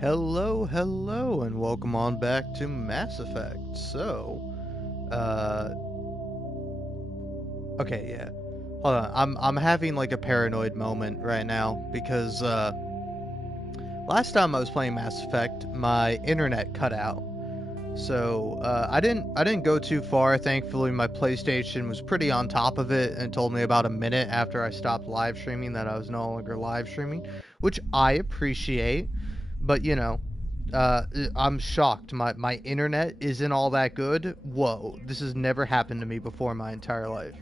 Hello, hello, and welcome on back to Mass Effect. Uh, okay, yeah. Hold on, I'm having like a paranoid moment right now because last time I was playing Mass Effect, my internet cut out. I didn't go too far. Thankfully, my PlayStation was pretty on top of it and told me about a minute after I stopped live streaming that I was no longer live streaming, which I appreciate. But uh, I'm shocked. My internet isn't all that good. Whoa, this has never happened to me before in my entire life.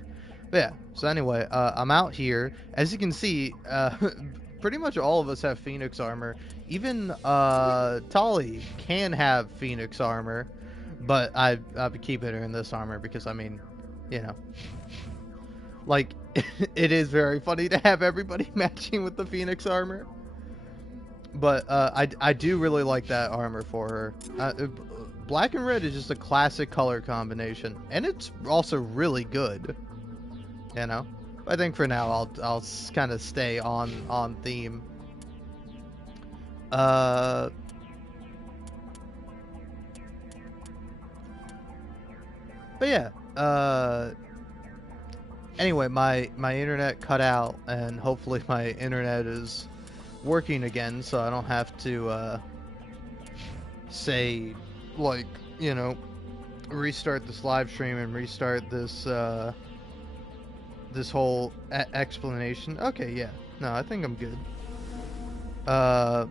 But yeah. So anyway, I'm out here. As you can see, pretty much all of us have Phoenix armor. Even Tali can have Phoenix armor, but I've keeping her in this armor because I mean, you know, like it is very funny to have everybody matching with the Phoenix armor. But I do really like that armor for her. Black and red is just a classic color combination, and it's also really good. You know, I think for now I'll kind of stay on theme. Uh, but yeah. Anyway, my internet cut out, and hopefully my internet is working again, so I don't have to say like restart this live stream and restart this whole explanation. Okay, yeah. No, I think I'm good. Uh,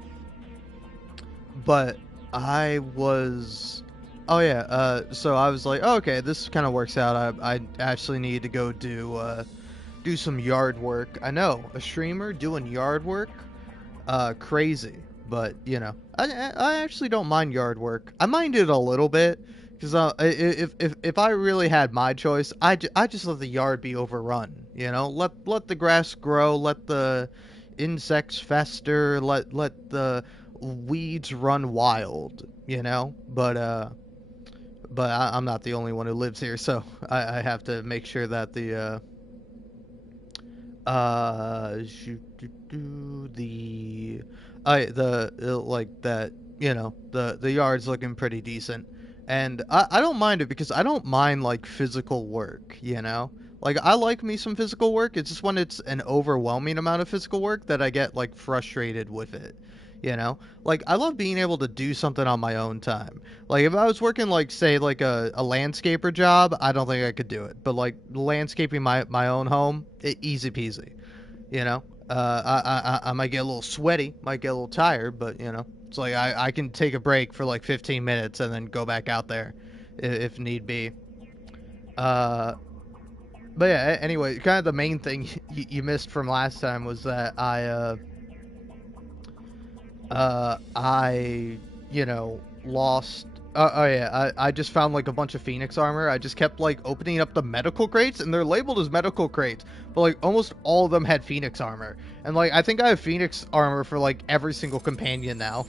but I was. Oh yeah. So I was like, oh, okay, this kind of works out. I actually need to go do some yard work. I know a streamer doing yard work. Crazy. But I actually don't mind yard work. I mind it a little bit because if I really had my choice, I just let the yard be overrun. Let the grass grow, let the insects fester, let the weeds run wild. But I'm not the only one who lives here, so I have to make sure that the like that the yard's looking pretty decent, and I don't mind it because I don't mind like physical work. Like I like me some physical work. It's just when it's an overwhelming amount of physical work that I get like frustrated with it. Like I love being able to do something on my own time. Like if I was working like say like a landscaper job, I don't think I could do it. But like landscaping my own home, easy peasy. You know, I might get a little sweaty, might get a little tired, but it's like I can take a break for like 15 minutes and then go back out there if need be. Uh, but yeah, anyway, kind of the main thing you missed from last time was that I lost. Oh yeah, I just found like a bunch of Phoenix armor. I just kept like opening up the medical crates, and they're labeled as medical crates, but like almost all of them had Phoenix armor. And like I think I have Phoenix armor for like every single companion now,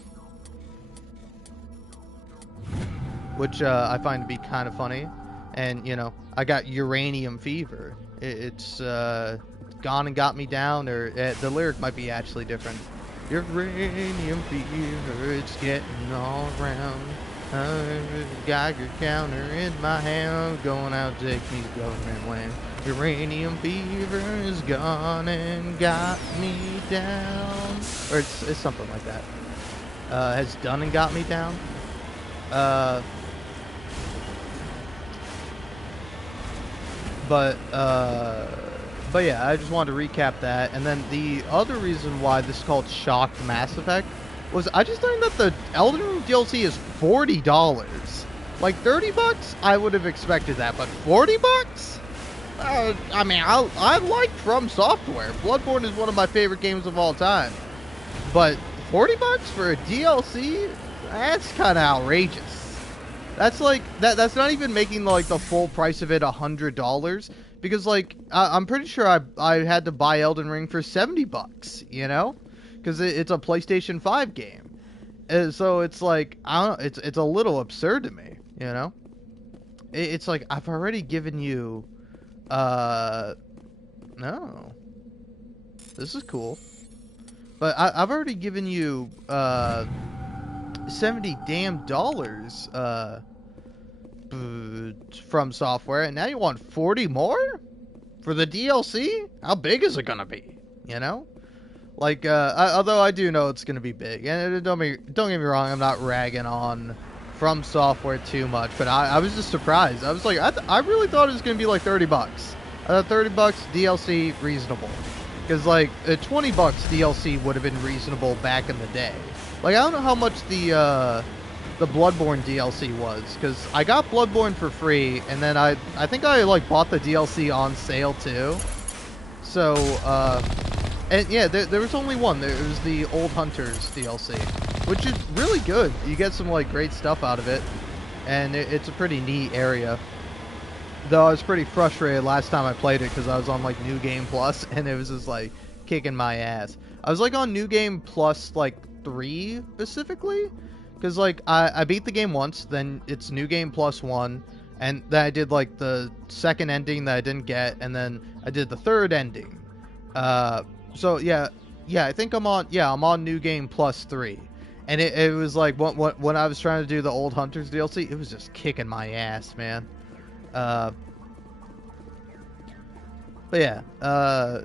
which I find to be kind of funny. And I got uranium fever. It's gone and got me down, or the lyric might be actually different. Uranium fever, it's getting all around. Geiger counter in my hand, going out to take me government land. Uranium fever is gone and got me down. Or it's something like that. Has done and got me down. Uh, but but yeah, I just wanted to recap that. And then the other reason why this is called Shocked Mass Effect was I just learned that the Elden Ring DLC is $40. Like $30, I would have expected that, but $40? I mean, I like From Software. Bloodborne is one of my favorite games of all time, but $40 for a DLC? That's kind of outrageous. That's like that's not even making like the full price of it $100, because like I'm pretty sure I had to buy Elden Ring for $70. Because it's a PlayStation 5 game. And so it's like I don't know, it's a little absurd to me. It's like I've already given you no, this is cool, but I've already given you $70 damn dollars from software, and now you want 40 more for the DLC? How big is it gonna be? You know? Like, although I do know it's gonna be big, and don't get me wrong, I'm not ragging on From Software too much, but I was just surprised. I was like, I really thought it was gonna be like $30. I thought $30 DLC reasonable, because like $20 DLC would have been reasonable back in the day. Like, I don't know how much the Bloodborne DLC was, because I got Bloodborne for free, and then I think I like bought the DLC on sale too. So and yeah, there was only one. There was the Old Hunters DLC, which is really good. You get some like great stuff out of it, and it's a pretty neat area. Though I was pretty frustrated last time I played it because I was on like New Game Plus, and it was just like kicking my ass. I was like on New Game Plus like 3 specifically, because like I beat the game once, then it's New Game Plus 1, and then I did like the second ending that I didn't get, and then I did the third ending. So yeah, I think I'm on New Game Plus 3, and it was like when I was trying to do the Old Hunters DLC, it was just kicking my ass, man. But yeah, I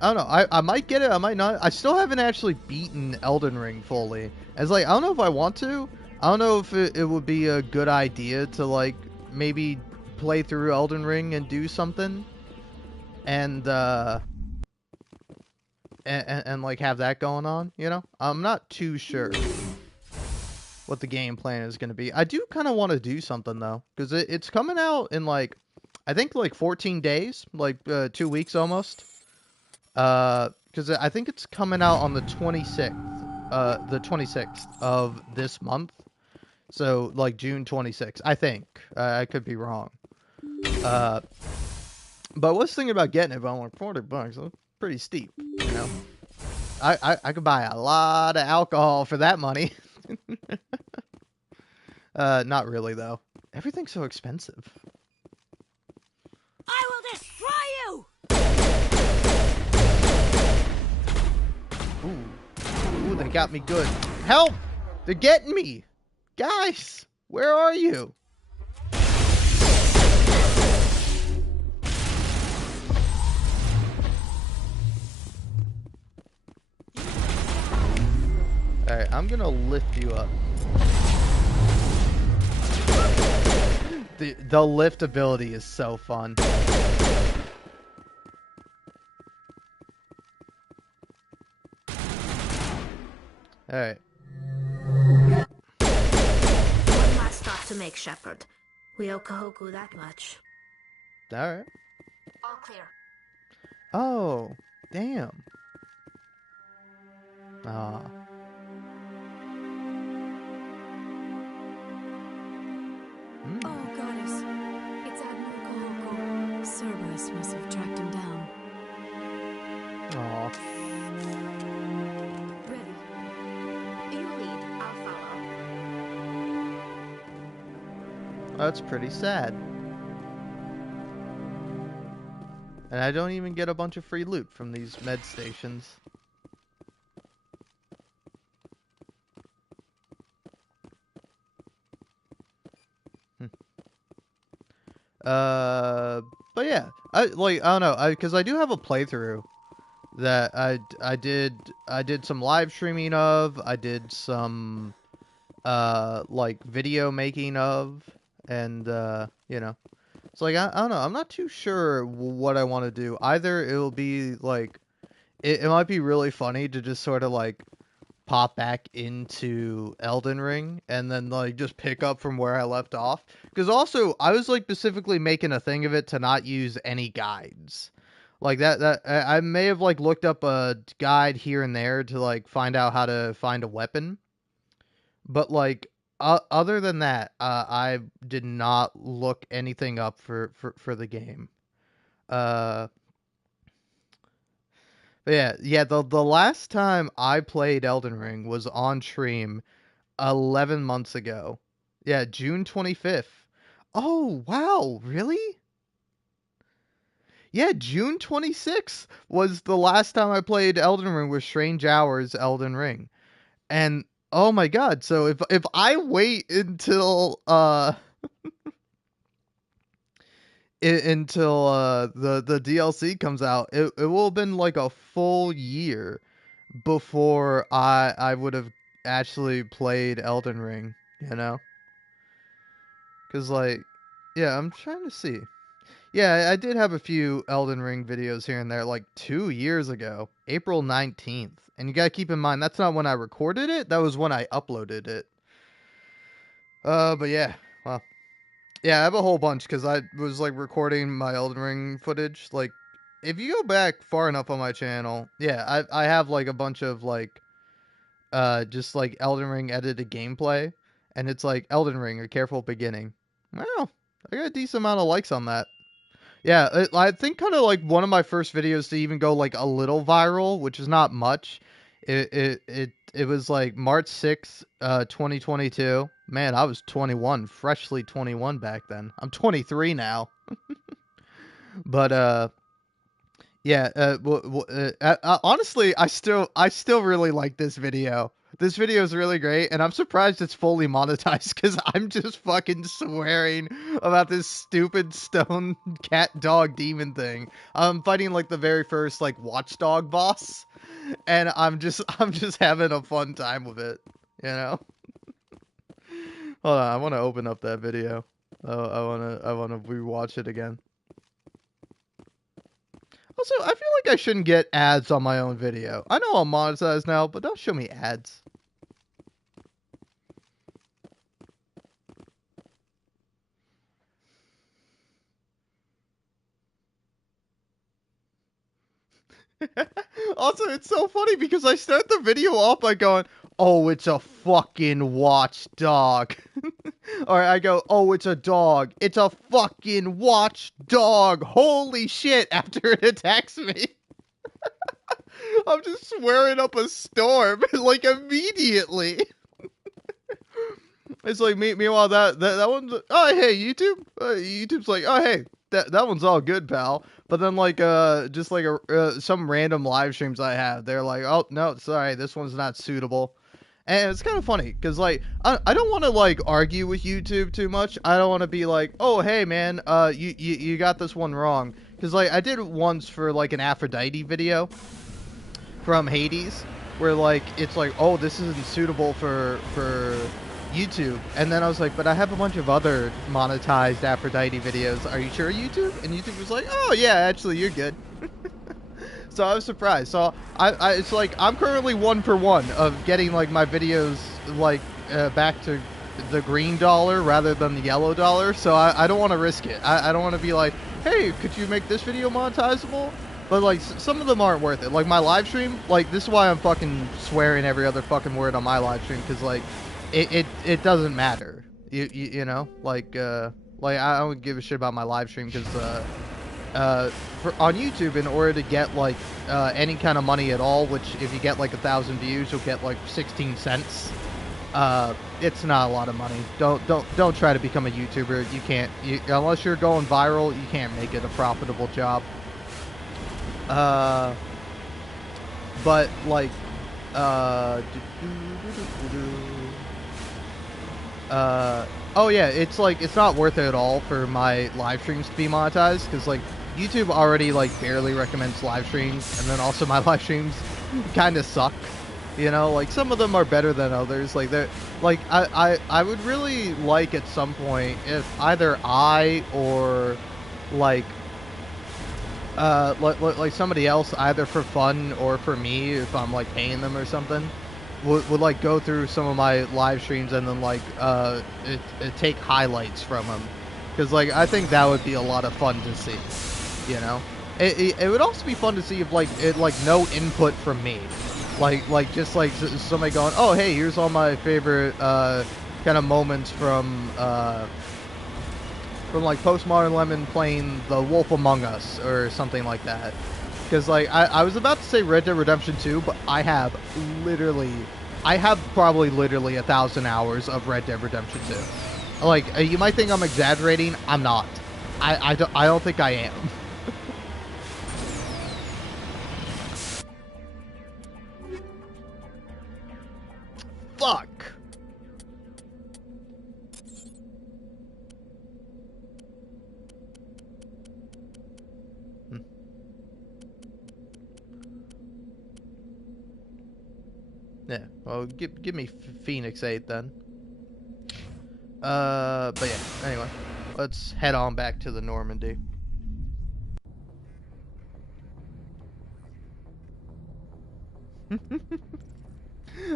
don't know. I might get it, I might not. I still haven't actually beaten Elden Ring fully. As like, I don't know if I want to. I don't know if it would be a good idea to like maybe play through Elden Ring and do something, and like have that going on, you know? I'm not too sure what the game plan is going to be. I do kind of want to do something though, because it's coming out in like, I think like 14 days, like 2 weeks almost. Because I think it's coming out on the 26th of this month. So like June 26th, I think. I could be wrong. But I was thinking about getting it, but I'm like $40. That's pretty steep, you know. I could buy a lot of alcohol for that money. Not really though. Everything's so expensive. I will destroy you! Ooh, they got me good. Help! They're getting me! Guys, where are you? Alright, I'm gonna lift you up. The lift ability is so fun. Alright. One last stop to make, Shepard. We owe Kahoku that much. Alright. All clear. Oh, damn. Ah. Oh, goddess. It's Admiral Kahoku. Cerberus must have tracked him down. Aw. Ready. You lead, I'll follow. That's pretty sad. And I don't even get a bunch of free loot from these med stations. But yeah, I don't know, because I do have a playthrough that I did some live streaming of. I did some like video making of, and you know, it's like I don't know. I'm not too sure what I want to do. Either it'll be like it might be really funny to just sort of like pop back into Elden Ring and then like just pick up from where I left off. Because also I was like specifically making a thing of it to not use any guides. Like that I may have like looked up a guide here and there to like find out how to find a weapon. But like other than that, I did not look anything up for the game. But yeah. The last time I played Elden Ring was on stream 11 months ago. Yeah, June 25th. Oh, wow, really? Yeah, June 26th was the last time I played Elden Ring with Strange Hours Elden Ring. And Oh my god, so if I wait until the DLC comes out, it will have been like a full year before I would have actually played Elden Ring, you know? Cuz like yeah, I'm trying to see. Yeah, I did have a few Elden Ring videos here and there like 2 years ago, April 19th. And you got to keep in mind that's not when I recorded it, that was when I uploaded it. But yeah. Well, yeah, I have a whole bunch because I was like recording my Elden Ring footage. Like, if you go back far enough on my channel, yeah, I have like a bunch of like, just like Elden Ring edited gameplay, and it's like Elden Ring, a careful beginning. Well, I got a decent amount of likes on that. Yeah, I think kind of like one of my first videos to even go like a little viral, which is not much. It was like March 6th, 2022. Man, I was 21, freshly 21 back then. I'm 23 now. But yeah, honestly, I still really like this video. This video is really great, and I'm surprised it's fully monetized because I'm just fucking swearing about this stupid stone cat dog demon thing. I'm fighting like the very first like watchdog boss, and I'm just having a fun time with it, you know. Hold on, I want to open up that video. Oh, I wanna rewatch it again. Also, I feel like I shouldn't get ads on my own video. I know I'm monetized now, but don't show me ads. Also, it's so funny because I start the video off by going, "Oh, it's a fucking watchdog," or I go, "Oh, it's a dog. It's a fucking watchdog. Holy shit!" After it attacks me. I'm just swearing up a storm, like immediately. It's like meanwhile that one's oh hey YouTube, YouTube's like oh hey that one's all good pal, but then like just like some random live streams I have, they're like oh no sorry this one's not suitable, and it's kind of funny because like I don't want to like argue with YouTube too much. I don't want to be like oh hey man you got this one wrong, because like I did it once for like an Aphrodite video from Hades where like it's like oh this isn't suitable for YouTube, and then I was like but I have a bunch of other monetized Aphrodite videos, are you sure YouTube? And YouTube was like oh yeah actually you're good. So I was surprised. So I it's like I'm currently 1 for 1 of getting like my videos like back to the green dollar rather than the yellow dollar, so I don't want to risk it. I don't want to be like hey could you make this video monetizable, but like some of them aren't worth it. Like my live stream, like this is why I'm fucking swearing every other fucking word on my live stream, because like it doesn't matter. You know like I don't give a shit about my live stream because on YouTube, in order to get like any kind of money at all, which if you get like 1,000 views you'll get like 16 cents, it's not a lot of money. Don't try to become a YouTuber. You can't, unless you're going viral, you can't make it a profitable job. But like oh yeah, it's like it's not worth it at all for my live streams to be monetized, because like YouTube already like barely recommends live streams, and then also my live streams kind of suck, you know, like some of them are better than others. Like they're like I would really like at some point if either I or like like somebody else, either for fun or for me if I'm like paying them or something, would like go through some of my live streams and then like take highlights from them, because like I think that would be a lot of fun to see, you know. It would also be fun to see if like no input from me, like just like somebody going oh hey here's all my favorite kind of moments from like Postmodern Lemon playing The Wolf Among Us or something like that. Because like I was about to say Red Dead Redemption 2, but I have probably literally 1,000 hours of Red Dead Redemption 2. Like you might think I'm exaggerating, I'm not. I don't think I am. fuck? Yeah, well, give me Phoenix 8 then. But yeah, anyway, let's head on back to the Normandy.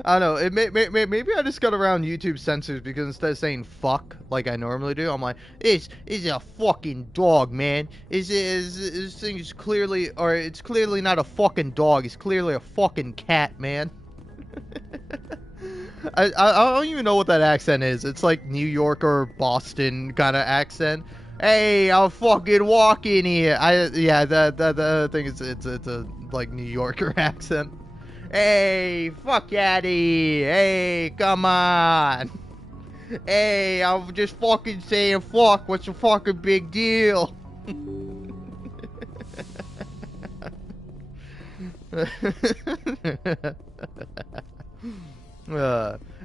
I don't know, maybe I just got around YouTube censors because instead of saying fuck like I normally do, I'm like, it's a fucking dog, man. This thing is clearly, or it's clearly not a fucking dog, it's clearly a fucking cat, man. I don't even know what that accent is. It's like New York or Boston kind of accent. Hey, I'll fucking walk in here. Yeah, that thing is it's a like New Yorker accent. Hey, fuck Yaddy. Hey, come on. Hey, I'm just fucking saying fuck. What's the fucking big deal?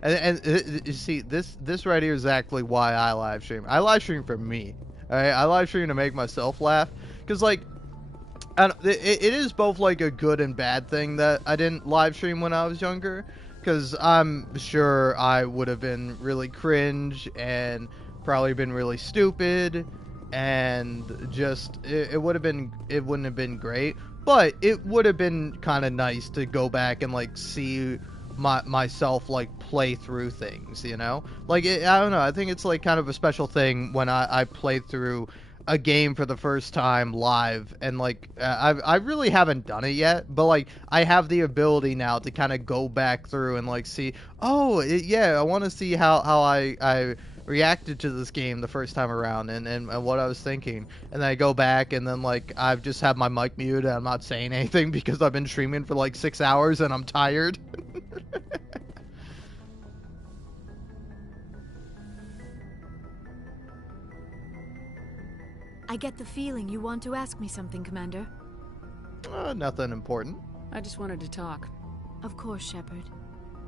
And you see, this right here is exactly why I live stream. I live stream for me. Alright, I live stream to make myself laugh. Because, like, it is both, like, a good and bad thing that I didn't live stream when I was younger. Because I'm sure I would have been really cringe and probably been really stupid. And just, it wouldn't have been great. But it would have been kind of nice to go back and, like, see myself like play through things, you know, like I don't know, I think it's like kind of a special thing when I play through a game for the first time live, and like I really haven't done it yet, but like I have the ability now to kind of go back through and like see, oh yeah, I want to see how I reacted to this game the first time around, and what I was thinking, and then I go back and then like I've just had my mic muted and I'm not saying anything because I've been streaming for like 6 hours and I'm tired. I get the feeling you want to ask me something, Commander. Nothing important. I just wanted to talk. Of course, Shepard.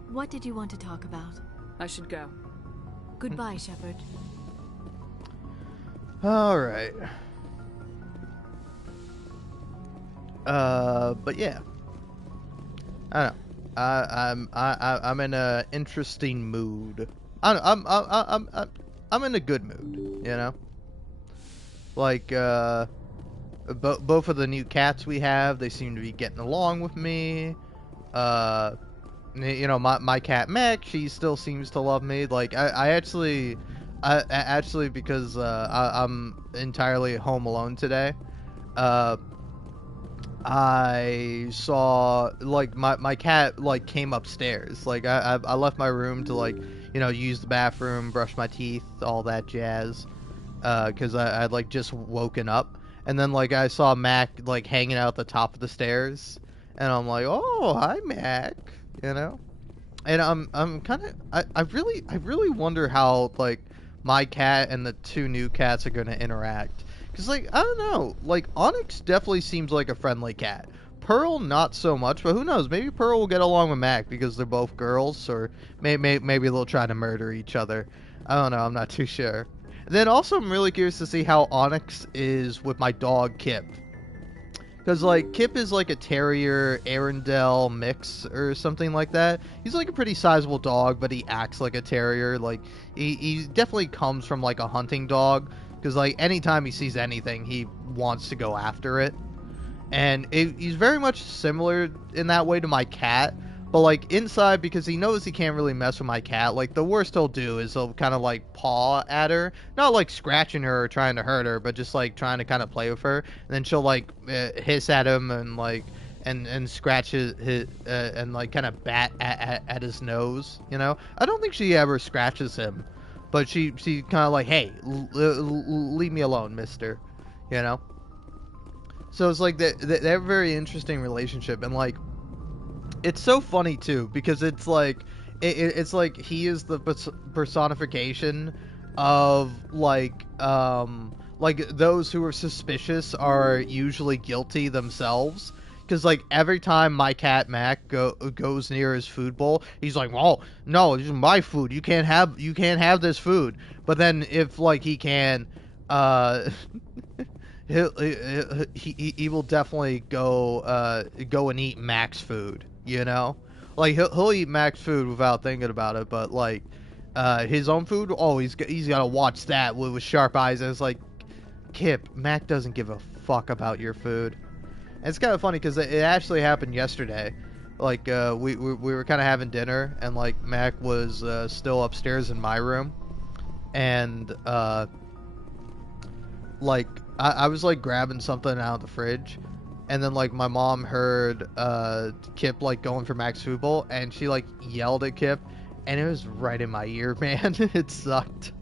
What did you want to talk about? I should go. Goodbye, Shepard. All right. But yeah, I don't know. I'm in a interesting mood. I'm in a good mood, you know. Like both of the new cats we have, they seem to be getting along with me. You know, my cat Mac, she still seems to love me. Like I actually because I'm entirely home alone today. I saw like my cat like came upstairs. Like I left my room to like, you know, use the bathroom, brush my teeth, all that jazz. Because I'd like just woken up, and then like I saw Mac like hanging out at the top of the stairs, and I'm like, oh, hi Mac, you know. And I'm kind of I really wonder how like my cat and the two new cats are gonna interact. Cause like I don't know, like Onyx definitely seems like a friendly cat. Pearl not so much, but who knows? Maybe Pearl will get along with Mac because they're both girls, or maybe they'll try to murder each other. I don't know. I'm not too sure. And then also I'm really curious to see how Onyx is with my dog Kip. Because, like, Kip is like a terrier Arendelle mix or something like that. He's like a pretty sizable dog, but he acts like a terrier. Like, he definitely comes from like a hunting dog. Because, like, anytime he sees anything, he wants to go after it. And he's very much similar in that way to my cat. But, like, inside, because he knows he can't really mess with my cat, like, the worst he'll do is he'll kind of, like, paw at her. Not, like, scratching her or trying to hurt her, but just, like, trying to kind of play with her. And then she'll, like, hiss at him and, like, and scratch his and, like, kind of bat at his nose, you know? I don't think she ever scratches him. But she kind of like, hey, leave me alone, mister, you know? So it's like, they have a very interesting relationship, and, like, it's so funny too because it's like it's like he is the personification of like those who are suspicious are usually guilty themselves. Because, like, every time my cat Mac goes near his food bowl, he's like, "Oh no, this is my food. You can't have this food." But then if like he can, uh, he will definitely go and eat Mac's food. You know, like he'll eat Mac's food without thinking about it. But like, his own food, oh, he's got to watch that with sharp eyes. And it's like, Kip, Mac doesn't give a fuck about your food. And it's kind of funny because it actually happened yesterday. Like, we were kind of having dinner, and like Mac was still upstairs in my room, and like I was like grabbing something out of the fridge, and then like my mom heard Kip like going for Mac's food bowl, and she like yelled at Kip, and it was right in my ear, man. It sucked.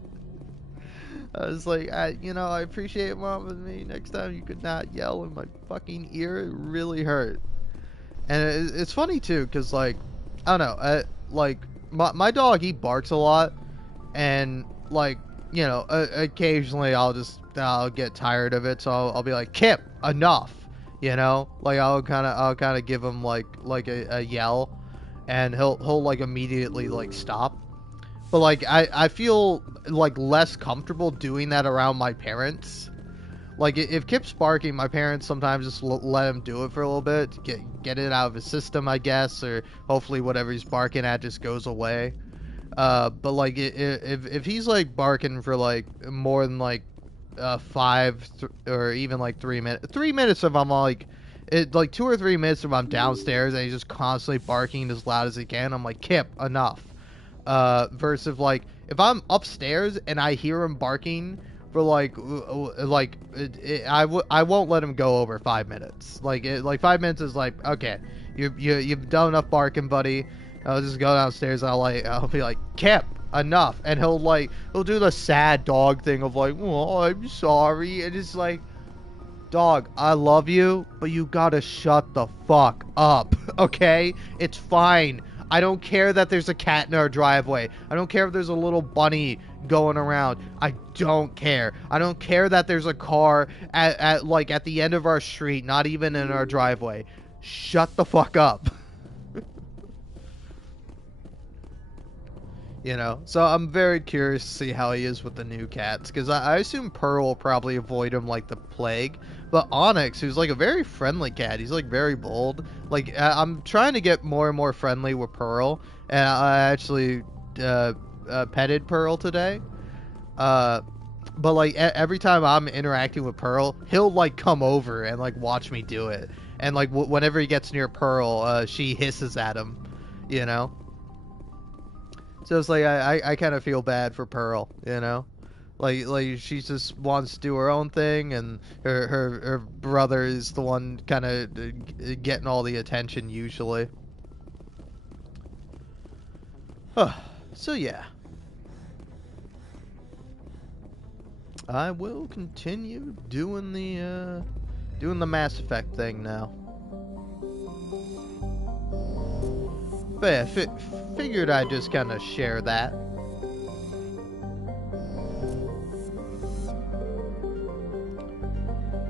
I was like, I appreciate it, Mom, with me. Next time you could not yell in my fucking ear. It really hurt. And it's funny, too, because, like, I don't know. Like, my dog, he barks a lot. And, like, occasionally I'll get tired of it. So I'll be like, Kip, enough. Like, I'll kind of give him, like a yell. And he'll, like, immediately, like, stop. But, like, I feel, like, less comfortable doing that around my parents. Like, if Kip's barking, my parents sometimes just let him do it for a little bit to get it out of his system, I guess, or hopefully whatever he's barking at just goes away. But, like, if he's, like, barking for, like, more than, like, 5 or even, like, 3 minutes. 3 minutes if I'm, like... 2 or 3 minutes if I'm downstairs and he's just constantly barking as loud as he can, I'm like, Kip, enough. Versus like if I'm upstairs and I hear him barking for I won't let him go over 5 minutes. Like 5 minutes is like, okay, you've done enough barking, buddy. I'll just go downstairs and I'll be like, Kip, enough. And he'll do the sad dog thing of like, oh, I'm sorry. And it's like, dog, I love you, but you gotta shut the fuck up, okay? It's fine. I don't care that there's a cat in our driveway. I don't care if there's a little bunny going around. I don't care. I don't care that there's a car at the end of our street, not even in our driveway. Shut the fuck up. So I'm very curious to see how he is with the new cats, because I assume Pearl will probably avoid him like the plague. But Onyx, who's like a very friendly cat, he's like very bold. Like, I'm trying to get more and more friendly with Pearl, and I actually petted Pearl today. But like every time I'm interacting with Pearl, he'll like come over and like watch me do it. And like whenever he gets near Pearl, she hisses at him, So it's like I kind of feel bad for Pearl, Like she just wants to do her own thing, and her brother is the one kind of getting all the attention usually. So yeah. I will continue doing the Mass Effect thing now. But yeah, figured I'd just kind of share that.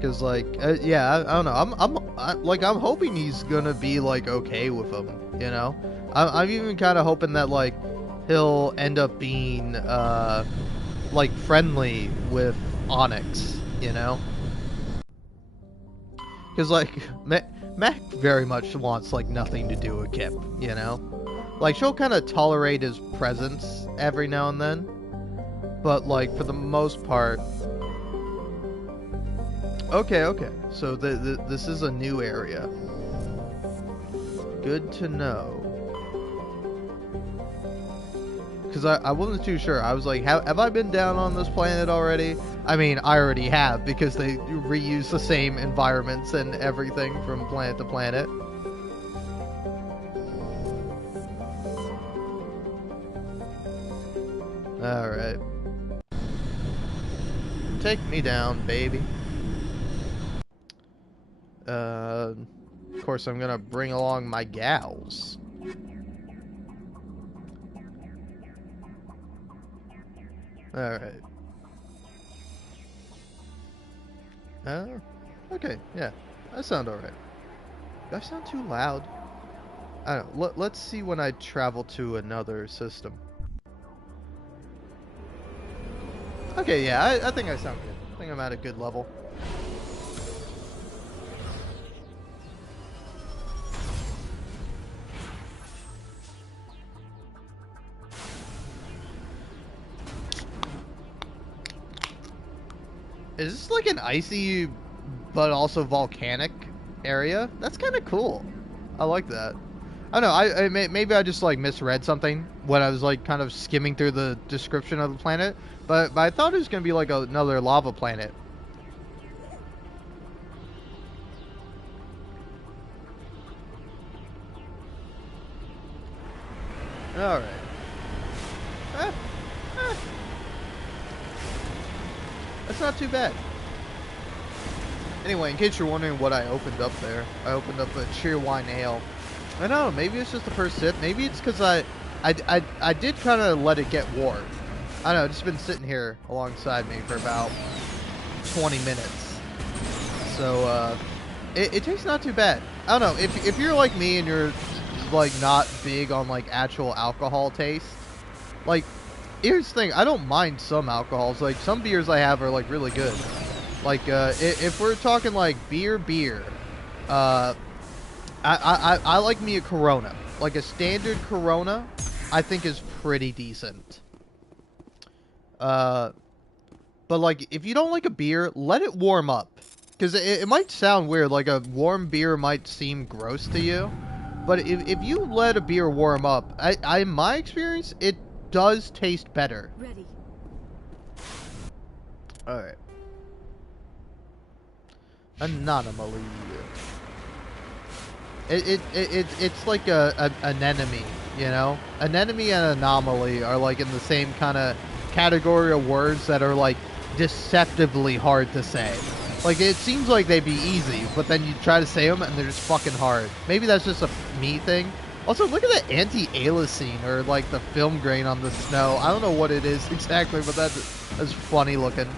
Cause like, yeah, I don't know. I'm hoping he's gonna be like okay with him. I'm even kind of hoping that like he'll end up being like friendly with Onyx. Cause like Mac very much wants like nothing to do with Kip. Like she'll kind of tolerate his presence every now and then, but like for the most part. Okay. So this is a new area. Good to know. Because I wasn't too sure. I was like, have I been down on this planet already? I mean, I already have, because they reuse the same environments and everything from planet to planet. Alright. Take me down, baby. Of course, I'm gonna bring along my gals. Alright. Okay, yeah. That sounds alright. Do I sound too loud? I don't know. Let's see when I travel to another system. Okay, yeah, I think I sound good. I think I'm at a good level. Is this like an icy but also volcanic area? That's kind of cool. I like that. I don't know. Maybe I just like misread something when I was like kind of skimming through the description of the planet, but I thought it was gonna be like another lava planet. All right. Eh, eh. That's not too bad. Anyway, in case you're wondering what I opened up there, I opened up a Cheerwine Ale. I don't know, maybe it's just the first sip. Maybe it's because I did kind of let it get warm. I don't know, it's been sitting here alongside me for about 20 minutes. So, it tastes not too bad. I don't know, if you're like me and you're, like, not big on, like, actual alcohol taste, like, here's the thing, I don't mind some alcohols. Like, some beers I have are, like, really good. Like, if we're talking, like, beer, I like me a Corona. Like, a standard Corona, I think is pretty decent. But, like, if you don't like a beer, let it warm up. Because it might sound weird, like, a warm beer might seem gross to you. But if you let a beer warm up, in my experience, it does taste better. Ready. Alright. Anomaly. It's like an anemone, you know? Anemone and anomaly are like in the same kind of category of words that are like deceptively hard to say. Like it seems like they'd be easy, but then you try to say them and they're just fucking hard. Maybe that's just a me thing. Also, look at the anti-aliasing or like the film grain on the snow. I don't know what it is exactly, but that's funny looking.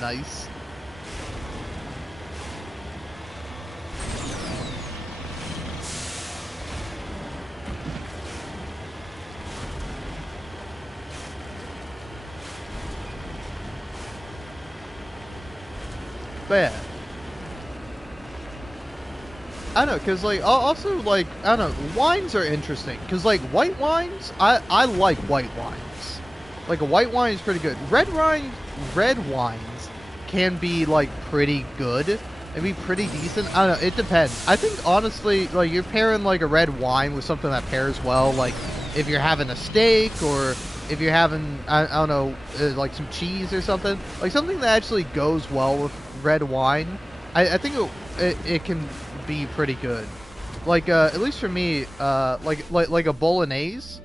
Nice. But yeah. I don't know, because, like, also, like, I don't know, wines are interesting. Because, like, white wines, I like white wines. Like, a white wine is pretty good. Red wines can be, like, pretty good. And be pretty decent. I don't know, it depends. I think, honestly, like, you're pairing, like, a red wine with something that pairs well. Like, if you're having a steak or if you're having, I don't know, like, some cheese or something. Like, something that actually goes well with red wine. I think it can be pretty good. Like at least for me, like a bolognese,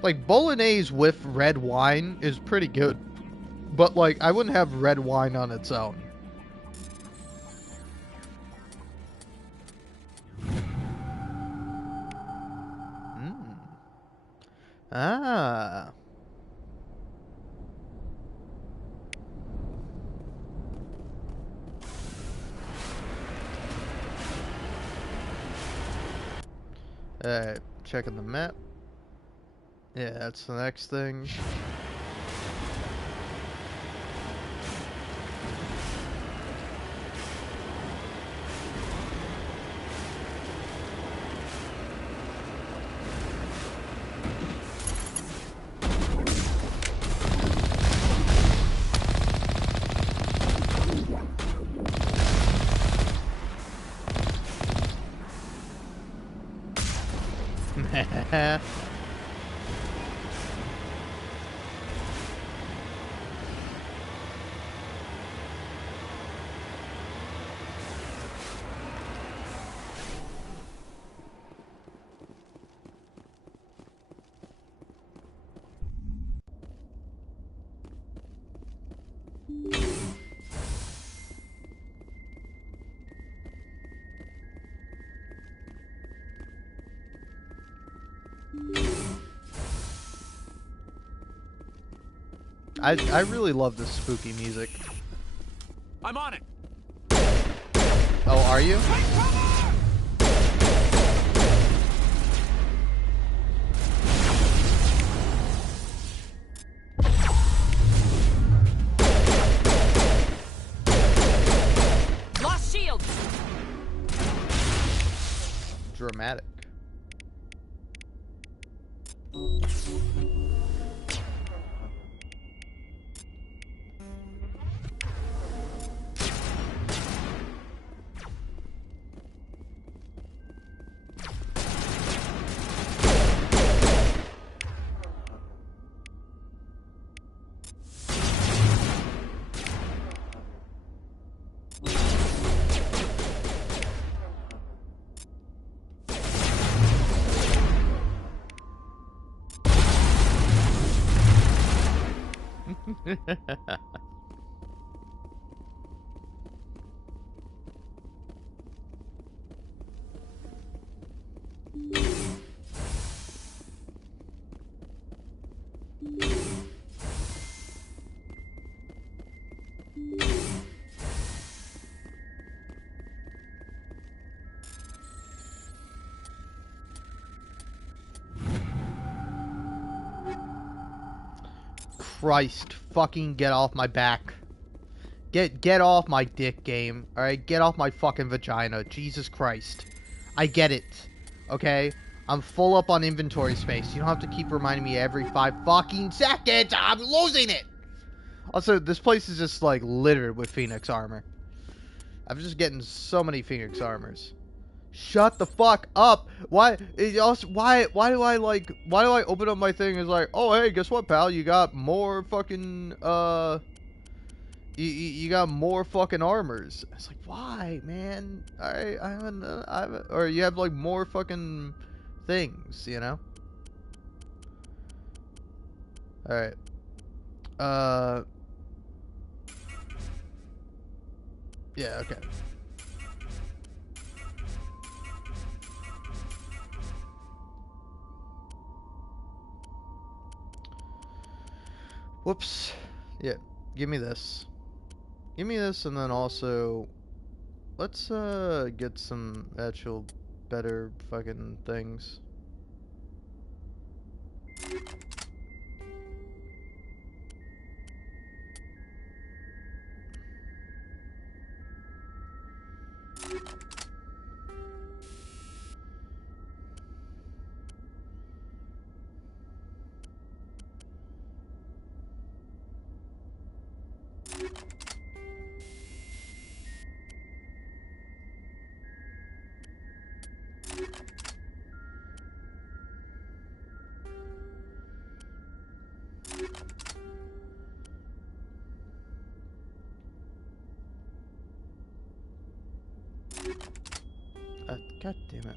like bolognese with red wine is pretty good. But like I wouldn't have red wine on its own. Ah. Alright, checking the map. Yeah, that's the next thing. I really love this spooky music. I'm on it. Oh, are you? Lost shield. Dramatic. Christ, fucking get off my back. Get off my dick, game. Alright, get off my fucking vagina. Jesus Christ. I get it. Okay? I'm full up on inventory space. You don't have to keep reminding me every 5 fucking seconds. I'm losing it. Also, this place is just like littered with Phoenix armor. I'm just getting so many Phoenix armors. Shut the fuck up. Why do I open up my thing and it's like, "Oh, hey, guess what, pal? You got more fucking you got more fucking armors." It's like, "Why, man? I haven't or you have like more fucking things, you know?" All right. Yeah, okay. Whoops. Yeah, give me this. Give me this, and then also, let's get some actual better fucking things. God damn it.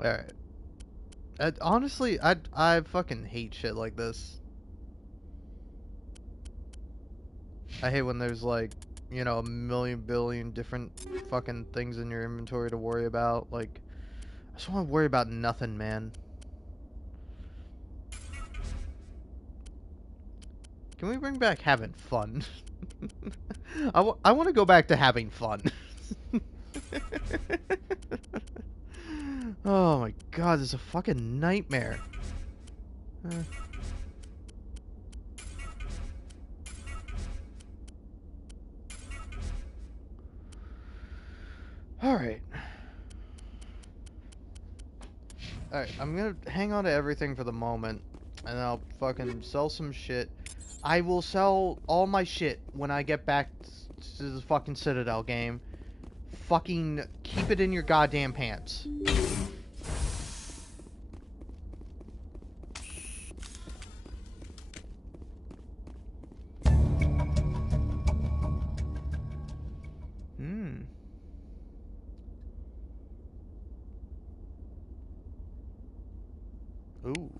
Alright. Honestly, I fucking hate shit like this. I hate when there's like, you know, a million billion different fucking things in your inventory to worry about. Like, I just want to worry about nothing, man. Can we bring back having fun? I want to go back to having fun. Oh my god, this is a fucking nightmare. Alright. Alright, I'm gonna hang on to everything for the moment, and I'll fucking sell some shit. I will sell all my shit when I get back to the fucking Citadel game. Fucking keep it in your goddamn pants. Ooh.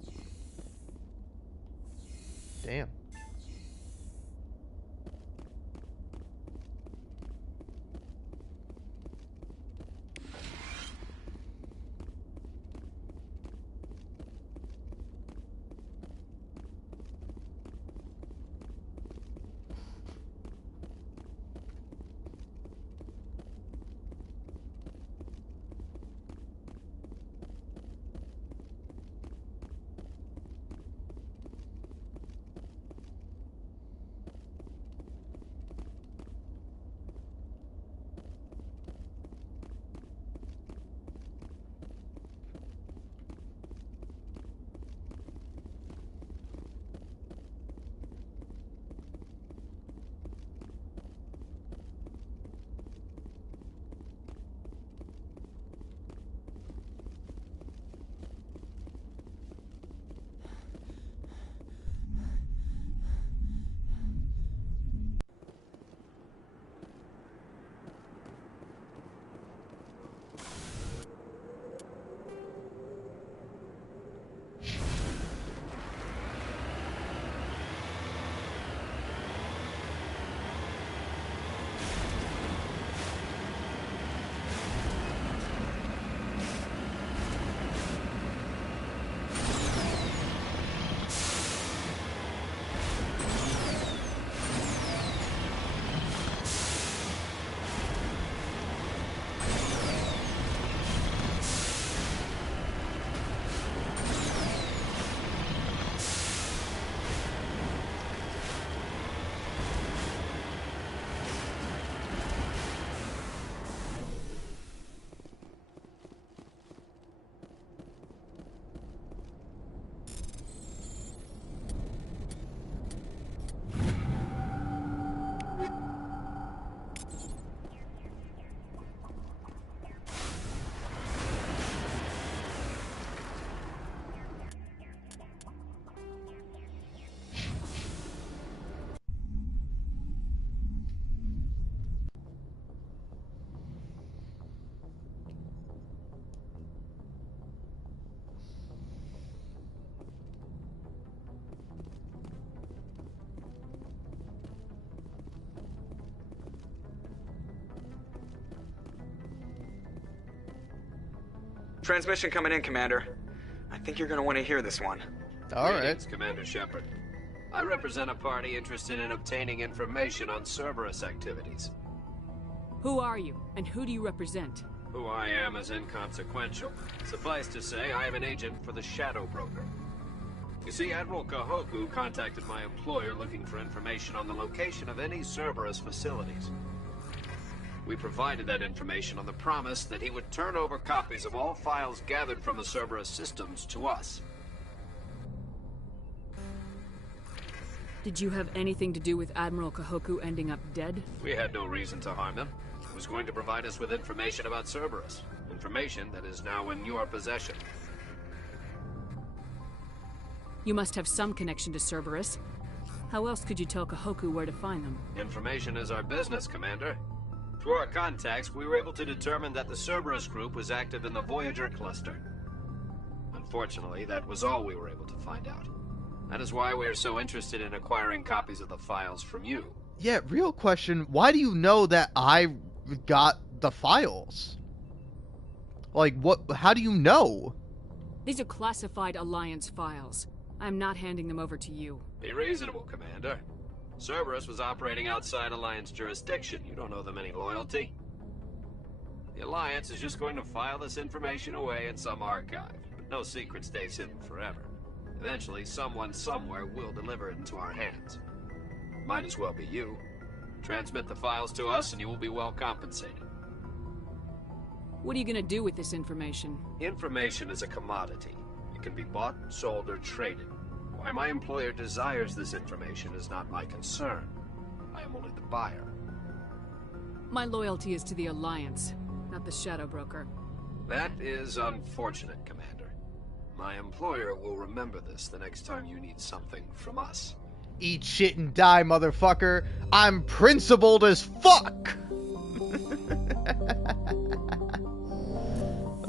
Damn. Transmission coming in, Commander. I think you're gonna want to hear this one. Alright. Greetings, Commander Shepard. I represent a party interested in obtaining information on Cerberus activities. Who are you, and who do you represent? Who I am is inconsequential. Suffice to say, I am an agent for the Shadow Broker. You see, Admiral Kahoku contacted my employer looking for information on the location of any Cerberus facilities. We provided that information on the promise that he would turn over copies of all files gathered from the Cerberus systems to us. Did you have anything to do with Admiral Kahoku ending up dead? We had no reason to harm him. He was going to provide us with information about Cerberus. Information that is now in your possession. You must have some connection to Cerberus. How else could you tell Kahoku where to find them? Information is our business, Commander. Through our contacts, we were able to determine that the Cerberus group was active in the Voyager cluster. Unfortunately, that was all we were able to find out. That is why we are so interested in acquiring copies of the files from you. Yeah, real question. Why do you know that I got the files? Like, what? How do you know? These are classified Alliance files. I'm not handing them over to you. Be reasonable, Commander. Cerberus was operating outside Alliance jurisdiction. You don't owe them any loyalty. The Alliance is just going to file this information away in some archive. But no secret stays hidden forever. Eventually, someone somewhere will deliver it into our hands. Might as well be you. Transmit the files to us and you will be well compensated. What are you gonna do with this information? Information is a commodity. It can be bought, sold, or traded. Why my employer desires this information is not my concern. I am only the buyer. My loyalty is to the Alliance, not the Shadow Broker. That is unfortunate, Commander. My employer will remember this the next time you need something from us. Eat shit and die, motherfucker. I'm principled as fuck.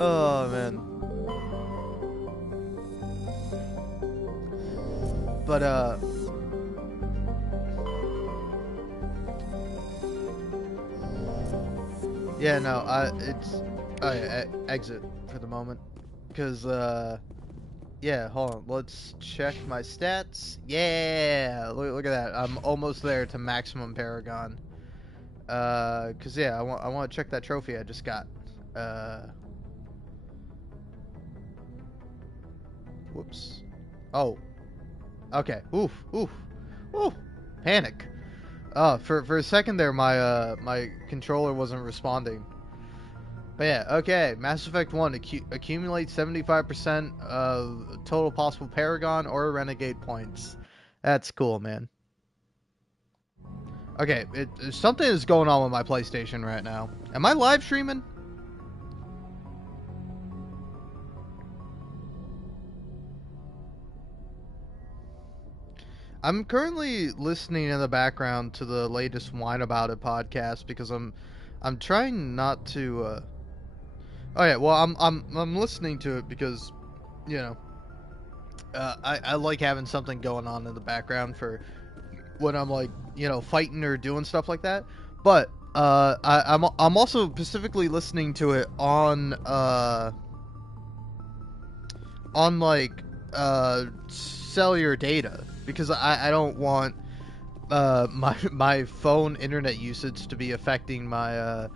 Oh, man. But, yeah, no, it's, oh, yeah, exit for the moment. Because, yeah, hold on, let's check my stats. Yeah, look at that. I'm almost there to maximum Paragon. Cause yeah, I want to check that trophy I just got. Whoops. Oh. Okay. Oof. Panic. For a second there, my controller wasn't responding. But yeah, okay. Mass Effect 1, accumulate 75% of total possible Paragon or Renegade points. That's cool, man. Okay, something is going on with my PlayStation right now. Am I live streaming? I'm currently listening in the background to the latest Wine About It podcast because I'm trying not to. Oh yeah, well I'm listening to it because, you know, I like having something going on in the background for when I'm like, you know, fighting or doing stuff like that. But I'm also specifically listening to it on like cellular data because I don't want my phone internet usage to be affecting my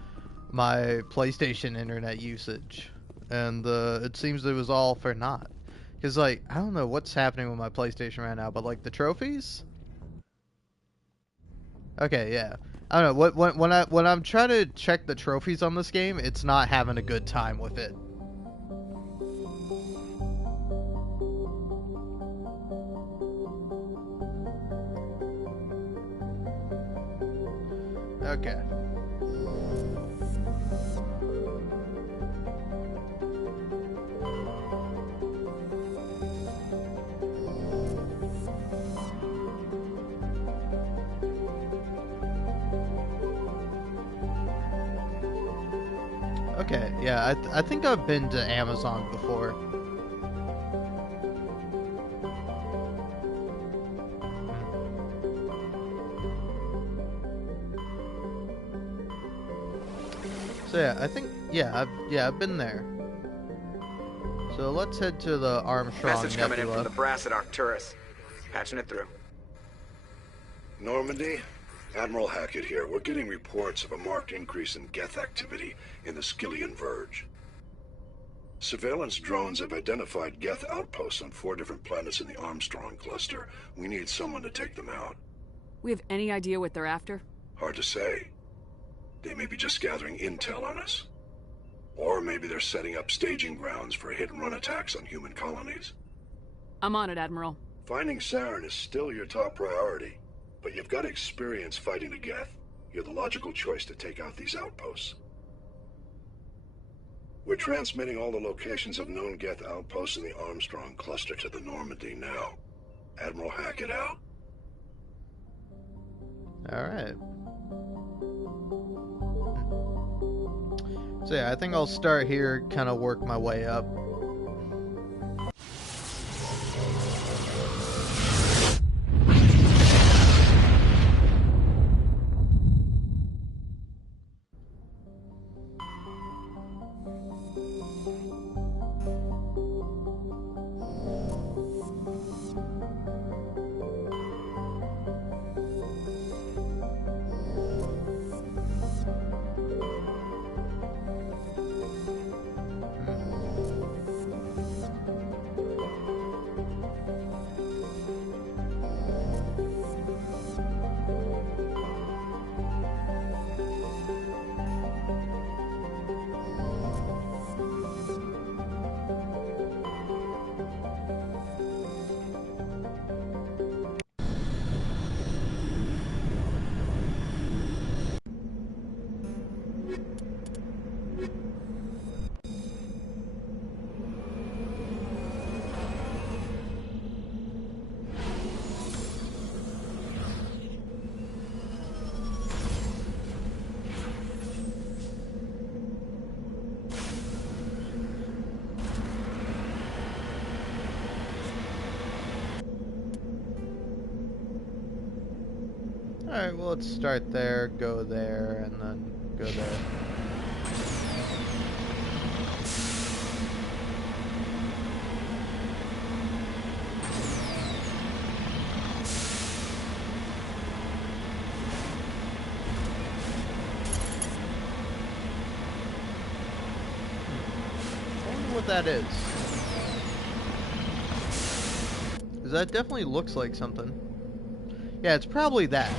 my PlayStation internet usage, and it seems it was all for naught. Because like I don't know what's happening with my PlayStation right now, but like the trophies. Okay, yeah. I don't know. When I'm trying to check the trophies on this game, it's not having a good time with it. Okay. Okay, yeah, I think I've been to Amazon before. So yeah, I think, I've been there. So let's head to the Armstrong Message coming in Nebula. from the brass at Arcturus. Patching it through. Normandy? Admiral Hackett here. We're getting reports of a marked increase in Geth activity in the Skyllian Verge. Surveillance drones have identified Geth outposts on 4 different planets in the Armstrong cluster. We need someone to take them out. We have any idea what they're after? Hard to say. They may be just gathering intel on us. Or maybe they're setting up staging grounds for hit-and-run attacks on human colonies. I'm on it, Admiral. Finding Saren is still your top priority. But you've got experience fighting the Geth. You're the logical choice to take out these outposts. We're transmitting all the locations of known Geth outposts in the Armstrong cluster to the Normandy now. Admiral Hackett out. Alright. So yeah, I think I'll start here, kind of work my way up. Alright, well, let's start there, go there, and then go there. I wonder what that is. 'Cause that definitely looks like something. Yeah, it's probably that.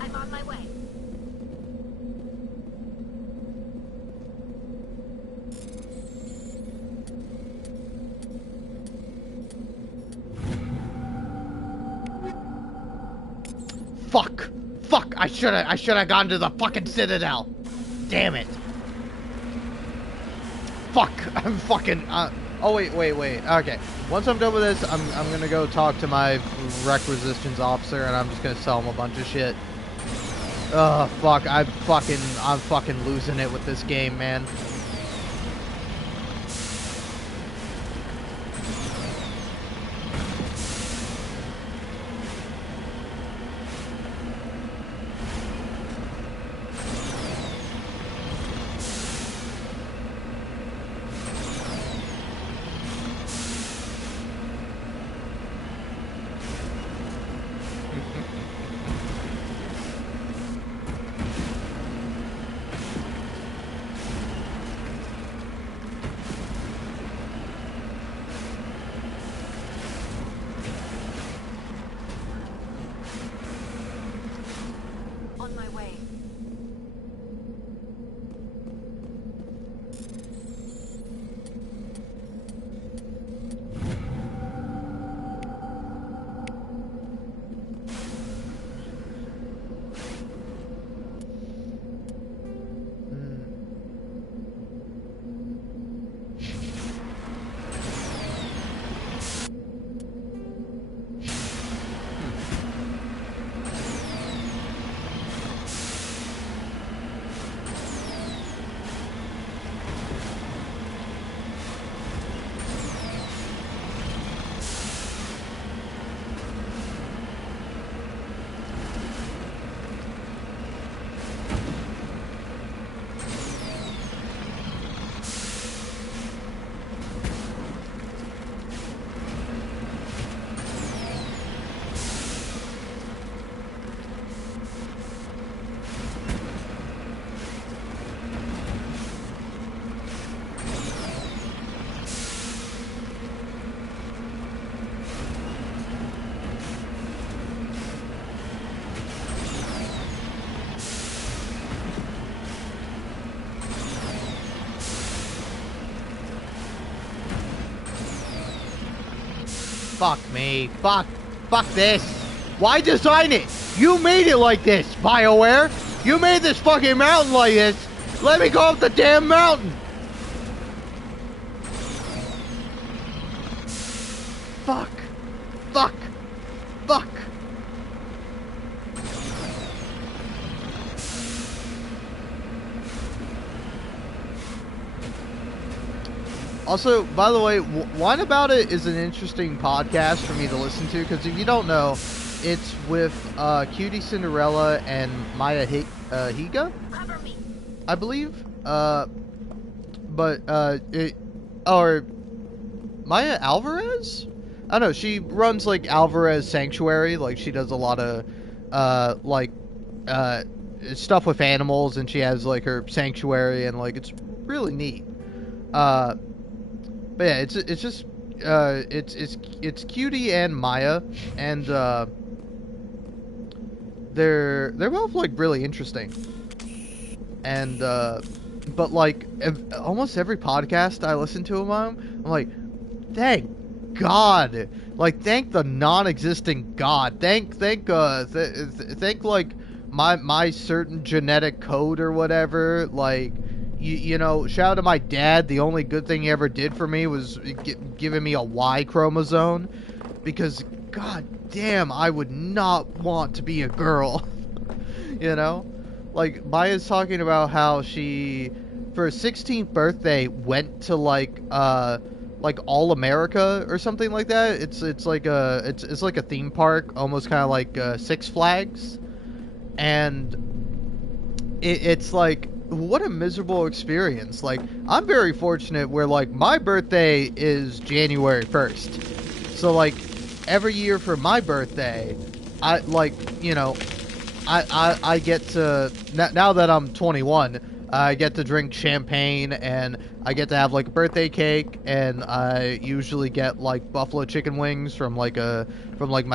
I'm on my way. Fuck! Fuck! I should've gone to the fucking Citadel! Damn it! Fuck! I'm fucking, oh wait. Okay. Once I'm done with this, I'm gonna go talk to my requisitions officer and I'm just gonna sell him a bunch of shit. Ugh, fuck. I'm fucking losing it with this game, man. On my way. Fuck me. Fuck this. Why design it? You made it like this, BioWare. You made this fucking mountain like this. Let me go up the damn mountain. Fuck. Also, by the way, Wine About It is an interesting podcast for me to listen to, because if you don't know, it's with Cutie Cinderella and Maya Higa, Cover me. I believe. Or Maya Alvarez? I don't know, she runs like Alvarez Sanctuary, like she does a lot of stuff with animals, and she has like her sanctuary, and like it's really neat. But yeah, it's just it's Cutie and Maya, and they're both like really interesting. And but like almost every podcast I listen to of mine, I'm like, thank God, like thank the non-existent God, thank like my certain genetic code or whatever, like. You know, shout out to my dad. The only good thing he ever did for me was giving me a Y chromosome, because god damn, I would not want to be a girl. You know, like Maya's talking about how she, for her 16th birthday, went to like All America or something like that. It's like a theme park, almost kind of like Six Flags, and it's like, what a miserable experience. Like, I'm very fortunate where, like, my birthday is January 1st. So, like, every year for my birthday, I, like, you know, I get to, now that I'm 21, I get to drink champagne, and I get to have, like, a birthday cake, and I usually get, like, buffalo chicken wings from my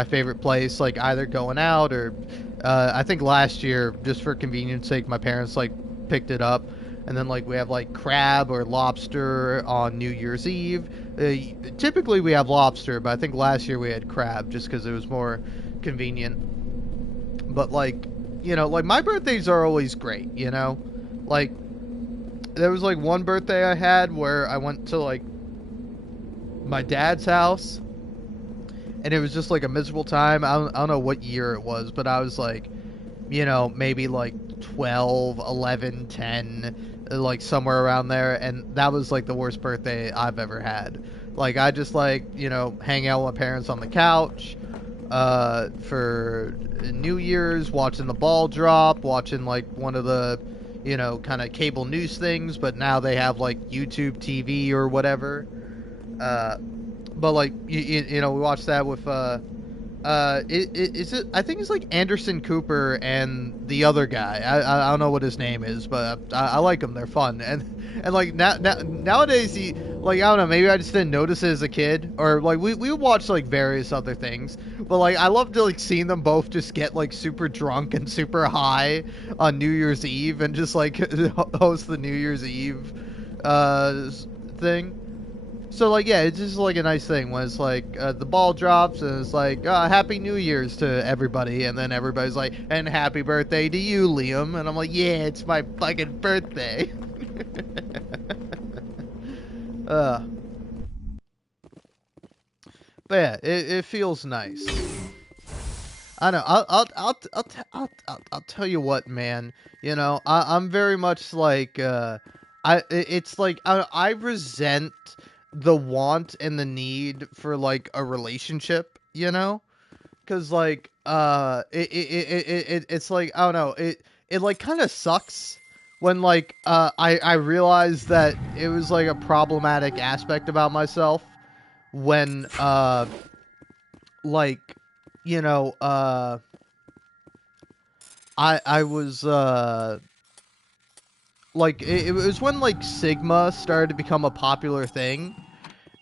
favorite place, like, either going out or, I think last year, just for convenience sake, my parents, like, picked it up, and then like we have like crab or lobster on New Year's Eve. Typically we have lobster, but I think last year we had crab just because it was more convenient. But like, you know, like my birthdays are always great, you know, like there was like one birthday I had where I went to like my dad's house, and it was just like a miserable time. I don't know what year it was, but I was like, you know, maybe like 12, 11, 10, like somewhere around there, and that was like the worst birthday I've ever had. Like, I just like, you know, hang out with my parents on the couch for New Year's, watching the ball drop, watching like one of the, you know, kind of cable news things, but now they have like YouTube TV or whatever. But like, you know, we watched that with is it? I think it's like Anderson Cooper and the other guy. I don't know what his name is, but I like them. They're fun, and like nowadays he, like, I don't know, maybe I just didn't notice it as a kid, or like we watched like various other things, but like I love to like seeing them both just get like super drunk and super high on New Year's Eve and just like host the New Year's Eve thing. So, like, yeah, it's just, like, a nice thing when it's, like, the ball drops, and it's, like, Happy New Year's to everybody, and then everybody's like, and happy birthday to you, Liam, and I'm like, yeah, it's my fucking birthday. But, yeah, it feels nice. I know, I'll tell you what, man, you know, I'm very much, like, it's, like, I resent the want and the need for like a relationship, you know, because like it's like, I don't know, it like kind of sucks when like I realized that it was like a problematic aspect about myself when like, you know, I was like, it was when like Sigma started to become a popular thing,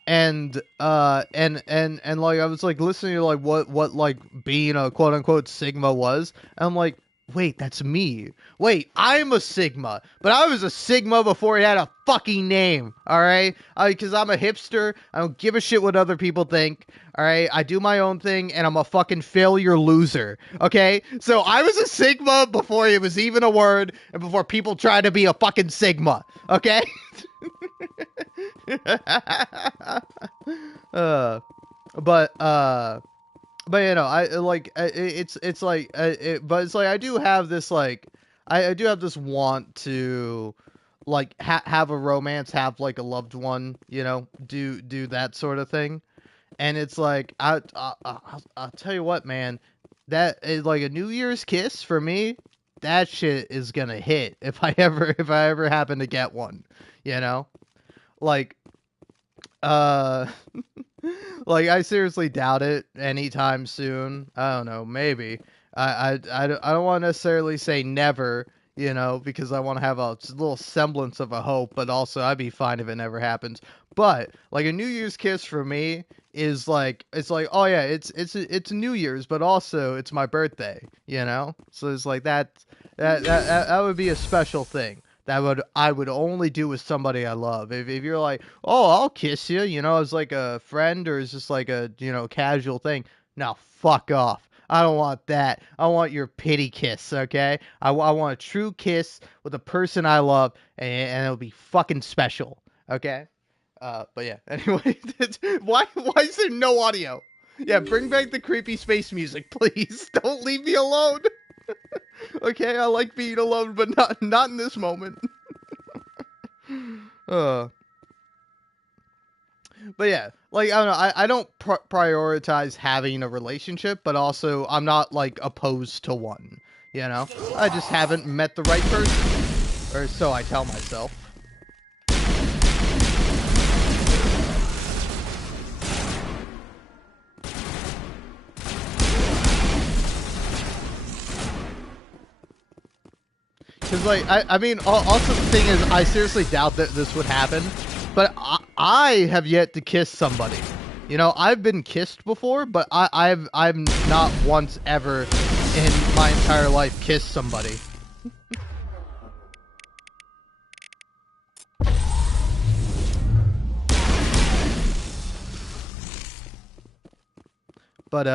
and like I was like listening to like what like being a quote unquote Sigma was, and I'm like, wait, that's me. Wait, I'm a Sigma, but I was a Sigma before it had a fucking name. All right, because I'm a hipster. I don't give a shit what other people think. All right, I do my own thing, and I'm a fucking failure loser. Okay, so I was a Sigma before it was even a word, and before people tried to be a fucking Sigma. Okay. But you know, I like it's like but it's like I do have this like I do have this want to like have a romance, have like a loved one, you know, do that sort of thing, and it's like I'll tell you what, man, that is like a New Year's kiss for me. That shit is gonna hit if I ever happen to get one, you know, like like I seriously doubt it anytime soon. I don't know, maybe. I don't want to necessarily say never, you know, because I want to have a little semblance of a hope, but also I'd be fine if it never happens. But like a New Year's kiss for me is like, it's like, oh yeah, it's New Year's, but also it's my birthday, you know. So it's like that would be a special thing. I would only do with somebody I love. If you're like, oh, I'll kiss you, you know, as like a friend or as just like a, you know, casual thing. Now, fuck off. I don't want that. I want your pity kiss, okay? I want a true kiss with a person I love, and it'll be fucking special, okay? But yeah, anyway, why is there no audio? Yeah, bring back the creepy space music, please. Don't leave me alone. Okay, I like being alone, but not in this moment. But yeah, like, I don't know, I don't prioritize having a relationship, but also I'm not, like, opposed to one, you know? I just haven't met the right person. Or so I tell myself. Because, like, I mean, also the thing is, I seriously doubt that this would happen, but I have yet to kiss somebody. You know, I've been kissed before, but I've not once ever in my entire life kissed somebody. But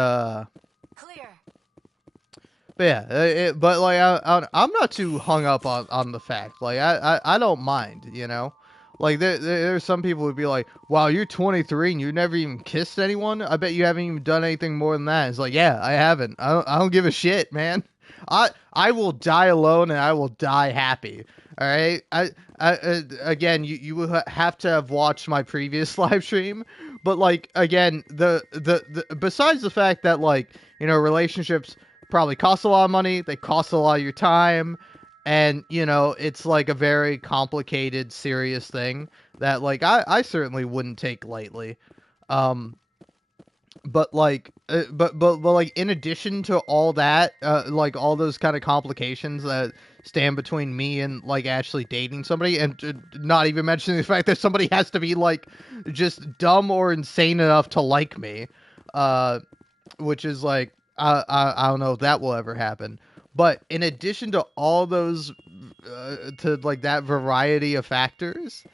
yeah, but like I'm not too hung up on the fact. Like I don't mind, you know. Like there's some people who'd be like, "Wow, you're 23 and you never even kissed anyone? I bet you haven't even done anything more than that." It's like, yeah, I haven't. I don't give a shit, man. I will die alone and I will die happy. All right. Again, you will have to have watched my previous live stream, but like again, the besides the fact that like, you know, relationships probably cost a lot of money, they cost a lot of your time, and you know, it's like a very complicated, serious thing that like I certainly wouldn't take lightly. But like but like in addition to all that, like all those kind of complications that stand between me and like actually dating somebody, and not even mentioning the fact that somebody has to be like just dumb or insane enough to like me, which is like I don't know if that will ever happen. But in addition to all those to like that variety of factors,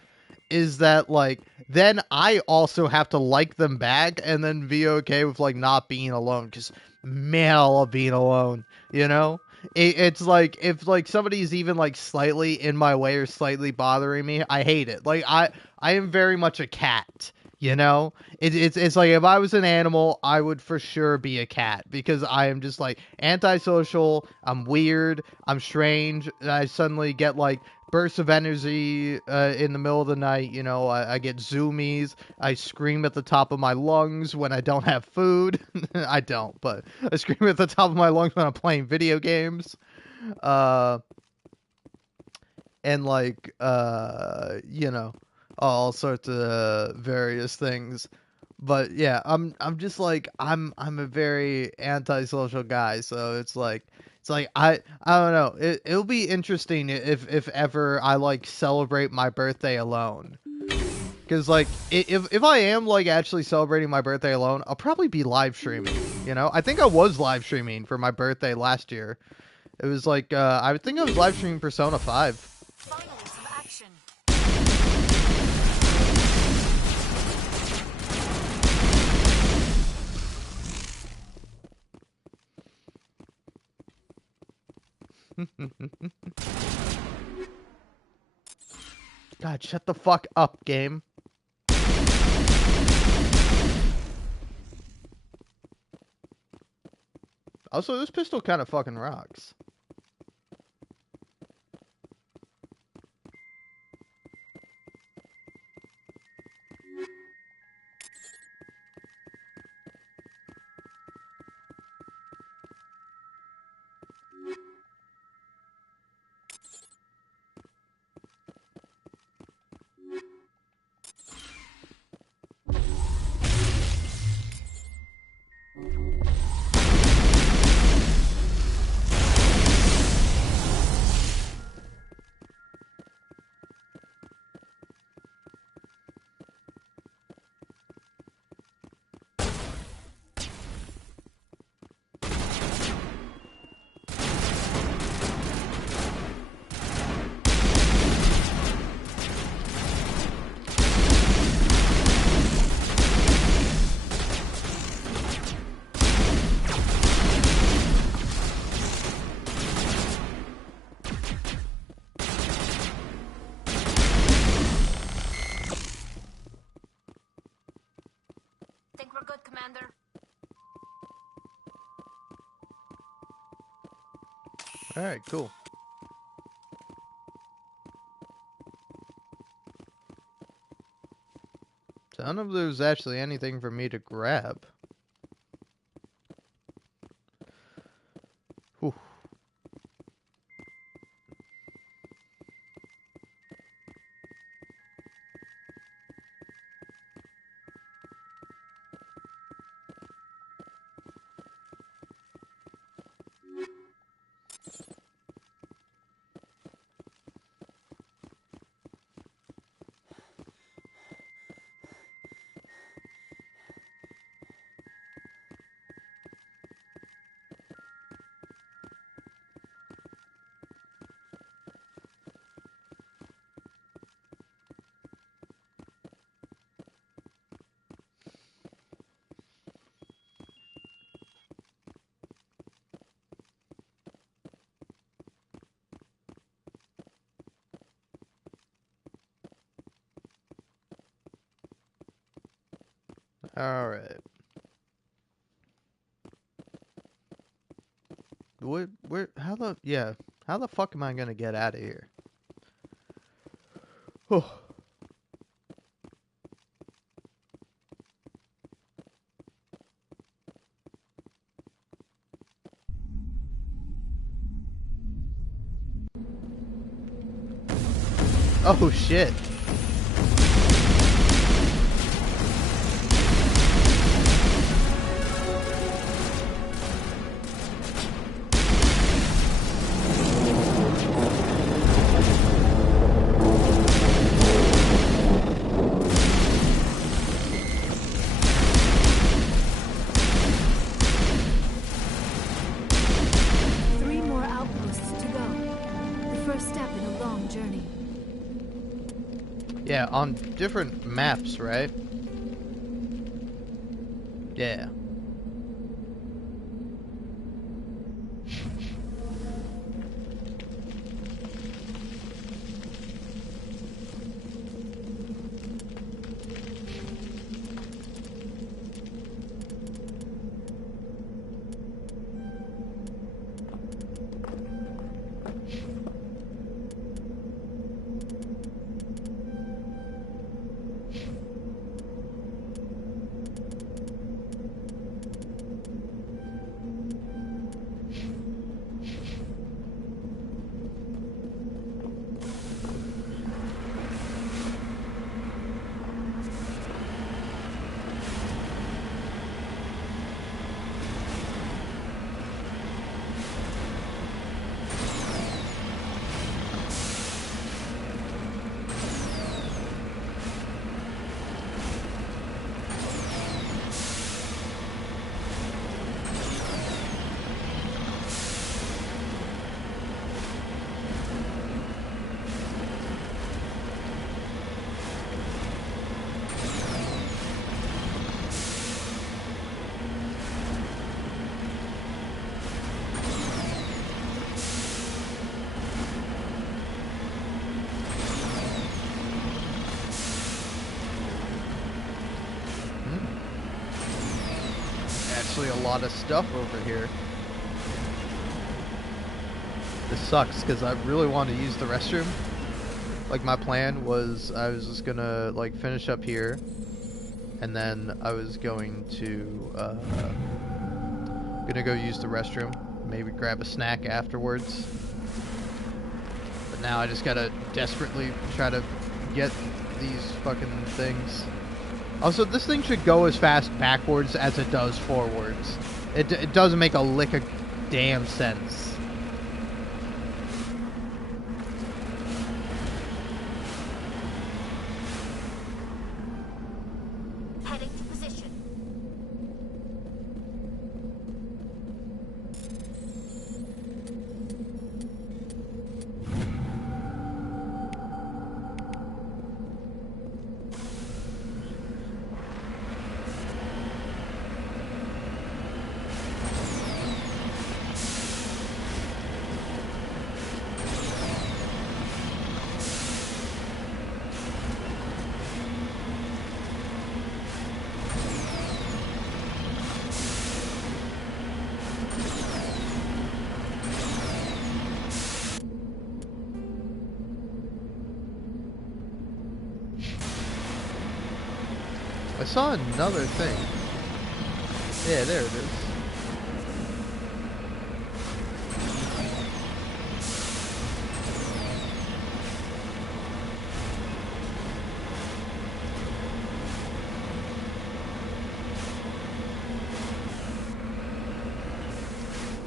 is that like then I also have to like them back and then be okay with like not being alone, because man, I love being alone, you know. It's like if like somebody's even like slightly in my way or slightly bothering me, I hate it. Like I am very much a cat, you know. It's like if I was an animal, I would for sure be a cat, because I am just like antisocial, I'm weird, I'm strange, I suddenly get like bursts of energy in the middle of the night, you know. I get zoomies, I scream at the top of my lungs when I don't have food. I don't, but I scream at the top of my lungs when I'm playing video games. And like, you know, all sorts of various things. But yeah, I'm just like, I'm a very antisocial guy, so it's like I don't know. It'll be interesting if ever I like celebrate my birthday alone. Cause like if I am like actually celebrating my birthday alone, I'll probably be live streaming. You know, I think I was live streaming for my birthday last year. It was like I think I was live streaming Persona 5. Finally, some action. God, shut the fuck up, game. Also, this pistol kind of fucking rocks. Alright, cool. So I don't know if there's actually anything for me to grab. Whew. Alright. How the fuck am I gonna get out of here? Oh. Oh shit. Yeah, on different maps, right? Yeah. Actually a lot of stuff over here. This sucks because I really want to use the restroom. Like my plan was I was just gonna like finish up here and then I was going to go use the restroom, maybe grab a snack afterwards. But now I just gotta desperately try to get these fucking things. Also, this thing should go as fast backwards as it does forwards. It doesn't make a lick of damn sense. Heading to position. I saw another thing. Yeah, there it is.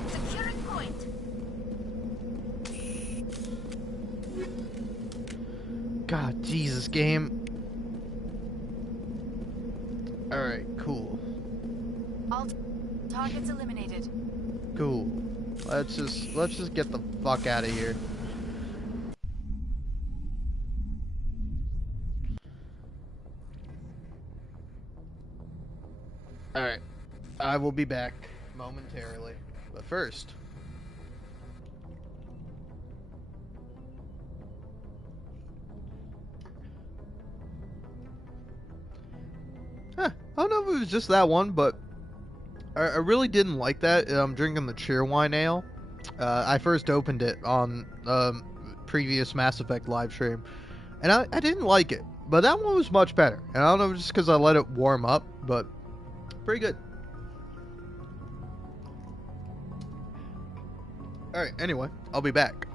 Securing point. God, Jesus, game. Alright, cool. All targets eliminated. Cool. Let's just get the fuck out of here. Alright. I will be back momentarily. But first. Huh. I don't know if it was just that one, but I really didn't like that. I'm drinking the Cheerwine Ale. I first opened it on previous Mass Effect live stream, and I didn't like it. But that one was much better. And I don't know, just because I let it warm up, but pretty good. Alright, anyway, I'll be back.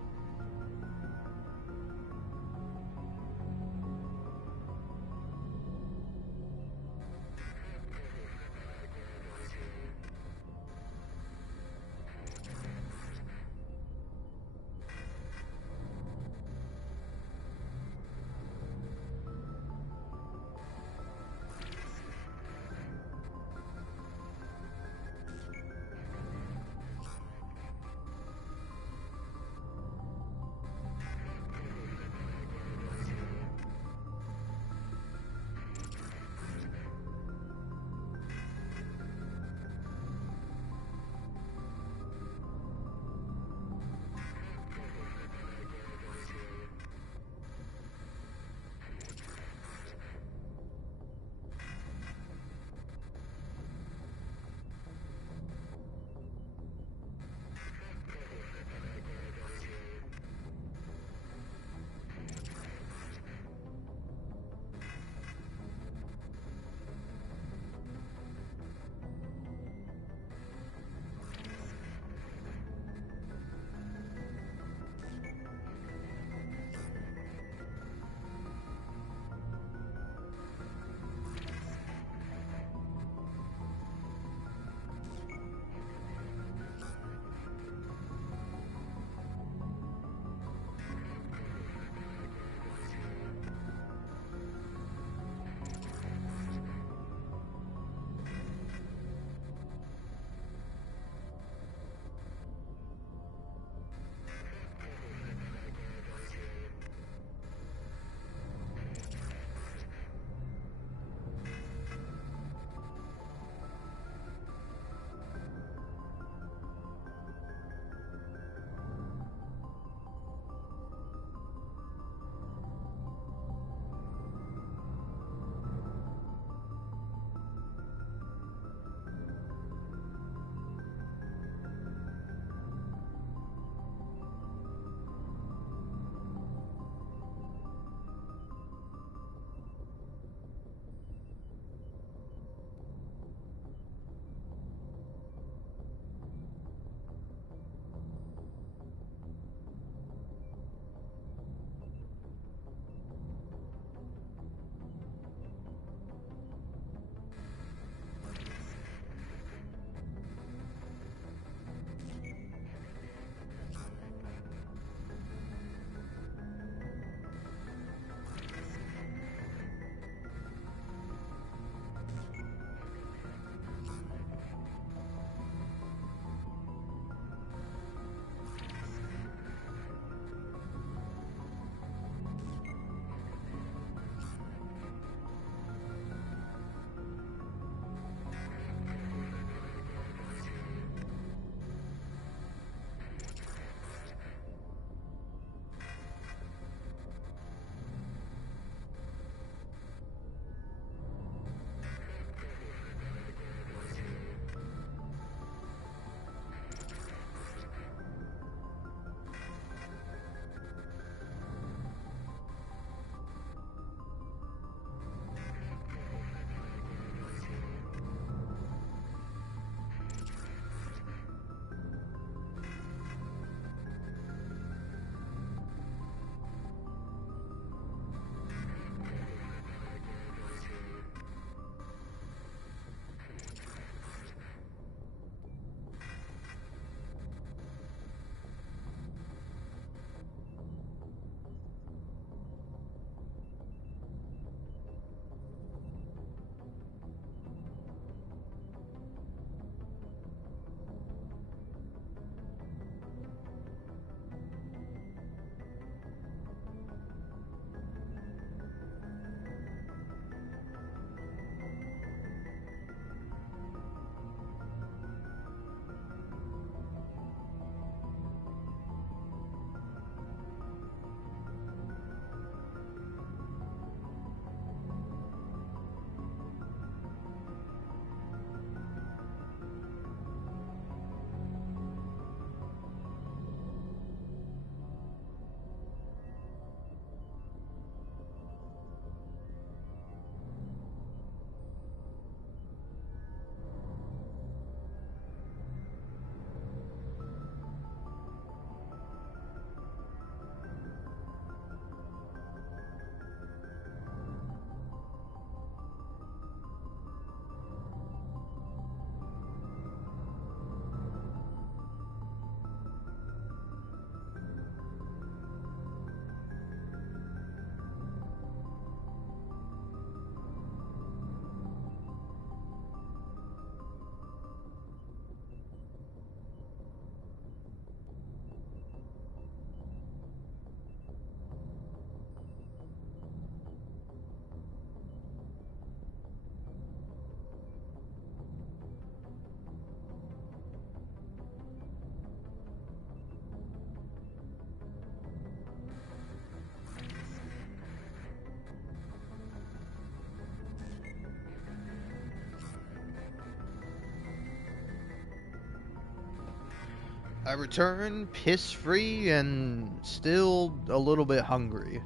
I return piss-free and still a little bit hungry.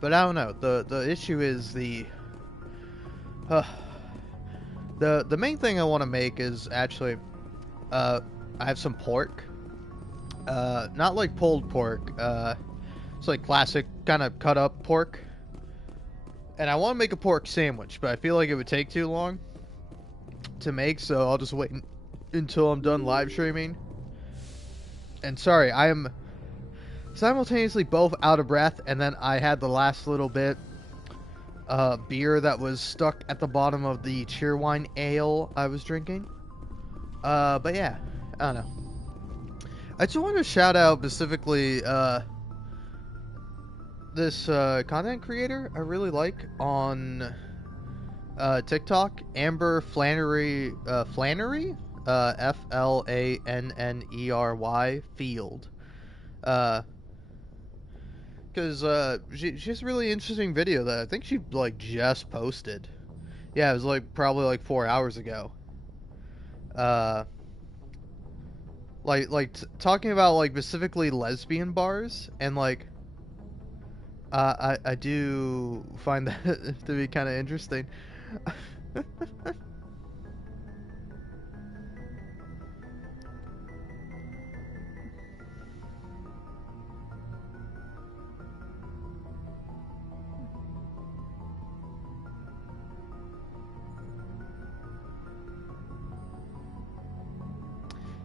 But I don't know. The issue is the main thing I want to make is actually I have some pork. Not like pulled pork. It's like classic kind of cut up pork. And I want to make a pork sandwich, but I feel like it would take too long to make, so I'll just wait until I'm done live streaming. And sorry, I am simultaneously both out of breath, and then I had the last little bit beer that was stuck at the bottom of the Cheerwine ale I was drinking. But yeah, I don't know. I just want to shout out specifically this content creator I really like on TikTok, Amber Flannery, Flannery Field, because she has a really interesting video that I think she like just posted. Yeah, it was like probably like 4 hours ago. Talking about like specifically lesbian bars, and like I do find that to be kind of interesting.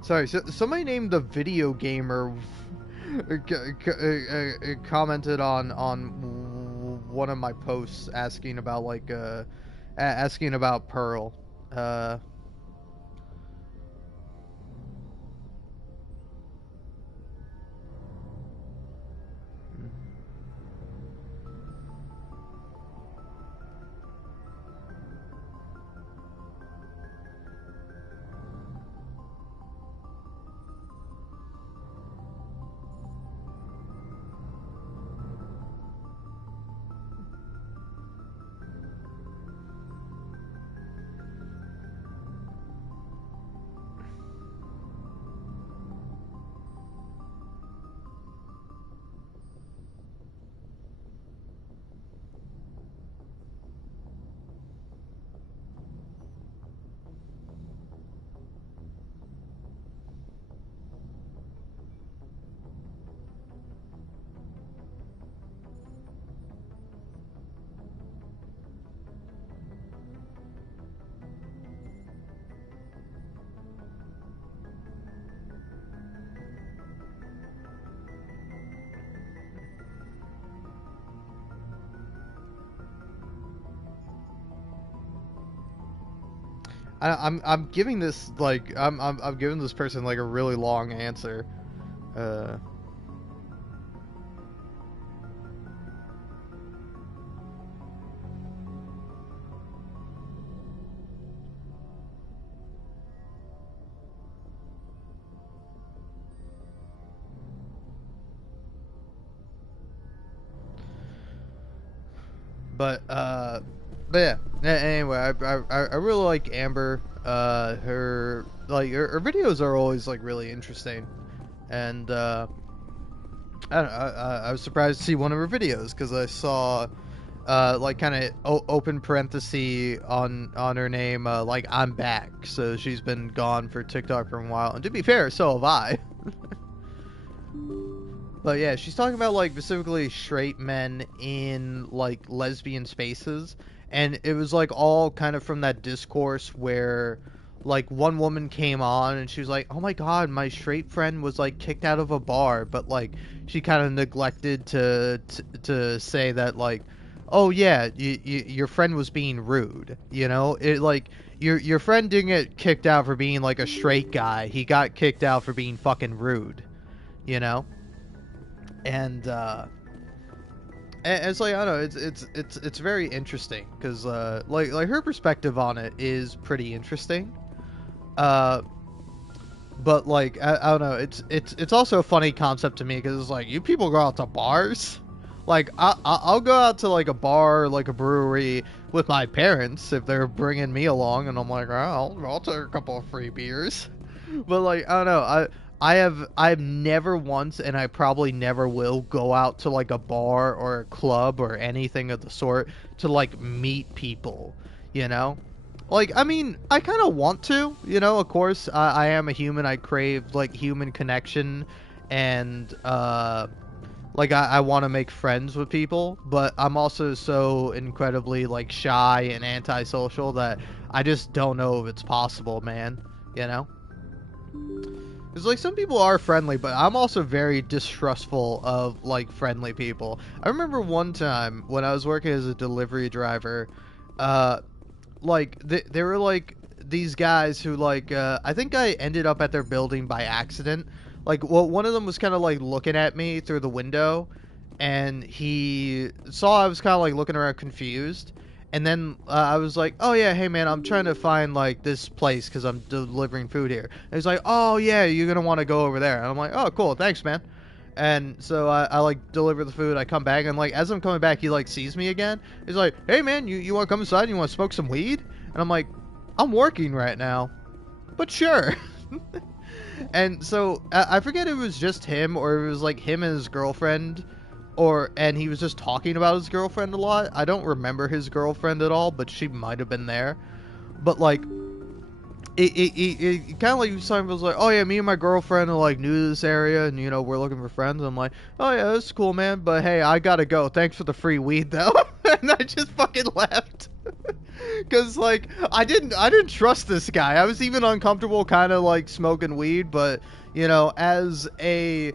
Sorry, so somebody named the video gamer commented on one of my posts asking about like asking about Pearl. I'm giving this like I'm giving this person like a really long answer. But yeah. Anyway, I really like Amber. Her videos are always like really interesting, and I don't know. I was surprised to see one of her videos because I saw like kind of open parenthesis on her name, like I'm back. So she's been gone for TikTok for a while, and to be fair, so have I. But yeah, she's talking about like specifically straight men in like lesbian spaces, and it was like all kind of from that discourse where like one woman came on and she was like, "Oh my god, my straight friend was like kicked out of a bar," but like she kind of neglected to say that like, "Oh yeah, your friend was being rude," you know? It like your friend didn't get kicked out for being like a straight guy. He got kicked out for being fucking rude, you know? And it's like I don't know, it's very interesting because like her perspective on it is pretty interesting. But like I don't know, it's also a funny concept to me because it's like, you people go out to bars. Like I'll go out to like a bar, like a brewery with my parents if they're bringing me along, and I'm like, oh, I'll take a couple of free beers. But like I don't know, I've never once, and I probably never will, go out to like a bar or a club or anything of the sort to like meet people, you know? Like, I mean, I kind of want to, you know, of course, I am a human, I crave like human connection, and like I want to make friends with people, but I'm also so incredibly like shy and antisocial that I just don't know if it's possible, man, you know? Because, like, some people are friendly, but I'm also very distrustful of, like, friendly people. I remember one time when I was working as a delivery driver, like, there were, like, these guys who, like, I think I ended up at their building by accident. Like, well, one of them was kind of, like, looking at me through the window, and he saw I was kind of, like, looking around confused. And then I was like, oh, yeah, hey, man, I'm trying to find, like, this place because I'm delivering food here. And he's like, oh, yeah, you're going to want to go over there. And I'm like, oh, cool, thanks, man. And so I like, deliver the food. I come back, and, like, as I'm coming back, he, like, sees me again. He's like, hey, man, you want to come inside? You want to smoke some weed? And I'm like, I'm working right now. But sure. And so I forget if it was just him or it was, like, him and his girlfriend. And he was just talking about his girlfriend a lot. I don't remember his girlfriend at all, but she might have been there. But, like, it kind of like something was like, oh, yeah, me and my girlfriend are, like, new to this area, and, you know, we're looking for friends. I'm like, oh, yeah, that's cool, man, but, hey, I gotta go. Thanks for the free weed, though. And I just fucking left. Because, like, I didn't trust this guy. I was even uncomfortable kind of, like, smoking weed, but, you know, as a...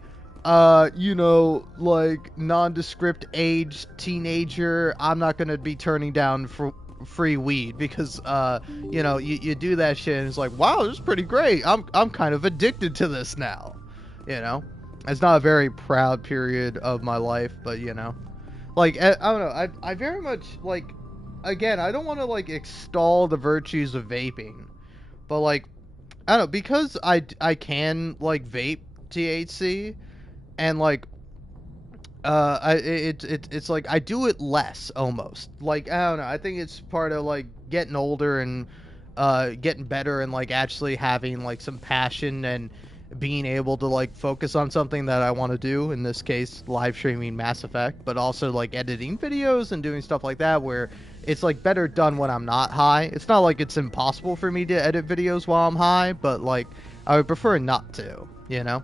you know, like, nondescript age teenager, I'm not gonna be turning down for free weed because, you know, you do that shit and it's like, wow, this is pretty great. I'm kind of addicted to this now, you know? It's not a very proud period of my life, but, you know. Like, I don't know, I very much, like, again, I don't want to, like, extol the virtues of vaping, but, like, I don't know, because I can, like, vape THC, and like it's like I do it less almost. Like, I don't know, I think it's part of like getting older and getting better and like actually having like some passion and being able to like focus on something that I want to do, in this case live streaming Mass Effect, but also like editing videos and doing stuff like that where it's like better done when I'm not high. It's not like it's impossible for me to edit videos while I'm high, but like I would prefer not to, you know?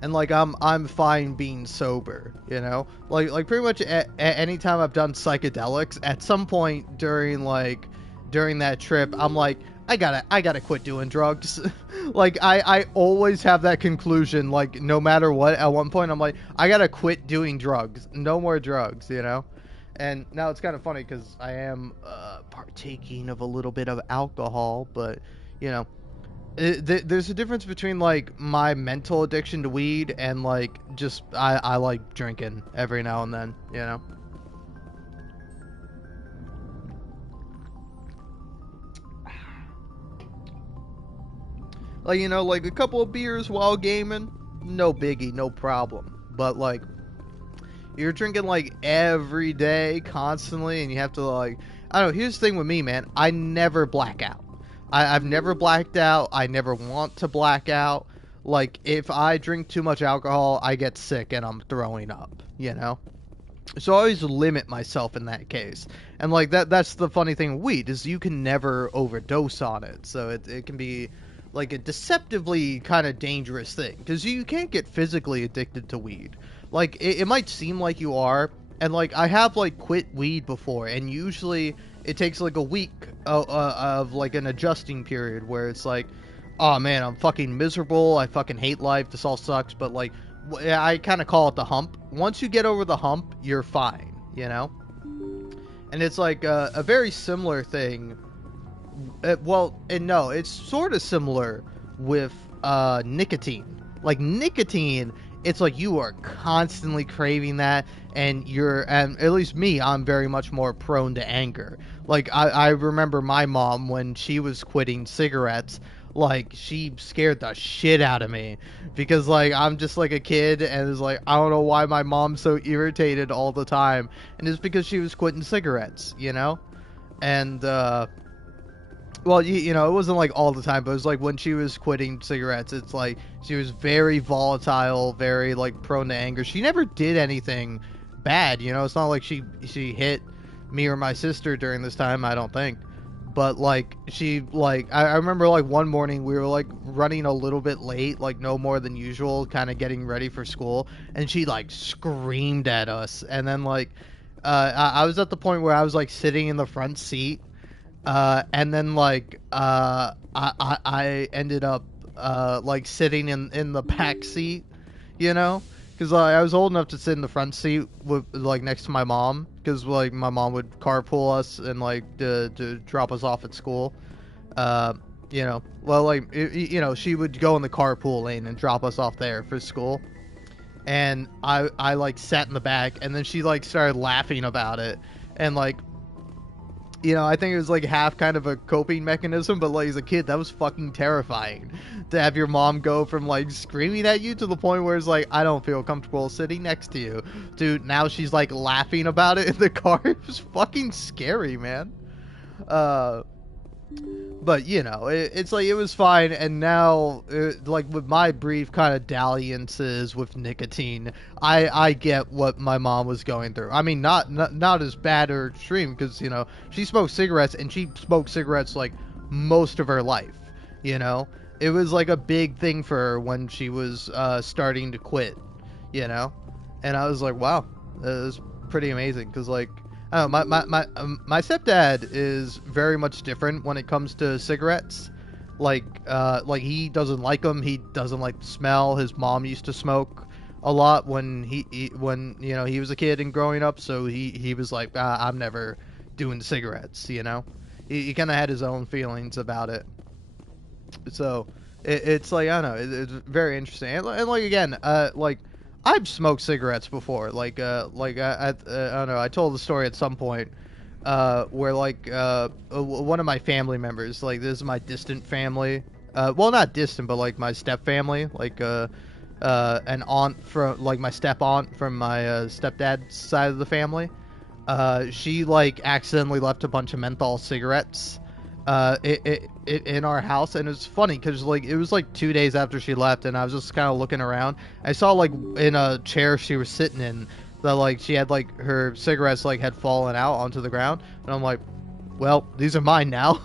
And like I'm fine being sober, you know, like pretty much at any time I've done psychedelics, at some point during that trip, I'm like, I gotta quit doing drugs. Like I always have that conclusion, like no matter what. At one point, I'm like, I gotta quit doing drugs, no more drugs, you know. And now it's kind of funny because I am partaking of a little bit of alcohol, but you know. There's a difference between like my mental addiction to weed and like just I like drinking every now and then, you know. Like, you know, like a couple of beers while gaming, no biggie, no problem. But like you're drinking like every day constantly and you have to like, I don't know, here's the thing with me, man, I never black out. I've never blacked out. I never want to black out. Like, if I drink too much alcohol, I get sick and I'm throwing up, you know? So I always limit myself in that case. And, like, that's the funny thing with weed, is you can never overdose on it. So it can be, like, a deceptively kind of dangerous thing. Because you can't get physically addicted to weed. Like, it might seem like you are. And, like, I have, like, quit weed before. And usually it takes like a week of like an adjusting period where it's like, oh man, I'm fucking miserable, I fucking hate life, this all sucks, but like I kind of call it the hump. Once you get over the hump, you're fine, you know. And it's like a very similar thing, well, and no, it's sort of similar with nicotine. Like nicotine, it's like you are constantly craving that, and at least me, I'm very much more prone to anger. Like, I remember my mom, when she was quitting cigarettes, like, she scared the shit out of me, because, like, I'm just, like, a kid, and it's like, I don't know why my mom's so irritated all the time, and it's because she was quitting cigarettes, you know? And, Well, you know, it wasn't like all the time, but it was like when she was quitting cigarettes, it's like she was very volatile, very like prone to anger. She never did anything bad, you know. It's not like she hit me or my sister during this time, I don't think. But like I remember like one morning we were like running a little bit late, like no more than usual, kind of getting ready for school, and she like screamed at us, and then like I was at the point where I was like sitting in the front seat. And then like I ended up like sitting in the back seat, you know, because I was old enough to sit in the front seat with like next to my mom, because like my mom would carpool us and like to drop us off at school. You know, well like you know, she would go in the carpool lane and drop us off there for school, and I like sat in the back, and then she like started laughing about it, and like, you know, I think it was like half kind of a coping mechanism, but like as a kid, that was fucking terrifying to have your mom go from like screaming at you to the point where it's like, I don't feel comfortable sitting next to you, to now she's like laughing about it in the car. It was fucking scary, man. But you know, it's like it was fine, and now like with my brief kind of dalliances with nicotine, I get what my mom was going through. I mean, not as bad or extreme, because you know, she smoked cigarettes, and she smoked cigarettes like most of her life. You know, it was like a big thing for her when she was starting to quit. You know, and I was like, wow, that was pretty amazing, because like, I don't know, my stepdad is very much different when it comes to cigarettes. Like he doesn't like them. He doesn't like the smell. His mom used to smoke a lot when when you know, he was a kid and growing up. So he was like, I'm never doing cigarettes. You know, he kind of had his own feelings about it. So it's like, I don't know, it's very interesting. And like again, like, I've smoked cigarettes before, I don't know, I told the story at some point, where like, one of my family members, like, this is my distant family, well, not distant, but like my step family, like, an aunt from, like, my step aunt from my, stepdad's side of the family, she like accidentally left a bunch of menthol cigarettes, in our house, and it's funny because like it was like 2 days after she left, and I was just kind of looking around. I saw like in a chair she was sitting in that like she had like her cigarettes like had fallen out onto the ground, and I'm like, well, these are mine now.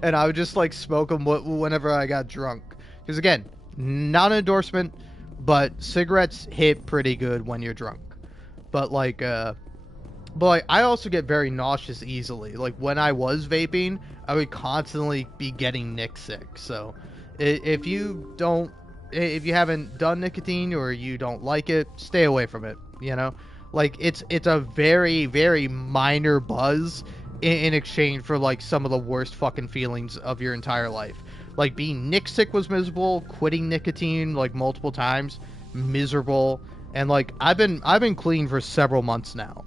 And I would just like smoke them whenever I got drunk, because again, not an endorsement, but cigarettes hit pretty good when you're drunk. But like I also get very nauseous easily. Like when I was vaping, I would constantly be getting Nick sick. So if you haven't done nicotine or you don't like it, stay away from it, you know? Like it's a very, very minor buzz in exchange for like some of the worst fucking feelings of your entire life. Like being Nick sick was miserable, quitting nicotine like multiple times, miserable. And like I've been clean for several months now.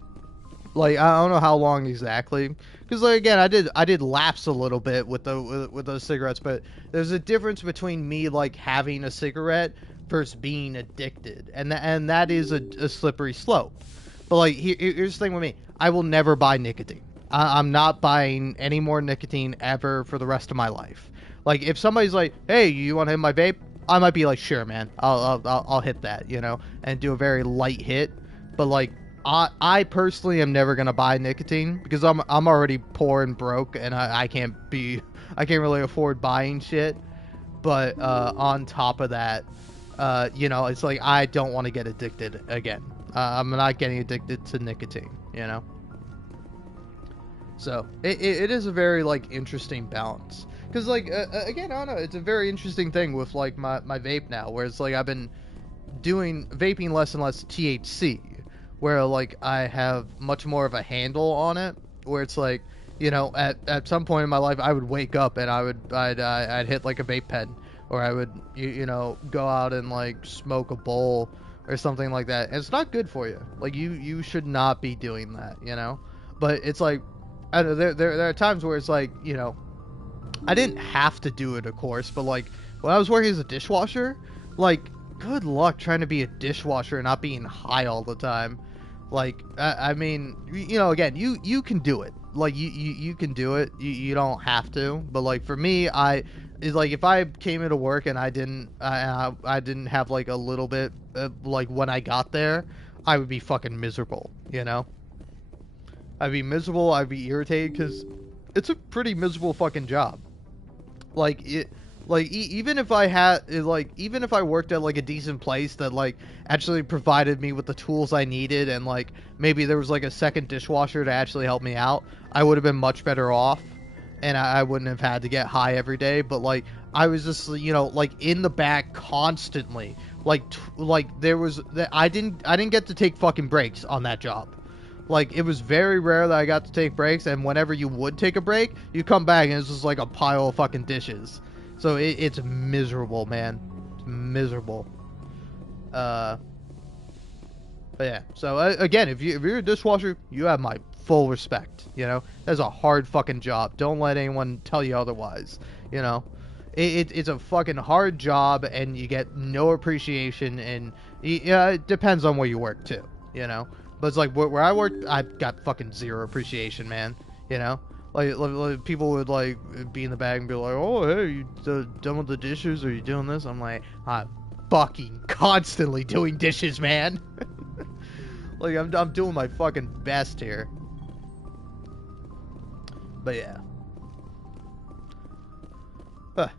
Like, I don't know how long exactly, because like again, I did lapse a little bit with those cigarettes, but there's a difference between me like having a cigarette versus being addicted, and that is a slippery slope. But like here's the thing with me, I will never buy nicotine. I'm not buying any more nicotine ever for the rest of my life. Like if somebody's like, hey, you want to hit my vape? I might be like, sure, man, I'll hit that, you know, and do a very light hit, but like, I personally am never gonna buy nicotine because I'm already poor and broke, and I can't really afford buying shit. But on top of that, you know, it's like I don't want to get addicted again. I'm not getting addicted to nicotine, you know. So it is a very like interesting balance, because like again, I don't know, it's a very interesting thing with like my vape now, where it's like I've been doing vaping less and less THC. Where like I have much more of a handle on it, where it's like, you know, at some point in my life I would wake up and I'd hit like a vape pen, or I would you know, go out and like smoke a bowl or something like that. And it's not good for you. Like you should not be doing that, you know. But it's like, I don't know, there are times where it's like, you know, I didn't have to do it, of course, but like when I was working as a dishwasher, like, good luck trying to be a dishwasher and not being high all the time. Like, I mean, you know, again, you can do it. Like, you can do it. You don't have to. But like for me, it's like if I came into work and I didn't have like a little bit like when I got there, I would be fucking miserable. You know, I'd be miserable. I'd be irritated because it's a pretty miserable fucking job. Like it. Like, even if I had, like, even if I worked at, like, a decent place that, like, actually provided me with the tools I needed and, like, maybe there was, like, a second dishwasher to actually help me out, I would have been much better off, and I wouldn't have had to get high every day, but, like, I was just, you know, like, in the back constantly. Like, there was, I didn't get to take fucking breaks on that job. Like, it was very rare that I got to take breaks, and whenever you would take a break, you come back and it's just, like, a pile of fucking dishes. So it's miserable, man. It's miserable. But yeah. So again, if you're a dishwasher, you have my full respect. You know, that's a hard fucking job. Don't let anyone tell you otherwise. You know, it's a fucking hard job, and you get no appreciation. And yeah, it depends on where you work too. You know, but it's like where I work, I got fucking zero appreciation, man. You know. Like people would like be in the back and be like, "Oh, hey, you done with the dishes? Or you doing this?" I'm like, I'm fucking constantly doing dishes, man. Like I'm doing my fucking best here. But yeah.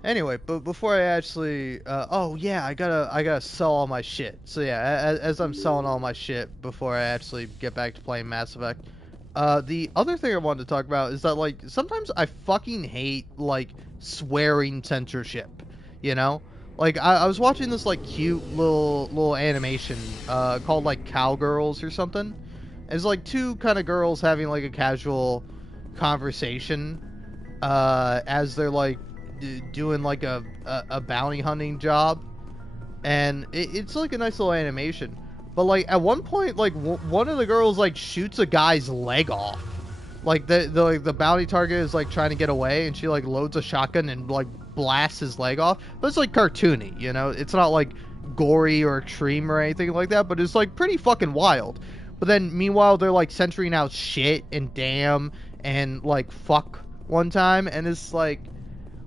Anyway, but before I actually, oh yeah, I gotta sell all my shit. So yeah, as I'm selling all my shit before I actually get back to playing Mass Effect. The other thing I wanted to talk about is that, like, sometimes I fucking hate, like, swearing censorship, you know? Like, I was watching this, like, cute little animation, called, like, Cowgirls or something. It's, like, two kind of girls having, like, a casual conversation, as they're, like, doing, like, a bounty hunting job. And it's, like, a nice little animation. But, like, at one point, like, one of the girls, like, shoots a guy's leg off. Like, the bounty target is, like, trying to get away, and she, like, loads a shotgun and, like, blasts his leg off. But it's, like, cartoony, you know? It's not, like, gory or extreme or anything like that, but it's, like, pretty fucking wild. But then, meanwhile, they're, like, censoring out shit and damn and, like, fuck one time. And it's, like,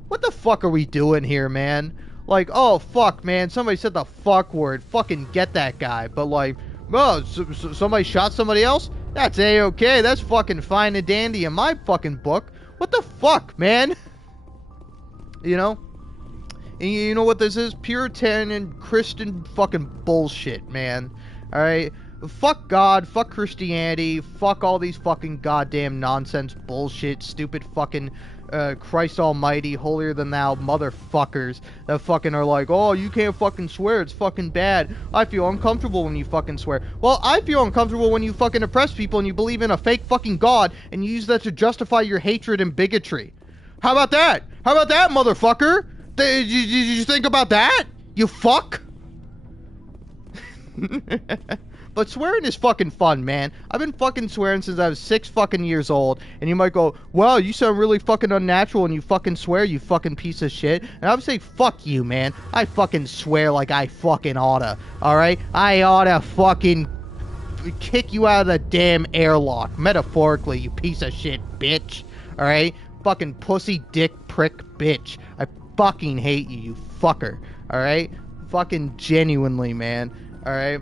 what the fuck are we doing here, man? Like, oh, fuck, man, somebody said the fuck word. Fucking get that guy. But, like, oh, somebody shot somebody else? That's A-okay. That's fucking fine and dandy in my fucking book. What the fuck, man? You know? And you know what this is? Puritan and Christian fucking bullshit, man. Alright? Fuck God, fuck Christianity, fuck all these fucking goddamn nonsense bullshit, stupid fucking Christ almighty, holier than thou motherfuckers that fucking are like, oh, you can't fucking swear, it's fucking bad. I feel uncomfortable when you fucking swear. Well, I feel uncomfortable when you fucking oppress people and you believe in a fake fucking God and you use that to justify your hatred and bigotry. How about that? How about that, motherfucker? Did you think about that? You fuck? But swearing is fucking fun, man. I've been fucking swearing since I was 6 fucking years old. And you might go, wow, you sound really fucking unnatural and you fucking swear, you fucking piece of shit. And I would say, fuck you, man. I fucking swear like I fucking oughta. Alright? I oughta fucking kick you out of the damn airlock. Metaphorically, you piece of shit, bitch. Alright? Fucking pussy dick prick bitch. I fucking hate you, you fucker. Alright? Fucking genuinely, man. Alright?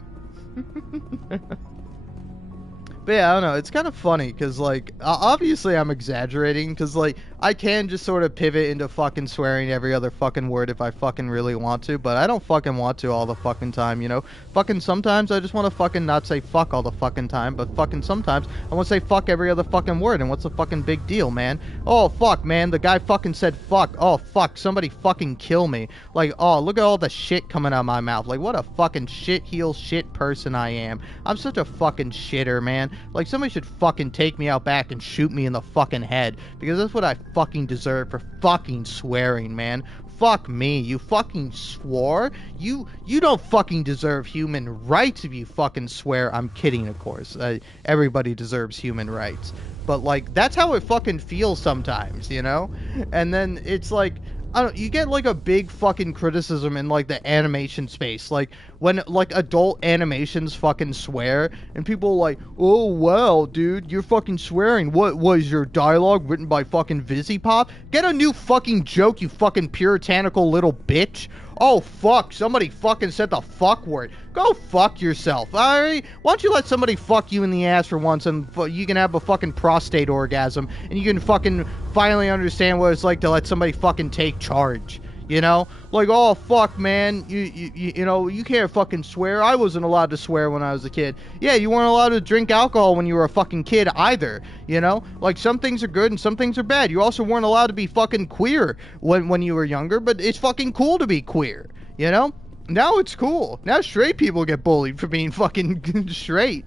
But yeah, I don't know, it's kind of funny, because, like, obviously I'm exaggerating, because, like, I can just sort of pivot into fucking swearing every other fucking word if I fucking really want to, but I don't fucking want to all the fucking time, you know? Fucking sometimes I just want to fucking not say fuck all the fucking time, but fucking sometimes I want to say fuck every other fucking word, and what's the fucking big deal, man? Oh, fuck, man, the guy fucking said fuck. Oh, fuck, somebody fucking kill me. Like, oh, look at all the shit coming out of my mouth. Like, what a fucking shit-heel shit person I am. I'm such a fucking shitter, man. Like, somebody should fucking take me out back and shoot me in the fucking head, because that's what I fucking deserve for fucking swearing, man. Fuck me, you fucking swore? You don't fucking deserve human rights if you fucking swear. I'm kidding, of course. Everybody deserves human rights. But, like, that's how it fucking feels sometimes, you know? And then it's like, I don't, you get like a big fucking criticism in like the animation space, like when like adult animations fucking swear, and people are like, oh well, dude, you're fucking swearing. What was your dialogue written by fucking VisiPop? Get a new fucking joke, you fucking puritanical little bitch. Oh fuck, somebody fucking said the fuck word. Go fuck yourself, alright? Why don't you let somebody fuck you in the ass for once, and you can have a fucking prostate orgasm, and you can fucking finally understand what it's like to let somebody fucking take charge. You know? Like, oh, fuck, man. You know, you can't fucking swear. I wasn't allowed to swear when I was a kid. Yeah, you weren't allowed to drink alcohol when you were a fucking kid either. You know? Like, some things are good and some things are bad. You also weren't allowed to be fucking queer when you were younger, but it's fucking cool to be queer. You know? Now it's cool. Now straight people get bullied for being fucking straight.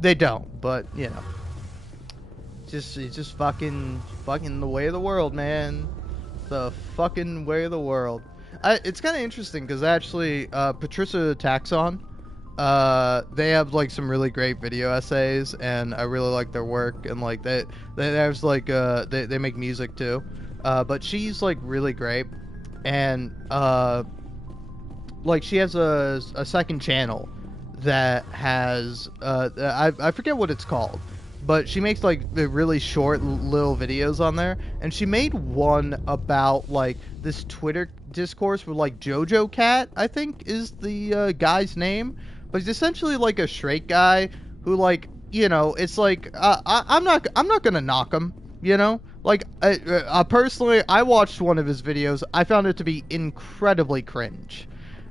They don't, but, you know. It's just fucking the way of the world, man. The fucking way of the world. It's kind of interesting because actually Patricia Taxon, they have like some really great video essays, and I really like their work, and like they have like they make music too, but she's like really great, and like she has a second channel that has I forget what it's called. But she makes like the really short little videos on there, and she made one about like this Twitter discourse with like Jojo Cat, I think is the guy's name, but he's essentially like a straight guy who, like, you know, it's like I'm not gonna knock him, you know, like personally I watched one of his videos, I found it to be incredibly cringe,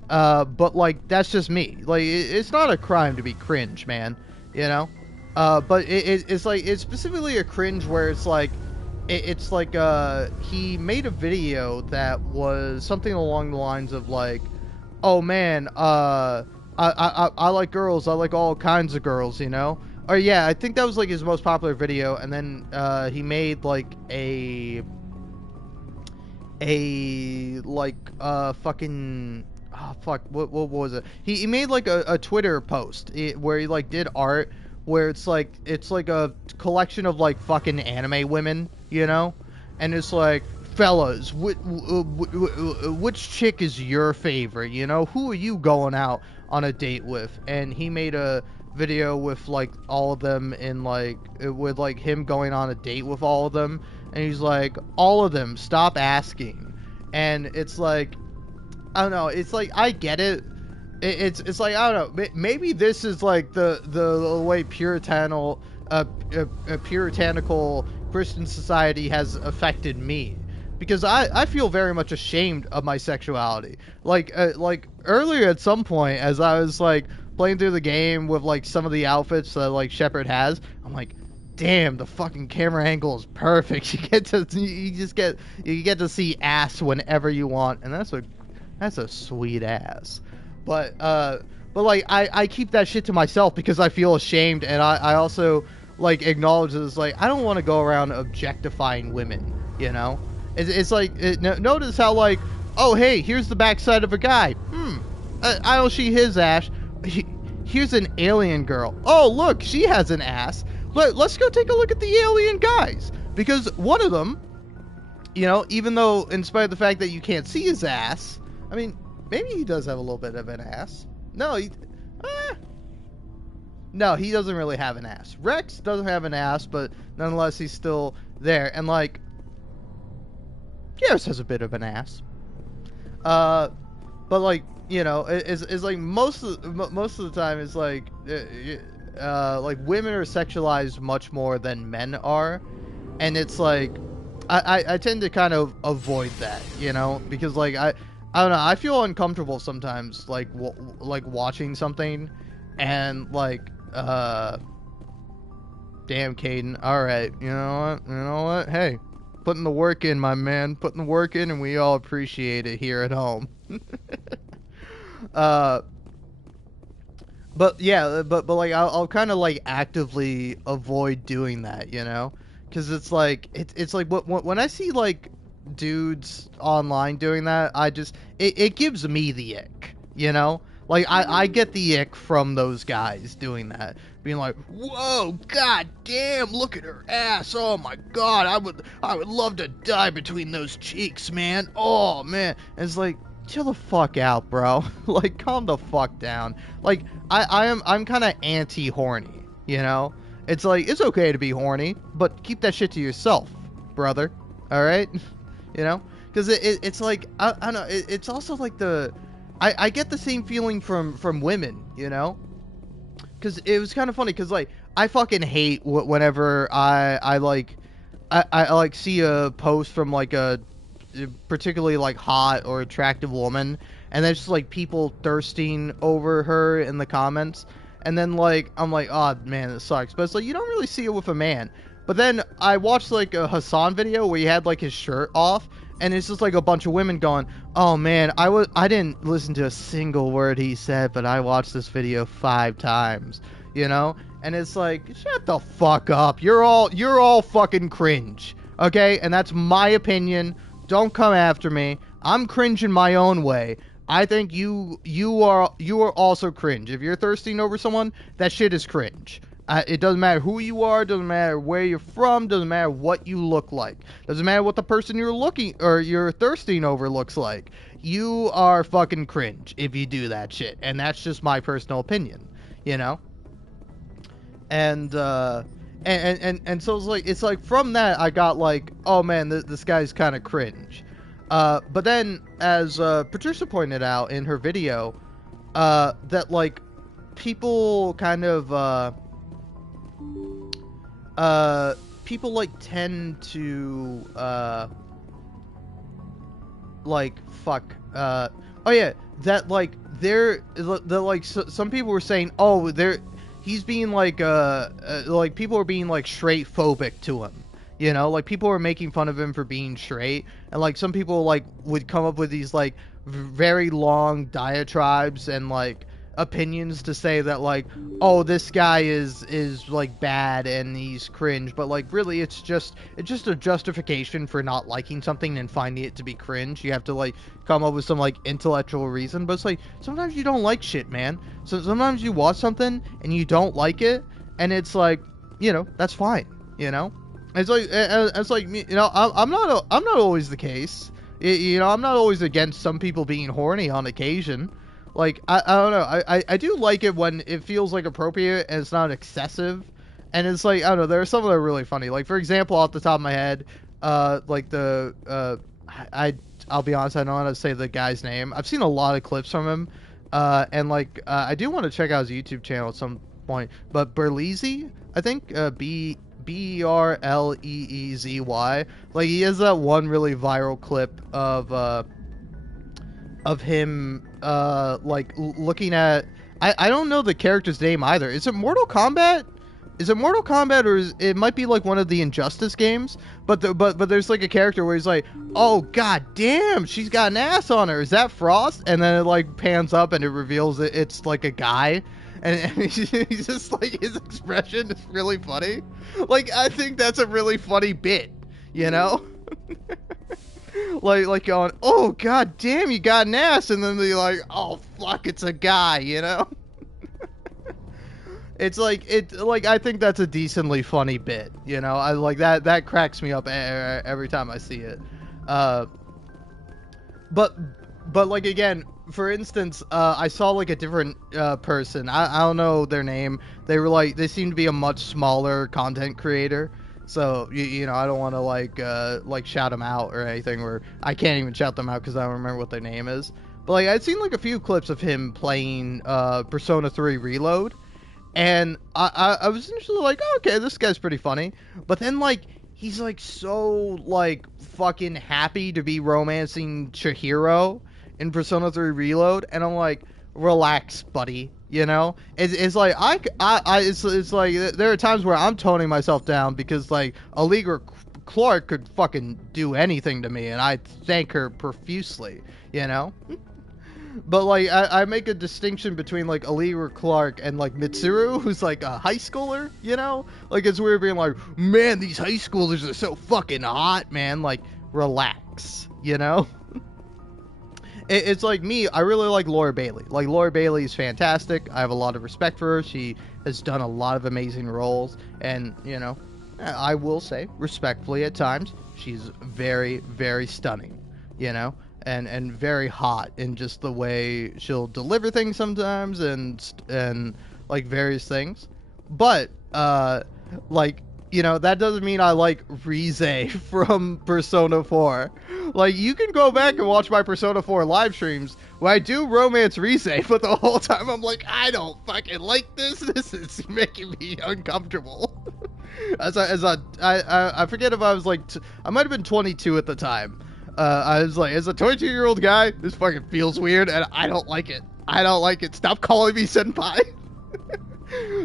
but like that's just me, like it's not a crime to be cringe, man, you know. But it's like, it's specifically a cringe where it's like, it's like, he made a video that was something along the lines of like, oh man, I like girls, I like all kinds of girls, you know? Or yeah, I think that was like his most popular video, and then, he made like fucking, oh fuck, what was it? He made like a Twitter post where he like did art, where it's like a collection of like fucking anime women, you know, and it's like, fellas, which chick is your favorite, you know, who are you going out on a date with? And he made a video with like all of them, in like with like him going on a date with all of them, and he's like, all of them, stop asking. And it's like, I don't know, it's like, I get it. It's like, I don't know, maybe this is like the way puritanical Christian society has affected me, because I feel very much ashamed of my sexuality. Like earlier at some point, as I was like playing through the game with like some of the outfits that like Shepard has, I'm like, damn, the fucking camera angle is perfect. You get to see ass whenever you want, and that's a sweet ass. But like, I keep that shit to myself because I feel ashamed, and I also like acknowledge that it's like, I don't want to go around objectifying women, you know? It's like, notice how like, oh hey, here's the backside of a guy. I don't see his ass. Here's an alien girl. Oh look, she has an ass. Let's go take a look at the alien guys, because one of them, you know, even though in spite of the fact that you can't see his ass, I mean, maybe he does have a little bit of an ass. No, no, he doesn't really have an ass. Rex doesn't have an ass, but nonetheless, he's still there. And like, Garrus has a bit of an ass. But like, you know, it's like most of the time, it's like women are sexualized much more than men are, and it's like, I tend to kind of avoid that, you know, because like I don't know, I feel uncomfortable sometimes, like like watching something, and like, damn, Caden, alright, you know what, hey, putting the work in, my man, putting the work in, and we all appreciate it here at home. But yeah, but like, I'll kind of like actively avoid doing that, you know, because it's like, it's like, when I see like dudes online doing that, it gives me the ick, you know? Like, I get the ick from those guys doing that. Being like, whoa, god damn, look at her ass. Oh my god, I would love to die between those cheeks, man. Oh, man. And it's like, chill the fuck out, bro. Like, calm the fuck down. Like, I'm kind of anti-horny, you know? It's like, it's okay to be horny, but keep that shit to yourself, brother. Alright? You know? Because it's like, I don't know, it's also like I get the same feeling from women, you know? Because it was kind of funny, because, like, I fucking hate whenever I like see a post from, like, a particularly, like, hot or attractive woman, and there's just, like, people thirsting over her in the comments, and then, like, I'm like, oh, man, this sucks. But it's like, you don't really see it with a man. But then I watched, like, a Hassan video where he had, like, his shirt off, and it's just like a bunch of women going, oh man, I didn't listen to a single word he said, but I watched this video 5 times, you know? And it's like, shut the fuck up. You're all fucking cringe, okay? And that's my opinion. Don't come after me. I'm cringe in my own way. I think you are also cringe. If you're thirsting over someone, that shit is cringe. It doesn't matter who you are, doesn't matter where you're from, doesn't matter what you look like, doesn't matter what the person you're thirsting over looks like. You are fucking cringe if you do that shit, and that's just my personal opinion, you know. And so it's like from that I got like, oh man, this guy's kind of cringe. But then, as Patricia pointed out in her video, that like people kind of people like tend to like fuck oh yeah, that like they're like some people were saying, oh, he's being like people are being like straight phobic to him, you know, like people are making fun of him for being straight, and like some people like would come up with these like very long diatribes and like opinions to say that like, oh, this guy is like bad and he's cringe, but like really it's just a justification for not liking something and finding it to be cringe. You have to like come up with some like intellectual reason, but it's like sometimes you don't like shit, man. So sometimes you watch something and you don't like it, and it's like, you know, that's fine, you know. It's like you know, I'm not always the case, you know. I'm not always against some people being horny on occasion. Like, I don't know, I do like it when it feels, like, appropriate and it's not excessive. And it's like, I don't know, there are some that are really funny. Like, for example, off the top of my head, like, I'll be honest, I don't want to say the guy's name. I've seen a lot of clips from him. And, like, I do want to check out his YouTube channel at some point. But Berleezy, I think, Berleezy. Like, he has that one really viral clip of him like looking at, I don't know the character's name either. Is it Mortal Kombat? Or it might be like one of the Injustice games? But there's like a character where he's like, oh god damn, she's got an ass on her. Is that Frost? And then it like pans up and it reveals it's like a guy. And he's just like, his expression is really funny. Like, I think that's a really funny bit, you know? like going, oh god damn, you got an ass, and then they're like, oh fuck, it's a guy, you know. It's like, I think that's a decently funny bit, you know. I like that cracks me up every time I see it. But like, again, for instance, I saw like a different person, I don't know their name. They seem to be a much smaller content creator. So, you know, I don't want to, like shout them out or anything, or I can't even shout them out because I don't remember what their name is. But, like, I'd seen, like, a few clips of him playing Persona 3 Reload, and I was initially like, oh, okay, this guy's pretty funny. But then, like, he's, like, so, like, fucking happy to be romancing Chihiro in Persona 3 Reload, and I'm like, relax, buddy. You know, it's like it's like there are times where I'm toning myself down because like Allegra Clark could fucking do anything to me, and I thank her profusely. You know, but like I make a distinction between like Allegra Clark and like Mitsuru, who's like a high schooler. You know, like it's weird being like, man, these high schoolers are so fucking hot, man. Like, relax. You know. it's like me. I really like Laura Bailey. Like, Laura Bailey is fantastic. I have a lot of respect for her. She has done a lot of amazing roles, and you know, I will say respectfully at times, she's very, very stunning. You know, and very hot in just the way she'll deliver things sometimes, and like various things. But like, you know, that doesn't mean I like Rize from Persona 4. Like, you can go back and watch my Persona 4 live streams where I do romance Rize, but the whole time I'm like, I don't fucking like this. This is making me uncomfortable. I forget if I was like, I might have been 22 at the time. I was like, as a 22-year-old guy, this fucking feels weird, and I don't like it. I don't like it. Stop calling me senpai.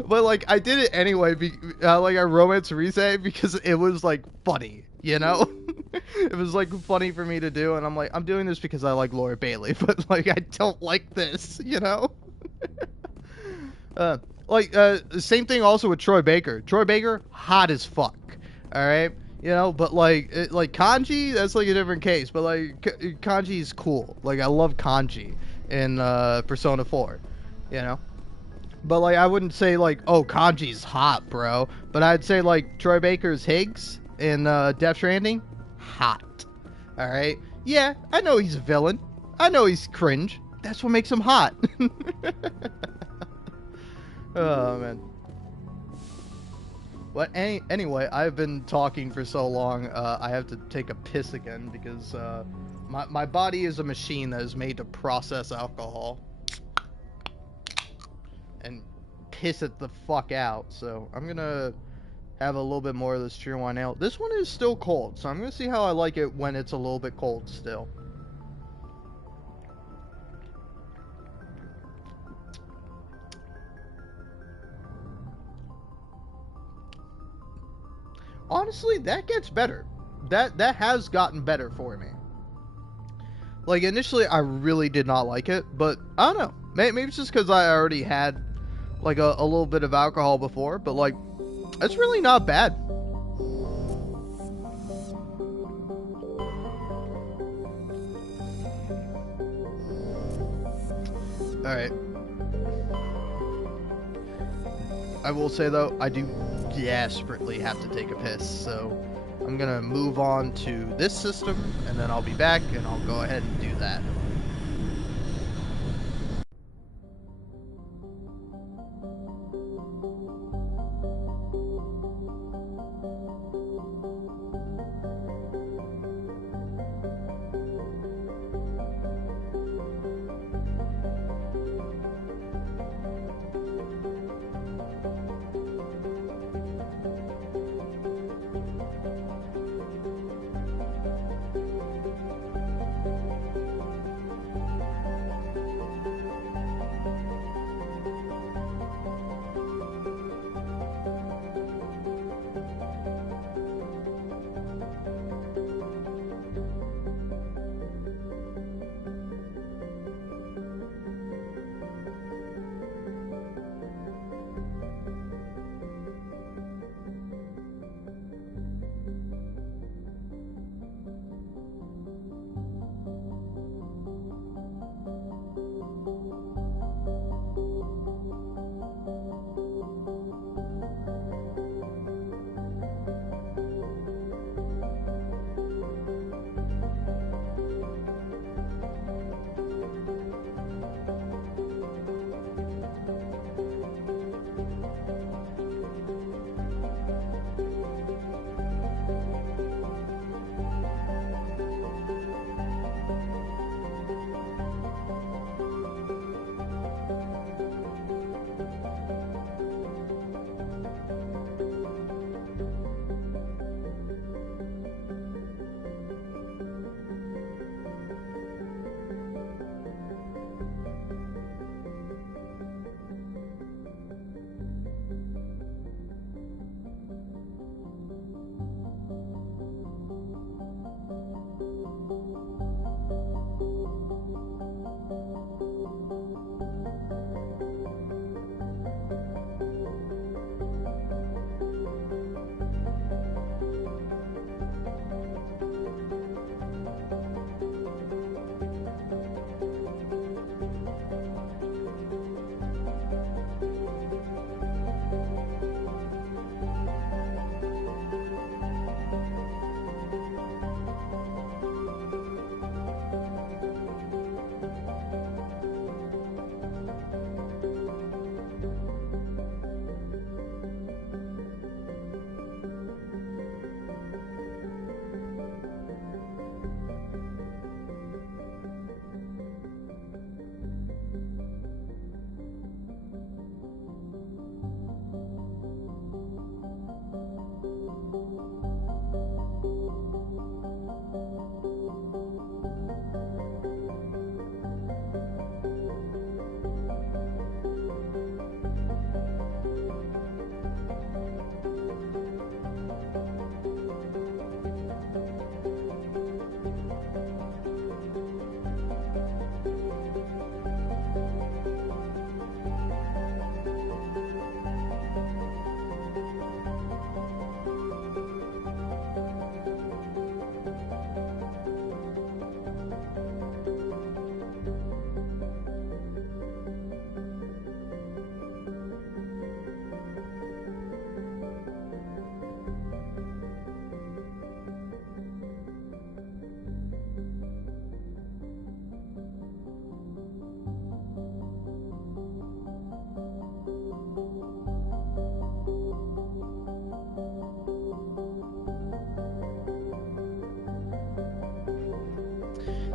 But like, I did it anyway. Like, I romanced Rize because it was like funny, you know. It was like funny for me to do, and I'm like, I'm doing this because I like Laura Bailey, but like, I don't like this, you know. Same thing also with Troy Baker. Troy Baker, hot as fuck. All right. You know, but like Kanji, that's like a different case. But like Kanji's cool. Like, I love Kanji in Persona 4. You know, but like, I wouldn't say like, oh, Kanji's hot, bro. But I'd say like Troy Baker's Higgs in Death Stranding, hot. All right, yeah, I know he's a villain. I know he's cringe. That's what makes him hot. Oh man. Well, anyway, I've been talking for so long, I have to take a piss again because my body is a machine that is made to process alcohol and piss it the fuck out. So I'm going to have a little bit more of this Cheerwine Ale. This one is still cold, so I'm going to see how I like it when it's a little bit cold still. Honestly, that gets better. That has gotten better for me. Like, initially, I really did not like it, but I don't know. Maybe it's just because I already had, like, a little bit of alcohol before, but, like, it's really not bad. Alright. I will say, though, I do desperately have to take a piss, so I'm gonna move on to this system, and then I'll be back, and I'll go ahead and do that.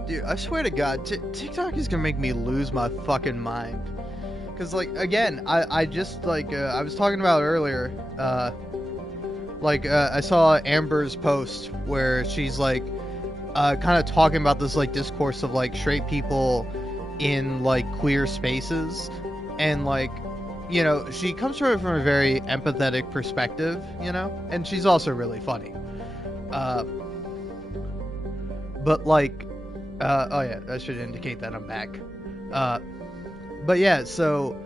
Dude, I swear to God, TikTok is gonna make me lose my fucking mind. Cause like, again, I just like, I was talking about earlier, I saw Amber's post where she's like, kind of talking about this like discourse of like straight people in like queer spaces, and like, you know, she comes from it from a very empathetic perspective, you know, and she's also really funny. But like, oh yeah, that should indicate that I'm back. But yeah, so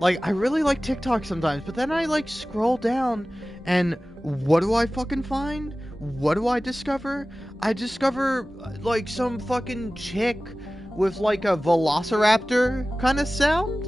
like, I really like TikTok sometimes, but then I like scroll down, and what do I fucking find? What do I discover? I discover like some fucking chick with like a velociraptor kind of sound,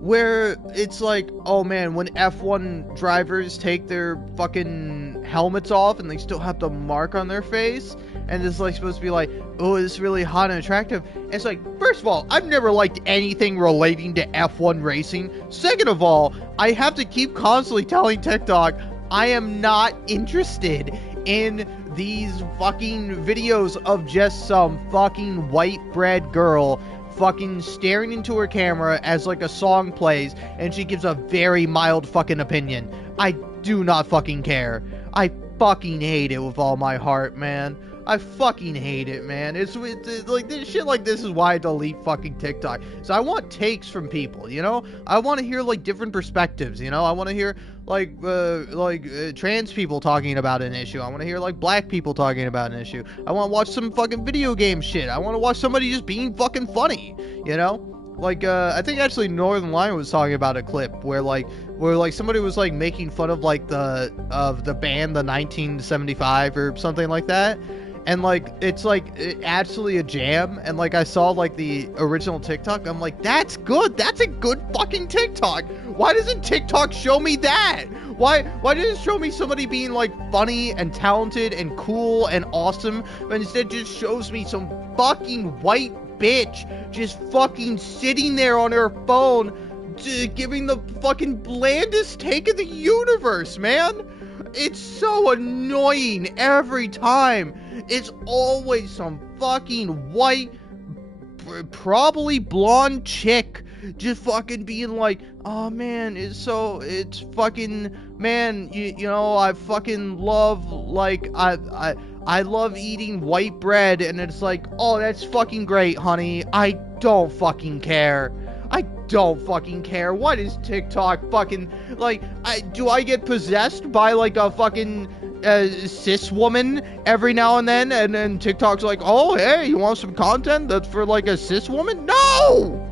where it's like, oh man, when F1 drivers take their fucking helmets off and they still have the mark on their face, and it's like supposed to be like, oh, this is really hot and attractive. And it's like, first of all, I've never liked anything relating to F1 racing. Second of all, I have to keep constantly telling TikTok I am not interested in these fucking videos of just some fucking white bread girl fucking staring into her camera as like a song plays and she gives a very mild fucking opinion. I do not fucking care. I fucking hate it with all my heart, man. I fucking hate it, man. It's like, this shit like this is why I delete fucking TikTok. So I want takes from people, you know? I want to hear like different perspectives, you know? I want to hear like trans people talking about an issue. I want to hear like black people talking about an issue. I want to watch some fucking video game shit. I want to watch somebody just being fucking funny, you know? Like, I think actually Northern Lion was talking about a clip where somebody was like making fun of like the band the 1975 or something like that. And like, it's like actually a jam. And like, I saw like the original TikTok. I'm like, that's good. That's a good fucking TikTok. Why doesn't TikTok show me that? Why does it show me somebody being like funny and talented and cool and awesome, but instead just shows me some fucking white bitch just fucking sitting there on her phone, giving the fucking blandest take of the universe, man? It's so annoying every time. It's always some fucking white, probably blonde chick just fucking being like, oh man, it's fucking, man, you know, I fucking love, like, I love eating white bread, and it's like, oh, that's fucking great, honey. I don't fucking care. I don't fucking care. What is TikTok fucking, like, do I get possessed by like a fucking cis woman every now and then TikTok's like, oh, hey, you want some content that's for like a cis woman? No,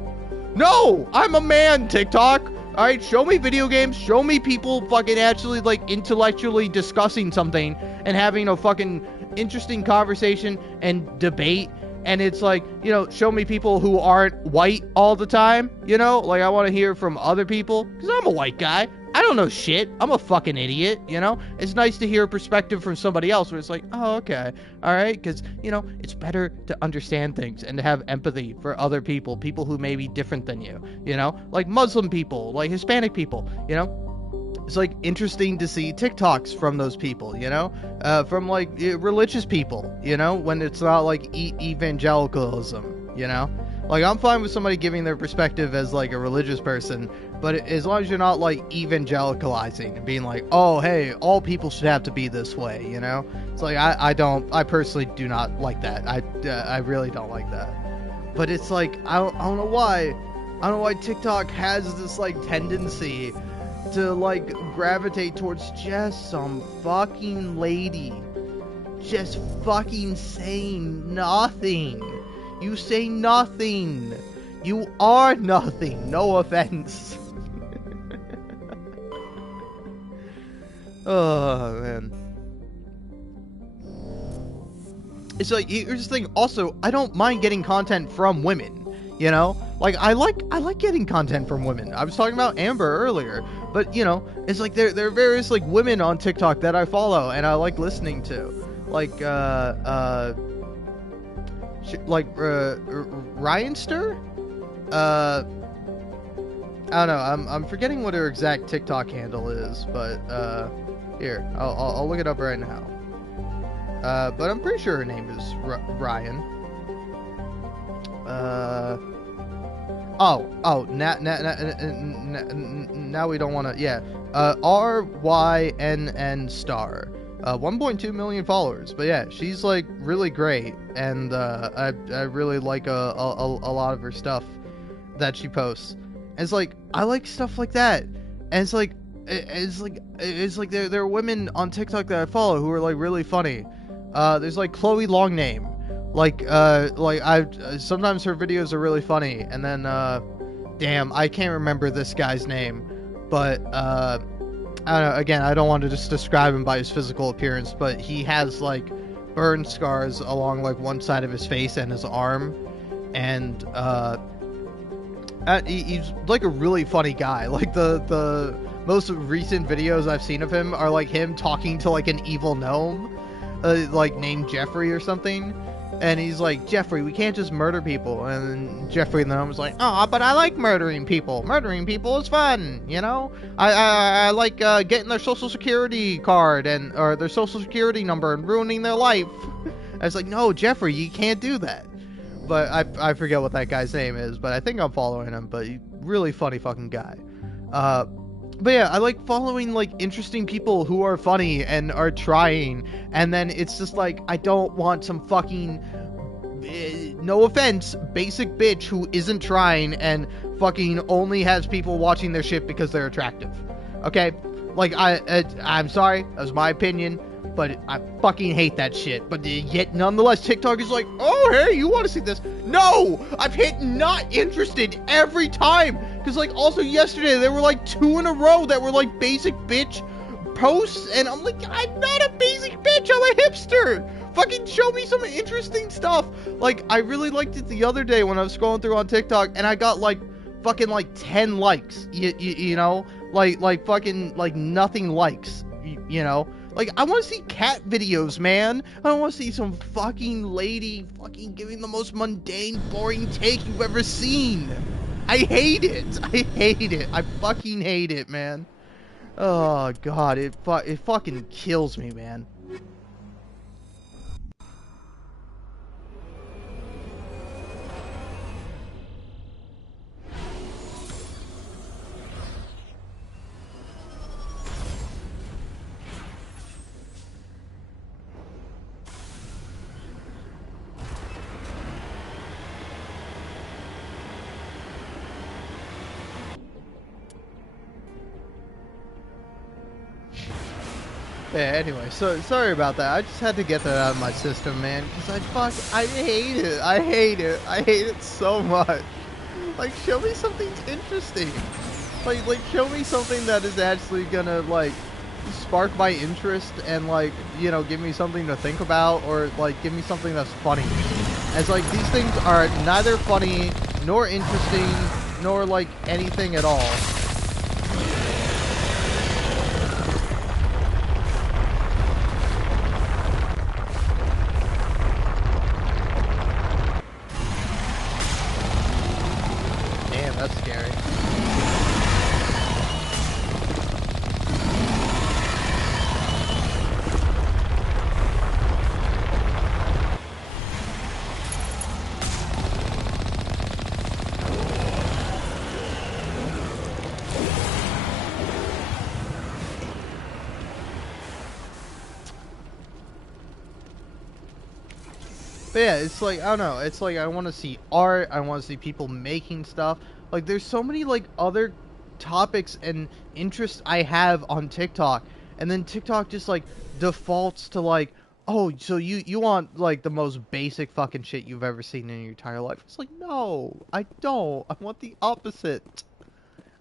I'm a man, TikTok. All right, show me video games, show me people fucking actually like intellectually discussing something and having a fucking interesting conversation and debate. And it's like, you know, show me people who aren't white all the time, you know? Like, I want to hear from other people, because I'm a white guy. I don't know shit. I'm a fucking idiot, you know? It's nice to hear a perspective from somebody else where it's like, oh, okay, all right? Because, you know, it's better to understand things and to have empathy for other people who may be different than you, you know? Like Muslim people, like Hispanic people, you know? It's like interesting to see TikToks from those people, you know, from like religious people, you know, when it's not like evangelicalism, you know, like I'm fine with somebody giving their perspective as like a religious person, but as long as you're not like evangelicalizing and being like, oh, hey, all people should have to be this way, you know, it's like, I personally do not like that. I really don't like that, but it's like, I don't know why TikTok has this like tendency to like gravitate towards just some fucking lady just fucking saying nothing. You say nothing. You are nothing. No offense. Oh man. It's like, here's the thing, also, I don't mind getting content from women, you know? Like, I like getting content from women. I was talking about Amber earlier, but, you know, it's like there are various, like, women on TikTok that I follow and I like listening to. Like, Ryanster? I don't know, I'm forgetting what her exact TikTok handle is, but, here, I'll look it up right now. But I'm pretty sure her name is Ryan. Now we don't want to. Yeah. RYNN star. 1.2 million followers. But yeah, she's like really great, and I really like a lot of her stuff that she posts. And it's like I like stuff like that, and it's like there are women on TikTok that I follow who are like really funny. There's like Chloe Longname. Like I sometimes her videos are really funny, and then damn, I can't remember this guy's name, but I don't know, again, I don't want to just describe him by his physical appearance, but he has like burn scars along like one side of his face and his arm, and he's like a really funny guy. Like the most recent videos I've seen of him are like him talking to like an evil gnome, like named Jeffrey or something. And he's like, Jeffrey, we can't just murder people. And then Jeffrey the gnome was like, oh, but I like murdering people. Murdering people is fun, you know? I like getting their social security card or their social security number and ruining their life. I was like, no, Jeffrey, you can't do that. But I forget what that guy's name is, but I think I'm following him. But he's really funny fucking guy. But yeah, I like following like interesting people who are funny and are trying, and then it's just like I don't want some fucking no offense, basic bitch who isn't trying and fucking only has people watching their shit because they're attractive. Okay? Like I'm sorry, that's my opinion, but I fucking hate that shit. But yet nonetheless TikTok is like, "Oh, hey, you want to see this?" No! I've hit not interested every time. Cuz like also yesterday there were like 2 in a row that were like basic bitch posts, and I'm like, I'm not a basic bitch, I'm a hipster. Fucking show me some interesting stuff. Like I really liked it the other day when I was scrolling through on TikTok and I got like fucking like 10 likes. You know? Like fucking like nothing likes, you know? Like, I want to see cat videos, man. I want to see some fucking lady fucking giving the most mundane, boring take you've ever seen. I hate it. I hate it. I fucking hate it, man. Oh, God. It fucking kills me, man. Yeah, anyway, so sorry about that. I just had to get that out of my system, man, because I hate it. I hate it. I hate it so much. Like, show me something interesting. Like show me something that is actually gonna, like, spark my interest and, like, you know, give me something to think about, or, like, give me something that's funny. As, like, these things are neither funny, nor interesting, nor, like, anything at all. That's scary. But yeah, it's like, I don't know, it's like I want to see art, I want to see people making stuff. Like, there's so many, like, other topics and interests I have on TikTok, and then TikTok just, like, defaults to, like, oh, so you want, like, the most basic fucking shit you've ever seen in your entire life. It's like, no, I don't. I want the opposite. I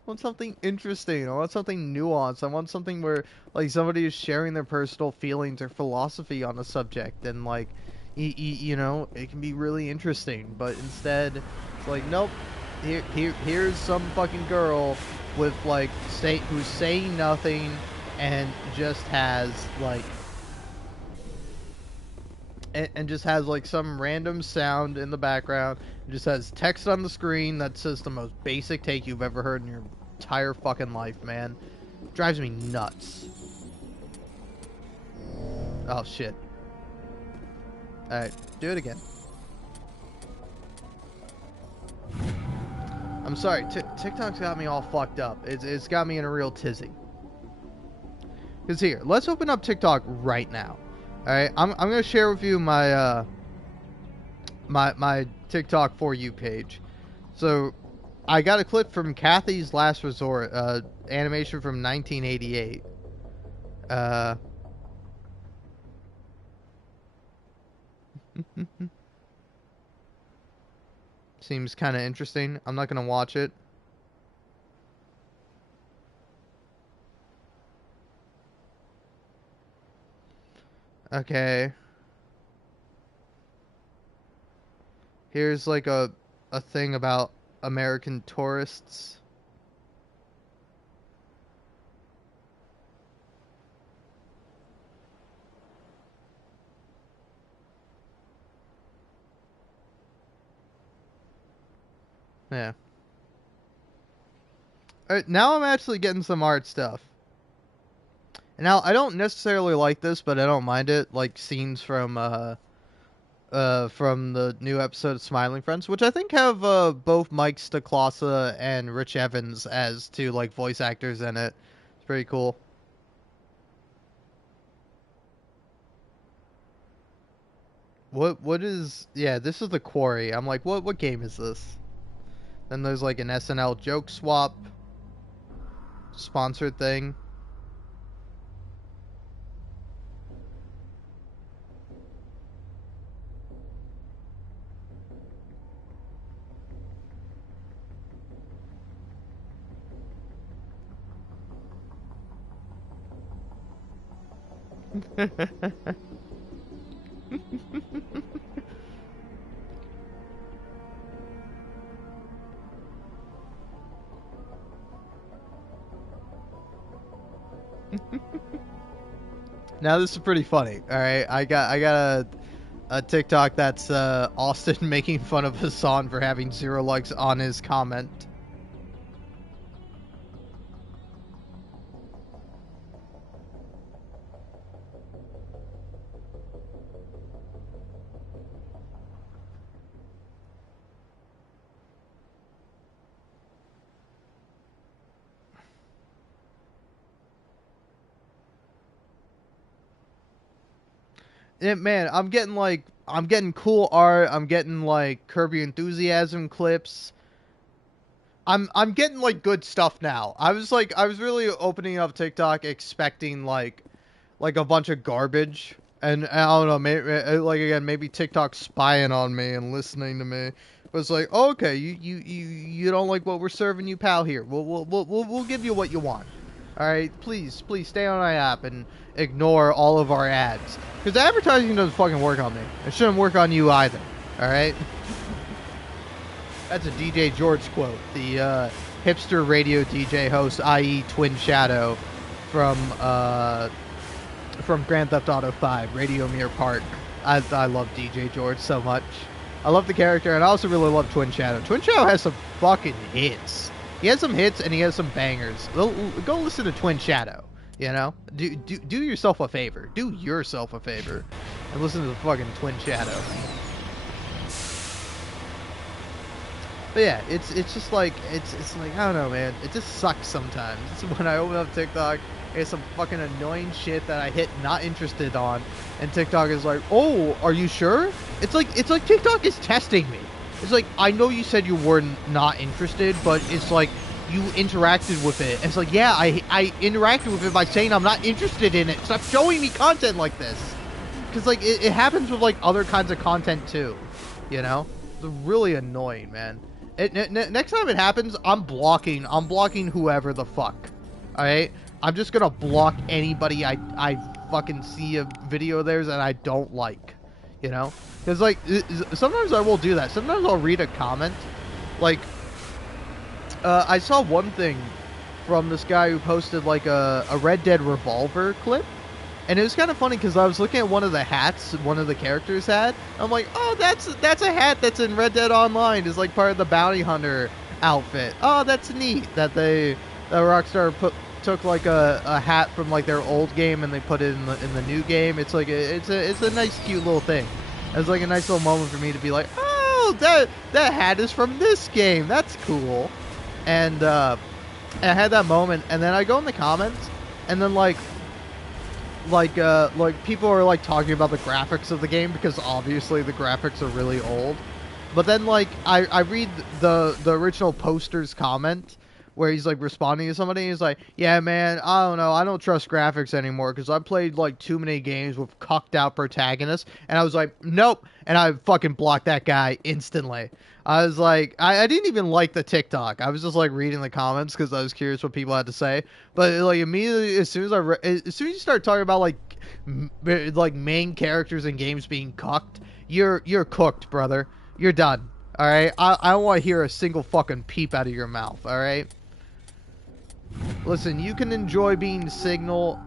want something interesting. I want something nuanced. I want something where, like, somebody is sharing their personal feelings or philosophy on a subject, and, like, you know, it can be really interesting. But instead, it's like, nope. Here's some fucking girl with, like, who's saying nothing and just has, like, and just has, like, some random sound in the background. It just has text on the screen that says the most basic take you've ever heard in your entire fucking life, man. It drives me nuts. Oh, shit. Alright, do it again. I'm sorry, TikTok's got me all fucked up. It's got me in a real tizzy. Because here, let's open up TikTok right now. Alright, I'm gonna share with you my my TikTok For You page. So, I got a clip from Kathy's Last Resort, animation from 1988. Seems kind of interesting. I'm not gonna watch it. Okay. Here's like a thing about American tourists. Yeah. Alright, now I'm actually getting some art stuff. Now, I don't necessarily like this, but I don't mind it. Like scenes from the new episode of Smiling Friends, which I think have both Mike Stacklasa and Rich Evans as two like voice actors in it. It's pretty cool. What is... Yeah, this is The Quarry. I'm like, what game is this? Then there's like an SNL joke swap sponsored thing. Now this is pretty funny. All right, I got a TikTok that's Austin making fun of Hassan for having 0 likes on his comment. Yeah, man, I'm getting cool art. I'm getting like Curb Your Enthusiasm clips. I'm getting like good stuff now. I was really opening up TikTok expecting like a bunch of garbage, and I don't know, maybe TikTok spying on me and listening to me. But it's like, oh, okay, you don't like what we're serving you, pal. Here, we'll give you what you want. All right, please stay on our app and ignore all of our ads, because advertising doesn't fucking work on me. It shouldn't work on you either. All right. That's a DJ George quote, the hipster radio DJ host, i.e. Twin Shadow, from Grand Theft Auto 5, Radio Mirror Park. I love DJ George so much. I love the character, and I also really love Twin Shadow. Twin Shadow has some fucking hits. He has some hits, and he has some bangers. Go listen to Twin Shadow, you know? Do yourself a favor. Do yourself a favor. And listen to the fucking Twin Shadow. But yeah, it's just like, it's like, I don't know, man. It just sucks sometimes. It's when I open up TikTok, it's some fucking annoying shit that I hit not interested on, and TikTok is like, oh, are you sure? It's like TikTok is testing me. It's like, I know you said you were not interested, but it's like, you interacted with it. It's like, yeah, I interacted with it by saying I'm not interested in it. Stop showing me content like this. Because, like, it happens with, like, other kinds of content, too. You know? It's really annoying, man. Next time it happens, I'm blocking whoever the fuck. Alright? I'm just gonna block anybody I fucking see a video of theirs and I don't like. You know? Because, like, sometimes I will do that. Sometimes I'll read a comment. Like, I saw one thing from this guy who posted, like, a Red Dead Revolver clip. And it was kind of funny because I was looking at one of the hats one of the characters had. I'm like, oh, that's a hat that's in Red Dead Online. It's like part of the bounty hunter outfit. Oh, that's neat that Rockstar took like a hat from like their old game and they put it in the new game. It's like it's a nice cute little thing. It's like a nice little moment for me to be like, oh, oh, that hat is from this game. That's cool. And I had that moment, and then I go in the comments, and then like people are like talking about the graphics of the game because obviously the graphics are really old. But then like I read the original poster's comment where he's like responding to somebody, and he's like, yeah, man, I don't know, I don't trust graphics anymore because I played like too many games with cucked out protagonists. And I was like, nope, and I fucking blocked that guy instantly. I was like, I didn't even like the TikTok. I was just like reading the comments because I was curious what people had to say. But like immediately, as soon as you start talking about like main characters in games being cucked, you're cooked, brother. You're done. All right. I don't want to hear a single fucking peep out of your mouth. All right. Listen, you can enjoy being single,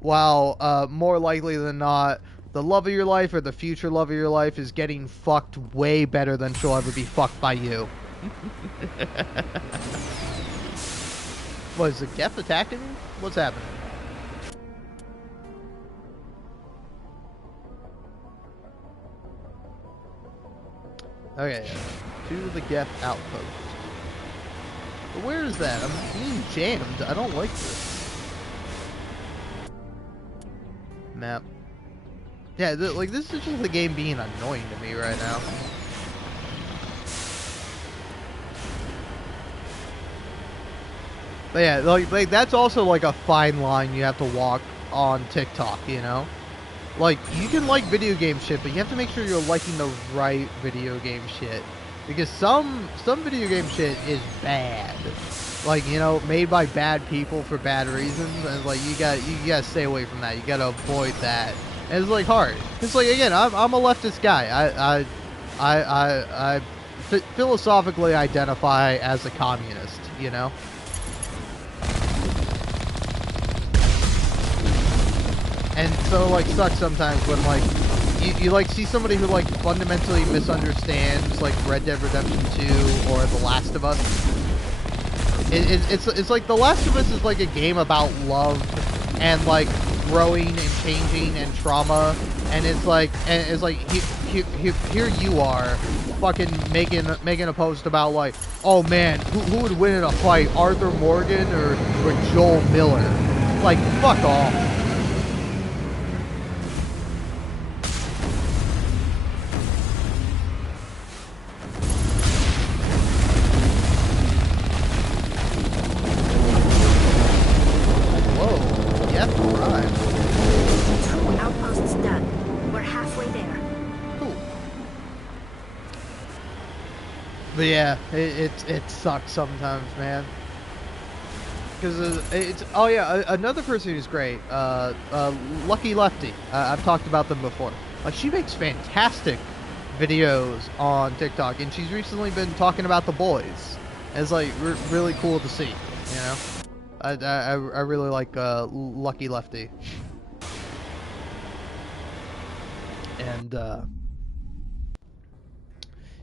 while more likely than not, the love of your life or the future love of your life is getting fucked way better than she'll ever be fucked by you. What, is the Geth attacking me? What's happening? Okay, to the Geth outpost. But where is that? I'm being jammed. I don't like this. Map. Yeah, like this is just the game being annoying to me right now. But yeah, like that's also like a fine line you have to walk on TikTok, you know? Like, you can like video game shit, but you have to make sure you're liking the right video game shit. Because some video game shit is bad. Like, you know, made by bad people for bad reasons, and like you gotta stay away from that. You gotta avoid that. And it's like hard. It's like, again, I'm a leftist guy. I philosophically identify as a communist, you know? And so, like, sucks sometimes when, like, you like, see somebody who, like, fundamentally misunderstands, like, Red Dead Redemption 2 or The Last of Us. It's like The Last of Us is, like, a game about love and, like, growing and changing and trauma. And it's like, here you are, fucking making a post about, like, oh, man, who would win in a fight, Arthur Morgan or Joel Miller? Like, fuck off. But yeah, it sucks sometimes, man. Because it's oh yeah, another person who's great, Lucky Lefty. I've talked about them before. Like, she makes fantastic videos on TikTok, and she's recently been talking about The Boys. And it's like really cool to see, you know. I really like Lucky Lefty. And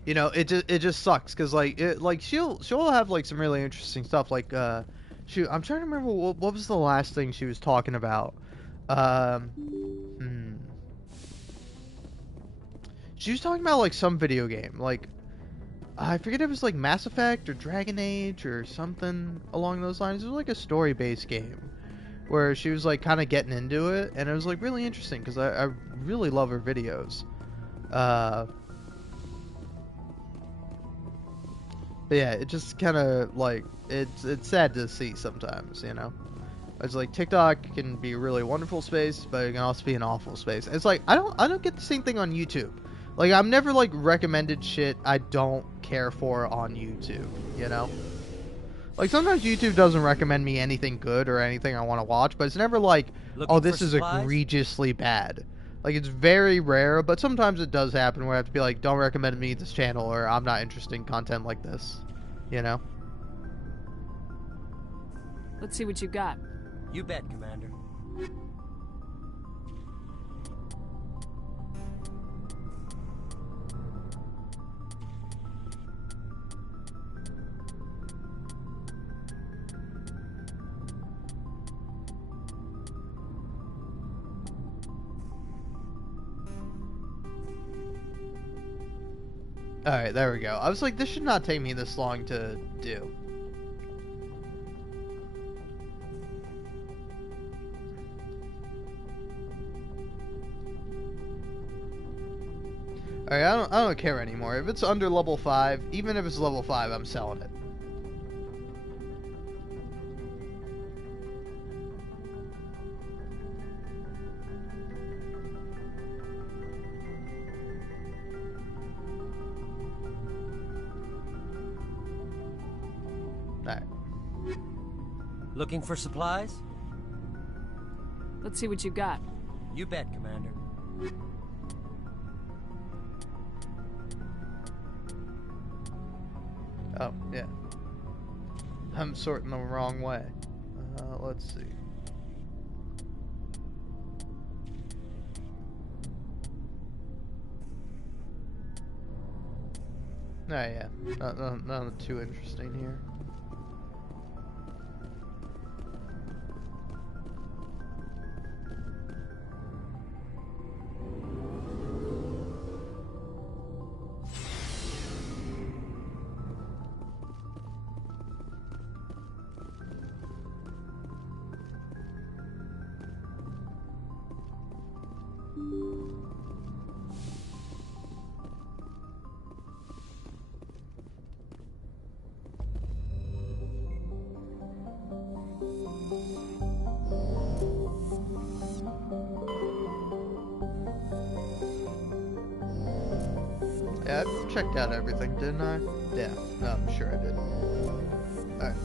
you know, it just sucks because like she'll have like some really interesting stuff. Like I'm trying to remember what was the last thing she was talking about. She was talking about like some video game, like I forget if it was like Mass Effect or Dragon Age or something along those lines. It was like a story-based game where she was like kind of getting into it, and it was like really interesting because I really love her videos. But yeah, it just kind of like it's sad to see sometimes, you know. It's like TikTok can be a really wonderful space, but it can also be an awful space. It's like I don't get the same thing on YouTube. Like, I'm never like recommended shit I don't care for on YouTube, you know. Like, sometimes YouTube doesn't recommend me anything good or anything I want to watch, but it's never like, oh, this is egregiously bad. Like, it's very rare, but sometimes it does happen where I have to be like, don't recommend me this channel, or I'm not interested in content like this, you know? Let's see what you got. You bet, Commander. Alright, there we go. I was like, this should not take me this long to do. Alright, I don't care anymore. If it's under level 5, even if it's level 5, I'm selling it. Alright. Looking for supplies? Let's see what you got. You bet, Commander. Oh, yeah. I'm sorting the wrong way. Let's see. Oh, yeah. Nothing too interesting here. Yeah, I checked out everything, didn't I? Yeah, no, I'm sure I did. Alright.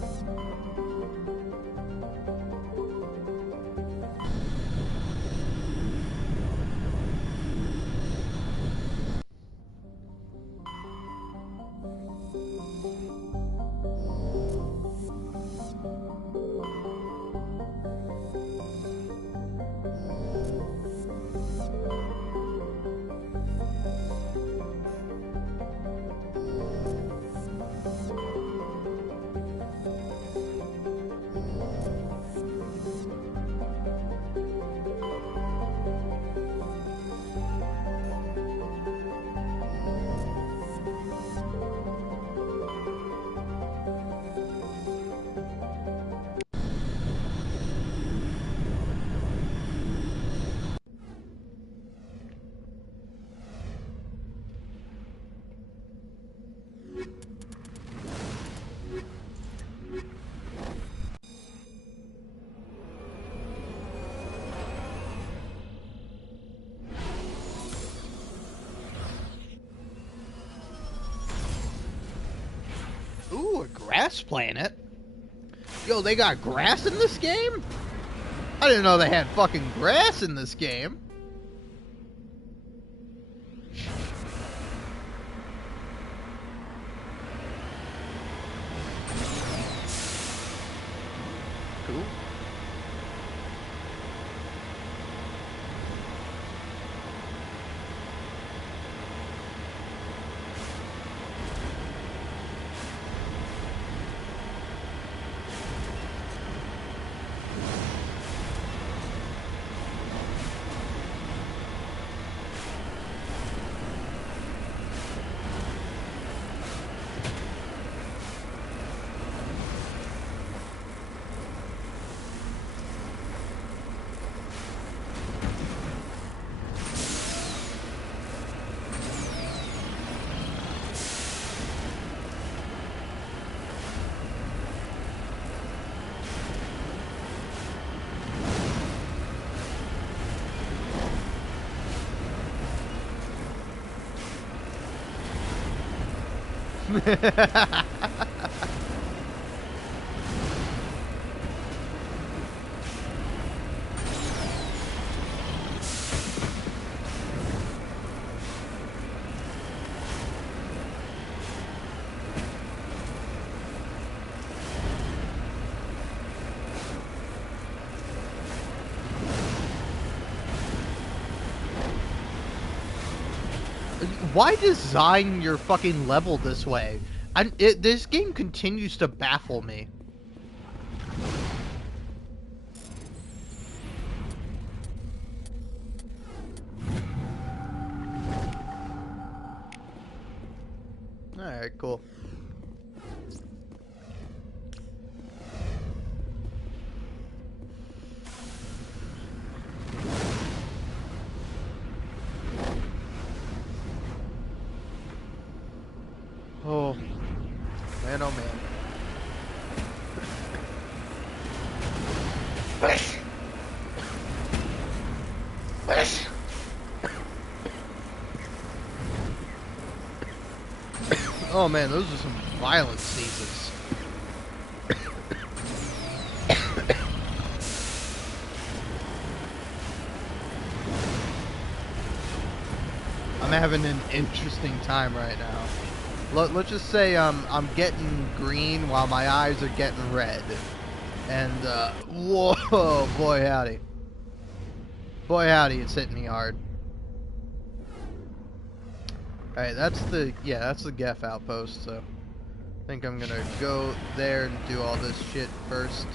Ooh, a grass planet? Yo, they got grass in this game? I didn't know they had fucking grass in this game. Cool. Why design your fucking level this way? This game continues to baffle me. Alright, cool. Oh, man, oh man. Oh man, those are some violent sneezes. I'm having an interesting time right now. Let's just say I'm getting green while my eyes are getting red. And, whoa, boy howdy. Boy howdy, it's hitting me hard. Alright, that's the Geth outpost, so I think I'm gonna go there and do all this shit first.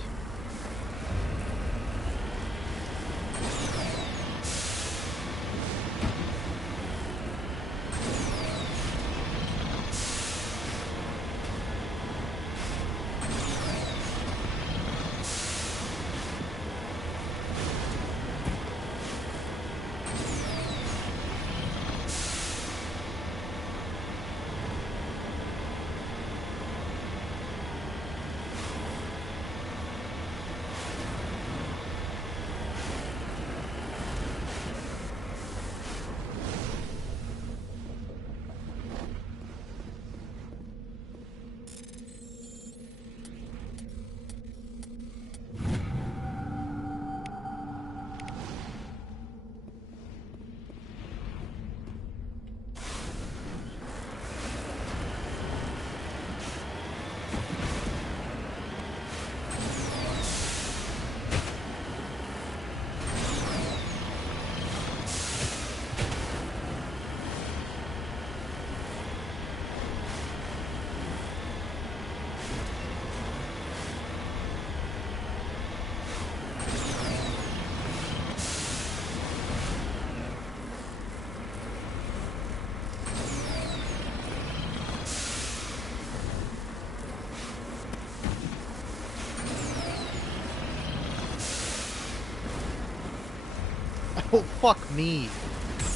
Oh, fuck me.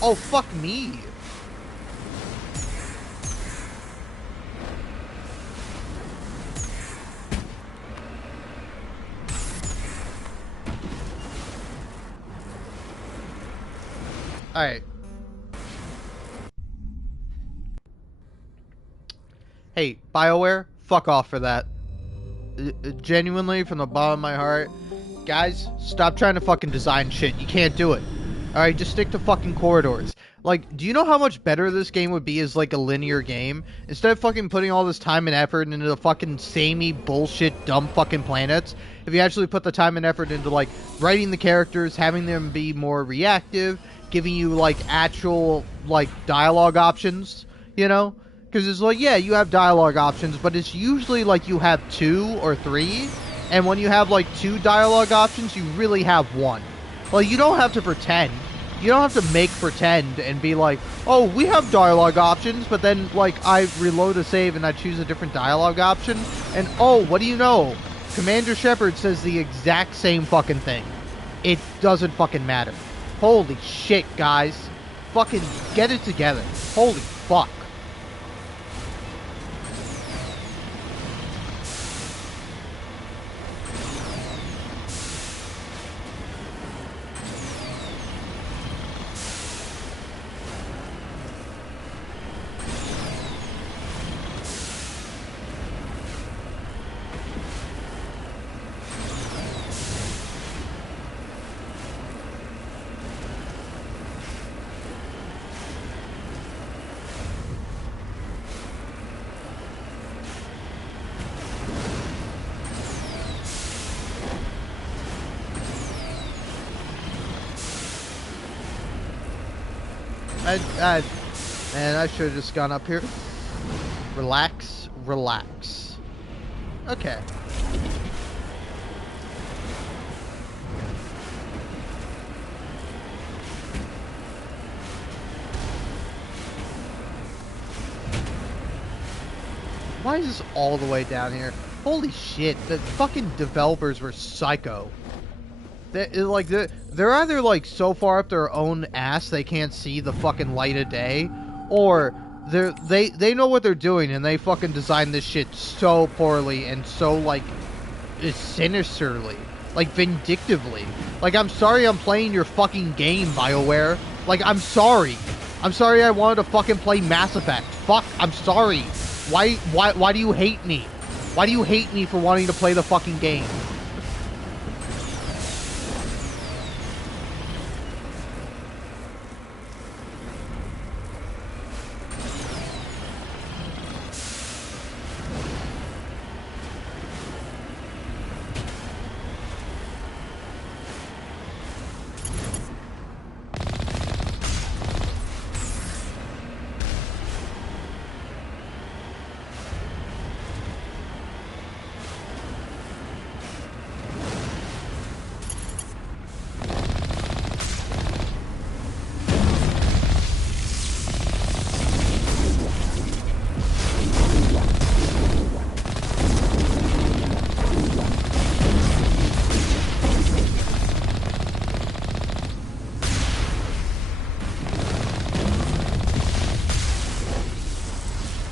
Oh, fuck me. Alright. Hey, BioWare, fuck off for that. Genuinely, from the bottom of my heart. Guys, stop trying to fucking design shit. You can't do it. Alright, just stick to fucking corridors. Like, do you know how much better this game would be as, like, a linear game? Instead of fucking putting all this time and effort into the fucking samey bullshit dumb fucking planets, if you actually put the time and effort into, like, writing the characters, having them be more reactive, giving you, like, actual, like, dialogue options, you know? Because it's like, yeah, you have dialogue options, but it's usually, like, you have 2 or 3, and when you have, like, 2 dialogue options, you really have 1. Well, you don't have to pretend. You don't have to make pretend and be like, oh, we have dialogue options, but then, like, I reload a save and I choose a different dialogue option, and, oh, what do you know? Commander Shepard says the exact same fucking thing. It doesn't fucking matter. Holy shit, guys. Fucking get it together. Holy fuck. Man, I should have just gone up here. Relax, relax. Okay. Why is this all the way down here? Holy shit, the fucking developers were psycho. They're either like so far up their own ass they can't see the fucking light of day, or they know what they're doing and they fucking designed this shit so poorly and so like sinisterly, like vindictively. Like, I'm sorry I'm playing your fucking game, BioWare. Like, I'm sorry I wanted to fucking play Mass Effect. Fuck, I'm sorry. Why do you hate me? Why do you hate me for wanting to play the fucking game?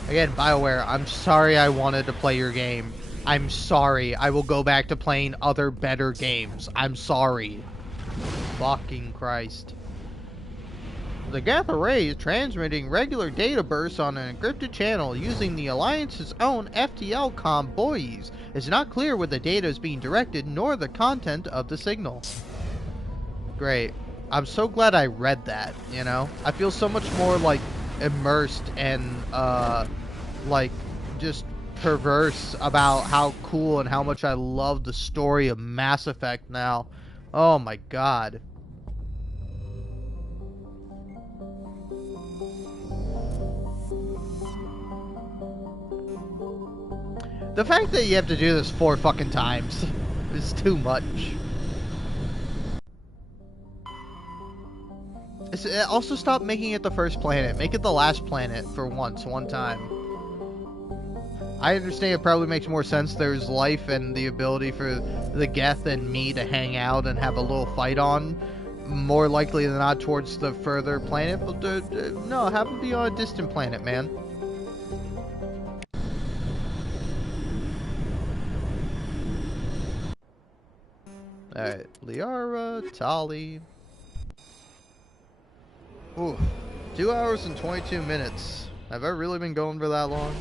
Again, BioWare, I'm sorry I wanted to play your game. I'm sorry. I will go back to playing other better games. I'm sorry. Fucking Christ. The Geth Array is transmitting regular data bursts on an encrypted channel using the Alliance's own FTL-COM buoys. It's not clear where the data is being directed, nor the content of the signal. Great. I'm so glad I read that, you know? I feel so much more, like, immersed and, like, just perverse about how cool and how much I love the story of Mass Effect now. Oh my god. The fact that you have to do this 4 fucking times is too much. Also, stop making it the first planet. Make it the last planet for once, one time. I understand it probably makes more sense. There's life and the ability for the Geth and me to hang out and have a little fight on. More likely than not towards the further planet. But no, have them be on a distant planet, man. Alright, Liara, Tali. Ooh, 2 hours and 22 minutes. Have I really been going for that long?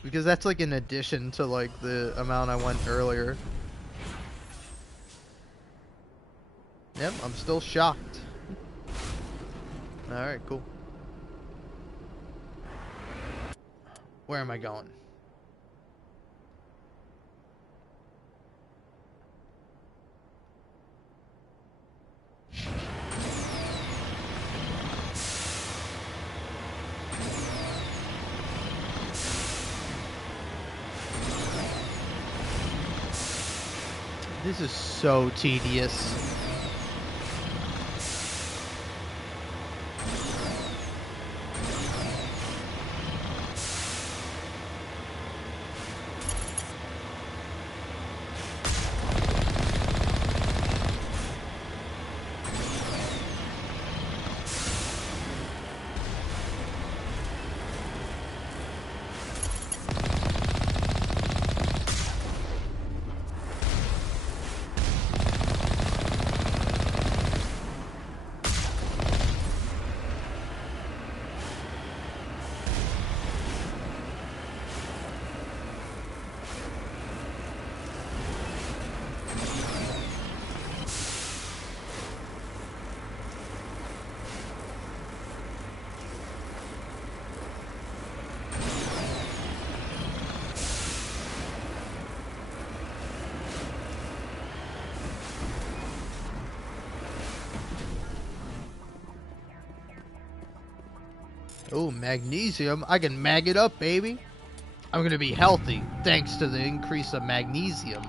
Because that's like in addition to like the amount I went earlier. Yep, I'm still shocked. Alright, cool. Where am I going? This is so tedious. Oh, magnesium. I can mag it up, baby. I'm gonna be healthy thanks to the increase of magnesium.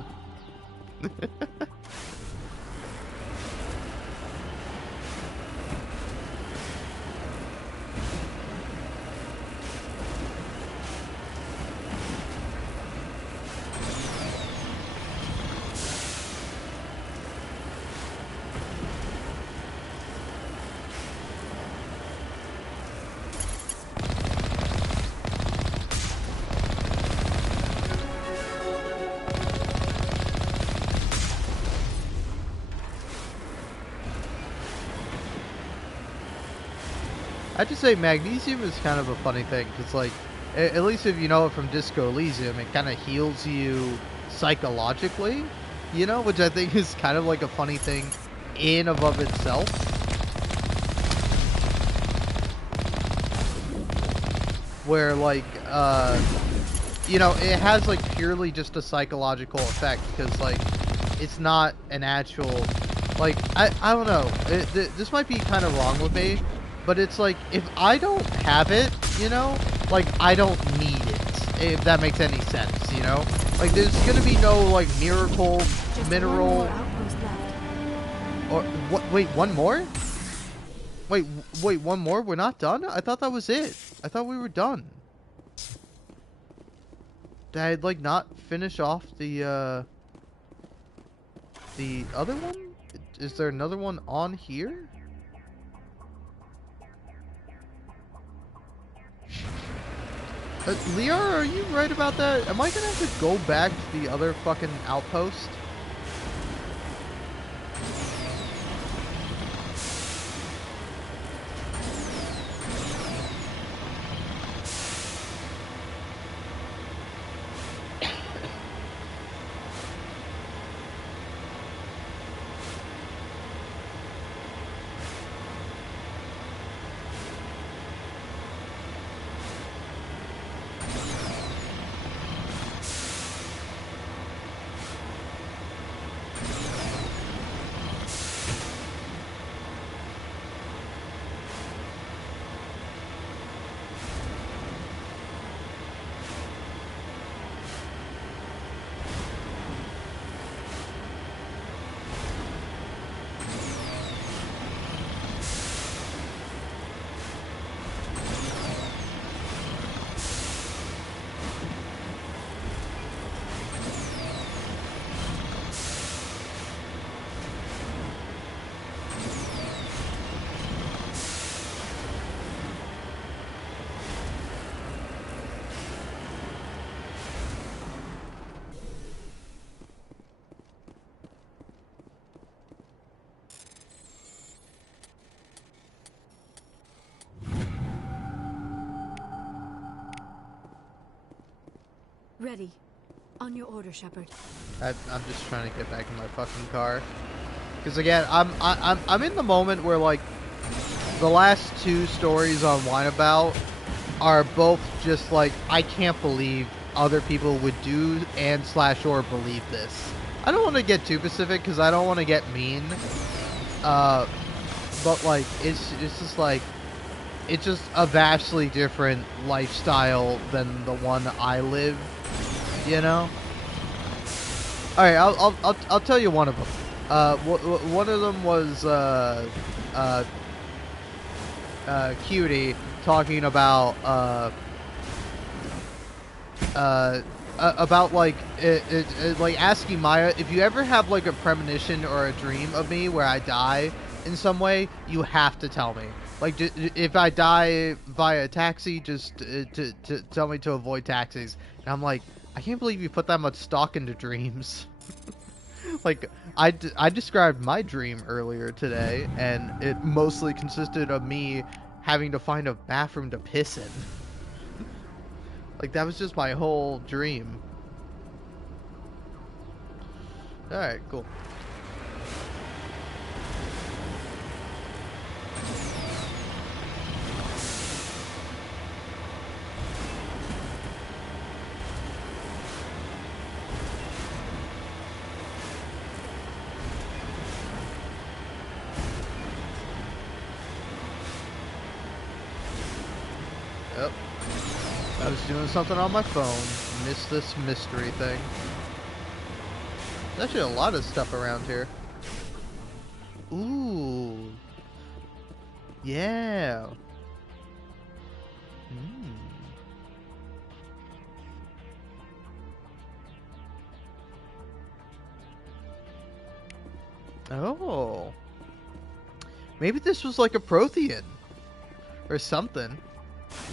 I just say magnesium is kind of a funny thing, because, like, at least if you know it from Disco Elysium, it kind of heals you psychologically, you know, which I think is kind of like a funny thing in and of itself. Where, like, you know, it has, like, purely just a psychological effect, because, like, it's not an actual, like, I don't know, this might be kind of wrong with me, but it's like, if I don't have it, you know, like, I don't need it, if that makes any sense, you know? Like, there's gonna be no, like, miracle, Just mineral, one more outpost left. or, what, wait, one more? Wait, one more? We're not done? I thought that was it. I thought we were done. Did I, like, not finish off the other one? Is there another one on here? Liara, are you right about that? Am I gonna have to go back to the other fucking outpost? Ready. On your order, Shepard. I'm just trying to get back in my fucking car. Because again, I'm in the moment where, like, the last two stories on Whineabout are both just like, I can't believe other people would do and / or believe this. I don't want to get too specific because I don't want to get mean. But like, it's just like, it's just a vastly different lifestyle than the one I live. You know. All right, I'll tell you one of them. One of them was Cutie talking about like like asking Maya, if you ever have like a premonition or a dream of me where I die in some way, you have to tell me. Like, if I die via taxi, just to tell me to avoid taxis. And I'm like, I can't believe you put that much stock into dreams. Like, I described my dream earlier today, and it mostly consisted of me having to find a bathroom to piss in. Like, that was just my whole dream. Alright, cool. Yep. I was doing something on my phone. Missed this mystery thing. There's actually a lot of stuff around here. Ooh. Yeah. Oh. Maybe this was like a Prothean. Or something.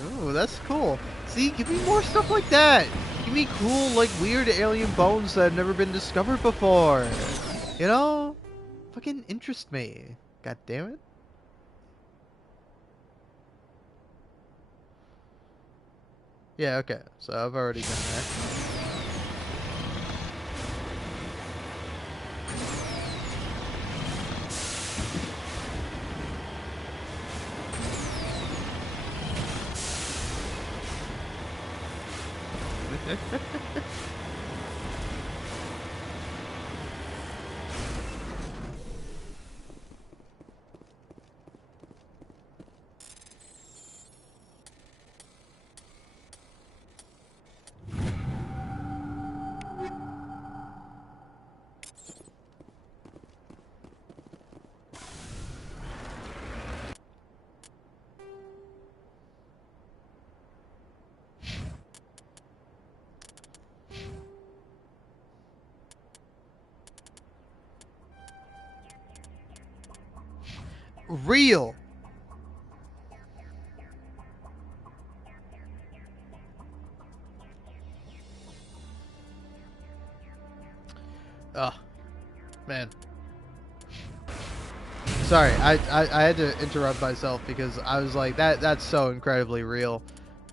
Ooh, that's cool. See, give me more stuff like that. Give me cool, like, weird alien bones that have never been discovered before. You know? Fucking interest me. God damn it. Yeah, okay. So I've already been there. Real. Oh, man. Sorry, I had to interrupt myself because I was like, that's so incredibly real.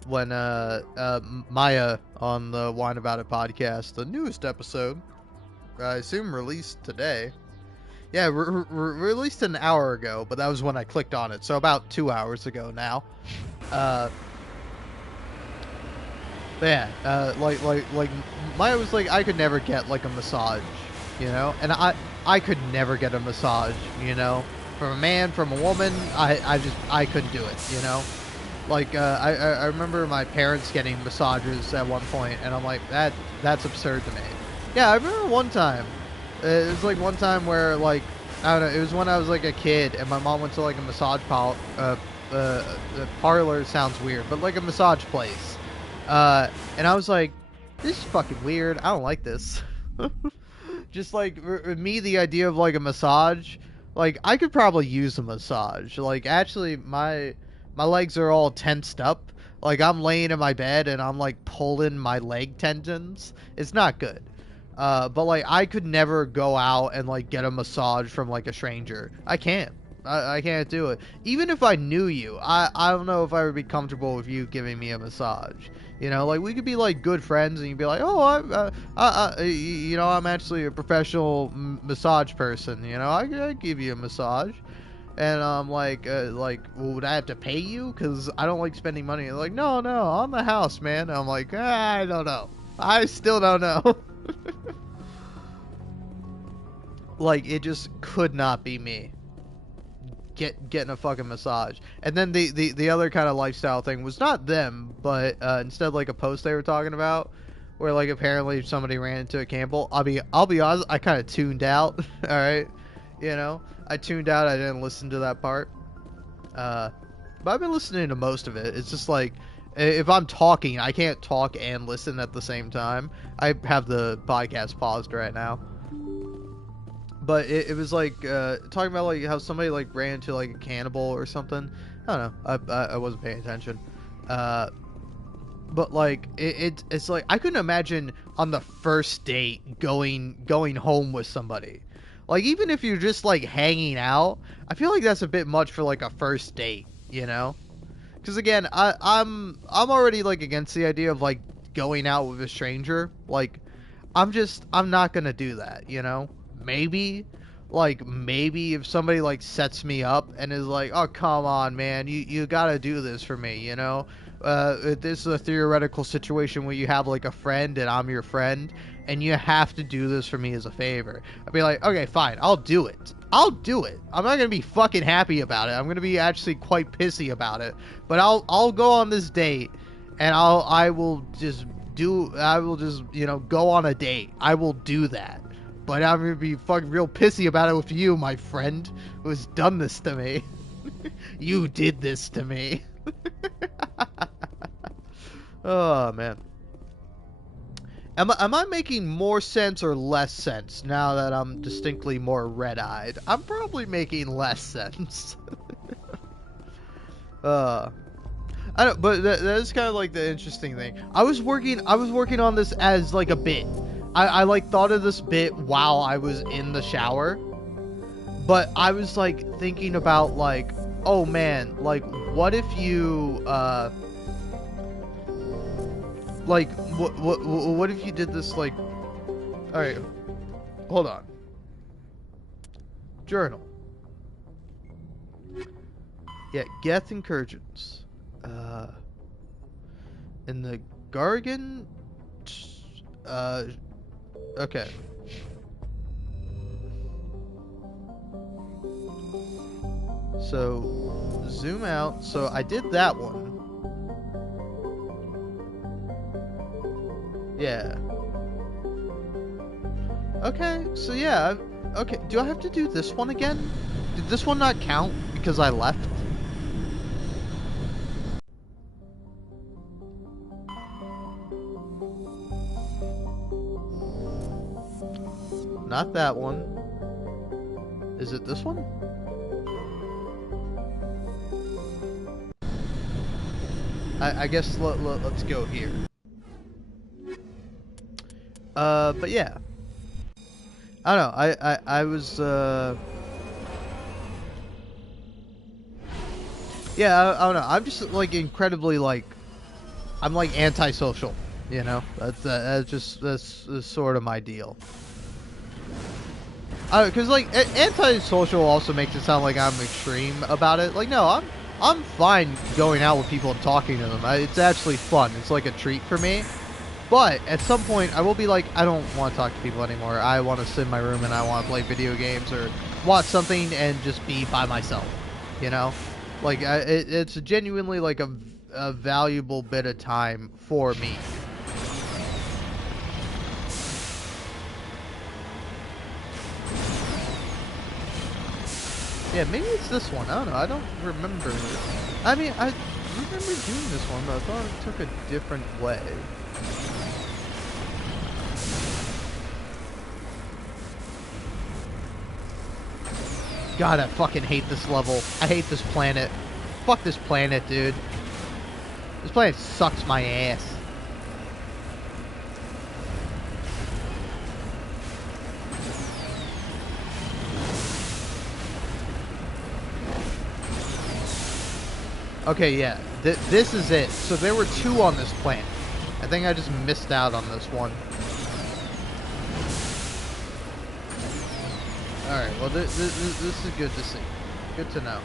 When Maya on the Wine About It podcast, the newest episode, I assume released today. Yeah, released an hour ago, but that was when I clicked on it, so about 2 hours ago now. Yeah, like Maya was like, I could never get like a massage, you know, and I could never get a massage, you know, from a man, from a woman. I couldn't do it, you know. Like I remember my parents getting massages at one point, and I'm like, that's absurd to me. Yeah, I remember one time. It was like one time where, like, I don't know, it was when I was like a kid and my mom went to like a massage parlor sounds weird, but like a massage place. And I was like, this is fucking weird. I don't like this. Just like me, the idea of like a massage, like I could probably use a massage. Like actually my legs are all tensed up. Like I'm laying in my bed and I'm like pulling my leg tendons. It's not good. But like I could never go out and like get a massage from like a stranger. I can't. I can't do it. Even if I knew you, I don't know if I would be comfortable with you giving me a massage. You know, like we could be like good friends, and you'd be like, oh, you know, I'm actually a professional massage person. You know, I give you a massage. And I'm like, well, would I have to pay you? Because I don't like spending money. They're like, no, on the house, man. I'm like, I don't know. I still don't know. Like, it just could not be me getting a fucking massage. And then the other kind of lifestyle thing was not them, but instead like a post they were talking about where like apparently somebody ran into a Campbell. I'll be honest, I kind of tuned out. All right, you know, I tuned out. I didn't listen to that part. But I've been listening to most of it. It's just like, if I'm talking, I can't talk and listen at the same time. I have the podcast paused right now. But it was like talking about like how somebody like ran into like a cannibal or something. I don't know. I wasn't paying attention. But like it's like I couldn't imagine on the first date going home with somebody. Like even if you're just like hanging out, I feel like that's a bit much for like a first date, you know? Because again, I'm already like against the idea of like going out with a stranger. Like I'm not gonna do that, you know? Maybe if somebody like sets me up and is like, oh come on man, you gotta do this for me, you know? This is a theoretical situation where you have like a friend and I'm your friend and you have to do this for me as a favor. I'd be like, okay fine, I'll do it. I'm not gonna be fucking happy about it. I'm gonna be actually quite pissy about it. But I'll go on this date and I will just you know, go on a date. I will do that. But I'm gonna be fucking real pissy about it with you, my friend, who has done this to me. You did this to me. Oh man. Am I making more sense or less sense now that I'm distinctly more red-eyed? I'm probably making less sense. I don't, but that is kind of like the interesting thing. I was working on this as like a bit. I like thought of this bit while I was in the shower, but I was like thinking about like, oh man, like what if you Like, what if you did this, like... Alright, hold on. Journal. Yeah, Geth incursions. In the Gargan... okay. So, zoom out. So, I did that one. Yeah. Okay, so yeah. Okay, do I have to do this one again? Did this one not count because I left? Not that one. Is it this one? I guess let's go here. But yeah. I don't know, I was, yeah, I don't know, I'm just, like, incredibly, like, I'm, like, antisocial, you know? That's sort of my deal. Because, like, antisocial also makes it sound like I'm extreme about it. Like, no, I'm fine going out with people and talking to them. It's actually fun. It's like a treat for me. But at some point, I will be like, I don't want to talk to people anymore. I want to sit in my room and I want to play video games or watch something and just be by myself. You know? Like, it's genuinely like a valuable bit of time for me. Yeah, maybe it's this one. I don't know. I don't remember. I mean, I remember doing this one, but I thought it took a different way. God, I fucking hate this level. I hate this planet. Fuck this planet, dude. This planet sucks my ass. Okay, yeah. This is it. So there were 2 on this planet. I think I just missed out on this one. Alright, well this is good to see. Good to know.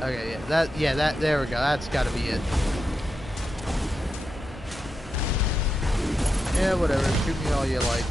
Okay, yeah, there we go. That's gotta be it. Yeah, whatever. Shoot me all you like.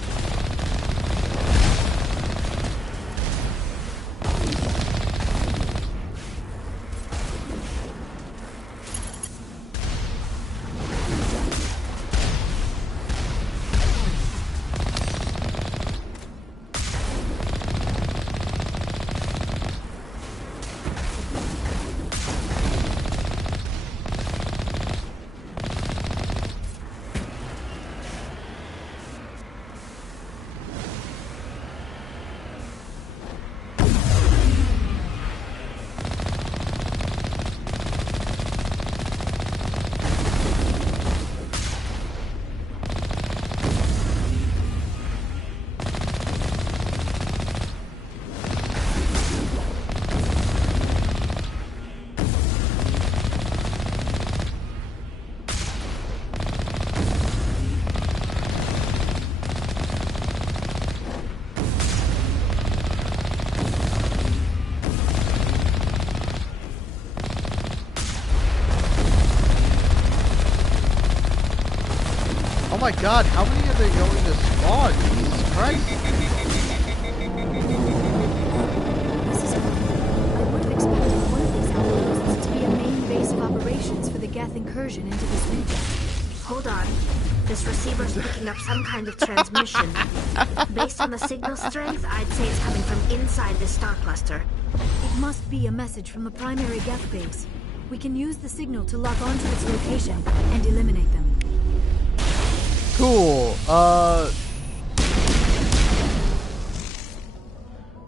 Oh my god, how many are they going to spawn? Jesus Christ. This is cool. I would have expected one of these outposts to be a main base of operations for the Geth incursion into this region. Hold on. This receiver's picking up some kind of transmission. Based on the signal strength, I'd say it's coming from inside this star cluster. It must be a message from the primary Geth base. We can use the signal to lock onto its location and eliminate them. Cool.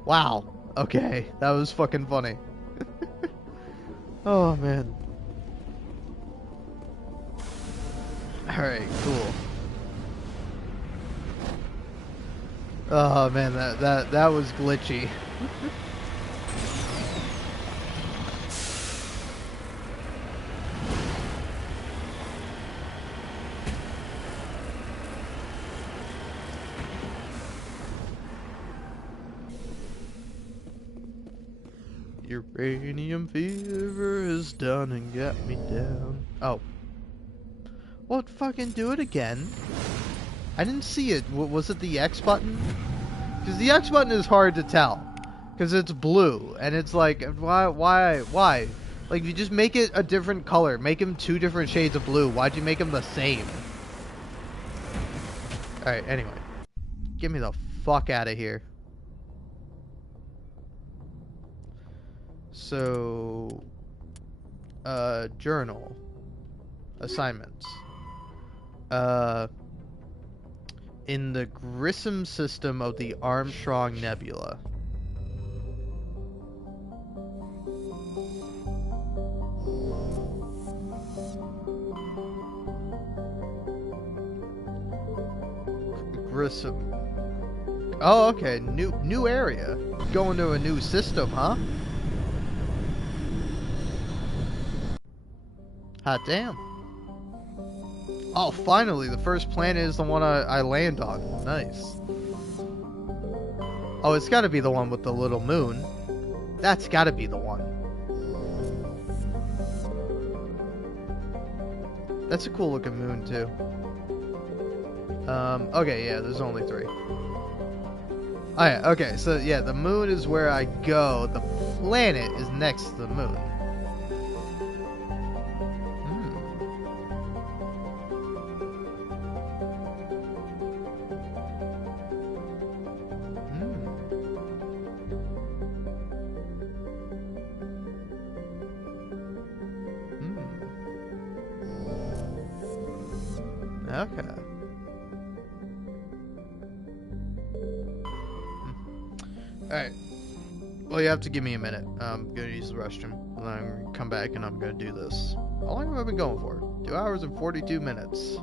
Wow. Okay, that was fucking funny. Oh man. Alright, cool. Oh man, that was glitchy. uranium fever is done and got me down. Oh. Well, fucking do it again. I didn't see it. Was it the X button? Because the X button is hard to tell. Because it's blue. And it's like, why? Like, you just make it a different color. Make them 2 different shades of blue. Why'd you make them the same? Alright, anyway. Get me the fuck out of here. So, journal. Assignments. In the Grissom system of the Armstrong Nebula. Grissom. Oh, okay. New area. Going to a new system, huh? Hot damn. Oh, finally, the first planet is the one I land on. Nice. Oh, it's gotta be the one with the little moon. That's gotta be the one. That's a cool looking moon, too. Okay, yeah, there's only 3. Oh, yeah, okay, so, yeah, the moon is where I go. The planet is next to the moon. Okay. Alright. Well, you have to give me a minute. I'm gonna use the restroom. And then I'm gonna come back and I'm gonna do this. How long have I been going for? 2 hours and 42 minutes.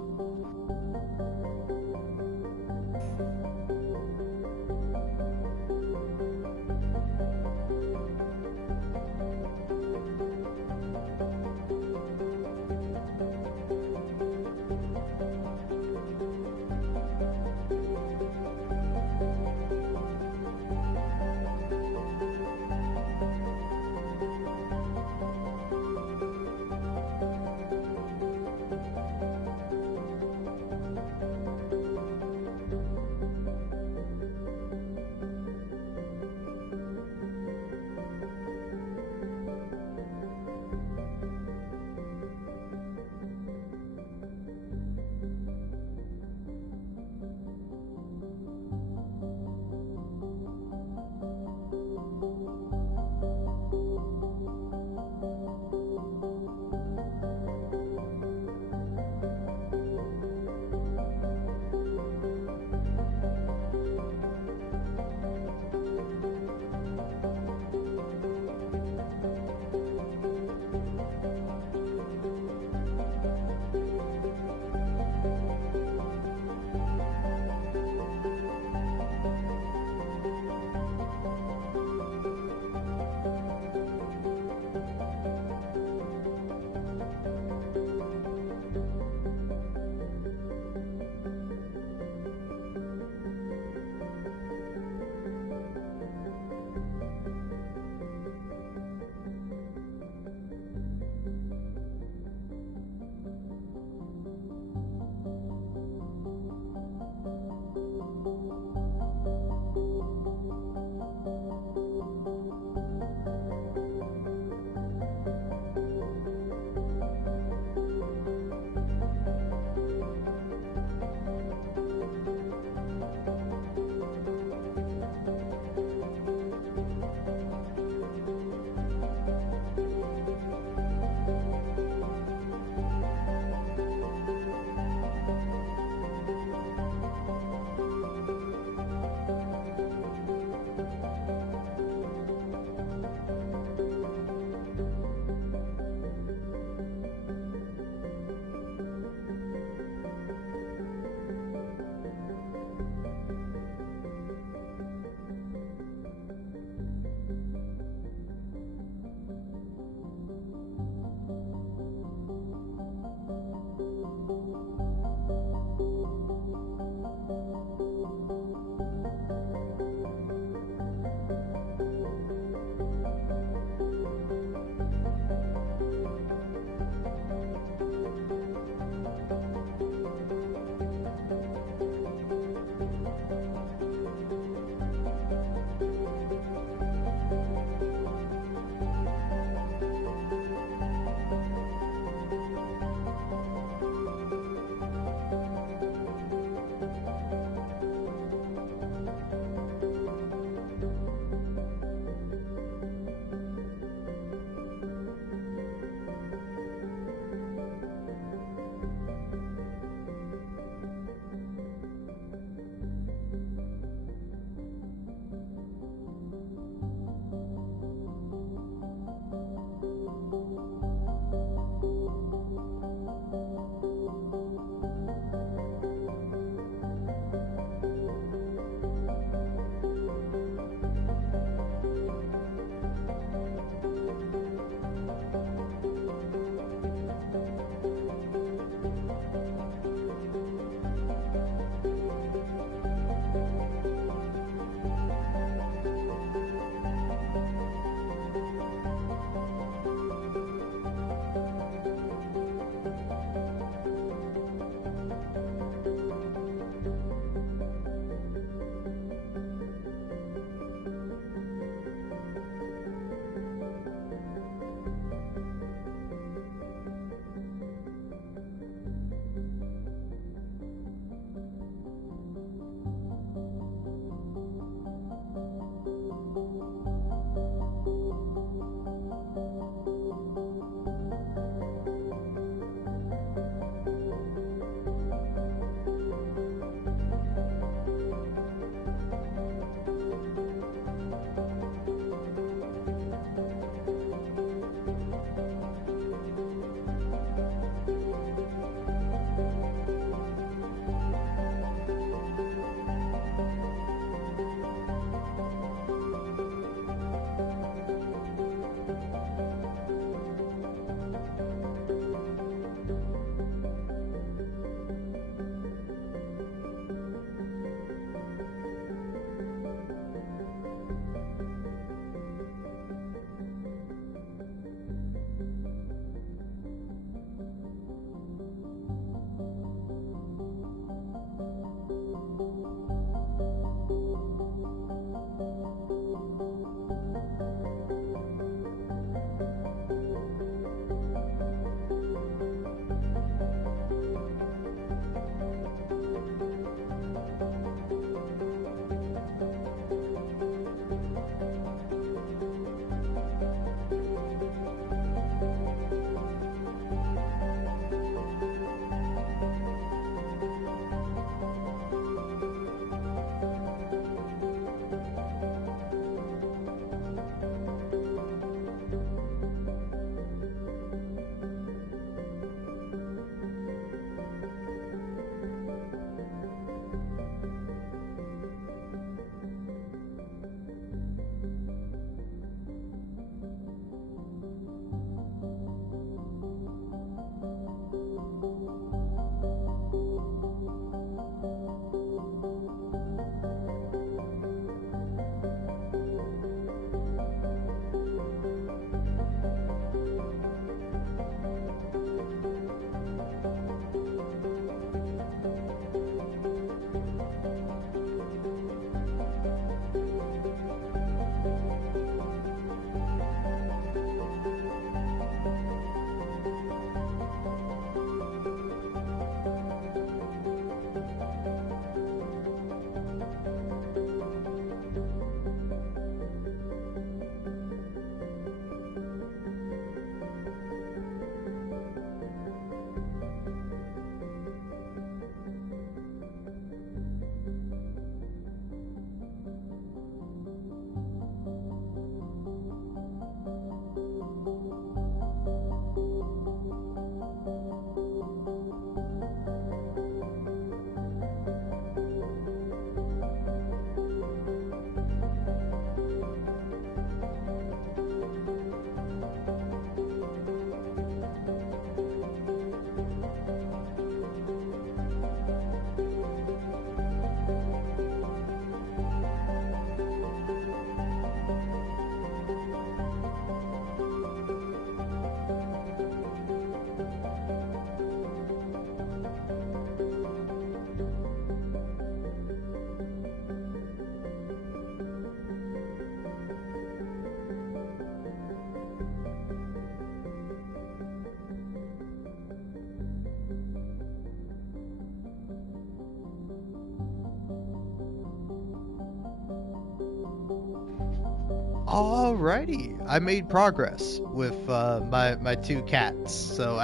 Alrighty, I made progress with my two cats. So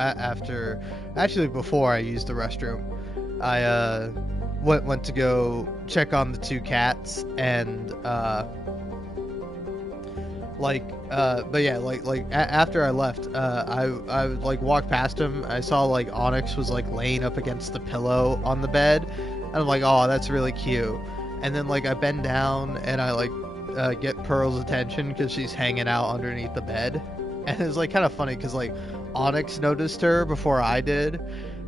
before I used the restroom, I went to go check on the two cats, and after I left, I like walked past him. I saw like Onyx was like laying up against the pillow on the bed, and I'm like, oh, that's really cute. And then like I bend down and I like get Pearl's attention because she's hanging out underneath the bed, and it's like kind of funny because like Onyx noticed her before I did,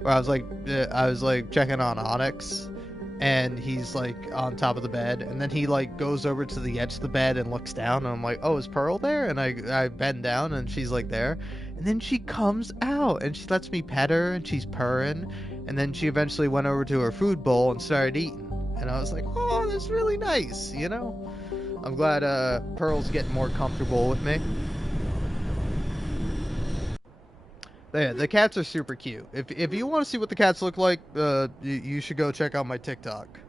where I was like checking on Onyx, and he's like on top of the bed, and then he like goes over to the edge of the bed and looks down, and I'm like, oh, is Pearl there? And I bend down and she's like there, and then she comes out and she lets me pet her and she's purring, and then she eventually went over to her food bowl and started eating, and I was like, oh, that's really nice, you know. I'm glad Pearl's getting more comfortable with me. Yeah, the cats are super cute. If you want to see what the cats look like, you should go check out my TikTok.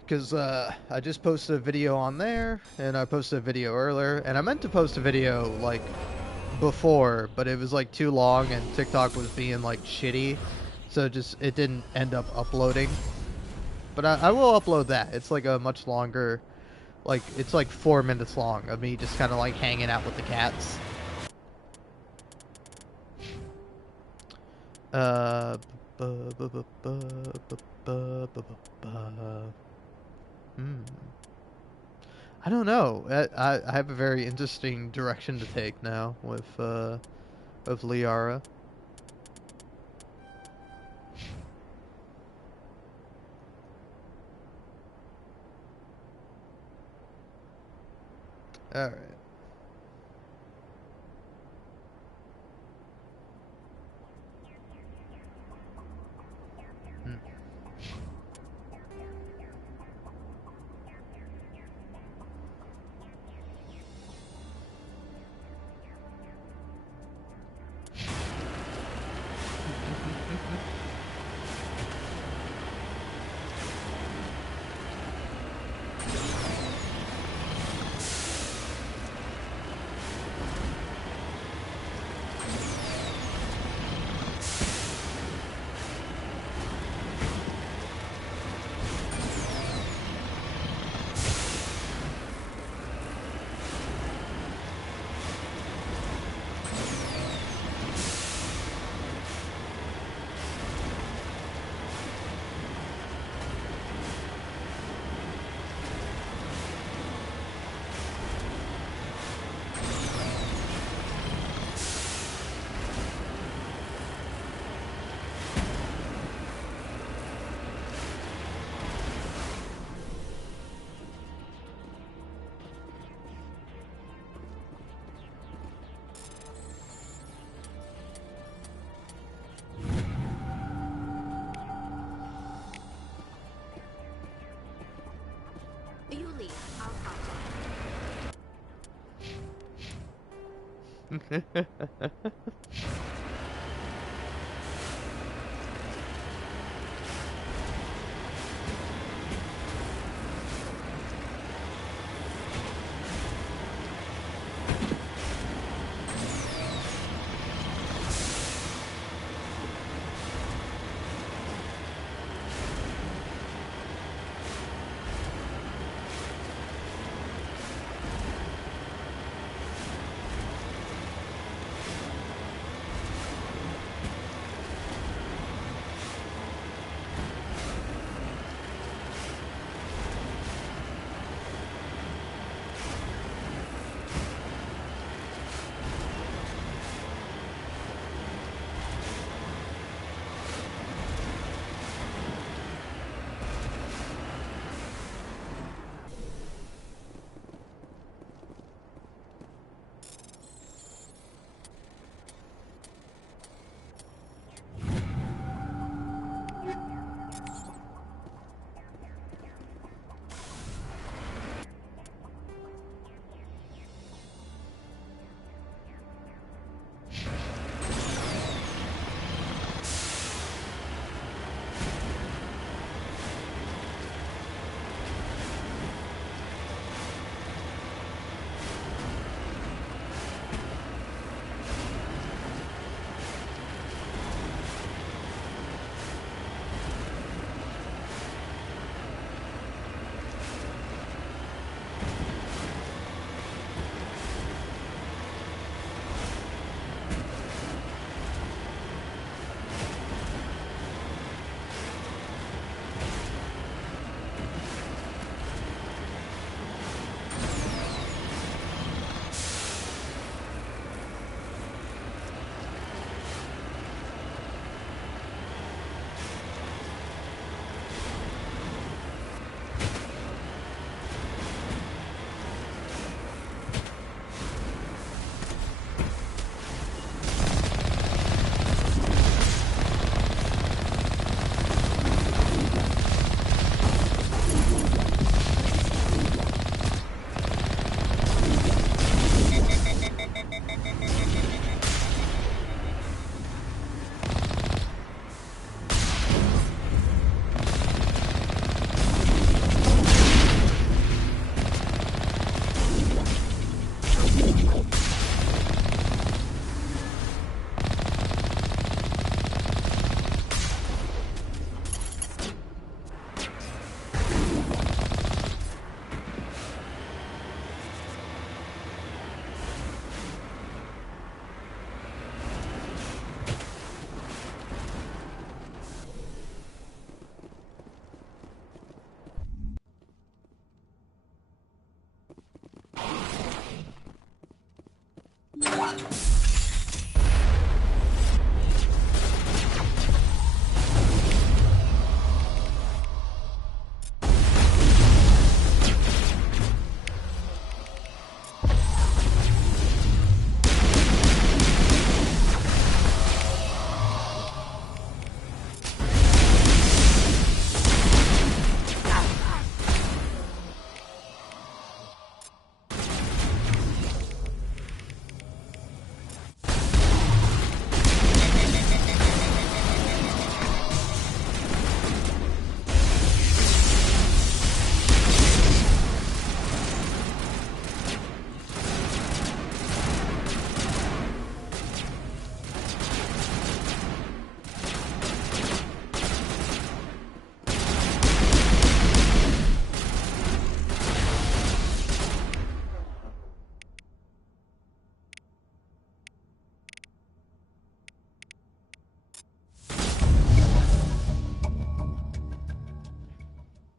Because I just posted a video on there, and I posted a video earlier, and I meant to post a video like before, but it was like too long, and TikTok was being like shitty, so it didn't end up uploading. But I will upload that. It's like a much longer, like it's like 4 minutes long of me just kind of like hanging out with the cats. I don't know. I have a very interesting direction to take now with Liara. All right. You leave. I'll follow.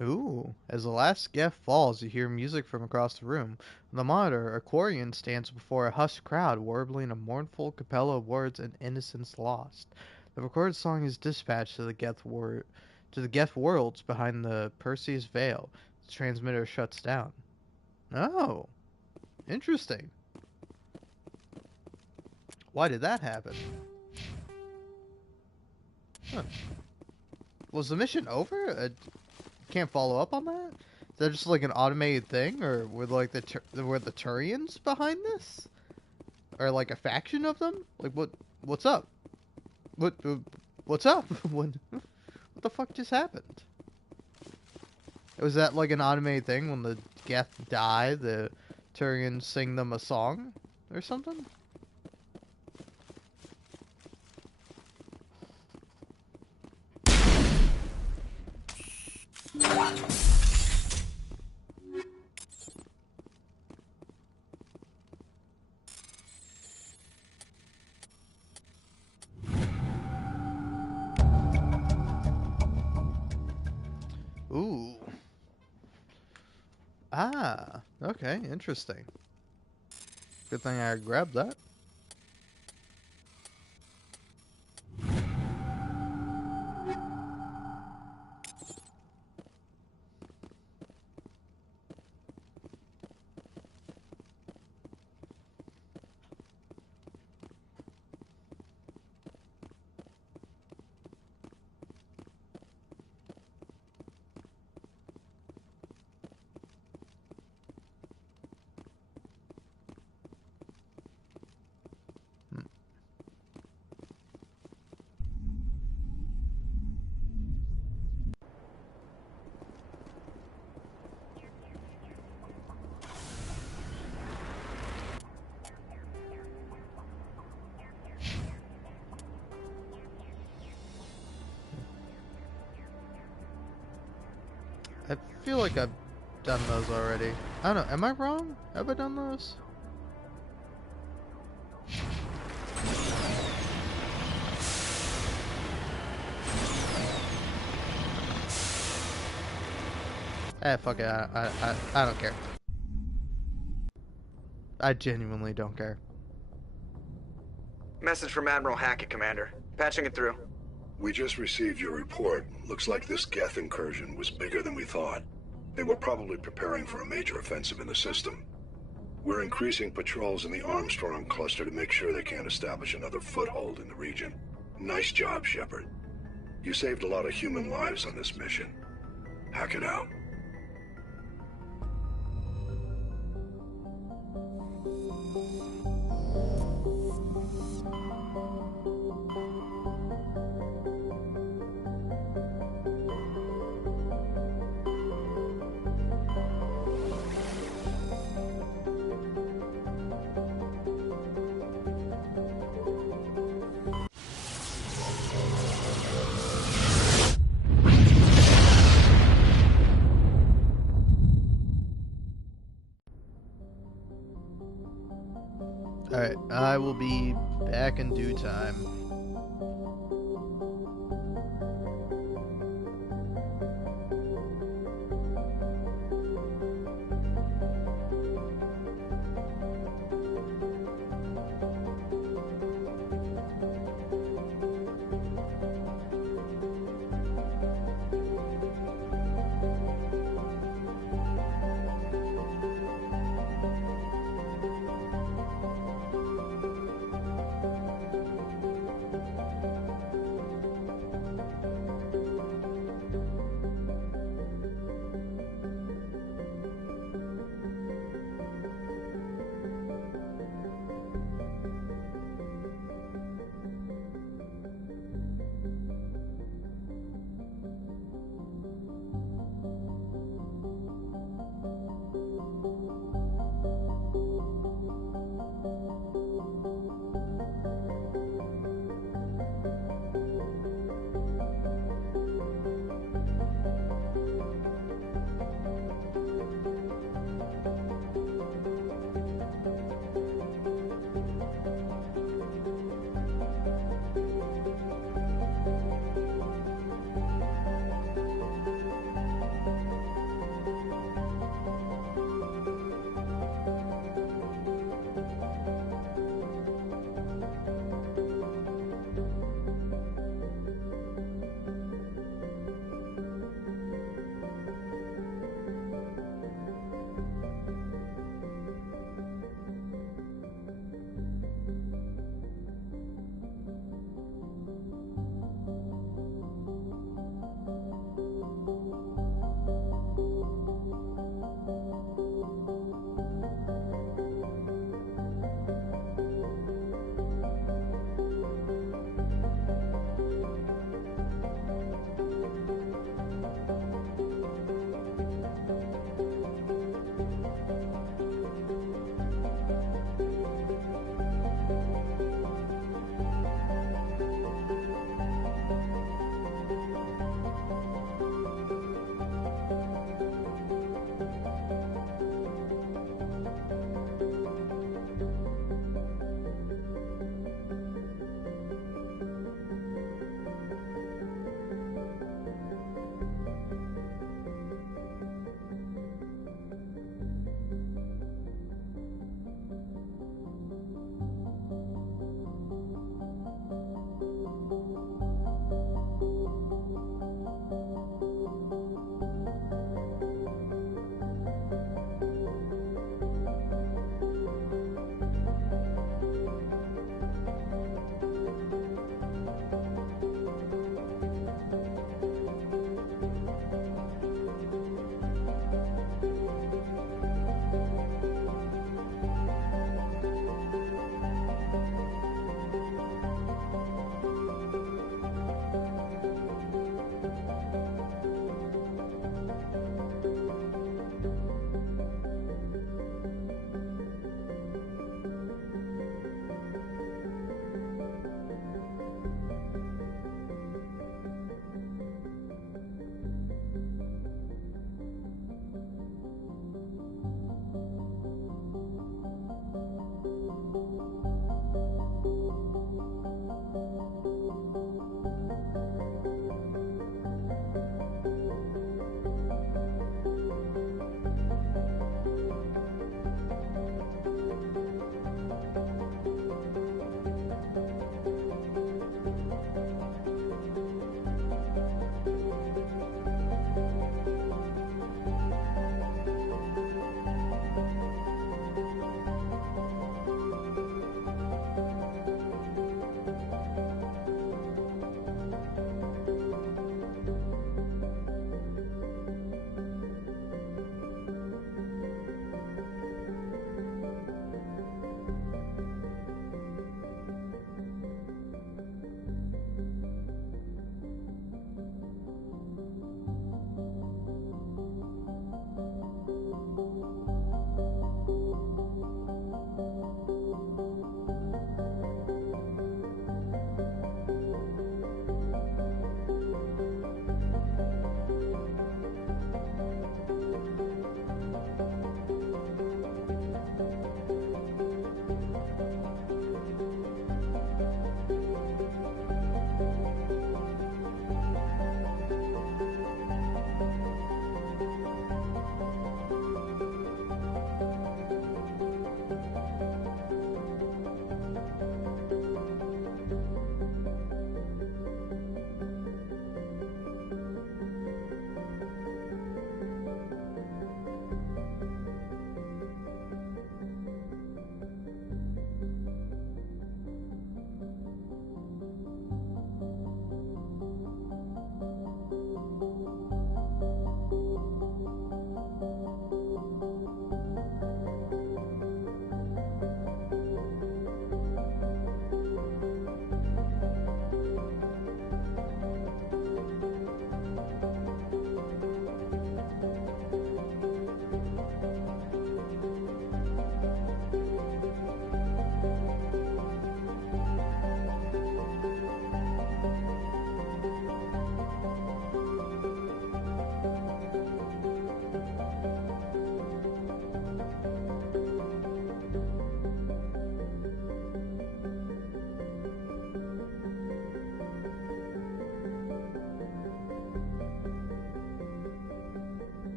Ooh, as the last Geth falls, you hear music from across the room. On the monitor, a Quarian stands before a hushed crowd, warbling a mournful cappella of words and innocence lost. The recorded song is dispatched to the Geth worlds behind the Perseus Veil. The transmitter shuts down. Oh, interesting. Why did that happen? Huh. Was the mission over? Can't follow up on that? Is that just like an automated thing, or were like were the Turians behind this, or like a faction of them? Like what's up? What's up? What the fuck just happened? Was that like an automated thing when the Geth die, the Turians sing them a song or something? Ooh. Ah, okay, interesting. Good thing I grabbed that. I feel like I've done those already. I don't know, am I wrong? Have I done those? Fuck it, I don't care. I genuinely don't care. Message from Admiral Hackett, Commander. Patching it through. We just received your report. Looks like this Geth incursion was bigger than we thought. They were probably preparing for a major offensive in the system. We're increasing patrols in the Armstrong cluster to make sure they can't establish another foothold in the region. Nice job, Shepard. You saved a lot of human lives on this mission. Hackett out. Alright, I will be back in due time.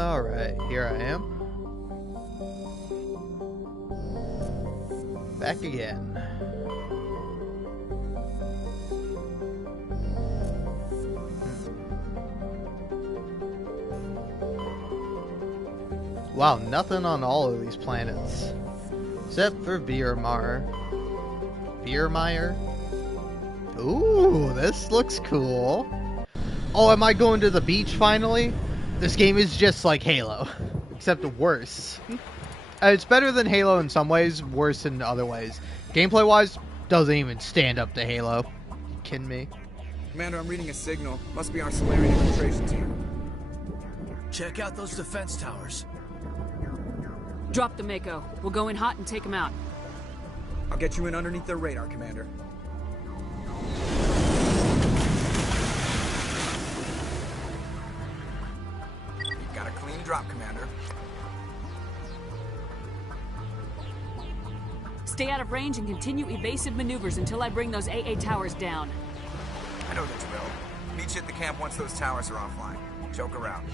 Alright, here I am. Back again. Wow, nothing on all of these planets. Except for Viermeyer. Viermeyer? Ooh, this looks cool. Oh, am I going to the beach finally? This game is just like Halo, except worse. It's better than Halo in some ways, worse in other ways. Gameplay-wise, doesn't even stand up to Halo. You kidding me? Commander, I'm reading a signal. Must be our Solarian infiltration team. Check out those defense towers. Drop the Mako. We'll go in hot and take them out. I'll get you in underneath their radar, Commander. You've got a clean drop, Commander. Stay out of range and continue evasive maneuvers until I bring those AA towers down. I know that you will. Meet you at the camp once those towers are offline. Joke around.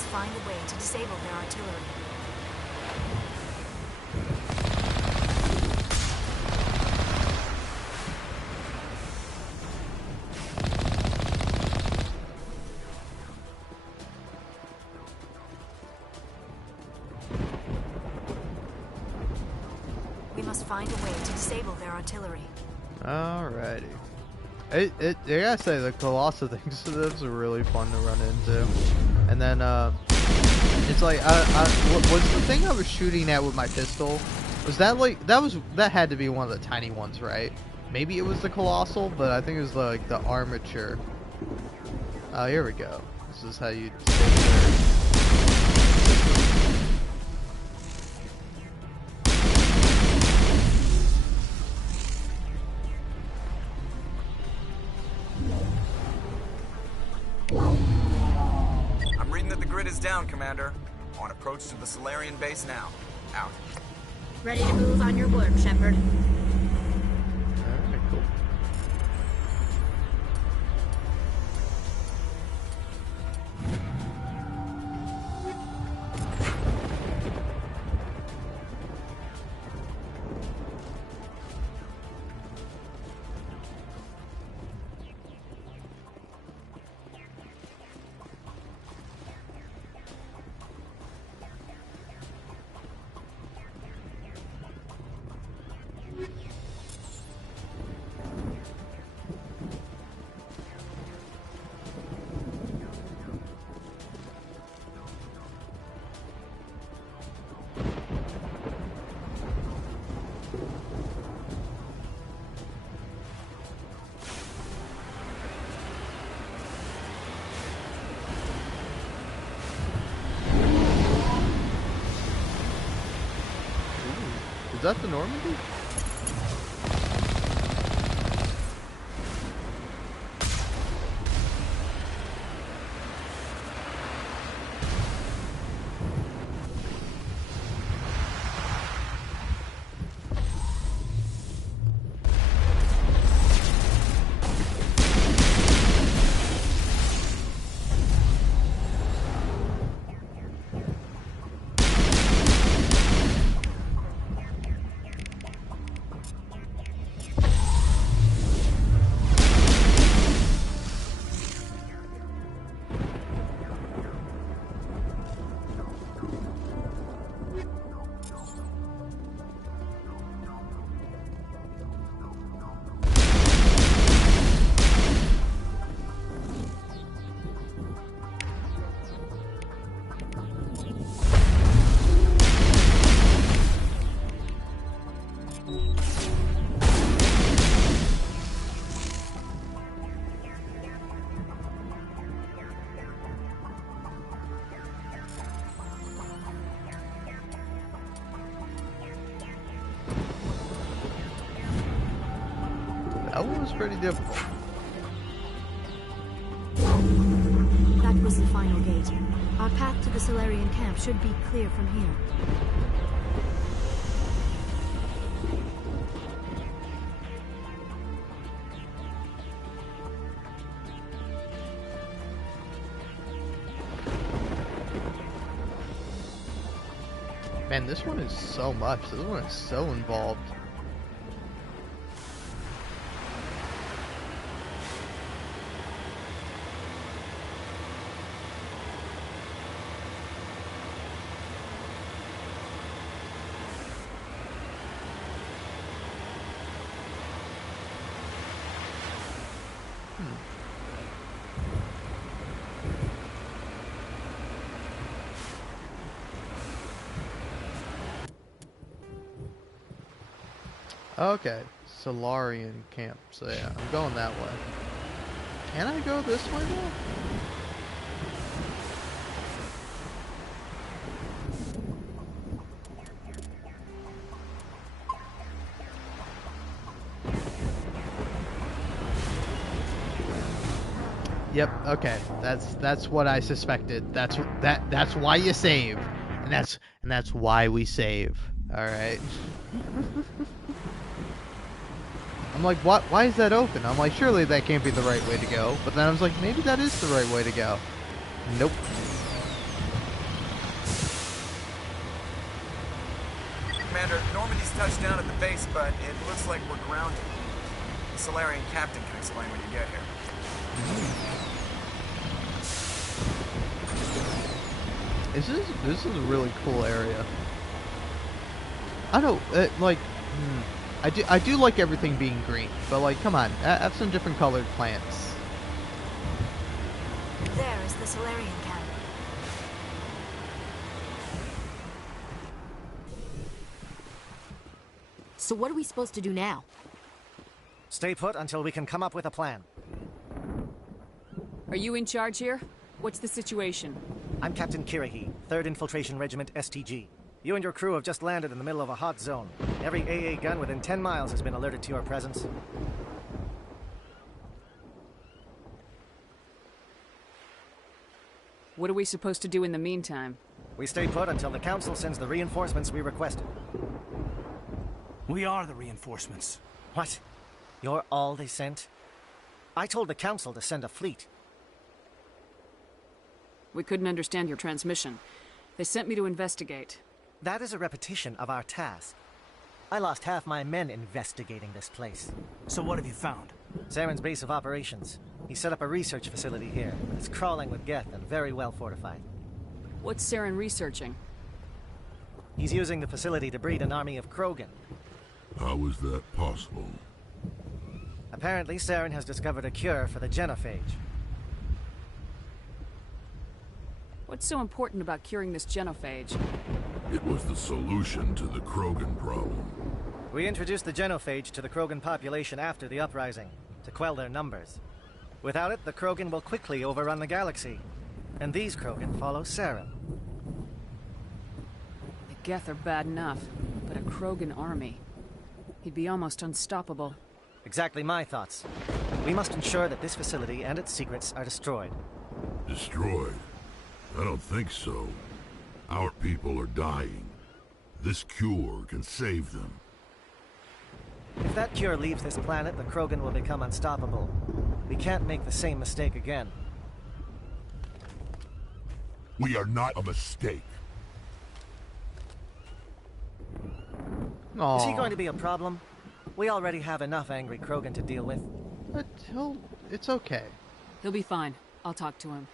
must find a way to disable their artillery. We must find a way to disable their artillery. Alrighty. I gotta say, the Colossal things are really fun to run into. And then, it's like, was the thing I was shooting at with my pistol, was that like, that had to be one of the tiny ones, right? Maybe it was the Colossal, but I think it was like the Armature. Oh, here we go. This is how you save I'm reading that the grid is down, Commander. On approach to the Solarian base now. Out. Ready to move on your word, Shepard. Alright, cool. Is that the Normandy? That one was pretty difficult. That was the final gate. Our path to the Solarian camp should be clear from here. Man, this one is so much. This one is so involved. Okay, Solarian camp. So yeah, I'm going that way. Can I go this way though? Yep. Okay. That's what I suspected. That's why you save, and that's why we save. All right. I'm like, what? Why is that open? I'm like, surely that can't be the right way to go. But then I was like, maybe that is the right way to go. Nope. Commander, Normandy's touched down at the base, but it looks like we're grounded. The Solarian captain can explain when you get here. This is a really cool area. I don't I do like everything being green, but like, come on, have some different colored plants. There is the Solarian camp. So what are we supposed to do now? Stay put until we can come up with a plan. Are you in charge here? What's the situation? I'm Captain Kirahi, 3rd Infiltration Regiment STG. You and your crew have just landed in the middle of a hot zone. Every AA gun within 10 miles has been alerted to your presence. What are we supposed to do in the meantime? We stay put until the Council sends the reinforcements we requested. We are the reinforcements. What? You're all they sent? I told the Council to send a fleet. We couldn't understand your transmission. They sent me to investigate. That is a repetition of our task. I lost half my men investigating this place. So what have you found? Saren's base of operations. He set up a research facility here. It's crawling with Geth and very well fortified. What's Saren researching? He's using the facility to breed an army of Krogan. How is that possible? Apparently, Saren has discovered a cure for the genophage. What's so important about curing this genophage? It was the solution to the Krogan problem. We introduced the genophage to the Krogan population after the uprising, to quell their numbers. Without it, the Krogan will quickly overrun the galaxy. And these Krogan follow Saren. The Geth are bad enough, but a Krogan army. He'd be almost unstoppable. Exactly my thoughts. We must ensure that this facility and its secrets are destroyed. Destroyed? I don't think so. Our people are dying. This cure can save them. If that cure leaves this planet, the Krogan will become unstoppable. We can't make the same mistake again. We are not a mistake. Is he going to be a problem? We already have enough angry Krogan to deal with. But it's okay. He'll be fine. I'll talk to him.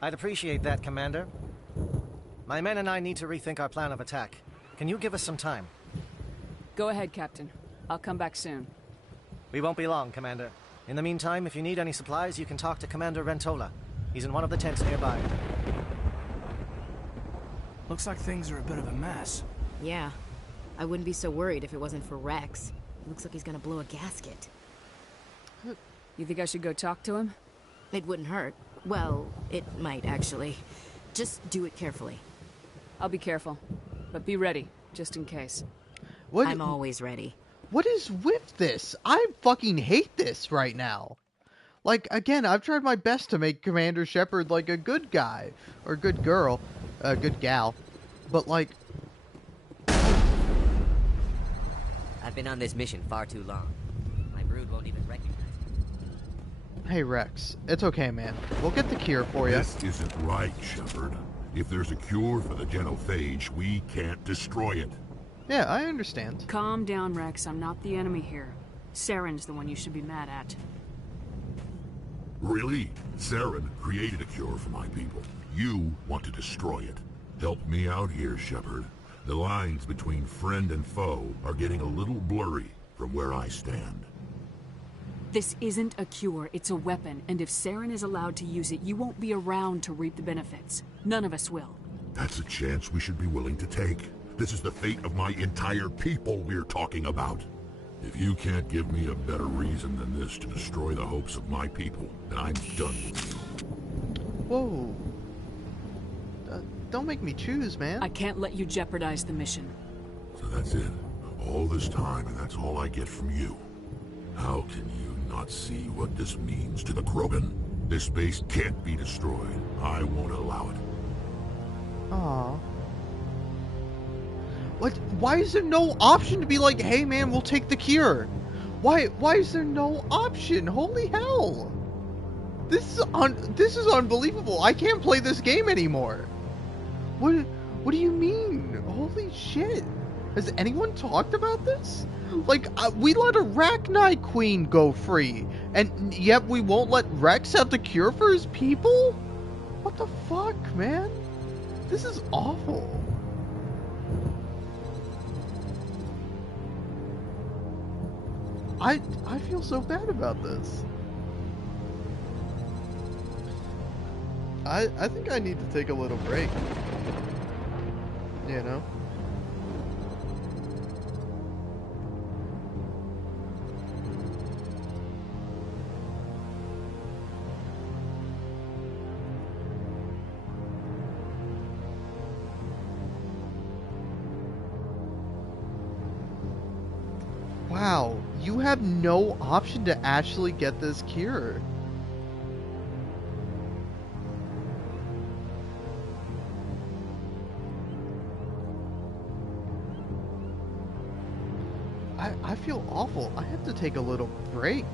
I'd appreciate that, Commander. My men and I need to rethink our plan of attack. Can you give us some time? Go ahead, Captain. I'll come back soon. We won't be long, Commander. In the meantime, if you need any supplies, you can talk to Commander Rentola. He's in one of the tents nearby. Looks like things are a bit of a mess. Yeah. I wouldn't be so worried if it wasn't for Rex. Looks like he's gonna blow a gasket. You think I should go talk to him? It wouldn't hurt. Well, it might, actually. Just do it carefully. I'll be careful. But be ready, just in case. I'm always ready. What is with this? I fucking hate this right now. Like, again, I've tried my best to make Commander Shepard, like, a good guy. Or good girl. A good gal. But, like... I've been on this mission far too long. My brood won't even recognize me. Hey, Rex. It's okay, man. We'll get the cure for you. This isn't right, Shepard. If there's a cure for the genophage, we can't destroy it. Yeah, I understand. Calm down, Rex. I'm not the enemy here. Saren's the one you should be mad at. Really? Saren created a cure for my people. You want to destroy it. Help me out here, Shepard. The lines between friend and foe are getting a little blurry from where I stand. This isn't a cure, it's a weapon, and if Saren is allowed to use it, you won't be around to reap the benefits. None of us will. That's a chance we should be willing to take. This is the fate of my entire people we're talking about. If you can't give me a better reason than this to destroy the hopes of my people, then I'm done with you. Whoa. Don't make me choose, man. I can't let you jeopardize the mission. So that's it. All this time, and that's all I get from you. How can you not see what this means to the Krogan? This base can't be destroyed. I won't allow it. Aww. What? Why is there no option to be like, hey man, we'll take the cure? Why is there no option? Holy hell! This is unbelievable. I can't play this game anymore. What do you mean? Holy shit. Has anyone talked about this? Like, we let Arachnite Queen go free, and yet we won't let Rex have the cure for his people? What the fuck, man? This is awful. I feel so bad about this. I think I need to take a little break. You know? Wow, you have no option to actually get this cure. I feel awful. I have to take a little break.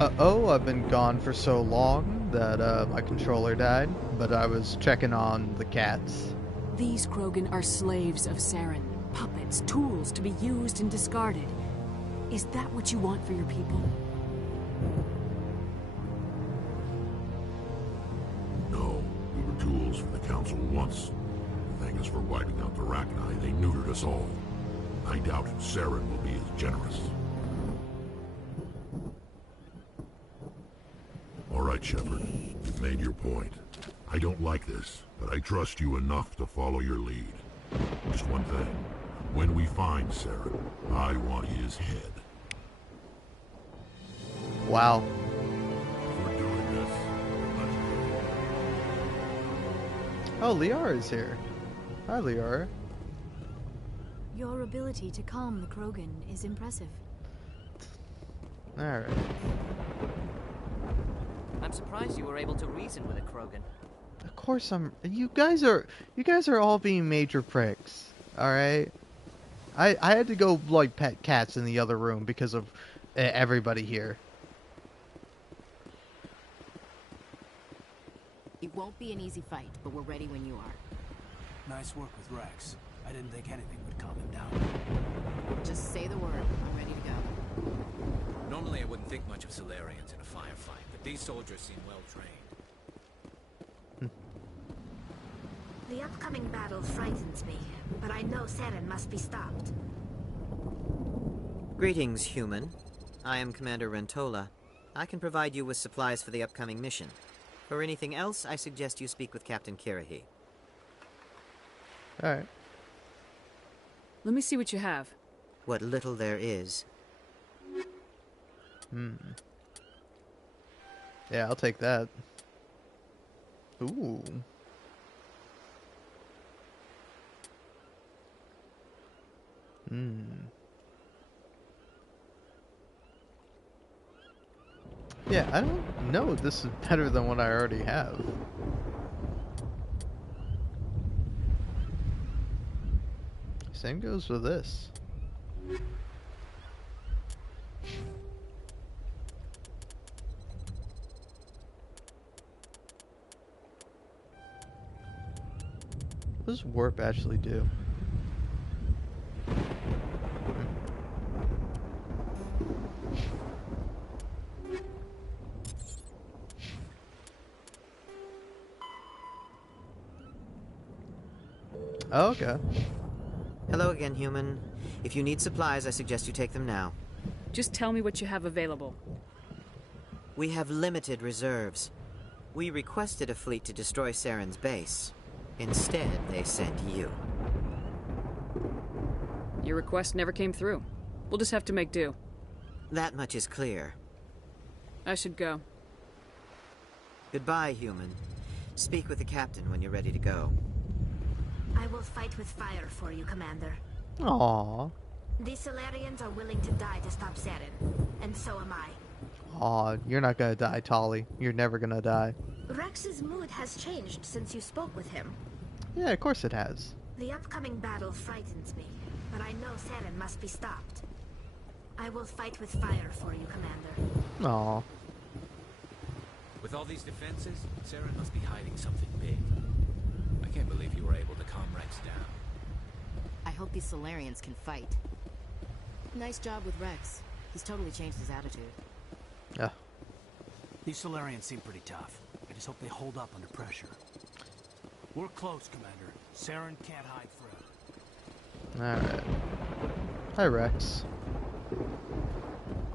Uh-oh, I've been gone for so long that my controller died, but I was checking on the cats. These Krogan are slaves of Saren, puppets, tools to be used and discarded. Is that what you want for your people? No, we were tools for the Council once. Thank us for wiping out the Rachni, they neutered us all. I doubt Saren will be as generous. All right, Shepard. You've made your point. I don't like this, but I trust you enough to follow your lead. Just one thing. When we find Saren, I want his head. Wow. If we're doing this, let's go. Oh, Liara is here. Hi, Liara. Your ability to calm the Krogan is impressive. Alright. I'm surprised you were able to reason with a Krogan. Of course you guys are all being major pricks. Alright? I had to go, like, pet cats in the other room because of everybody here. It won't be an easy fight, but we're ready when you are. Nice work with Rex. I didn't think anything would calm him down. Just say the word. I'm ready to go. Normally I wouldn't think much of Solarians in a firefight, but these soldiers seem well trained. The upcoming battle frightens me, but I know Saren must be stopped. Greetings, human. I am Commander Rentola. I can provide you with supplies for the upcoming mission. For anything else, I suggest you speak with Captain Kirrahe. Alright. Let me see what you have. What little there is. Yeah, I'll take that. Ooh. Yeah, I don't know if this is better than what I already have. Same goes with this. What does warp actually do? Oh, okay. Hello again, human. If you need supplies, I suggest you take them now. Just tell me what you have available. We have limited reserves. We requested a fleet to destroy Saren's base. Instead, they sent you. Your request never came through. We'll just have to make do. That much is clear. I should go. Goodbye, human. Speak with the captain when you're ready to go. I will fight with fire for you, Commander. Aww. These Solarians are willing to die to stop Saren, and so am I. Aw, you're not gonna die, Tali. You're never gonna die. Rex's mood has changed since you spoke with him. Yeah, of course it has. The upcoming battle frightens me, but I know Saren must be stopped. I will fight with fire for you, Commander. Aw. With all these defenses, Saren must be hiding something big. I can't believe you were able to calm Rex down. I hope these Solarians can fight. Nice job with Rex. He's totally changed his attitude. Yeah. These Solarians seem pretty tough. I just hope they hold up under pressure. We're close, Commander. Saren can't hide forever. Alright. Hi, Rex.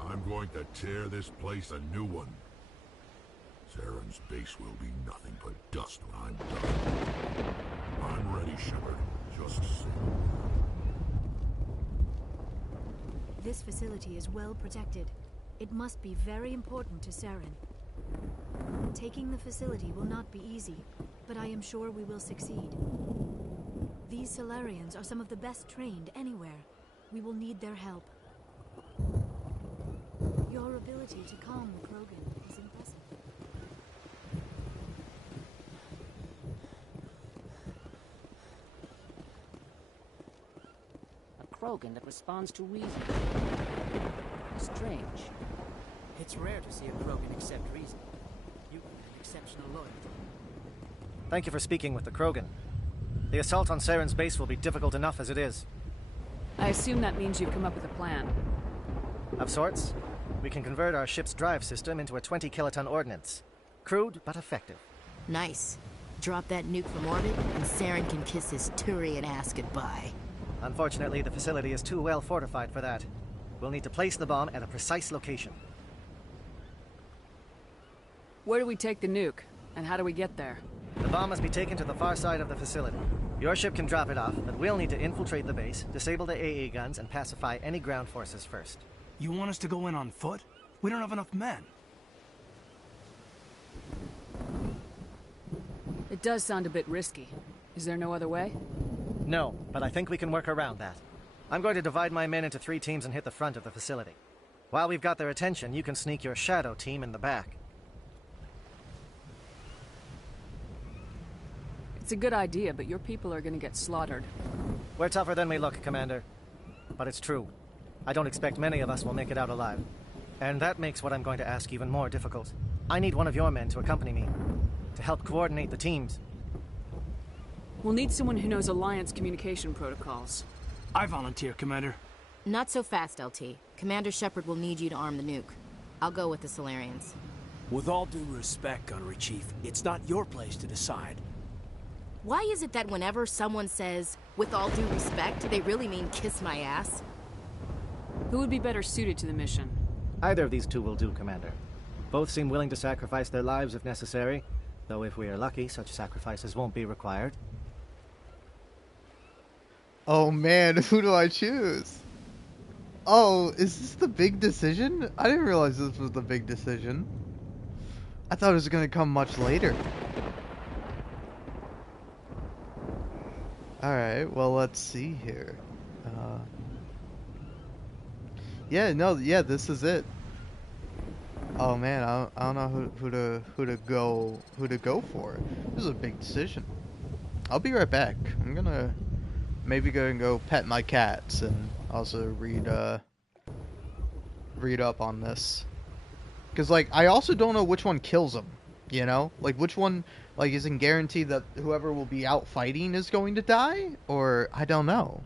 I'm going to tear this place a new one. Saren's base will be nothing but dust when I'm done. I'm ready, Shepard. Just say. This facility is well protected. It must be very important to Saren. Taking the facility will not be easy, but I am sure we will succeed. These Solarians are some of the best trained anywhere. We will need their help. Your ability to calm the Krogan is impressive. A Krogan that responds to reason. Strange. It's rare to see a Krogan accept reason. You have exceptional loyalty. Thank you for speaking with the Krogan. The assault on Saren's base will be difficult enough as it is. I assume that means you've come up with a plan. Of sorts. We can convert our ship's drive system into a 20-kiloton ordnance. Crude, but effective. Nice. Drop that nuke from orbit, and Saren can kiss his Turian ass goodbye. Unfortunately, the facility is too well fortified for that. We'll need to place the bomb at a precise location. Where do we take the nuke? And how do we get there? The bomb must be taken to the far side of the facility. Your ship can drop it off, but we'll need to infiltrate the base, disable the AA guns, and pacify any ground forces first. You want us to go in on foot? We don't have enough men. It does sound a bit risky. Is there no other way? No, but I think we can work around that. I'm going to divide my men into 3 teams and hit the front of the facility. While we've got their attention, you can sneak your shadow team in the back. It's a good idea, but your people are gonna get slaughtered. We're tougher than we look, Commander. But it's true. I don't expect many of us will make it out alive. And that makes what I'm going to ask even more difficult. I need one of your men to accompany me, to help coordinate the teams. We'll need someone who knows Alliance communication protocols. I volunteer, Commander. Not so fast, LT. Commander Shepard will need you to arm the nuke. I'll go with the Solarians. With all due respect, Gunnery Chief, it's not your place to decide. Why is it that whenever someone says, with all due respect, they really mean kiss my ass? Who would be better suited to the mission? Either of these 2 will do, Commander. Both seem willing to sacrifice their lives if necessary, though if we are lucky, such sacrifices won't be required. Oh man, who do I choose? Oh, is this the big decision? I didn't realize this was the big decision. I thought it was gonna come much later. Alright, well, let's see here. Yeah, this is it. Oh man, I don't know who to go for. This is a big decision. I'll be right back. I'm gonna maybe go and go pet my cats and also read up on this. Cause like I also don't know which one kills them. You know, like which one like isn't guaranteed that whoever will be out fighting is going to die, or I don't know.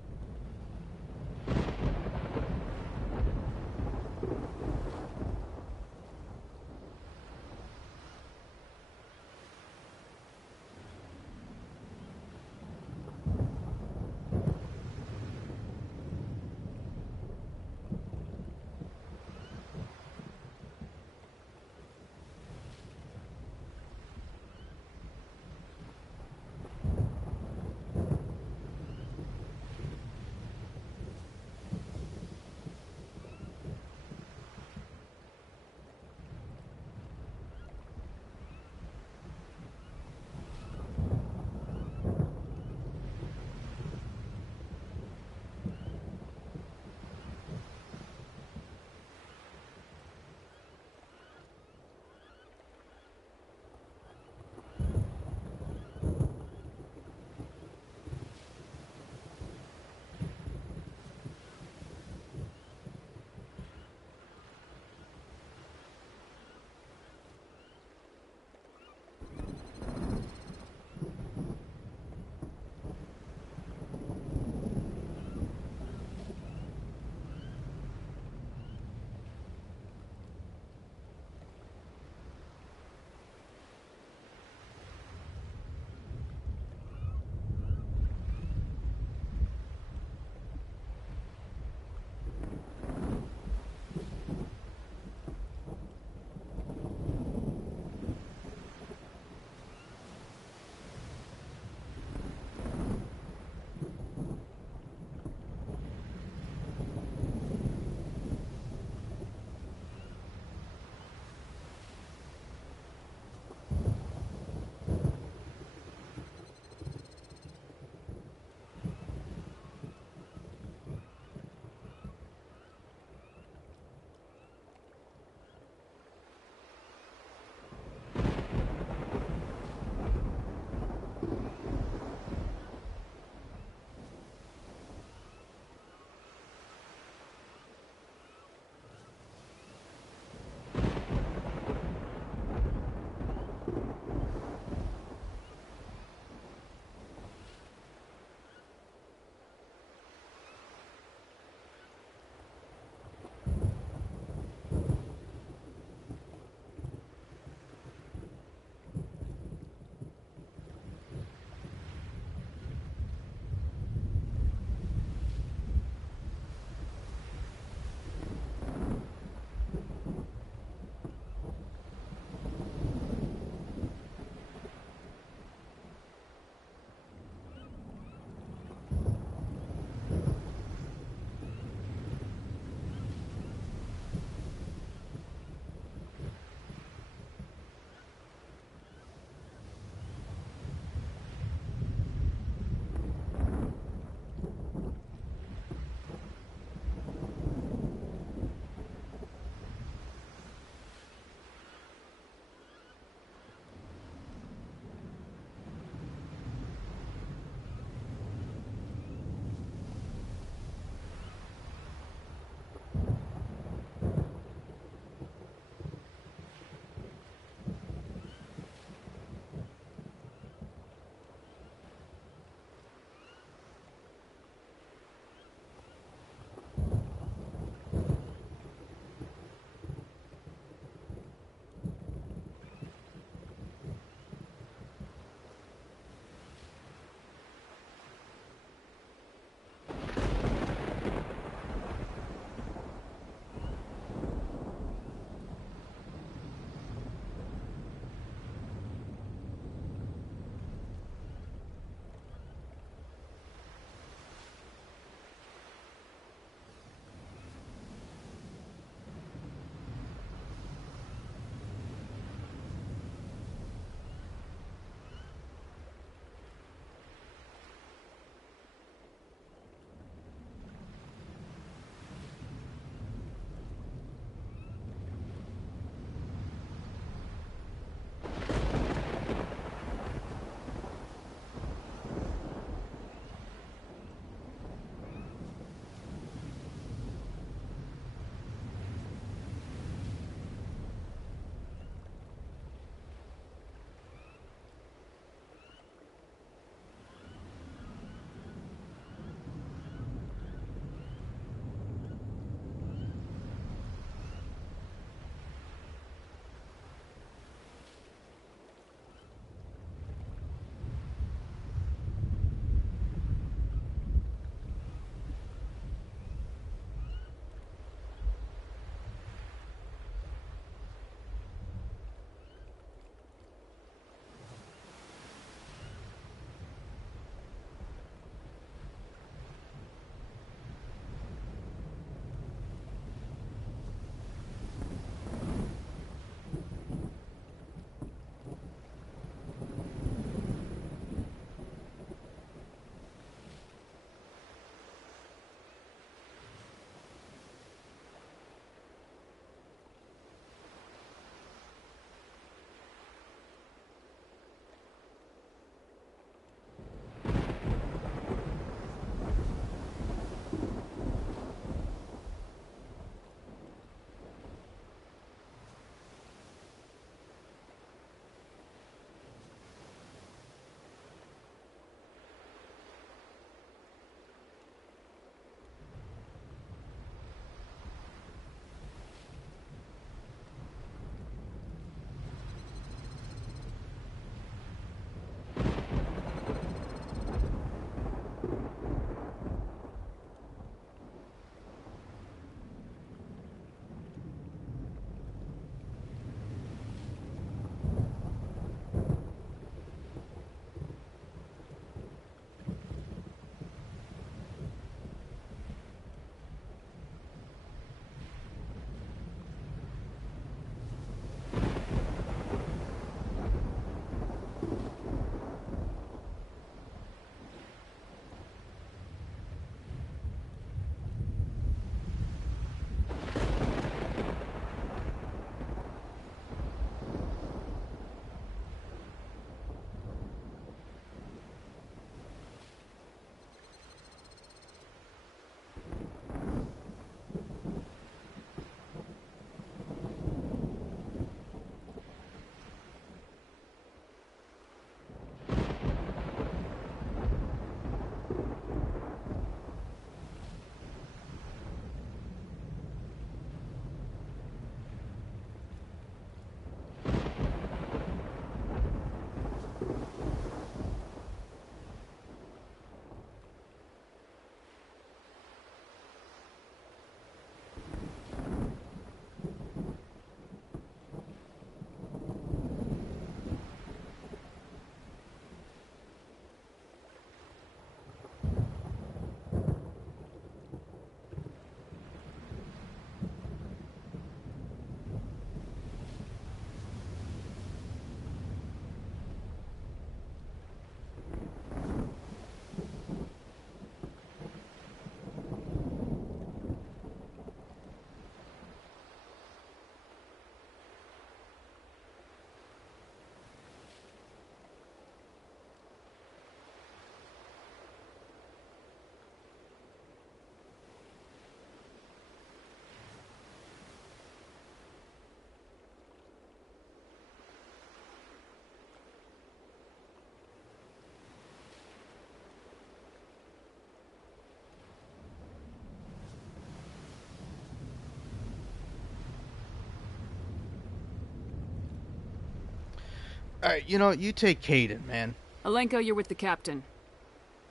Alright, you know, you take Kaidan, man. Alenko, you're with the captain.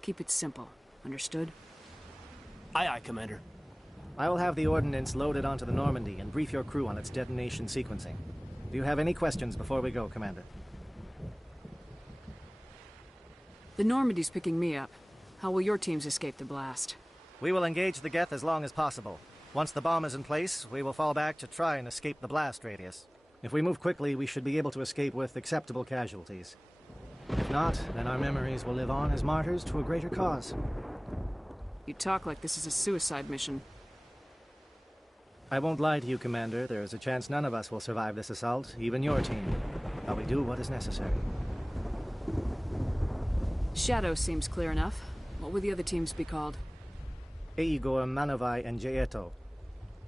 Keep it simple. Understood? Aye, aye, Commander. I will have the ordnance loaded onto the Normandy and brief your crew on its detonation sequencing. Do you have any questions before we go, Commander? The Normandy's picking me up. How will your teams escape the blast? We will engage the Geth as long as possible. Once the bomb is in place, we will fall back to try and escape the blast radius. If we move quickly, we should be able to escape with acceptable casualties. If not, then our memories will live on as martyrs to a greater cause. You talk like this is a suicide mission. I won't lie to you, Commander. There is a chance none of us will survive this assault, even your team. But we do what is necessary. Shadow seems clear enough. What will the other teams be called? Aegor, Manavai, and Jaeto.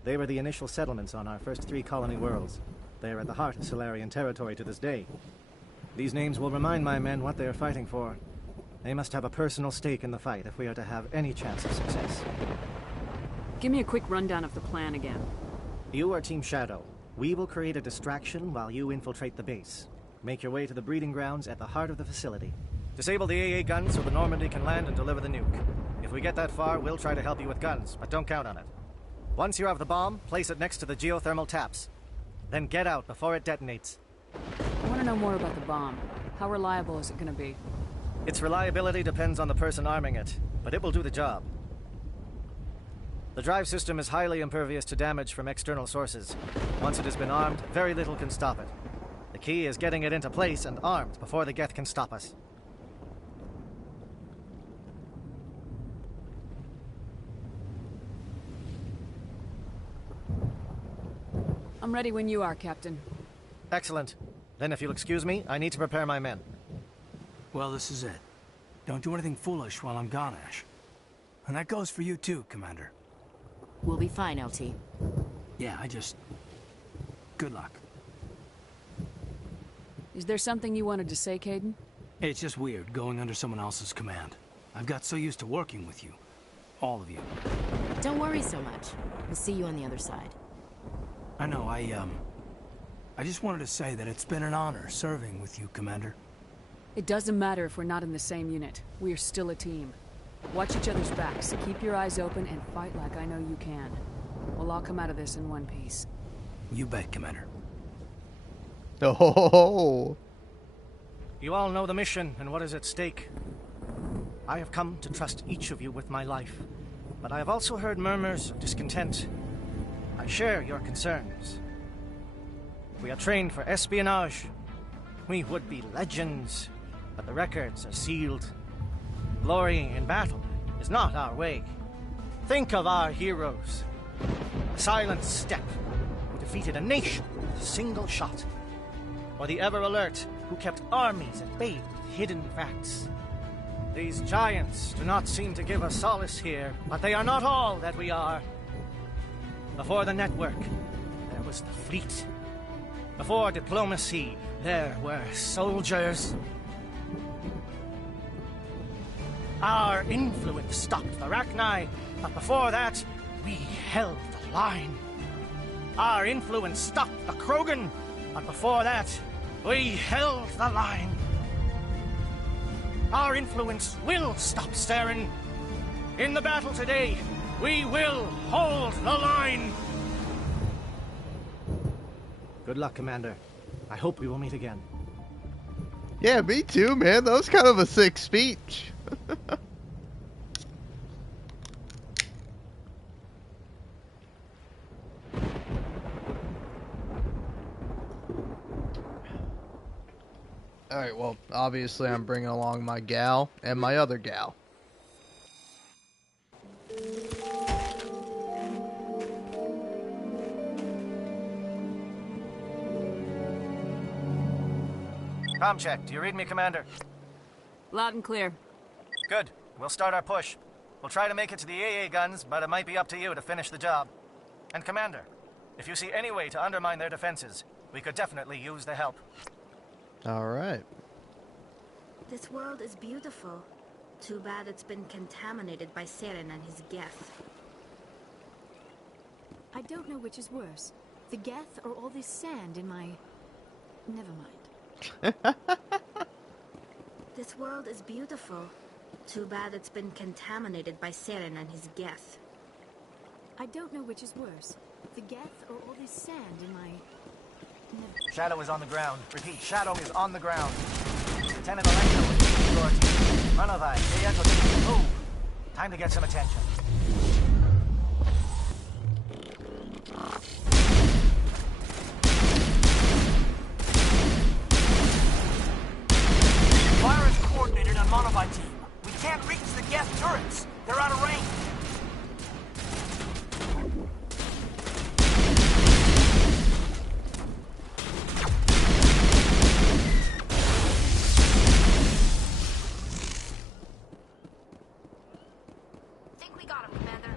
They were the initial settlements on our first 3 colony worlds. They are at the heart of Solarian territory to this day. These names will remind my men what they are fighting for. They must have a personal stake in the fight if we are to have any chance of success. Give me a quick rundown of the plan again. You are Team Shadow. We will create a distraction while you infiltrate the base. Make your way to the breeding grounds at the heart of the facility. Disable the AA guns so the Normandy can land and deliver the nuke. If we get that far, we'll try to help you with guns, but don't count on it. Once you have the bomb, place it next to the geothermal taps. Then get out before it detonates. I want to know more about the bomb. How reliable is it going to be? Its reliability depends on the person arming it, but it will do the job. The drive system is highly impervious to damage from external sources. Once it has been armed, very little can stop it. The key is getting it into place and armed before the Geth can stop us. I'm ready when you are, Captain. Excellent. Then if you'll excuse me, I need to prepare my men. Well, this is it. Don't do anything foolish while I'm gone, Ash. And that goes for you too, Commander. We'll be fine, LT. Yeah, good luck. Is there something you wanted to say, Kaidan? It's just weird going under someone else's command. I've got so used to working with you. All of you. Don't worry so much. We'll see you on the other side. I know, I just wanted to say that it's been an honor serving with you, Commander. It doesn't matter if we're not in the same unit. We are still a team. Watch each other's backs, keep your eyes open, and fight like I know you can. We'll all come out of this in one piece. You bet, Commander. Oh. You all know the mission and what is at stake. I have come to trust each of you with my life, but I have also heard murmurs of discontent. I share your concerns. We are trained for espionage. We would be legends, but the records are sealed. Glory in battle is not our way. Think of our heroes. The Silent Step, who defeated a nation with a single shot. Or the Ever Alert, who kept armies at bay with hidden facts. These giants do not seem to give us solace here, but they are not all that we are. Before the network, there was the fleet. Before diplomacy, there were soldiers. Our influence stopped the Rachni, but before that, we held the line. Our influence stopped the Krogan, but before that, we held the line. Our influence will stop Saren. In the battle today, we will hold the line. Good luck, Commander. I hope we will meet again. Yeah, me too, man. That was kind of a sick speech. Alright, well, obviously I'm bringing along my gal and my other gal. Comm check. Do you read me, Commander? Loud and clear. Good. We'll start our push. We'll try to make it to the AA guns, but it might be up to you to finish the job. And Commander, if you see any way to undermine their defenses, we could definitely use the help. Alright. This world is beautiful. Too bad it's been contaminated by Saren and his Geth. I don't know which is worse. The Geth or all this sand in my... Never mind. This world is beautiful. Too bad it's been contaminated by Saren and his Geth. I don't know which is worse, the Geth or all this sand in my... Shadow is on the ground. Repeat, Shadow is on the ground. Lieutenant Alenko is your team. Manovai, Diego, move. Time to get some attention. Fire is coordinated on Monovai team. We can't reach the Geth turrets. They're out of range. Think we got him, Commander.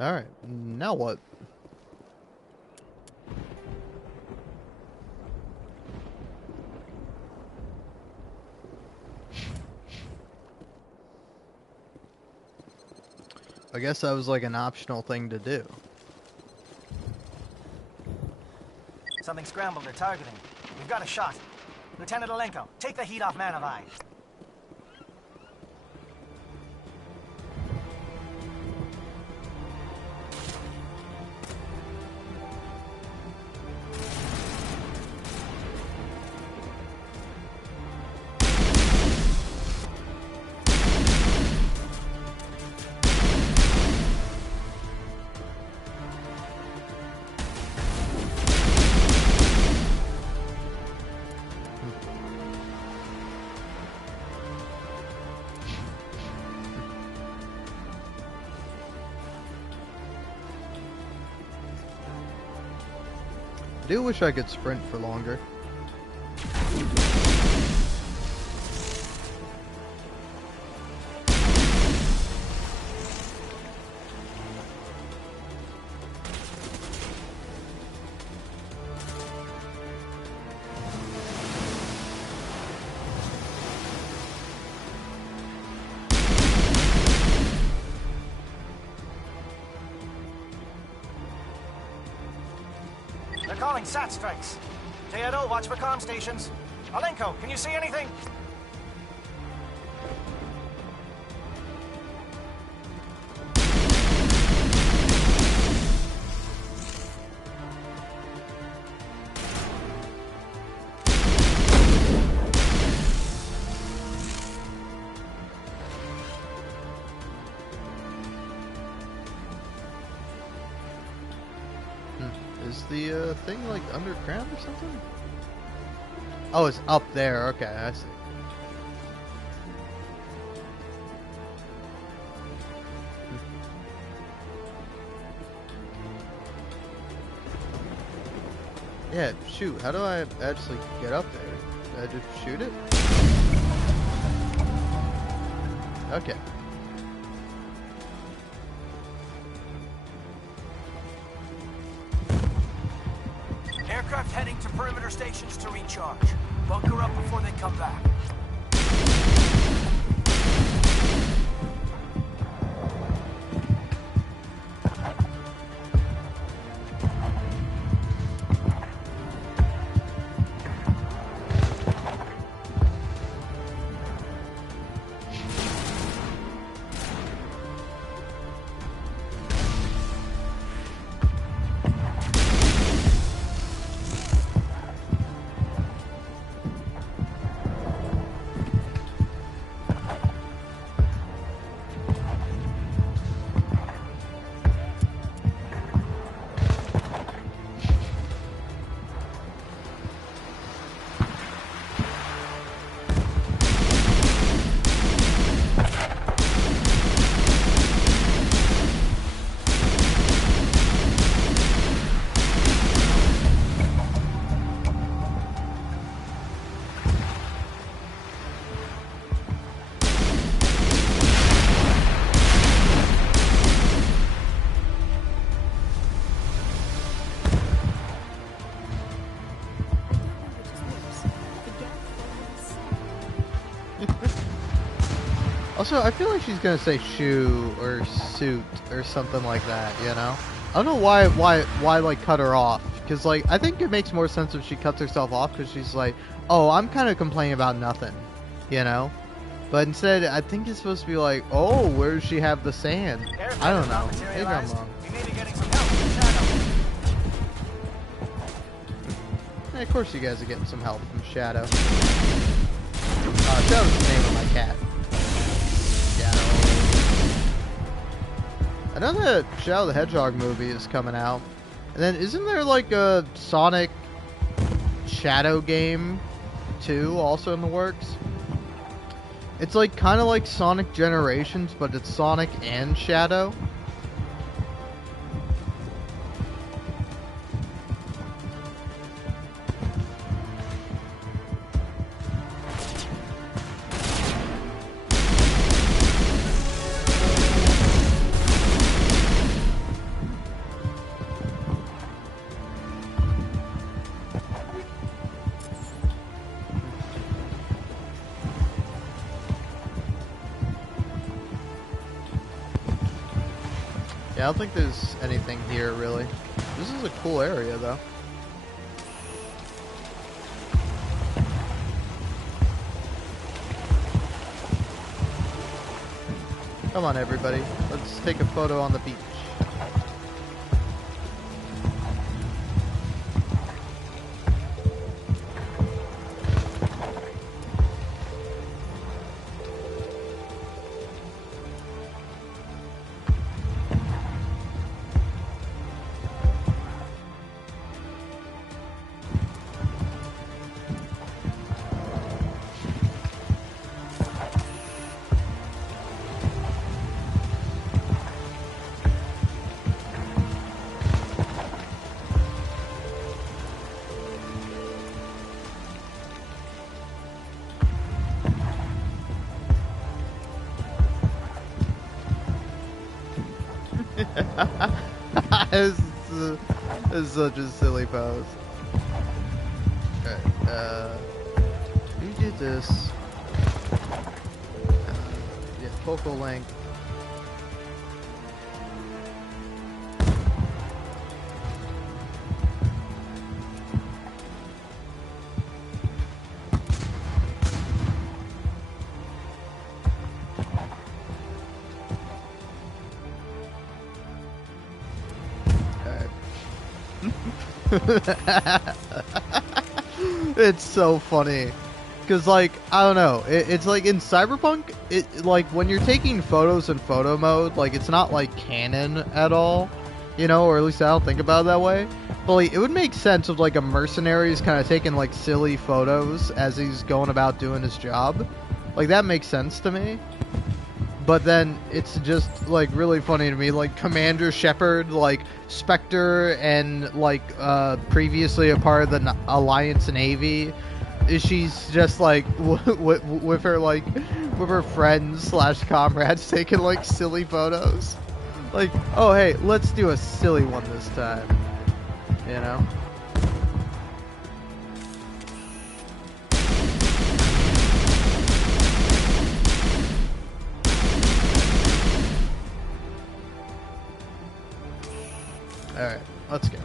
Alright, now what? I guess that was like an optional thing to do. Something scrambled their targeting. We've got a shot. Lieutenant Alenko, take the heat off Manovai. I do wish I could sprint for longer. They're calling SAT strikes. Teodo, watch for comm stations. Alenko, can you see anything? Is the thing like underground or something? Oh, it's up there. Okay, I see. Yeah, shoot. How do I actually get up there? Did I just shoot it? Okay. Aircraft heading to perimeter stations to recharge. Bunker up before they come back. Also, I feel like she's gonna say shoe or suit or something like that, you know? I don't know why like cut her off, because like I think it makes more sense if she cuts herself off, because she's like, oh, I'm kind of complaining about nothing, you know? But instead, I think it's supposed to be like, oh, where does she have the sand? I don't know. Maybe I'm wrong. We may be getting some help from Shadow. Of course you guys are getting some help from Shadow. Shadow's the name of my cat. I know that Shadow the Hedgehog movie is coming out. And then isn't there like a Sonic Shadow game too also in the works? It's like kind of like Sonic Generations, but it's Sonic and Shadow. Yeah, I don't think there's anything here, really. This is a cool area, though. Come on, everybody. Let's take a photo on the beach. It's such a silly pose. Alright, you do this. Yeah, focal length. It's so funny because like I don't know, it's like in Cyberpunk, it like when you're taking photos in photo mode, like it's not like canon at all, you know, or at least I don't think about it that way. But like it would make sense of like a mercenary's kind of taking like silly photos as he's going about doing his job, like that makes sense to me. But then it's just like really funny to me, like Commander Shepard, like Spectre, and like previously a part of the Alliance Navy. She's just like with her like with her friends / comrades taking like silly photos. Like, oh hey, let's do a silly one this time. You know. Alright, let's go.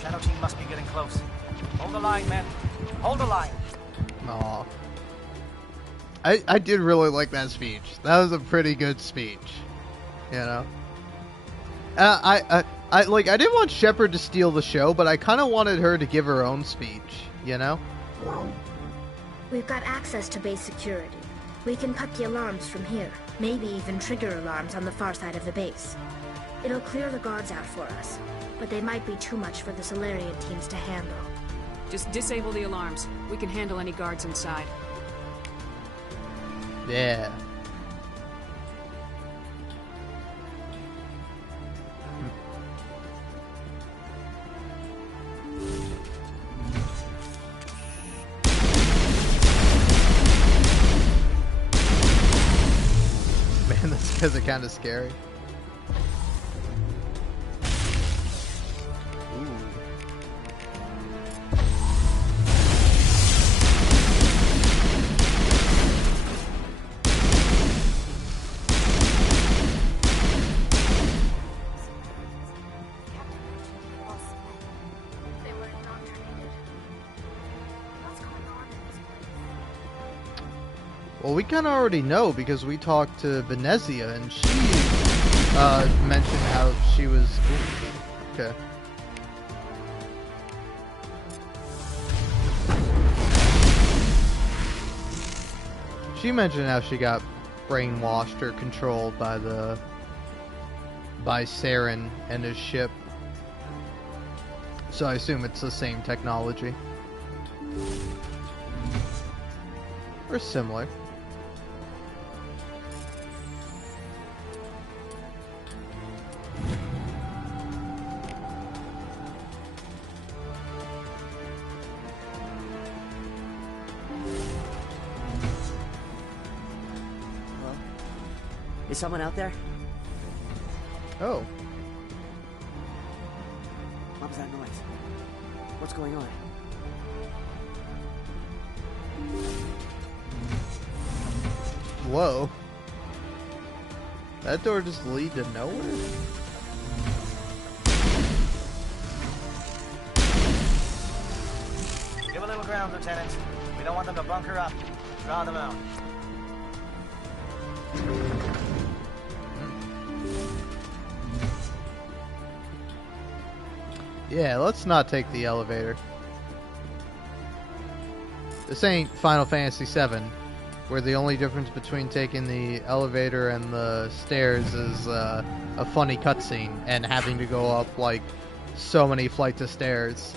Shadow team must be getting close. Hold the line, men. Hold the line. Aw. I did really like that speech. That was a pretty good speech. You know? I didn't want Shepard to steal the show, but I kind of wanted her to give her own speech, you know? We've got access to base security. We can put the alarms from here. Maybe even trigger alarms on the far side of the base. It'll clear the guards out for us, but they might be too much for the Salarian teams to handle. Just disable the alarms. We can handle any guards inside. Yeah. Man, those guys are kind of scary. Well, we kind of already know because we talked to Venezia and she mentioned how she was. Ooh, okay. She mentioned how she got brainwashed or controlled by Saren and his ship. So I assume it's the same technology. Or similar. Is someone out there? Oh. What was that noise? What's going on? Whoa. That door just lead to nowhere? Give a little ground, Lieutenant. We don't want them to bunker up. Draw them out. Yeah, let's not take the elevator. This ain't Final Fantasy VII, where the only difference between taking the elevator and the stairs is a funny cutscene and having to go up like so many flights of stairs.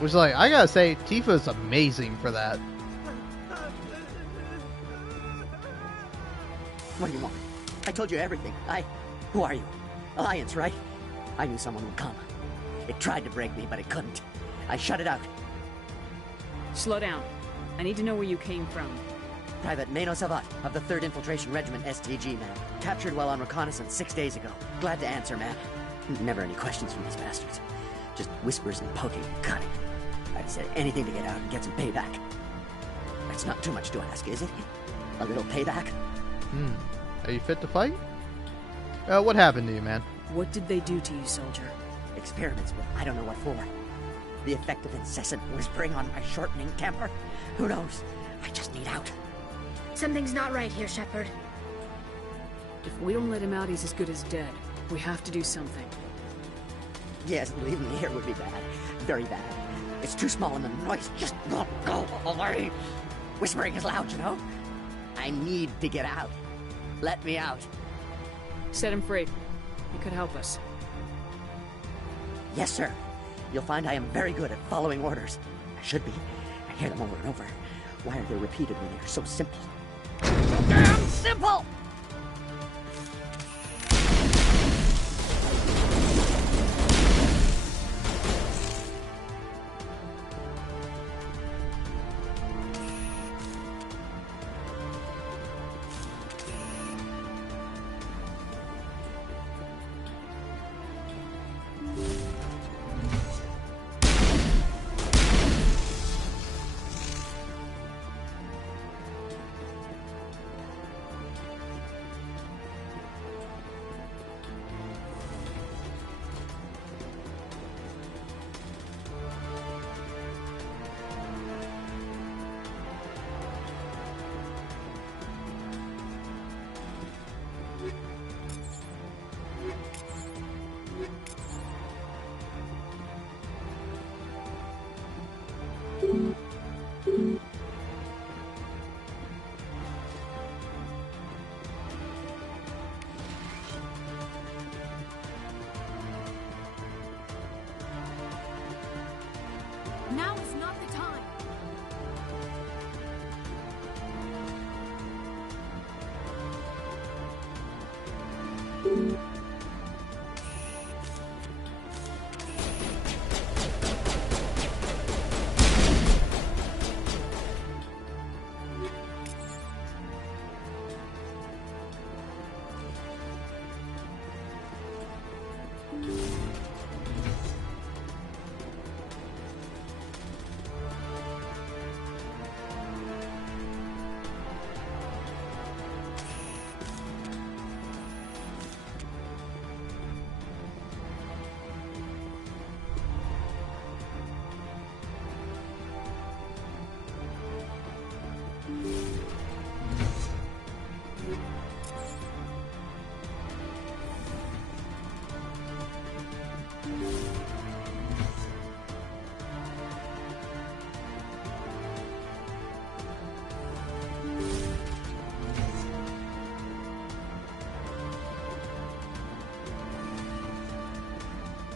Which, like, I gotta say, Tifa's amazing for that. What do you want? I told you everything. Who are you? Alliance, right? I knew someone would come. It tried to break me, but it couldn't. I shut it out. Slow down. I need to know where you came from. Private Mano Savat of the 3rd Infiltration Regiment STG, man. Captured while on reconnaissance 6 days ago. Glad to answer, man. Never any questions from these bastards. Just whispers and poking and cutting. I'd said anything to get out and get some payback. That's not too much to ask, is it? A little payback? Are you fit to fight? What happened to you, man? What did they do to you, soldier? Experiments, but I don't know what for. The effect of incessant whispering on my shortening temper? Who knows? I just need out. Something's not right here, Shepard. If we don't let him out, he's as good as dead. We have to do something. Yes, leaving me here would be bad. Very bad. It's too small and the noise just won't go away. Whispering is loud, you know? I need to get out. Let me out. Set him free. He could help us. Yes, sir. You'll find I am very good at following orders. I should be. I hear them over and over. Why are they repeated when they're so simple? So damn simple!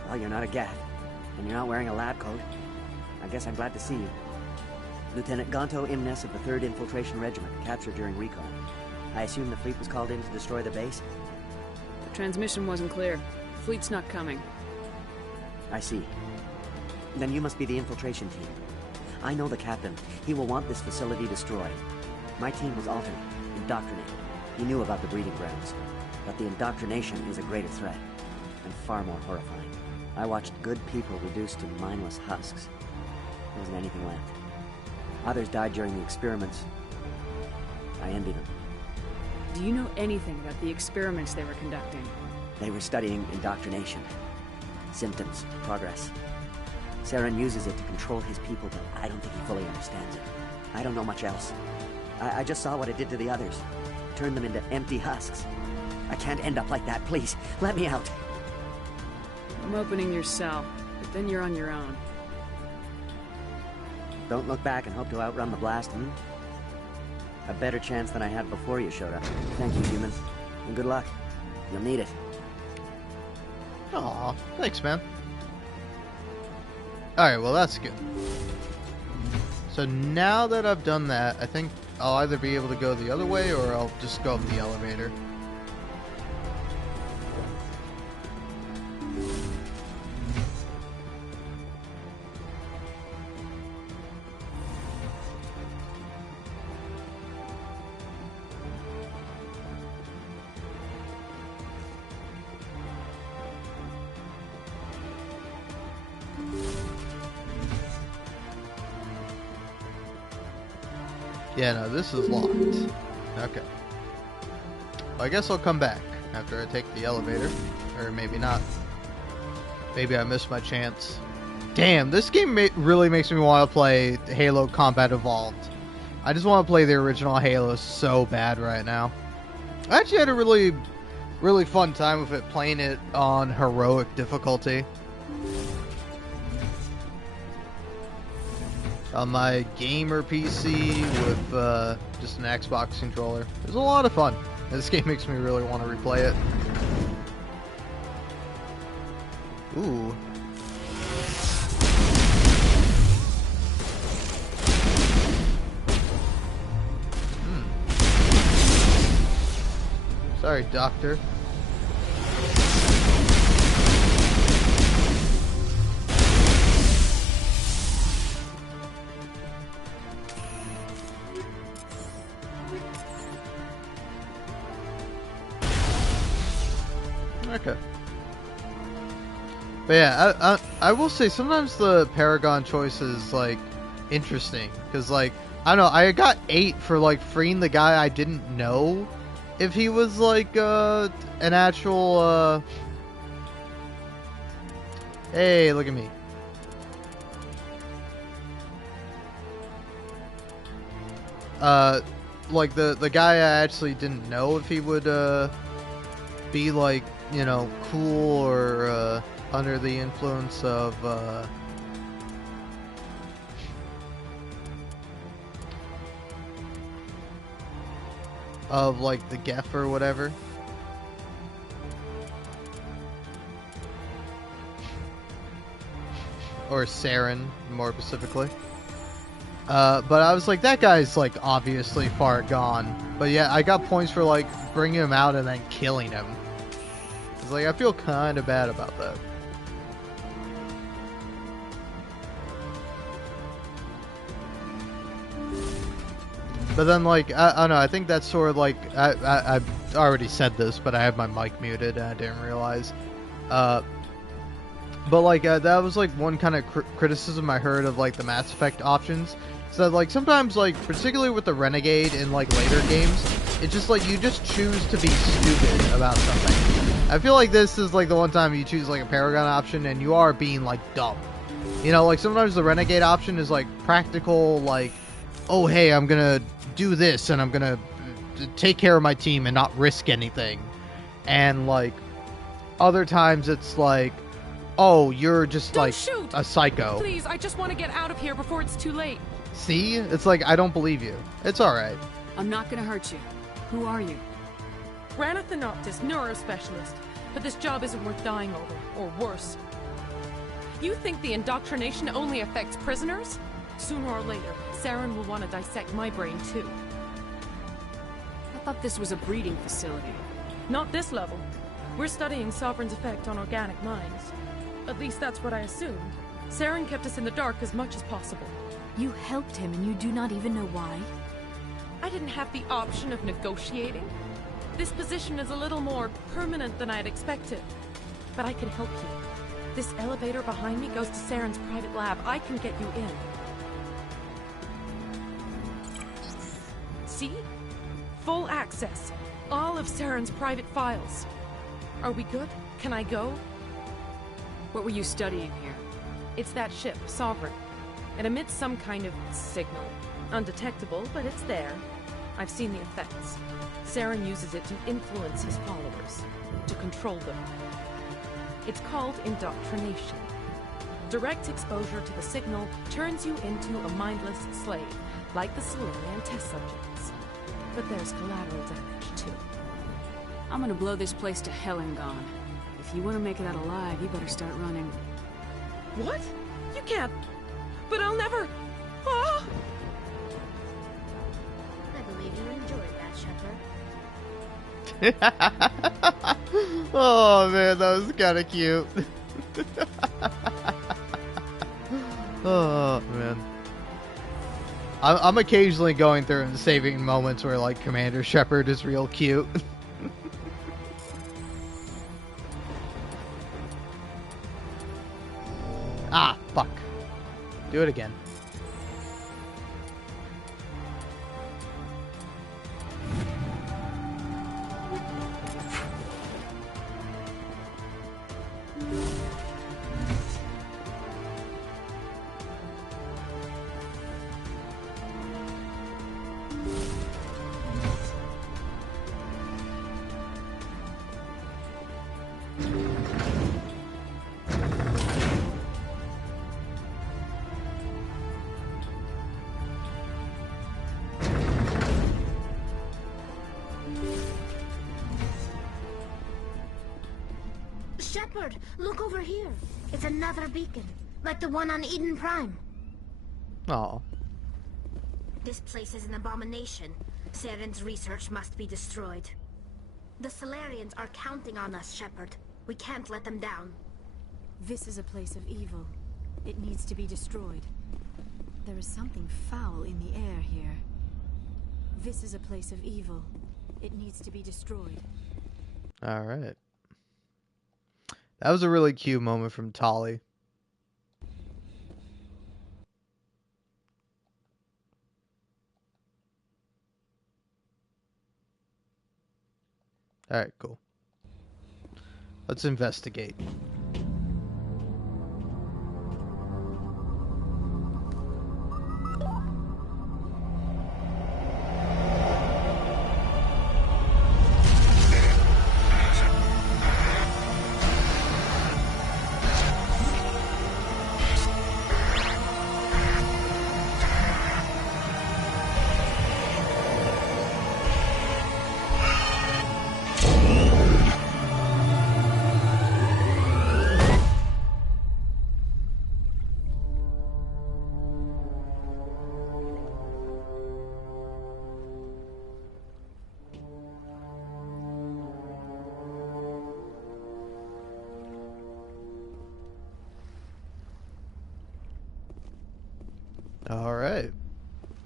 Well, you're not a Geth, and you're not wearing a lab coat. I guess I'm glad to see you. Lieutenant Gonto Imnes of the 3rd Infiltration Regiment, captured during recon. I assume the fleet was called in to destroy the base? The transmission wasn't clear. Fleet's not coming. I see. Then you must be the infiltration team. I know the captain. He will want this facility destroyed. My team was altered, indoctrinated. He knew about the breeding grounds. But the indoctrination is a greater threat, and far more horrifying. I watched good people reduced to mindless husks. There wasn't anything left. Others died during the experiments. I envy them. Do you know anything about the experiments they were conducting? They were studying indoctrination. Symptoms, progress. Saren uses it to control his people, but I don't think he fully understands it. I don't know much else. I just saw what it did to the others. Turned them into empty husks. I can't end up like that, please. Let me out. I'm opening your cell, but then you're on your own. Don't look back and hope to outrun the blast, A better chance than I had before you showed up. Thank you, human. And good luck. You'll need it. Aw, thanks, man. Alright, well that's good. So now that I've done that, I think I'll either be able to go the other way or I'll just go up the elevator. Yeah, no, this is locked. Okay. Well, I guess I'll come back after I take the elevator. Or maybe not. Maybe I missed my chance. Damn, this game really makes me want to play Halo Combat Evolved. I just want to play the original Halo so bad right now. I actually had a really fun time with it, playing it on heroic difficulty. On my gamer PC with just an Xbox controller. It was a lot of fun. This game makes me really want to replay it. Ooh. Sorry, Doctor. Okay. But yeah, I will say sometimes the Paragon choice is like interesting because like I don't know, I got 8 for like freeing the guy I didn't know if he was like an actual hey, look at me. Like the guy I actually didn't know if he would be like, you know, cool or under the influence of like the Geth or whatever. Or Saren, more specifically. But I was like, that guy's like obviously far gone. But yeah, I got points for like bringing him out and then killing him. It's like, I feel kind of bad about that. But then, like, I don't know, I think that's sort of like, I already said this, but I have my mic muted and I didn't realize. But like, that was like one kind of criticism I heard of like the Mass Effect options. So like, sometimes like, particularly with the Renegade in like later games, it's just like, you just choose to be stupid about something. I feel like this is like the one time you choose like a Paragon option and you are being like dumb. You know, like sometimes the Renegade option is like practical, like, oh hey, I'm gonna do this and I'm gonna take care of my team and not risk anything. And like other times it's like, oh, you're just Don't like shoot! a psycho. Please, I just want to get out of here before it's too late. See? It's like, I don't believe you. It's alright. I'm not gonna hurt you. Who are you? Rana Thanoptis, neurospecialist. But this job isn't worth dying over, or worse. You think the indoctrination only affects prisoners? Sooner or later, Saren will want to dissect my brain too. I thought this was a breeding facility. Not this level. We're studying Sovereign's effect on organic minds. At least that's what I assumed. Saren kept us in the dark as much as possible. You helped him and you do not even know why? I didn't have the option of negotiating. This position is a little more permanent than I'd expected. But I can help you. This elevator behind me goes to Saren's private lab. I can get you in. See? Full access. All of Saren's private files. Are we good? Can I go? What were you studying here? It's that ship, Sovereign. It emits some kind of signal. Undetectable, but it's there. I've seen the effects. Saren uses it to influence his followers, to control them. It's called indoctrination. Direct exposure to the signal turns you into a mindless slave, like the Solarian test subjects. But there's collateral damage, too. I'm gonna blow this place to hell and gone. If you want to make it out alive, you better start running. What? You can't. But I'll never. Ah! I believe you enjoyed that, Shepard. Oh man, that was kind of cute. Oh man. I'm occasionally going through and saving moments where like Commander Shepard is real cute. Ah, fuck. Do it again. Shepard, look over here. It's another beacon, like the one on Eden Prime. Oh. This place is an abomination. Saren's research must be destroyed. The Solarians are counting on us, Shepard. We can't let them down. This is a place of evil. It needs to be destroyed. There is something foul in the air here. This is a place of evil. It needs to be destroyed. All right. That was a really cute moment from Tali. All right, cool. Let's investigate.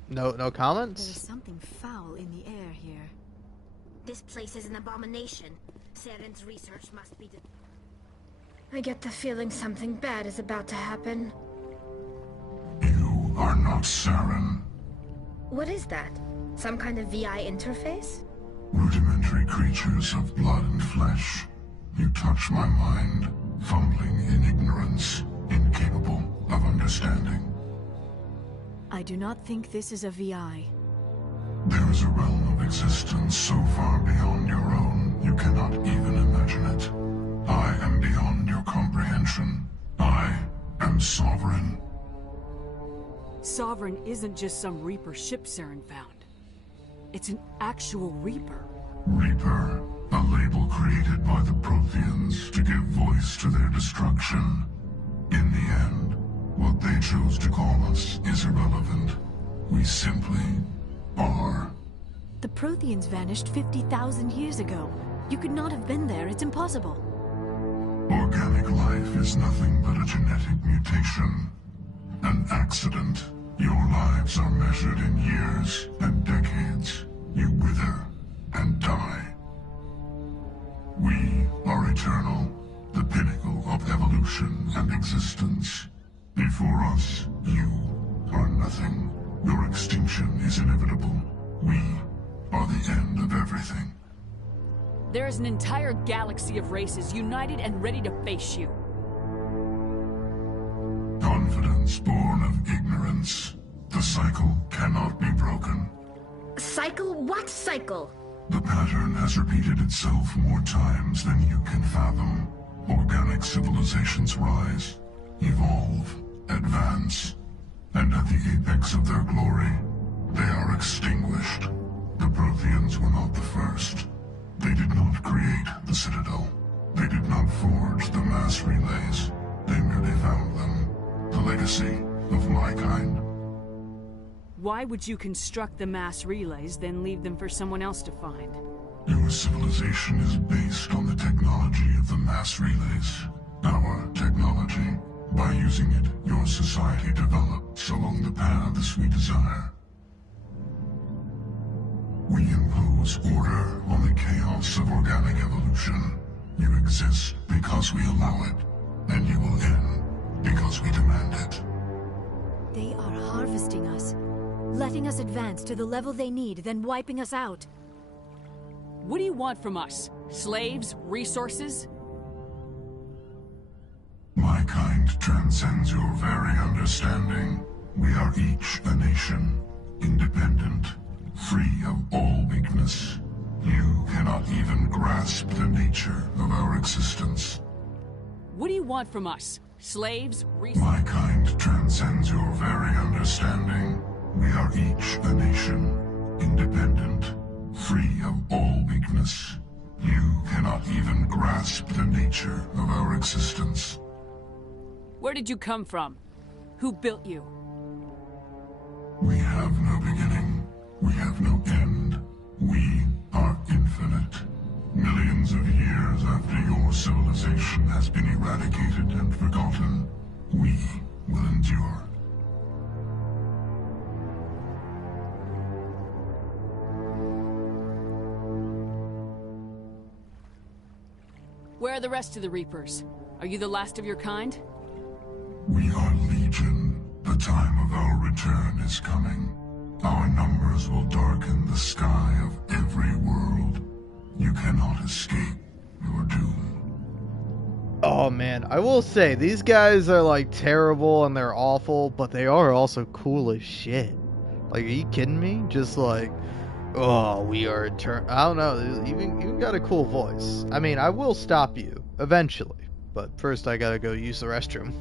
No There is comments? something foul in the air here. This place is an abomination. Saren's research must be... I get the feeling something bad is about to happen. You are not Saren. What is that? Some kind of VI interface? Rudimentary creatures of blood and flesh. You touch my mind, fumbling in ignorance, incapable of understanding. I do not think this is a VI. There is a realm of existence so far beyond your own, you cannot even imagine it. I am beyond your comprehension. I am sovereign. Sovereign isn't just some Reaper ship Saren found. It's an actual Reaper. Reaper, a label created by the Protheans to give voice to their destruction. In the end, what they chose to call us is irrelevant. We simply are. The Protheans vanished 50,000 years ago. You could not have been there. It's impossible. Organic life is nothing but a genetic mutation. An accident. Your lives are measured in years and decades. You wither and die. We are eternal, the pinnacle of evolution and existence. Before us, you are nothing. Your extinction is inevitable. We are the end of everything. There is an entire galaxy of races united and ready to face you. Confidence born of ignorance. The cycle cannot be broken. Cycle? What cycle? The pattern has repeated itself more times than you can fathom. Organic civilizations rise, evolve, advance, and at the apex of their glory, they are extinguished. The Protheans were not the first. They did not create the Citadel. They did not forge the mass relays. They merely found them. The legacy of my kind. Why would you construct the mass relays, then leave them for someone else to find? Your civilization is based on the technology of the mass relays. Our technology. By using it, your society develops along the paths we desire. We impose order on the chaos of organic evolution. You exist because we allow it, and you will end because we demand it. They are harvesting us, letting us advance to the level they need, then wiping us out. What do you want from us? Slaves? Resources? My kind transcends your very understanding. We are each a nation, independent, free of all weakness. You cannot even grasp the nature of our existence. What do you want from us? Slaves? My kind transcends your very understanding. We are each a nation, independent, free of all weakness. You cannot even grasp the nature of our existence. Where did you come from? Who built you? We have no beginning. We have no end. We are infinite. Millions of years after your civilization has been eradicated and forgotten, we will endure. Where are the rest of the Reapers? Are you the last of your kind? We are Legion. The time of our return is coming. Our numbers will darken the sky of every world. You cannot escape your doom. Oh man, I will say, these guys are like terrible and they're awful, but they are also cool as shit. Like, are you kidding me? Just like, oh, we are I don't know, you got a cool voice. I mean, I will stop you eventually, but first I gotta go use the restroom.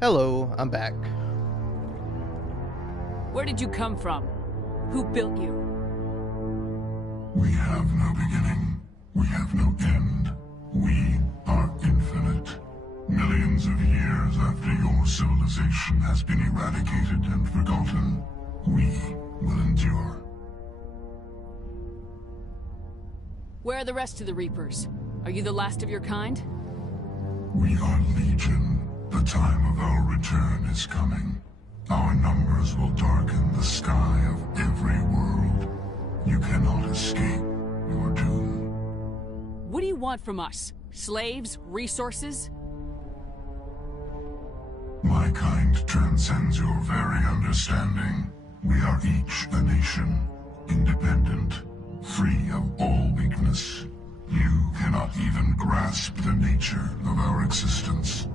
Hello, I'm back. Where did you come from? Who built you? We have no beginning. We have no end. We are infinite. Millions of years after your civilization has been eradicated and forgotten, we will endure. Where are the rest of the Reapers? Are you the last of your kind? We are Legion. The time of our return is coming. Our numbers will darken the sky of every world. You cannot escape your doom. What do you want from us? Slaves? Resources? My kind transcends your very understanding. We are each a nation, independent, free of all weakness. You cannot even grasp the nature of our existence.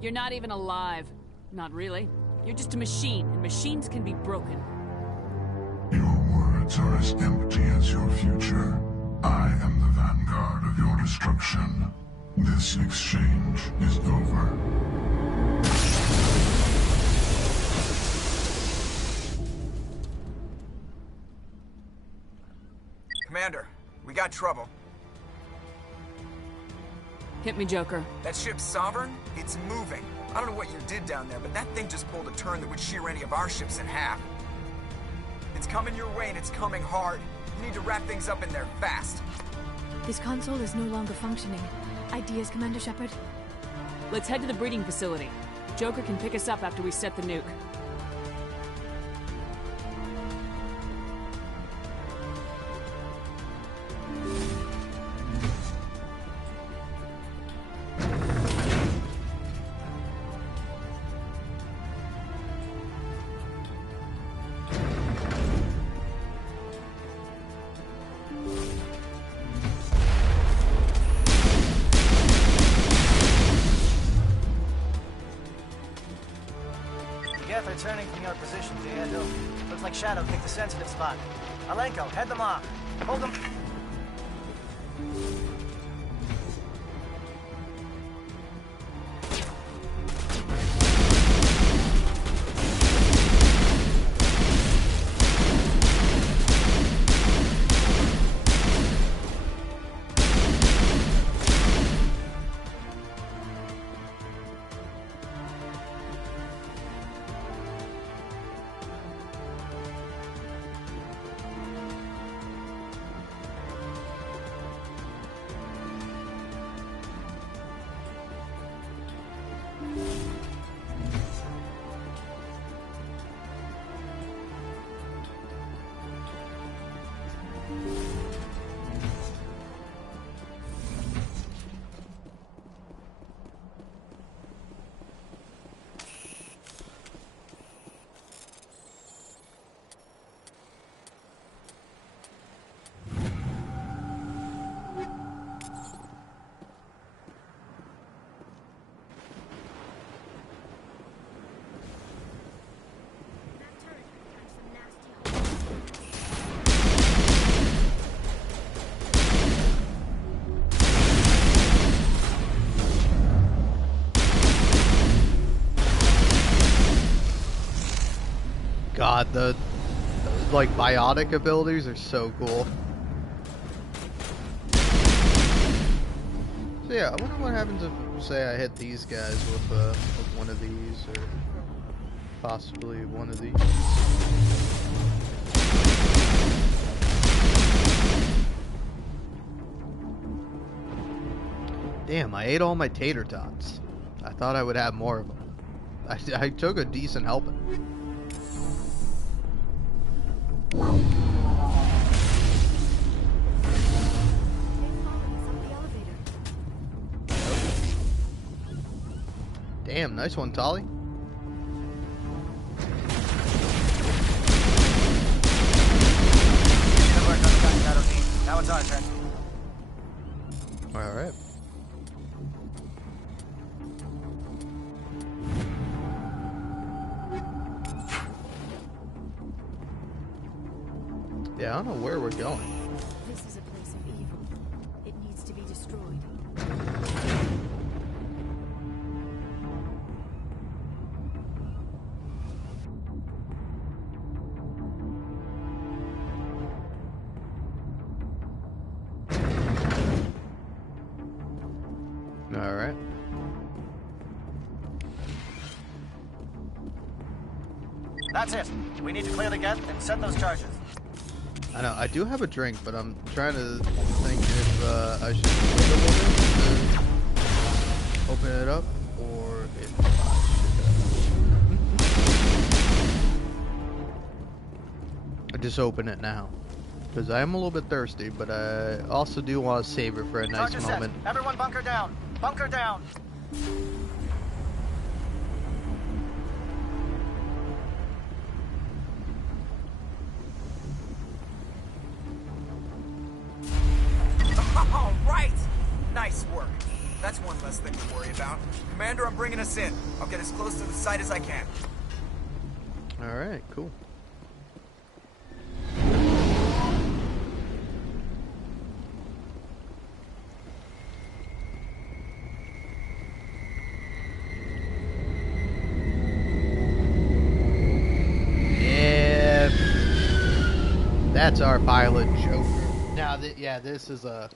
You're not even alive. Not really. You're just a machine, and machines can be broken. Your words are as empty as your future. I am the vanguard of your destruction. This exchange is over. Commander, we got trouble. Hit me, Joker. That ship Sovereign? It's moving. I don't know what you did down there, but that thing just pulled a turn that would shear any of our ships in half. It's coming your way, and it's coming hard. You need to wrap things up in there fast. This console is no longer functioning. Ideas, Commander Shepard? Let's head to the breeding facility. Joker can pick us up after we set the nuke. They're turning from your position, Diego. Looks like Shadow picked a sensitive spot. Alenko, head them off. Hold them. God, the like biotic abilities are so cool. So yeah, I wonder what happens if, say, I hit these guys with one of these, or possibly one of these. Damn, I ate all my tater tots. I thought I would have more of them. I took a decent helping. Damn, nice one, Tali. Good work on the gun, Shadow team. Now it's our turn. Alright. Yeah, I don't know where we're going. This is a place of evil. It needs to be destroyed. That's it. We need to clear the gate and set those charges. I know, I do have a drink, but I'm trying to think if I should wait a little bit and open it up, or if I should just open it now. Because I am a little bit thirsty, but I also do want to save it for a nice moment. Set. Everyone bunker down. Bunker down. All right! Nice work. That's one less thing to worry about. Commander, I'm bringing us in. I'll get as close to the site as I can. Alright, cool. Yeah, that's our pilot Joker. Now, yeah, this is a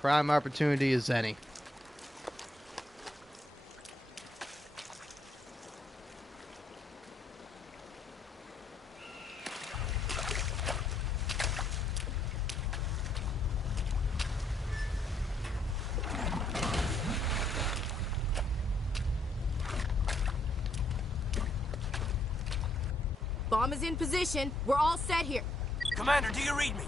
prime opportunity as any. Bomb is in position. We're all set here. Commander, do you read me?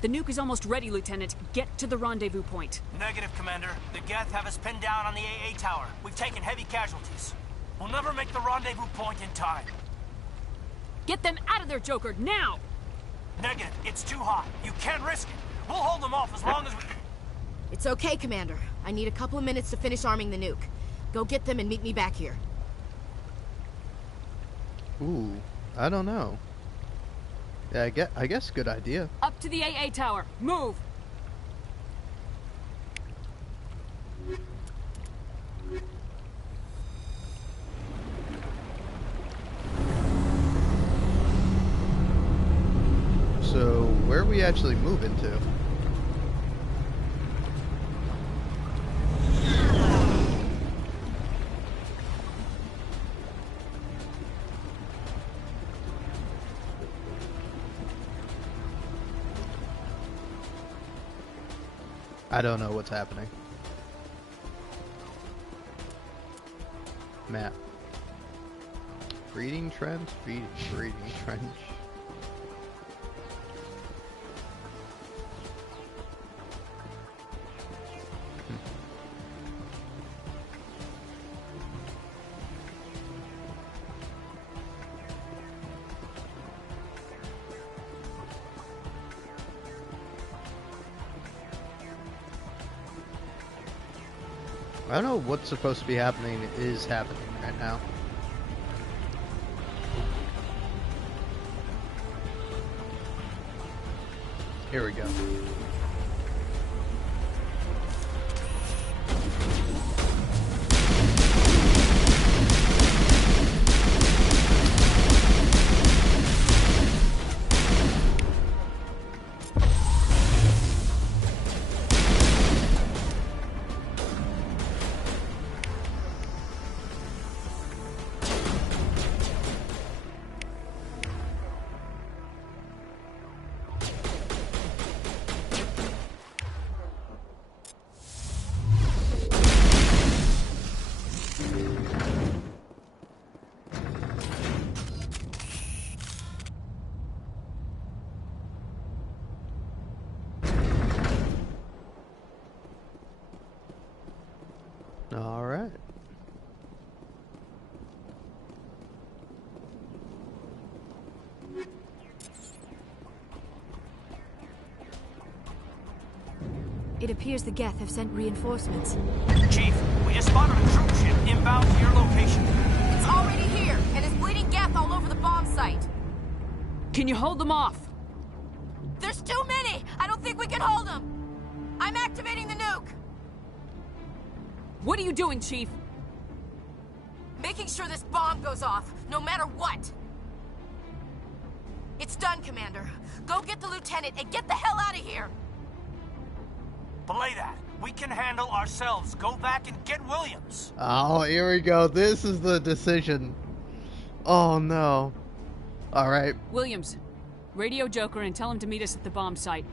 The nuke is almost ready, Lieutenant. Get to the rendezvous point. Negative, Commander. The Geth have us pinned down on the AA tower. We've taken heavy casualties. We'll never make the rendezvous point in time. Get them out of there, Joker, now! Negative. It's too hot. You can't risk it. We'll hold them off as long as we... It's okay, Commander. I need a couple of minutes to finish arming the nuke. Go get them and meet me back here. Ooh, I don't know. Yeah, I guess good idea. Up to the AA tower. Move! So, where are we actually moving to? I don't know what's happening. Map. Breeding trench? Breeding trench. I don't know what's supposed to be happening is happening right now. Here we go. All right. It appears the Geth have sent reinforcements. Chief, we just spotted a troop ship inbound to your location. It's already here, and is bleeding Geth all over the bomb site. Can you hold them off? There's too many! I don't think we can hold them! I'm activating the nuke! What are you doing, Chief? Making sure this bomb goes off, no matter what! It's done, Commander. Go get the lieutenant and get the hell out of here! Belay that. We can handle ourselves. Go back and get Williams. Oh, here we go. This is the decision. Oh, no. All right. Williams, radio Joker and tell him to meet us at the bomb site.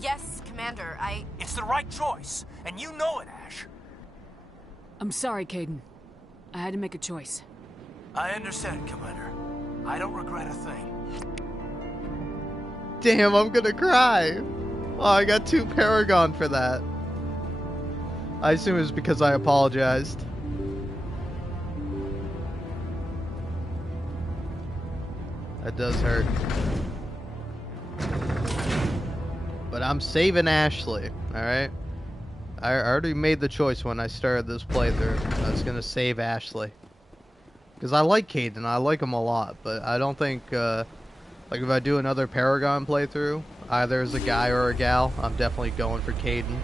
Yes, Commander, It's the right choice, and you know it, Ash. I'm sorry, Kaidan. I had to make a choice. I understand, Commander. I don't regret a thing. Damn, I'm gonna cry. Oh, I got 2 Paragon for that. I assume it was because I apologized. That does hurt. But I'm saving Ashley, alright? I already made the choice when I started this playthrough. I was gonna save Ashley. Because I like Kaidan, I like him a lot, but I don't think, like if I do another Paragon playthrough, either as a guy or a gal, I'm definitely going for Kaidan.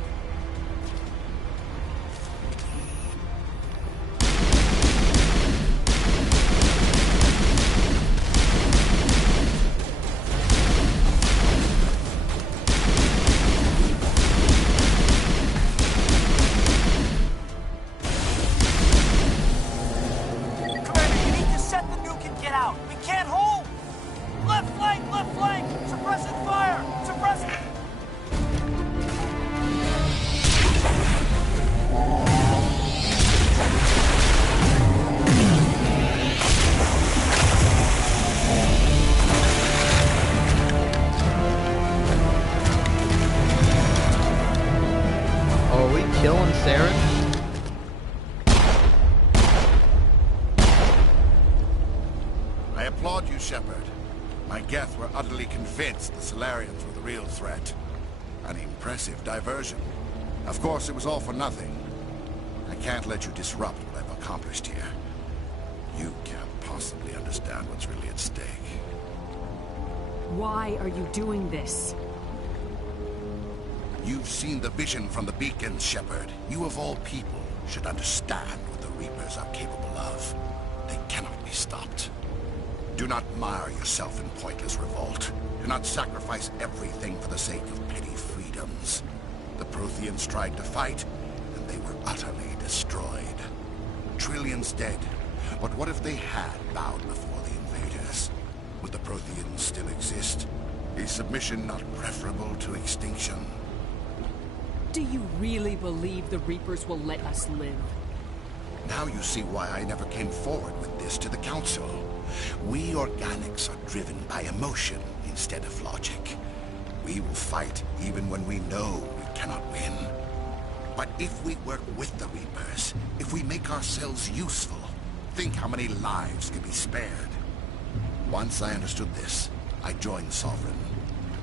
Convinced the Salarians were the real threat. An impressive diversion. Of course, it was all for nothing. I can't let you disrupt what I've accomplished here. You can't possibly understand what's really at stake. Why are you doing this? You've seen the vision from the beacons, Shepard. You of all people should understand what the Reapers are capable of. They cannot be stopped. Do not mire yourself in pointless revolt. Do not sacrifice everything for the sake of petty freedoms. The Protheans tried to fight, and they were utterly destroyed. Trillions dead, but what if they had bowed before the invaders? Would the Protheans still exist? Is submission not preferable to extinction? Do you really believe the Reapers will let us live? Now you see why I never came forward with this to the Council. We organics are driven by emotion instead of logic. We will fight even when we know we cannot win. But if we work with the Reapers, if we make ourselves useful, think how many lives could be spared. Once I understood this, I joined Sovereign.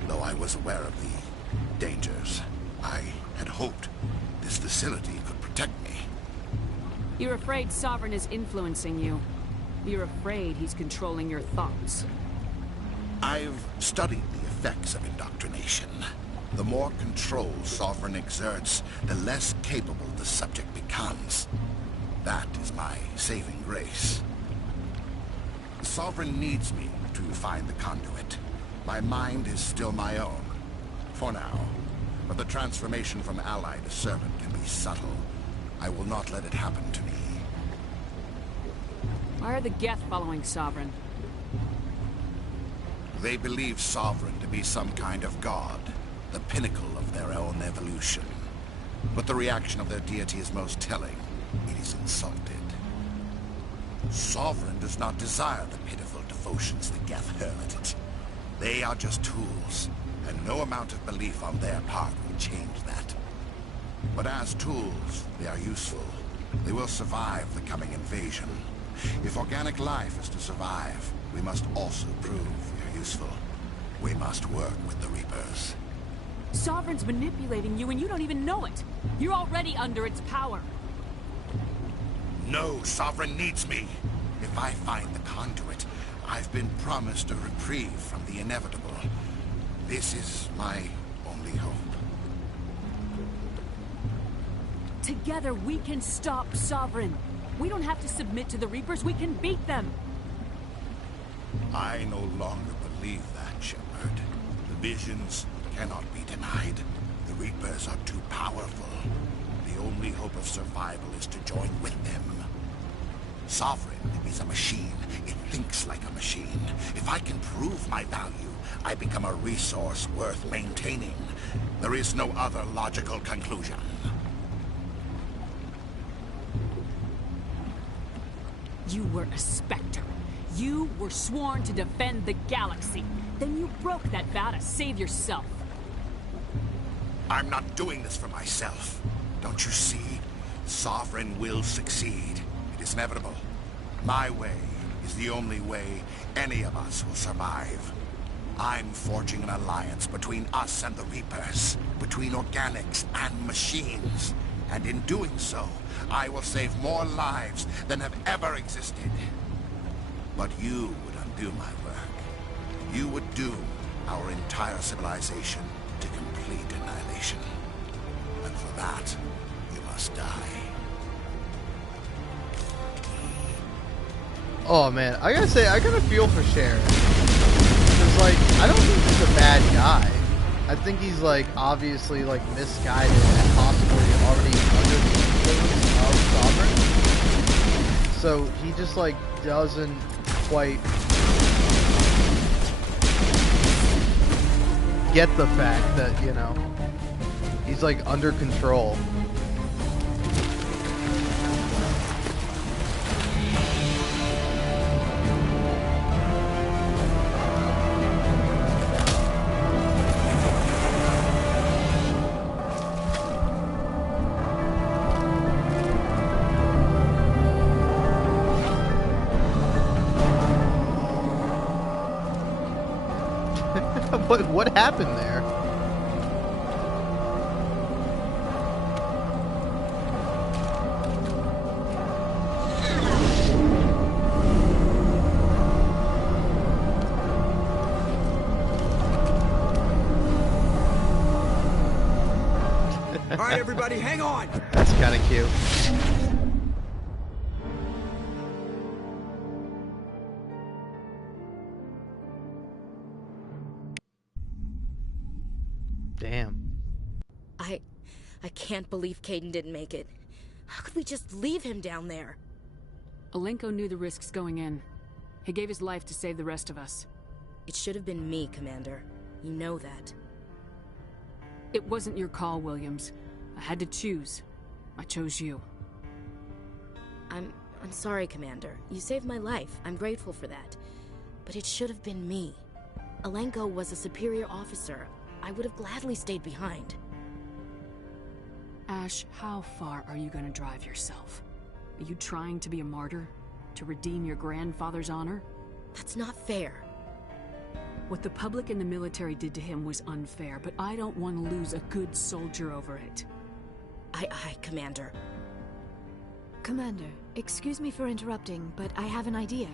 Though I was aware of the dangers, I had hoped this facility could protect me. You're afraid Sovereign is influencing you. You're afraid he's controlling your thoughts. I've studied the effects of indoctrination. The more control Sovereign exerts, the less capable the subject becomes. That is my saving grace. Sovereign needs me to find the conduit. My mind is still my own, for now. But the transformation from ally to servant can be subtle. I will not let it happen to me. Why are the Geth following Sovereign? They believe Sovereign to be some kind of god, the pinnacle of their own evolution. But the reaction of their deity is most telling. It is insulted. Sovereign does not desire the pitiful devotions the Geth hurl at it. They are just tools, and no amount of belief on their part will change that. But as tools, they are useful. They will survive the coming invasion. If organic life is to survive, we must also prove we are useful. We must work with the Reapers. Sovereign's manipulating you and you don't even know it. You're already under its power. No, Sovereign needs me. If I find the conduit, I've been promised a reprieve from the inevitable. This is my only hope. Together we can stop Sovereign. We don't have to submit to the Reapers, we can beat them. I no longer believe that, Shepard. The visions cannot be denied. The Reapers are too powerful. The only hope of survival is to join with them. Sovereign is a machine. It thinks like a machine. If I can prove my value, I become a resource worth maintaining. There is no other logical conclusion. You were a Spectre. You were sworn to defend the galaxy. Then you broke that vow to save yourself. I'm not doing this for myself. Don't you see? Sovereign will succeed. It is inevitable. My way is the only way any of us will survive. I'm forging an alliance between us and the Reapers, between organics and machines. And in doing so, I will save more lives than have ever existed. But you would undo my work. You would doom our entire civilization to complete annihilation. And for that, you must die. Oh man, I gotta say, I gotta feel for Sharon. Because, like, I don't think he's a bad guy. I think he's, like, obviously, like, misguided and possibly already under the influence of Sovereign. So he just, like, doesn't quite get the fact that, you know, he's, like, under control. What happened there? All right, everybody, hang on. That's kind of cute. Damn. I can't believe Kaidan didn't make it. How could we just leave him down there? Alenko knew the risks going in. He gave his life to save the rest of us. It should have been me, Commander. You know that. It wasn't your call, Williams. I had to choose. I chose you. I'm sorry, Commander. You saved my life. I'm grateful for that. But it should have been me. Alenko was a superior officer. I would have gladly stayed behind. Ash, how far are you going to drive yourself? Are you trying to be a martyr? To redeem your grandfather's honor? That's not fair. What the public and the military did to him was unfair, but I don't want to lose a good soldier over it. Aye, Commander. Commander, excuse me for interrupting, but I have an idea.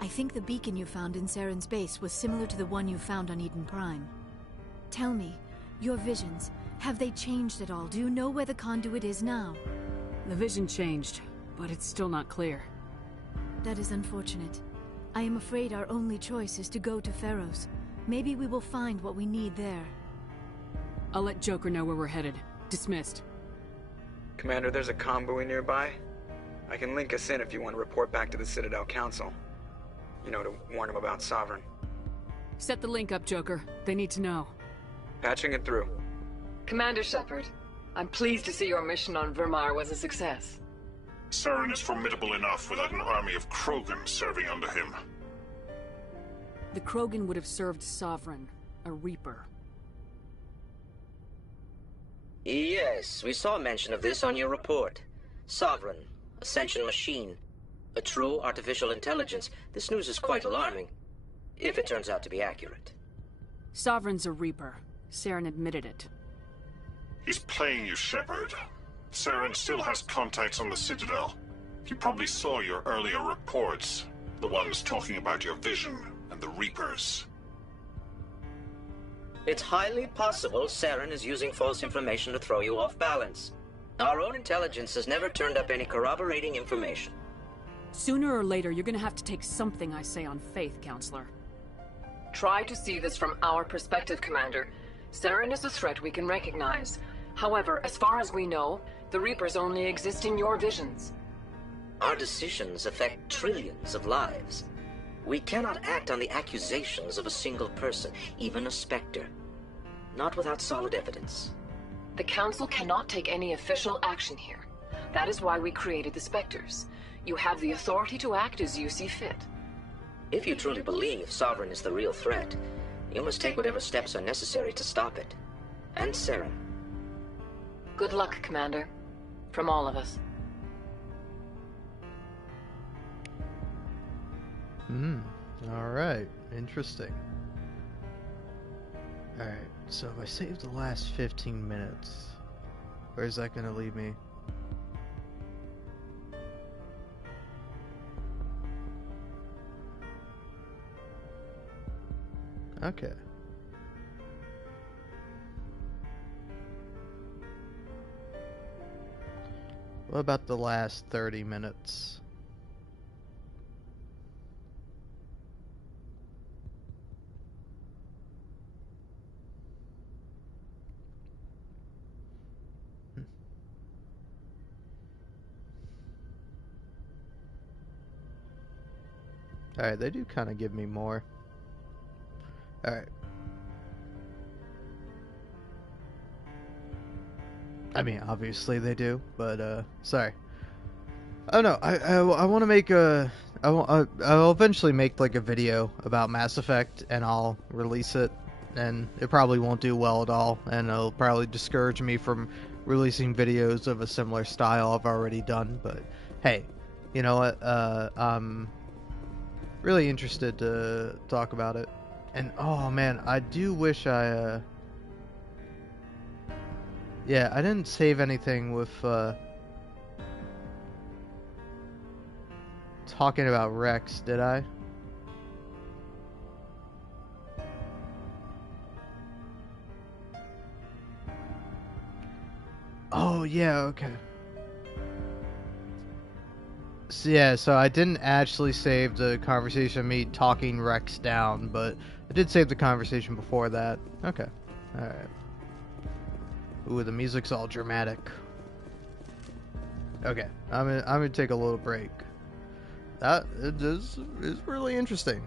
I think the beacon you found in Saren's base was similar to the one you found on Eden Prime. Tell me, your visions, have they changed at all? Do you know where the conduit is now? The vision changed, but it's still not clear. That is unfortunate. I am afraid our only choice is to go to Pharaoh's. Maybe we will find what we need there. I'll let Joker know where we're headed. Dismissed. Commander, there's a convoy nearby. I can link us in if you want to report back to the Citadel Council. You know, to warn them about Sovereign. Set the link up, Joker. They need to know. Patching it through. Commander Shepard, I'm pleased to see your mission on Virmire was a success. Saren is formidable enough without an army of Krogan serving under him. The Krogan would have served Sovereign, a Reaper. Yes, we saw mention of this on your report. Sovereign, Ascension machine, a true artificial intelligence. This news is quite alarming, if it turns out to be accurate. Sovereign's a Reaper. Saren admitted it. He's playing you, Shepard. Saren still has contacts on the Citadel. He probably saw your earlier reports. The ones talking about your vision and the Reapers. It's highly possible Saren is using false information to throw you off balance. Our own intelligence has never turned up any corroborating information. Sooner or later, you're gonna have to take something I say on faith, Counselor. Try to see this from our perspective, Commander. Saren is a threat we can recognize. However, as far as we know, the Reapers only exist in your visions. Our decisions affect trillions of lives. We cannot act on the accusations of a single person, even a Spectre. Not without solid evidence. The Council cannot take any official action here. That is why we created the Spectres. You have the authority to act as you see fit. If you truly believe Sovereign is the real threat, you must take whatever steps are necessary to stop it. And Saren. Good luck, Commander. From all of us. Alright. Interesting. Alright, so if I save the last 15 minutes, where's that gonna leave me? Okay. What about the last 30 minutes? Alright, they do kind of give me more. Alright. I mean, obviously they do, but, sorry. Oh no, I want to make a... I'll eventually make, like, a video about Mass Effect, and I'll release it, and it probably won't do well at all, and it'll probably discourage me from releasing videos of a similar style I've already done, but hey, you know what, I'm really interested to talk about it. And oh man, I do wish I yeah, I didn't save anything with talking about Rex, did I? Oh yeah, okay. So, yeah, so I didn't actually save the conversation of me talking Rex down, but I did save the conversation before that. Okay. Alright. Ooh, the music's all dramatic. Okay, I'm gonna take a little break. That is really interesting.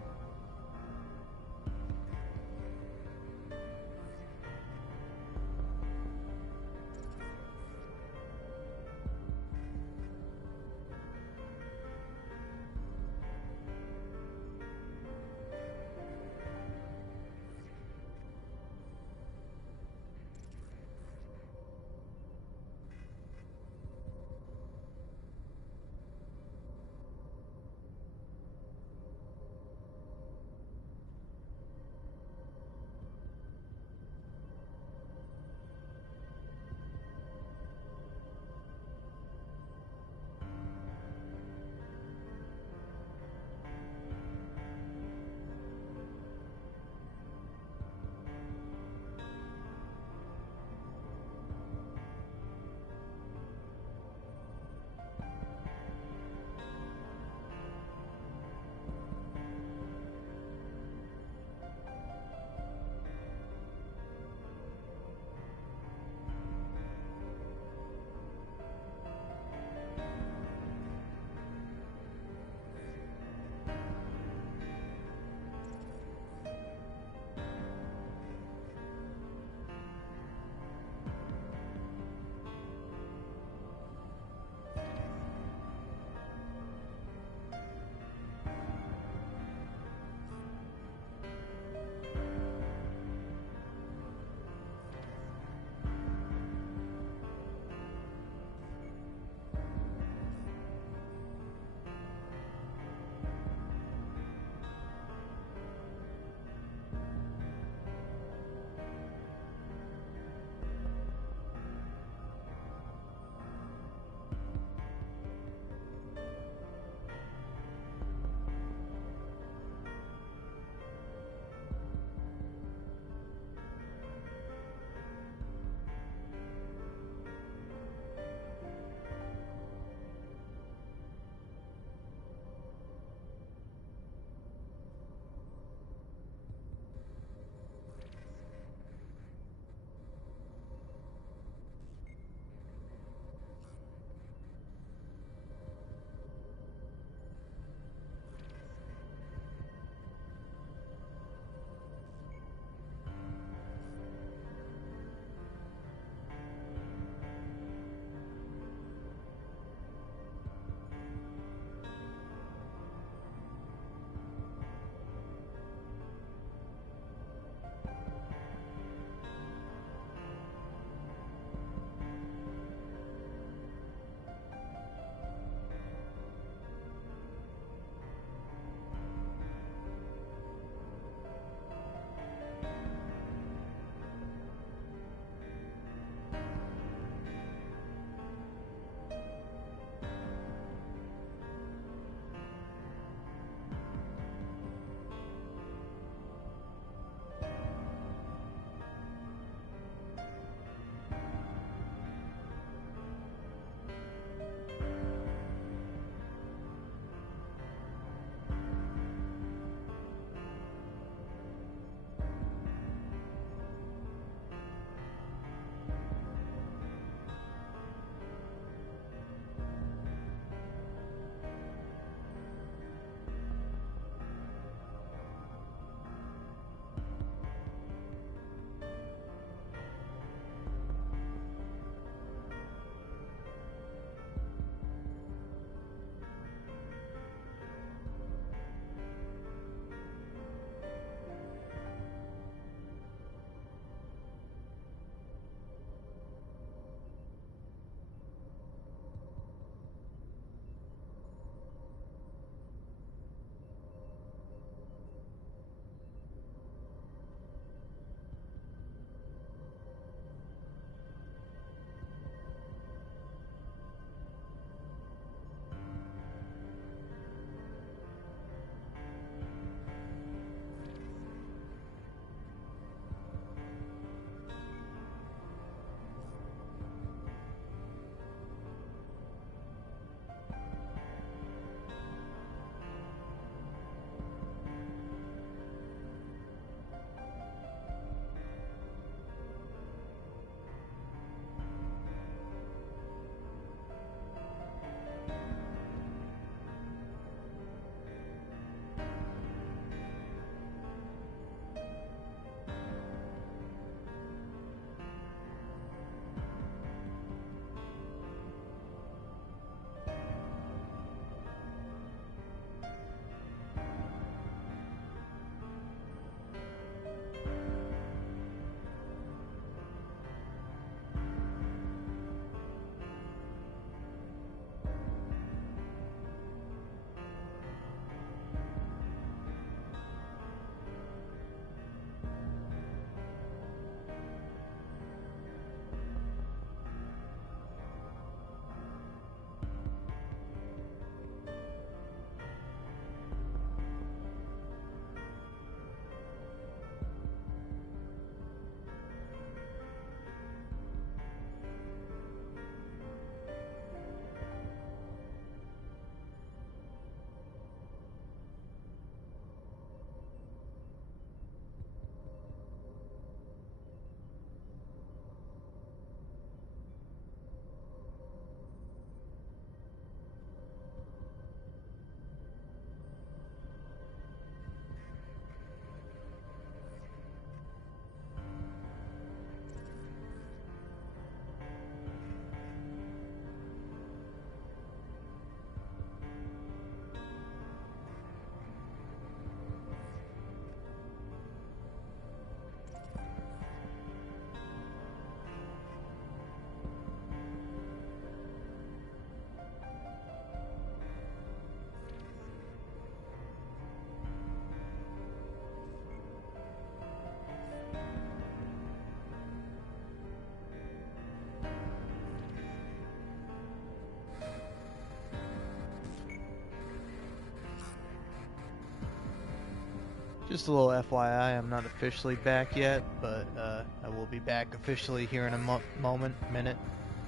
Just a little FYI, I'm not officially back yet, but I will be back officially here in a minute,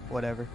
whatever.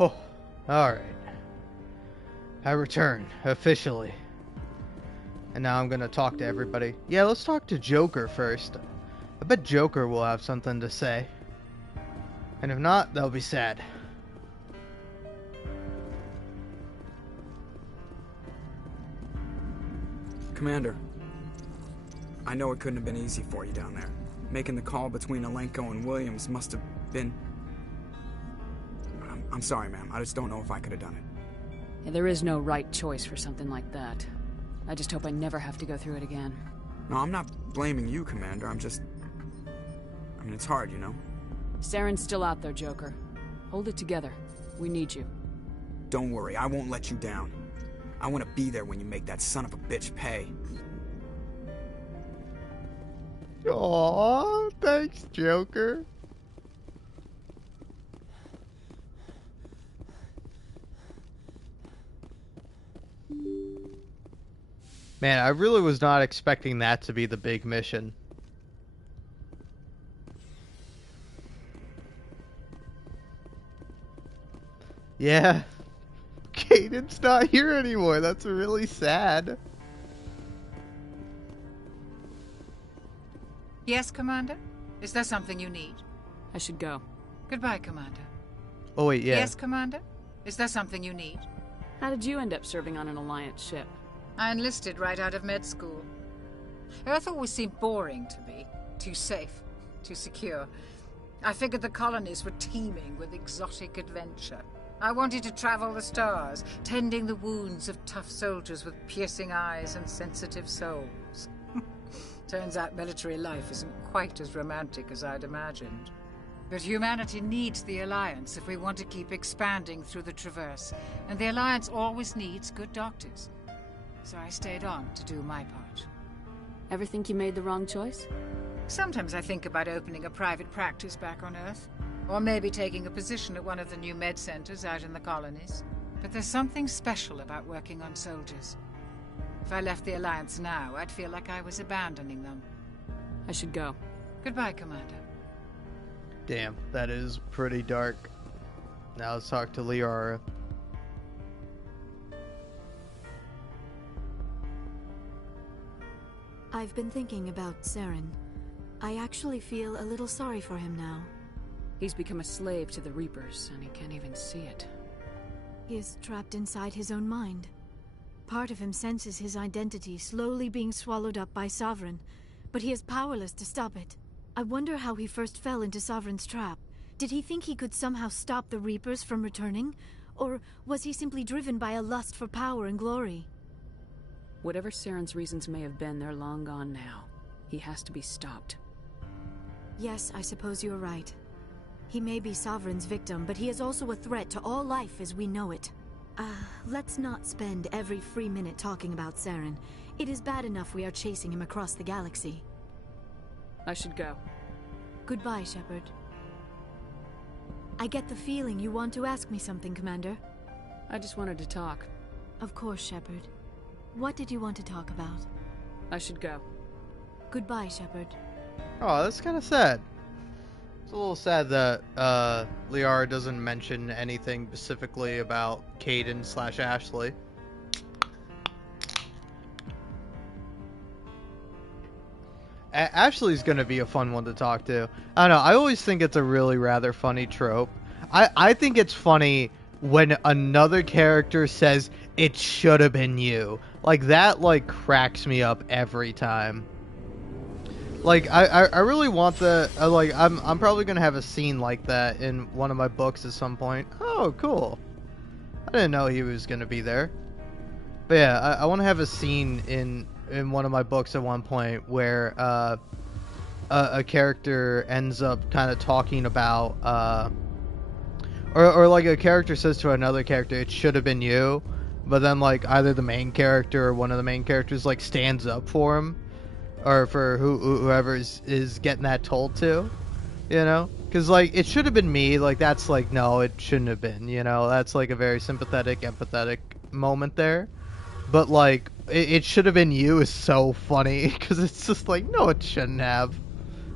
Oh, alright. I return, officially. And now I'm gonna talk to everybody. Yeah, let's talk to Joker first. I bet Joker will have something to say. And if not, that'll be sad. Commander, I know it couldn't have been easy for you down there. Making the call between Alenko and Williams must have been... I'm sorry, ma'am. I just don't know if I could have done it. Yeah, there is no right choice for something like that. I just hope I never have to go through it again. No, I'm not blaming you, Commander. I'm just... I mean, it's hard, you know? Saren's still out there, Joker. Hold it together. We need you. Don't worry, I won't let you down. I want to be there when you make that son of a bitch pay. Aww, thanks, Joker. Man, I really was not expecting that to be the big mission. Yeah. Kaiden's not here anymore. That's really sad. Yes, Commander? Is there something you need? I should go. Goodbye, Commander. Oh, wait, yeah. Yes, Commander? Is there something you need? How did you end up serving on an Alliance ship? I enlisted right out of med school. Earth always seemed boring to me. Too safe, too secure. I figured the colonies were teeming with exotic adventure. I wanted to travel the stars, tending the wounds of tough soldiers with piercing eyes and sensitive souls. Turns out military life isn't quite as romantic as I'd imagined. But humanity needs the Alliance if we want to keep expanding through the Traverse, and the Alliance always needs good doctors. So I stayed on to do my part. Ever think you made the wrong choice? Sometimes I think about opening a private practice back on Earth. Or maybe taking a position at one of the new med centers out in the colonies. But there's something special about working on soldiers. If I left the Alliance now, I'd feel like I was abandoning them. I should go. Goodbye, Commander. Damn, that is pretty dark. Now let's talk to Liara. I've been thinking about Saren. I actually feel a little sorry for him now. He's become a slave to the Reapers, and he can't even see it. He is trapped inside his own mind. Part of him senses his identity slowly being swallowed up by Sovereign, but he is powerless to stop it. I wonder how he first fell into Sovereign's trap. Did he think he could somehow stop the Reapers from returning? Or was he simply driven by a lust for power and glory? Whatever Saren's reasons may have been, they're long gone now. He has to be stopped. Yes, I suppose you're right. He may be Sovereign's victim, but he is also a threat to all life as we know it. Let's not spend every free minute talking about Saren. It is bad enough we are chasing him across the galaxy. I should go. Goodbye, Shepard. I get the feeling you want to ask me something, Commander. I just wanted to talk. Of course, Shepard. What did you want to talk about? I should go. Goodbye, Shepard. Oh, that's kind of sad. It's a little sad that Liara doesn't mention anything specifically about Kaidan/Ashley. Ashley's gonna be a fun one to talk to. I don't know. I always think it's a really rather funny trope. I think it's funny when another character says it should have been you. Like that, like cracks me up every time. Like I really want the like I'm probably gonna have a scene like that in one of my books at some point. Oh, cool! I didn't know he was gonna be there. But yeah, I want to have a scene in one of my books at one point where a character ends up kind of talking about or like a character says to another character, "It should have been you," but then like either the main character or one of the main characters like stands up for him. Or for whoever is getting that told to, you know? Because, like, it should have been me. Like, that's, like, no, it shouldn't have been, you know? That's, like, a very sympathetic, empathetic moment there. But, like, it should have been you is so funny. Because it's just like, no, it shouldn't have.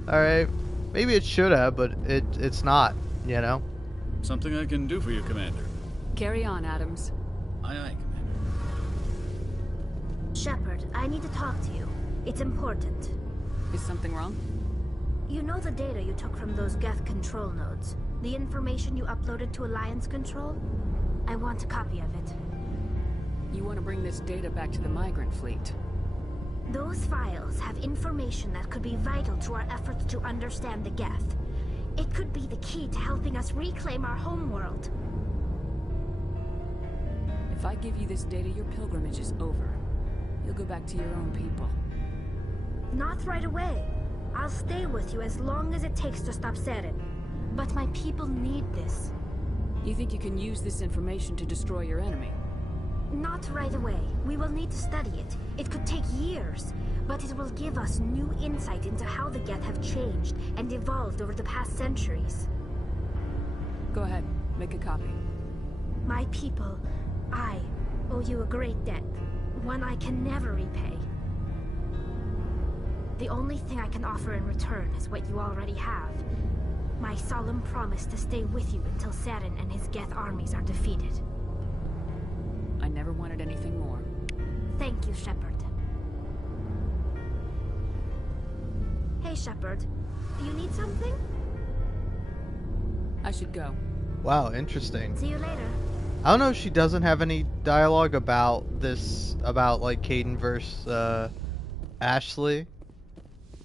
Alright? Maybe it should have, but it's not, you know? Something I can do for you, Commander. Carry on, Adams. Aye, aye, Commander. Shepard, I need to talk to you. It's important. Is something wrong? You know the data you took from those Geth control nodes? The information you uploaded to Alliance Control? I want a copy of it. You want to bring this data back to the migrant fleet? Those files have information that could be vital to our efforts to understand the Geth. It could be the key to helping us reclaim our homeworld. If I give you this data, your pilgrimage is over. You'll go back to your own people. Not right away. I'll stay with you as long as it takes to stop Saren. But my people need this. You think you can use this information to destroy your enemy? Not right away. We will need to study it. It could take years, but it will give us new insight into how the Geth have changed and evolved over the past centuries. Go ahead, make a copy. My people, I owe you a great debt, one I can never repay. The only thing I can offer in return is what you already have. My solemn promise to stay with you until Saren and his Geth armies are defeated. I never wanted anything more. Thank you, Shepard. Hey, Shepard. You need something? I should go. Wow, interesting. See you later. I don't know if she doesn't have any dialogue about this, about like Kaidan versus Ashley.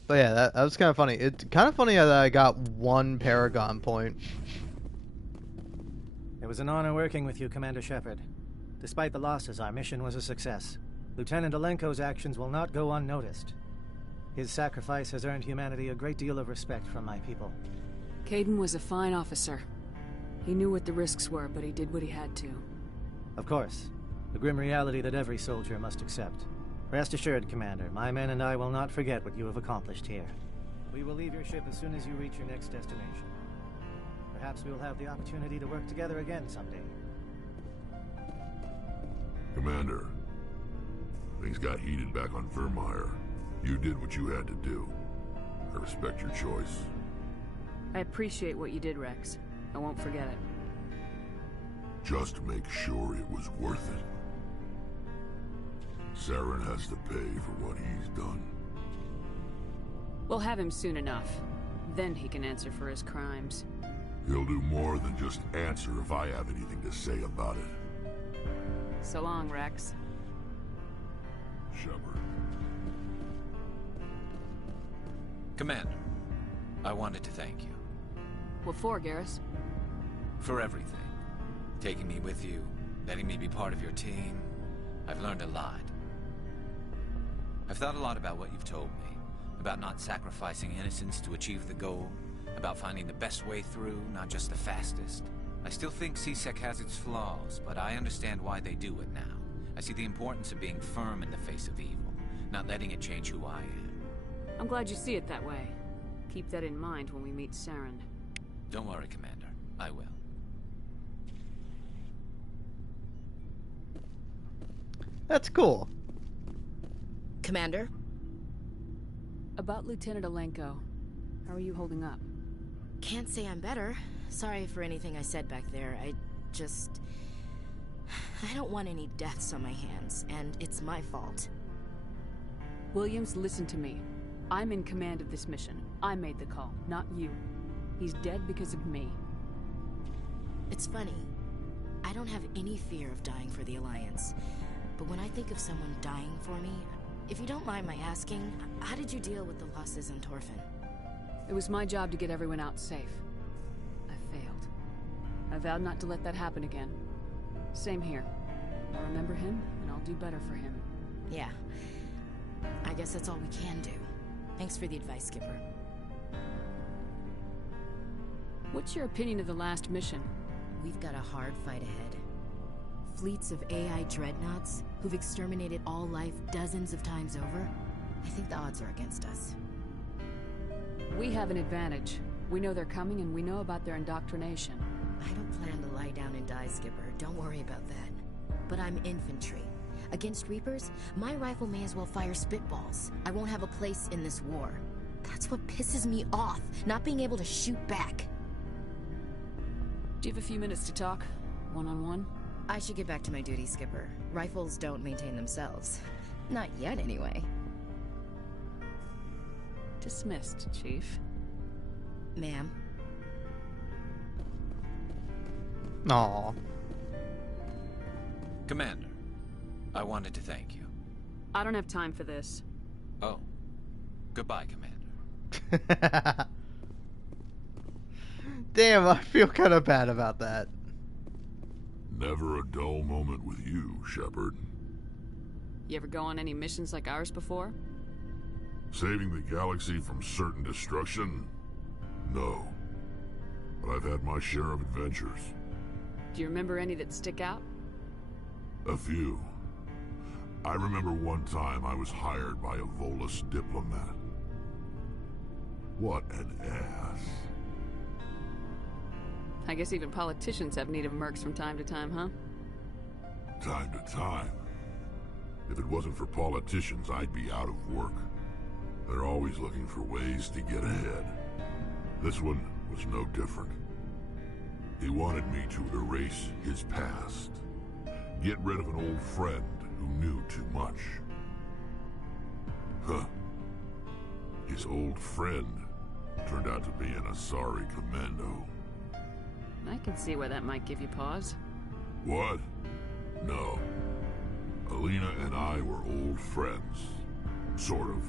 But yeah, that was kind of funny. It's kind of funny that I got one Paragon point. It was an honor working with you, Commander Shepard. Despite the losses, our mission was a success. Lieutenant Alenko's actions will not go unnoticed. His sacrifice has earned humanity a great deal of respect from my people. Kaidan was a fine officer. He knew what the risks were, but he did what he had to. Of course. The grim reality that every soldier must accept. Rest assured, Commander, my men and I will not forget what you have accomplished here. We will leave your ship as soon as you reach your next destination. Perhaps we will have the opportunity to work together again someday. Commander, things got heated back on Vermeer. You did what you had to do. I respect your choice. I appreciate what you did, Rex. I won't forget it. Just make sure it was worth it. Saren has to pay for what he's done. We'll have him soon enough. Then he can answer for his crimes. He'll do more than just answer if I have anything to say about it. So long, Rex. Shepard. Commander, I wanted to thank you. What for, Garrus? For everything. Taking me with you, letting me be part of your team. I've learned a lot. I've thought a lot about what you've told me, about not sacrificing innocence to achieve the goal, About finding the best way through, not just the fastest. I still think CSEC has its flaws, but I understand why they do it now. I see the importance of being firm in the face of evil, not letting it change who I am. I'm glad you see it that way. Keep that in mind when we meet Saren. Don't worry, Commander. I will. That's cool. Commander? About Lieutenant Alenko. How are you holding up? Can't say I'm better. Sorry for anything I said back there. I don't want any deaths on my hands, and it's my fault. Williams, listen to me. I'm in command of this mission. I made the call, not you. He's dead because of me. It's funny. I don't have any fear of dying for the Alliance. But when I think of someone dying for me, if you don't mind my asking, how did you deal with the losses in Torfin? It was my job to get everyone out safe. I failed. I vowed not to let that happen again. Same here. I'll remember him, and I'll do better for him. Yeah. I guess that's all we can do. Thanks for the advice, Skipper. What's your opinion of the last mission? We've got a hard fight ahead. Fleets of AI dreadnoughts who've exterminated all life dozens of times over. I think the odds are against us. We have an advantage. We know they're coming and we know about their indoctrination. I don't plan to lie down and die, Skipper. Don't worry about that. But I'm infantry. Against Reapers, my rifle may as well fire spitballs. I won't have a place in this war. That's what pisses me off, not being able to shoot back. Do you have a few minutes to talk? One-on-one? I should get back to my duty, Skipper. Rifles don't maintain themselves. Not yet, anyway. Dismissed, Chief. Ma'am. Aww. Commander, I wanted to thank you. I don't have time for this. Oh. Goodbye, Commander. Damn, I feel kind of bad about that. Never a dull moment with you, Shepard. You ever go on any missions like ours before? Saving the galaxy from certain destruction? No. But I've had my share of adventures. Do you remember any that stick out? A few. I remember one time I was hired by a Volus diplomat. What an ass. I guess even politicians have need of mercs from time to time, huh? Time to time. If it wasn't for politicians, I'd be out of work. They're always looking for ways to get ahead. This one was no different. He wanted me to erase his past. Get rid of an old friend who knew too much. Huh. His old friend turned out to be an Asari commando. I can see why that might give you pause. What? No. Alina and I were old friends. Sort of.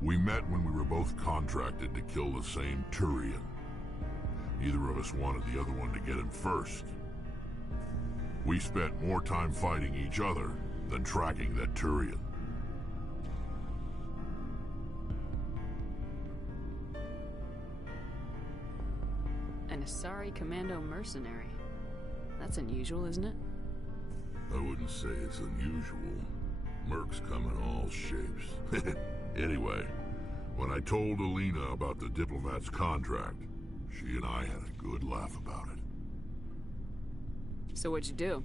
We met when we were both contracted to kill the same Turian. Neither of us wanted the other one to get him first. We spent more time fighting each other than tracking that Turian. An Asari commando mercenary. That's unusual, isn't it? I wouldn't say it's unusual. Mercs come in all shapes. Anyway, when I told Alina about the diplomat's contract, she and I had a good laugh about it. So what'd you do?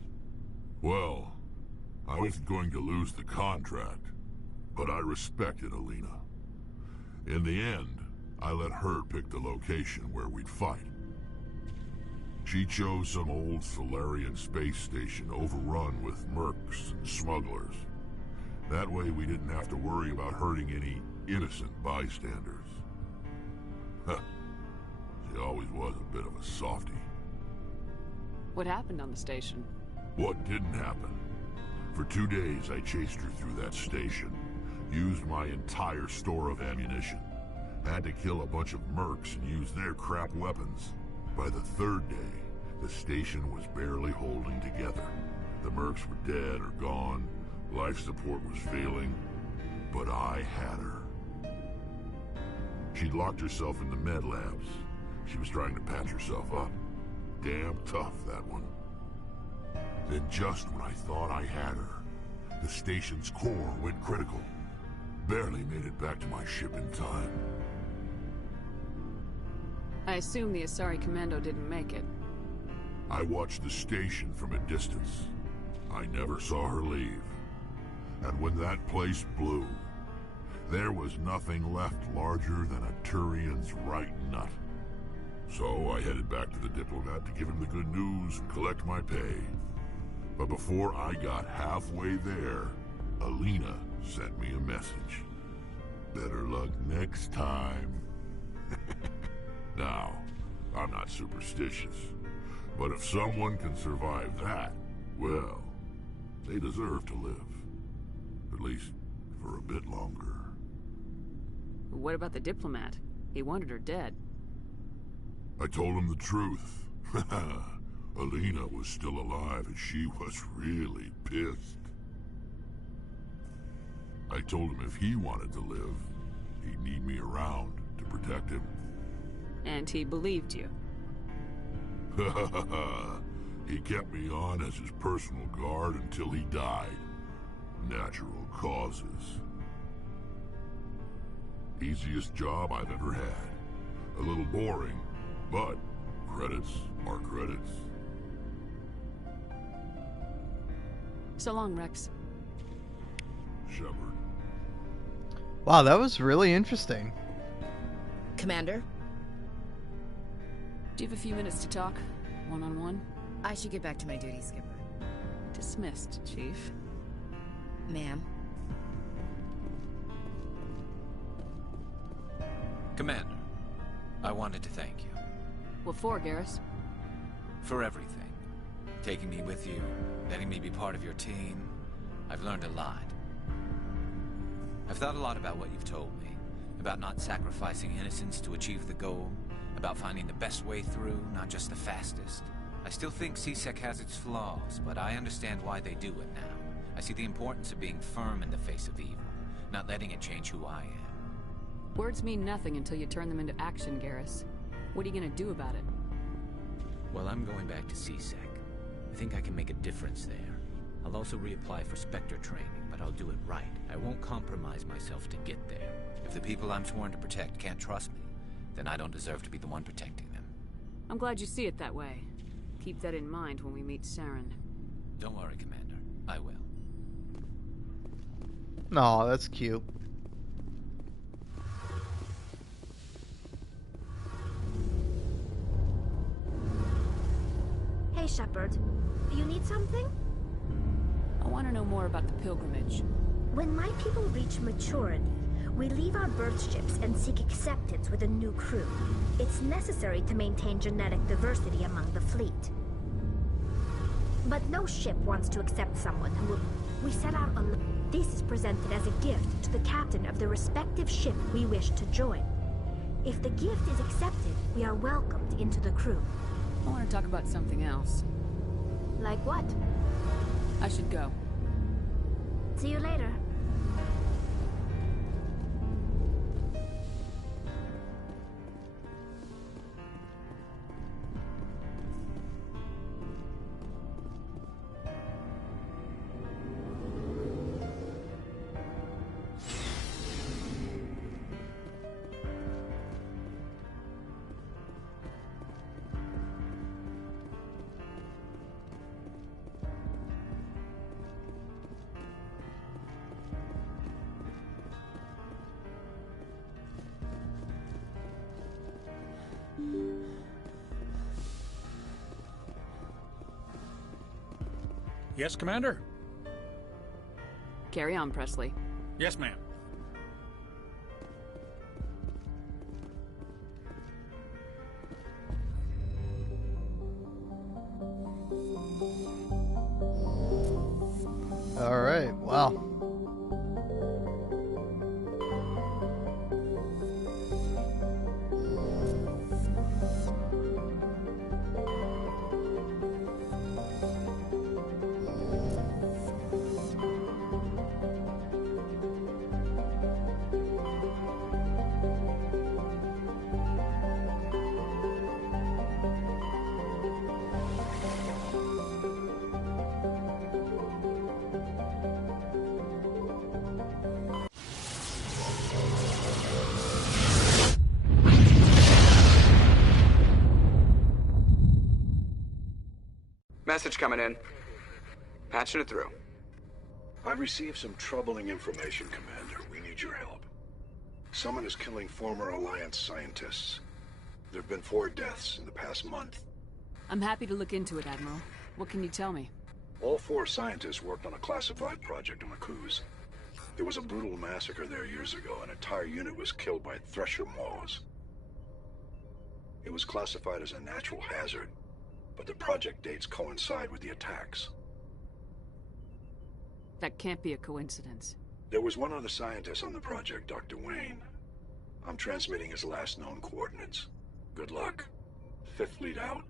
Well, I was going to lose the contract, but I respected Alina. In the end, I let her pick the location where we'd fight. She chose some old Solarian space station overrun with mercs and smugglers. That way we didn't have to worry about hurting any innocent bystanders. Huh. She always was a bit of a softie. What happened on the station? What didn't happen? For 2 days I chased her through that station, used my entire store of ammunition, had to kill a bunch of mercs and use their crap weapons. By the 3rd day, the station was barely holding together. The mercs were dead or gone, life support was failing, but I had her. She'd locked herself in the med labs. She was trying to patch herself up. Damn tough, that one. Then just when I thought I had her, the station's core went critical. Barely made it back to my ship in time. I assume the Asari Commando didn't make it. I watched the station from a distance. I never saw her leave. And when that place blew, there was nothing left larger than a Turian's right nut. So I headed back to the diplomat to give him the good news and collect my pay. But before I got halfway there, Alina sent me a message. Better luck next time. Now, I'm not superstitious, but if someone can survive that, well, they deserve to live. At least for a bit longer. What about the diplomat? He wanted her dead. I told him the truth. Alina was still alive and she was really pissed. I told him if he wanted to live, he'd need me around to protect him. And he believed you. He kept me on as his personal guard until he died. Natural causes. Easiest job I've ever had. A little boring, but credits are credits. So long, Rex. Shepard. Wow, that was really interesting. Commander? Do you have a few minutes to talk? One-on-one? I should get back to my duty, Skipper. Dismissed, Chief. Ma'am? Commander, I wanted to thank you. What for, Garrus? For everything. Taking me with you, letting me be part of your team. I've learned a lot. I've thought a lot about what you've told me. About not sacrificing innocence to achieve the goal. About finding the best way through, not just the fastest. I still think C-Sec has its flaws, but I understand why they do it now. I see the importance of being firm in the face of evil, not letting it change who I am. Words mean nothing until you turn them into action, Garrus. What are you gonna do about it? Well, I'm going back to C-Sec. I think I can make a difference there. I'll also reapply for Spectre training, but I'll do it right. I won't compromise myself to get there. If the people I'm sworn to protect can't trust me, then I don't deserve to be the one protecting them. I'm glad you see it that way. Keep that in mind when we meet Saren. Don't worry, Commander. I will. Aw, that's cute. Hey, Shepard. You need something? I want to know more about the pilgrimage. When my people reach maturity, we leave our birth ships and seek acceptance with a new crew. It's necessary to maintain genetic diversity among the fleet. But no ship wants to accept someone who will... We set out alone. This is presented as a gift to the captain of the respective ship we wish to join. If the gift is accepted, we are welcomed into the crew. I want to talk about something else. Like what? I should go. See you later. Yes, Commander? Carry on, Presley. Yes, ma'am. All right, wow. message coming in. Patching it through. I've received some troubling information, Commander. We need your help. Someone is killing former Alliance scientists. There have been 4 deaths in the past month. I'm happy to look into it, Admiral. What can you tell me? All 4 scientists worked on a classified project on Akuz. There was a brutal massacre there years ago. An entire unit was killed by Thresher Maws. It was classified as a natural hazard, but the project dates coincide with the attacks. That can't be a coincidence. There was one other scientist on the project, Dr. Wayne. I'm transmitting his last known coordinates. Good luck. 5th Fleet out.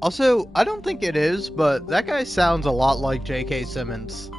Also, I don't think it is, but that guy sounds a lot like J.K. Simmons.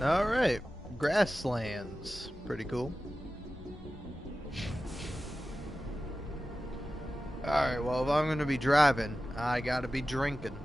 Alright, grasslands. Pretty cool. Alright, well, if I'm going to be driving, I gotta be drinking.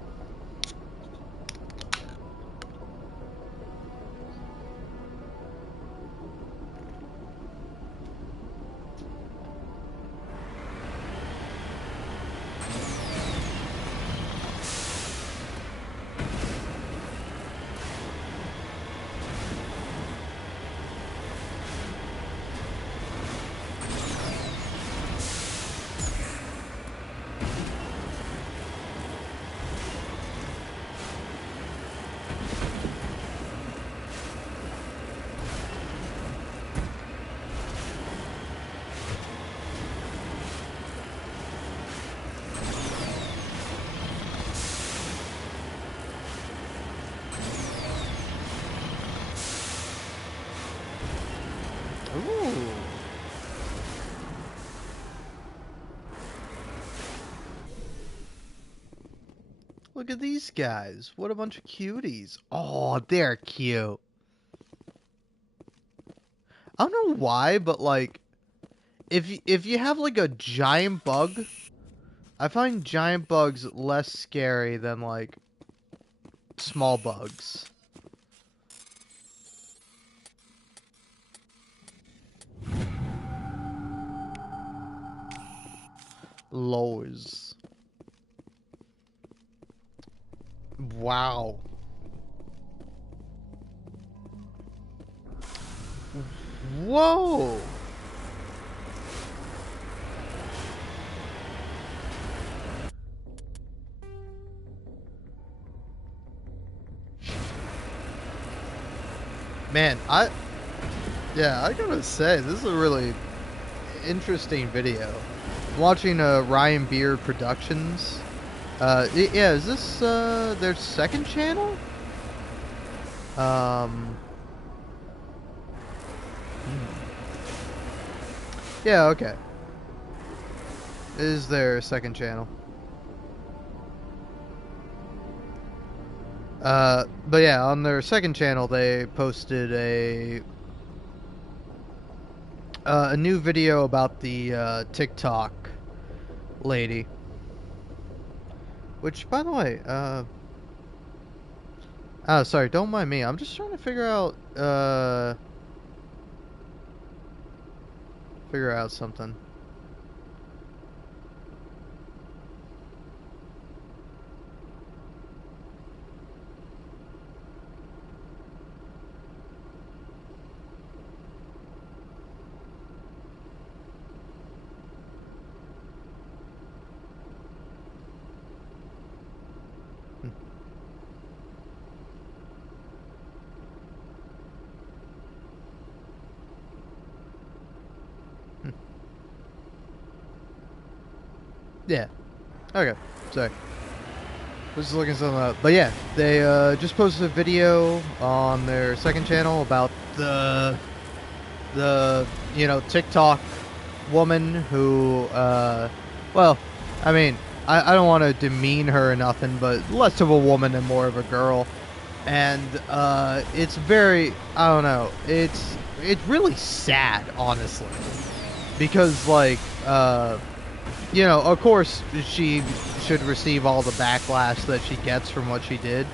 Ooh. Look at these guys. What a bunch of cuties. Oh, they're cute. I don't know why, but like if you have like a giant bug, I find giant bugs less scary than like small bugs. Lows. Wow. Whoa. Man, I gotta say, this is a really interesting video. Watching Ryan Beard Productions. Yeah, is this their second channel? Yeah, okay. This is their second channel. But yeah, on their second channel they posted a new video about the TikTok lady. Which, by the way, oh, sorry, don't mind me. I'm just trying to figure out something. Yeah. Okay. Sorry. Was just looking something up. But yeah, they just posted a video on their second channel about the TikTok woman who well, I mean, I don't want to demean her or nothing, but less of a woman and more of a girl. And it's very, I don't know, it's really sad, honestly, because like of course she should receive all the backlash that she gets from what she did,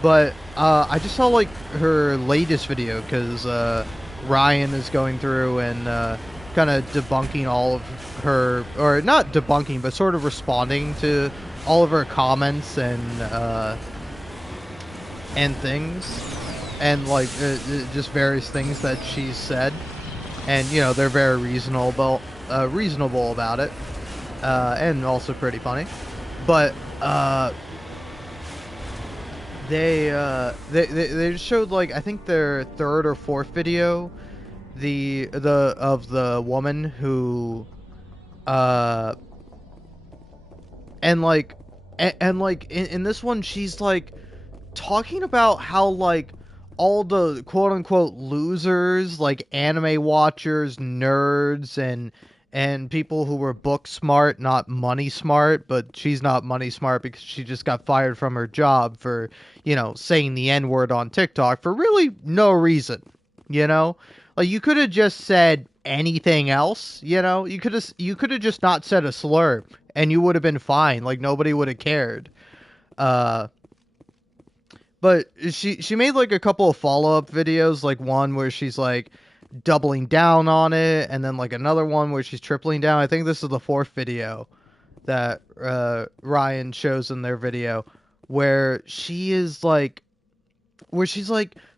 but I just saw like her latest video because Ryan is going through and kind of debunking all of her, or not debunking, but sort of responding to all of her comments and things, and like just various things that she's said, and they're very reasonable about it, and also pretty funny, but they showed like I think their third or fourth video, of the woman who and like in this one she's like talking about how like all the quote unquote losers, like anime watchers, nerds, and people who were book smart, not money smart, but she's not money smart because she just got fired from her job for, saying the N-word on TikTok for really no reason, Like you could have just said anything else, You could have just not said a slur and you would have been fine. Like nobody would have cared. But she made like a couple of follow-up videos, like one where she's like doubling down on it, and then like another one where she's tripling down. I think this is the fourth video that Ryan shows in their video, where she's like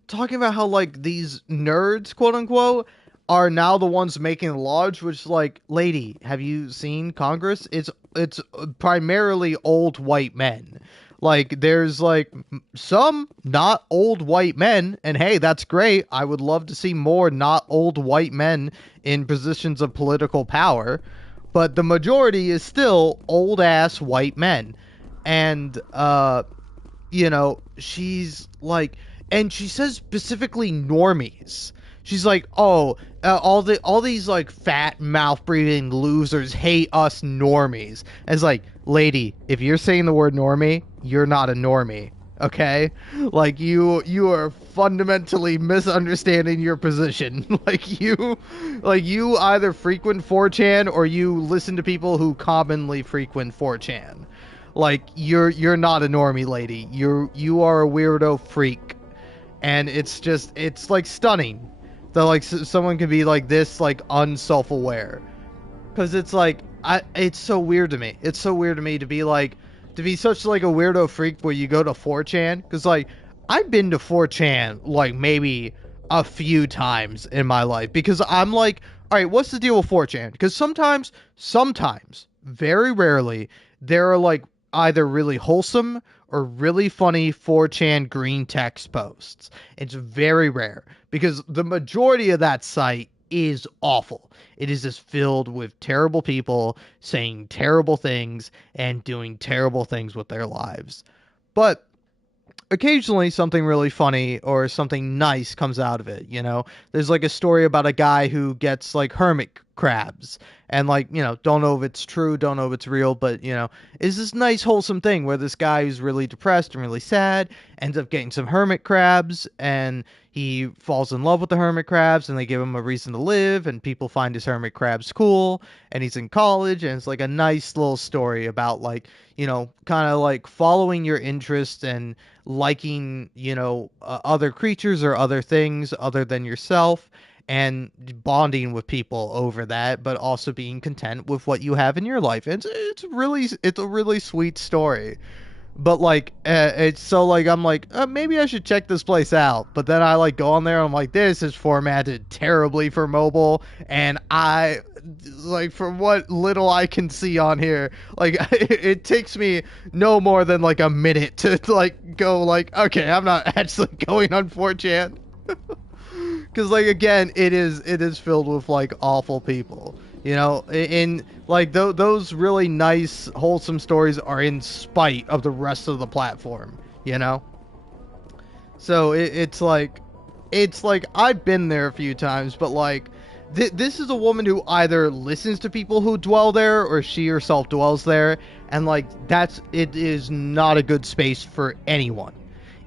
talking about how like these nerds, quote unquote, are now the ones making the laws, which like, lady, have you seen Congress? It's primarily old white men. Like, there's, like, some not old white men, and hey, that's great. I would love to see more not old white men in positions of political power, but the majority is still old-ass white men. And, she's, like, and she says specifically normies. She's like, oh, all these, like, fat, mouth-breathing losers hate us normies. And it's like, lady, if you're saying the word normie, you're not a normie, okay? Like, you are fundamentally misunderstanding your position. Like, you either frequent 4chan or you listen to people who commonly frequent 4chan. Like, you're not a normie, lady. You are a weirdo freak. And it's like, stunning that, like, someone can be, like, this, like, unself-aware. Because it's, like, it's so weird to me. It's so weird to me to be such, like, a weirdo freak where you go to 4chan. Because, like, I've been to 4chan, like, maybe a few times in my life. Because I'm like, alright, what's the deal with 4chan? Because sometimes, very rarely, there are, like, either really wholesome or really funny 4chan green text posts. It's very rare, because the majority of that site is awful. It is just filled with terrible people saying terrible things and doing terrible things with their lives. But occasionally something really funny or something nice comes out of it, There's like a story about a guy who gets like hermit crabs and like, don't know if it's true, don't know if it's real, but is this nice wholesome thing where this guy who's really depressed and really sad ends up getting some hermit crabs, and he falls in love with the hermit crabs, and they give him a reason to live, and people find his hermit crabs cool, and he's in college, and it's like a nice little story about like, kind of like following your interests and liking, other creatures or other things other than yourself, and bonding with people over that, but also being content with what you have in your life. It's a really sweet story. But like, it's so like, I'm like, maybe I should check this place out. But then I like go on there and I'm like, this is formatted terribly for mobile. And I, like, from what little I can see on here, like, it takes me no more than like a minute to like go like, okay, I'm not actually going on 4chan. Because, like, again, it is filled with, like, awful people. You know, in like those really nice, wholesome stories are in spite of the rest of the platform. You know, so it's like I've been there a few times, but like this is a woman who either listens to people who dwell there or she herself dwells there, and like it is not a good space for anyone.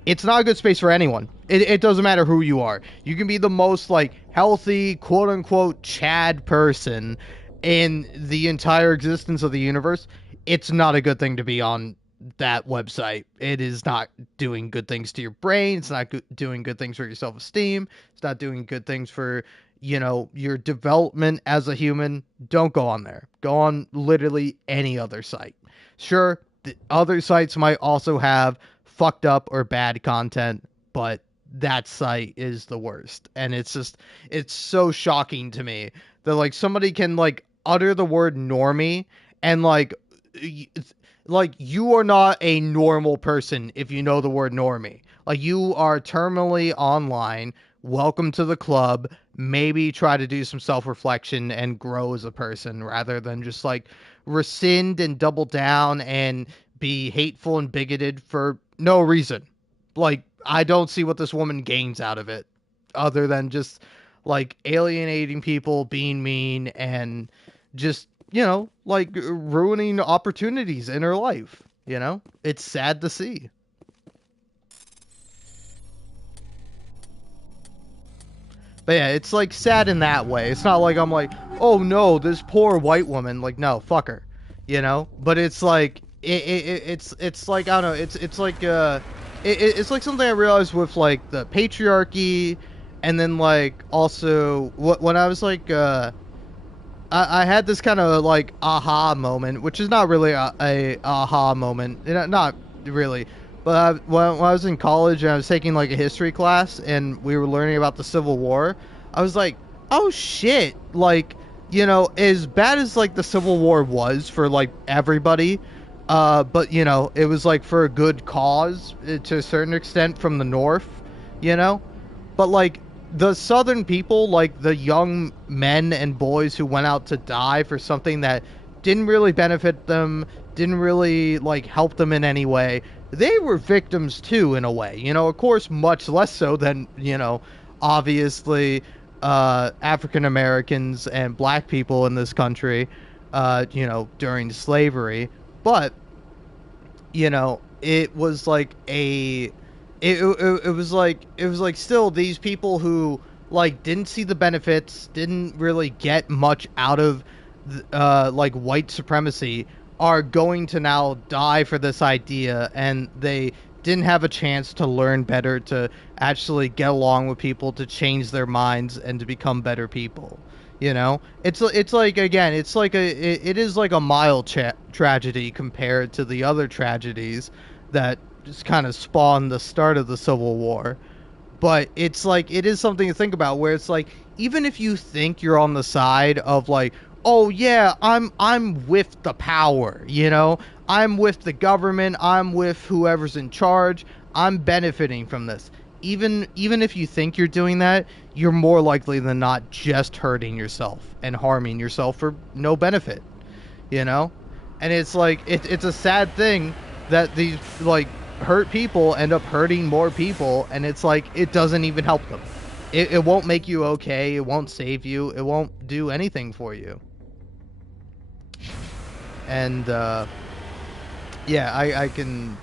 It's not a good space for anyone. It doesn't matter who you are. You can be the most, like, healthy, quote-unquote, Chad person in the entire existence of the universe. It's not a good thing to be on that website. It is not doing good things to your brain. It's not doing good things for your self-esteem. It's not doing good things for, you know, your development as a human. Don't go on there. Go on literally any other site. Sure, the other sites might also have fucked up or bad content, but that site is the worst. And it's so shocking to me that, like, somebody can, like, utter the word normie and, like you are not a normal person if you know the word normie. Like, you are terminally online. Welcome to the club. Maybe try to do some self-reflection and grow as a person rather than just, like, rescind and double down and be hateful and bigoted for no reason. Like, I don't see what this woman gains out of it other than just, like, alienating people, being mean, and just, you know, like, ruining opportunities in her life. You know, it's sad to see. But yeah, it's, like, sad in that way. It's not like I'm like, oh no, this poor white woman. Like, no, fuck her. You know? But it's like, it's like, I don't know, it's like, it's like something I realized with, like, the patriarchy, and then, like, also, when I was, like, I had this kind of, like, aha moment, which is not really a aha moment, not really, but when I was in college and I was taking, like, a history class, and we were learning about the Civil War, I was like, oh shit, like, you know, as bad as, like, the Civil War was for, like, everybody, but, you know, it was, like, for a good cause, to a certain extent, from the North, you know? But, like, the Southern people, like, the young men and boys who went out to die for something that didn't really benefit them, didn't really, like, help them in any way, they were victims, too, in a way. You know, of course, much less so than, you know, obviously, African Americans and black people in this country, you know, during slavery. But, you know, it was like it was like still these people who, like, didn't see the benefits, didn't really get much out of like, white supremacy, are going to now die for this idea, and they didn't have a chance to learn better, to actually get along with people, to change their minds, and to become better people. You know, it's like, again, it's like it is like a mild tragedy compared to the other tragedies that just kind of spawned the start of the Civil War. But it's like, it is something to think about, where it's like, even if you think you're on the side of, like, oh yeah, I'm with the power, you know, I'm with the government, I'm with whoever's in charge, I'm benefiting from this. Even if you think you're doing that, you're more likely than not just hurting yourself and harming yourself for no benefit, you know? And it's like, it's a sad thing that these, like, hurt people end up hurting more people, and it's like, it doesn't even help them. It won't make you okay, it won't save you, it won't do anything for you. And, yeah, I can,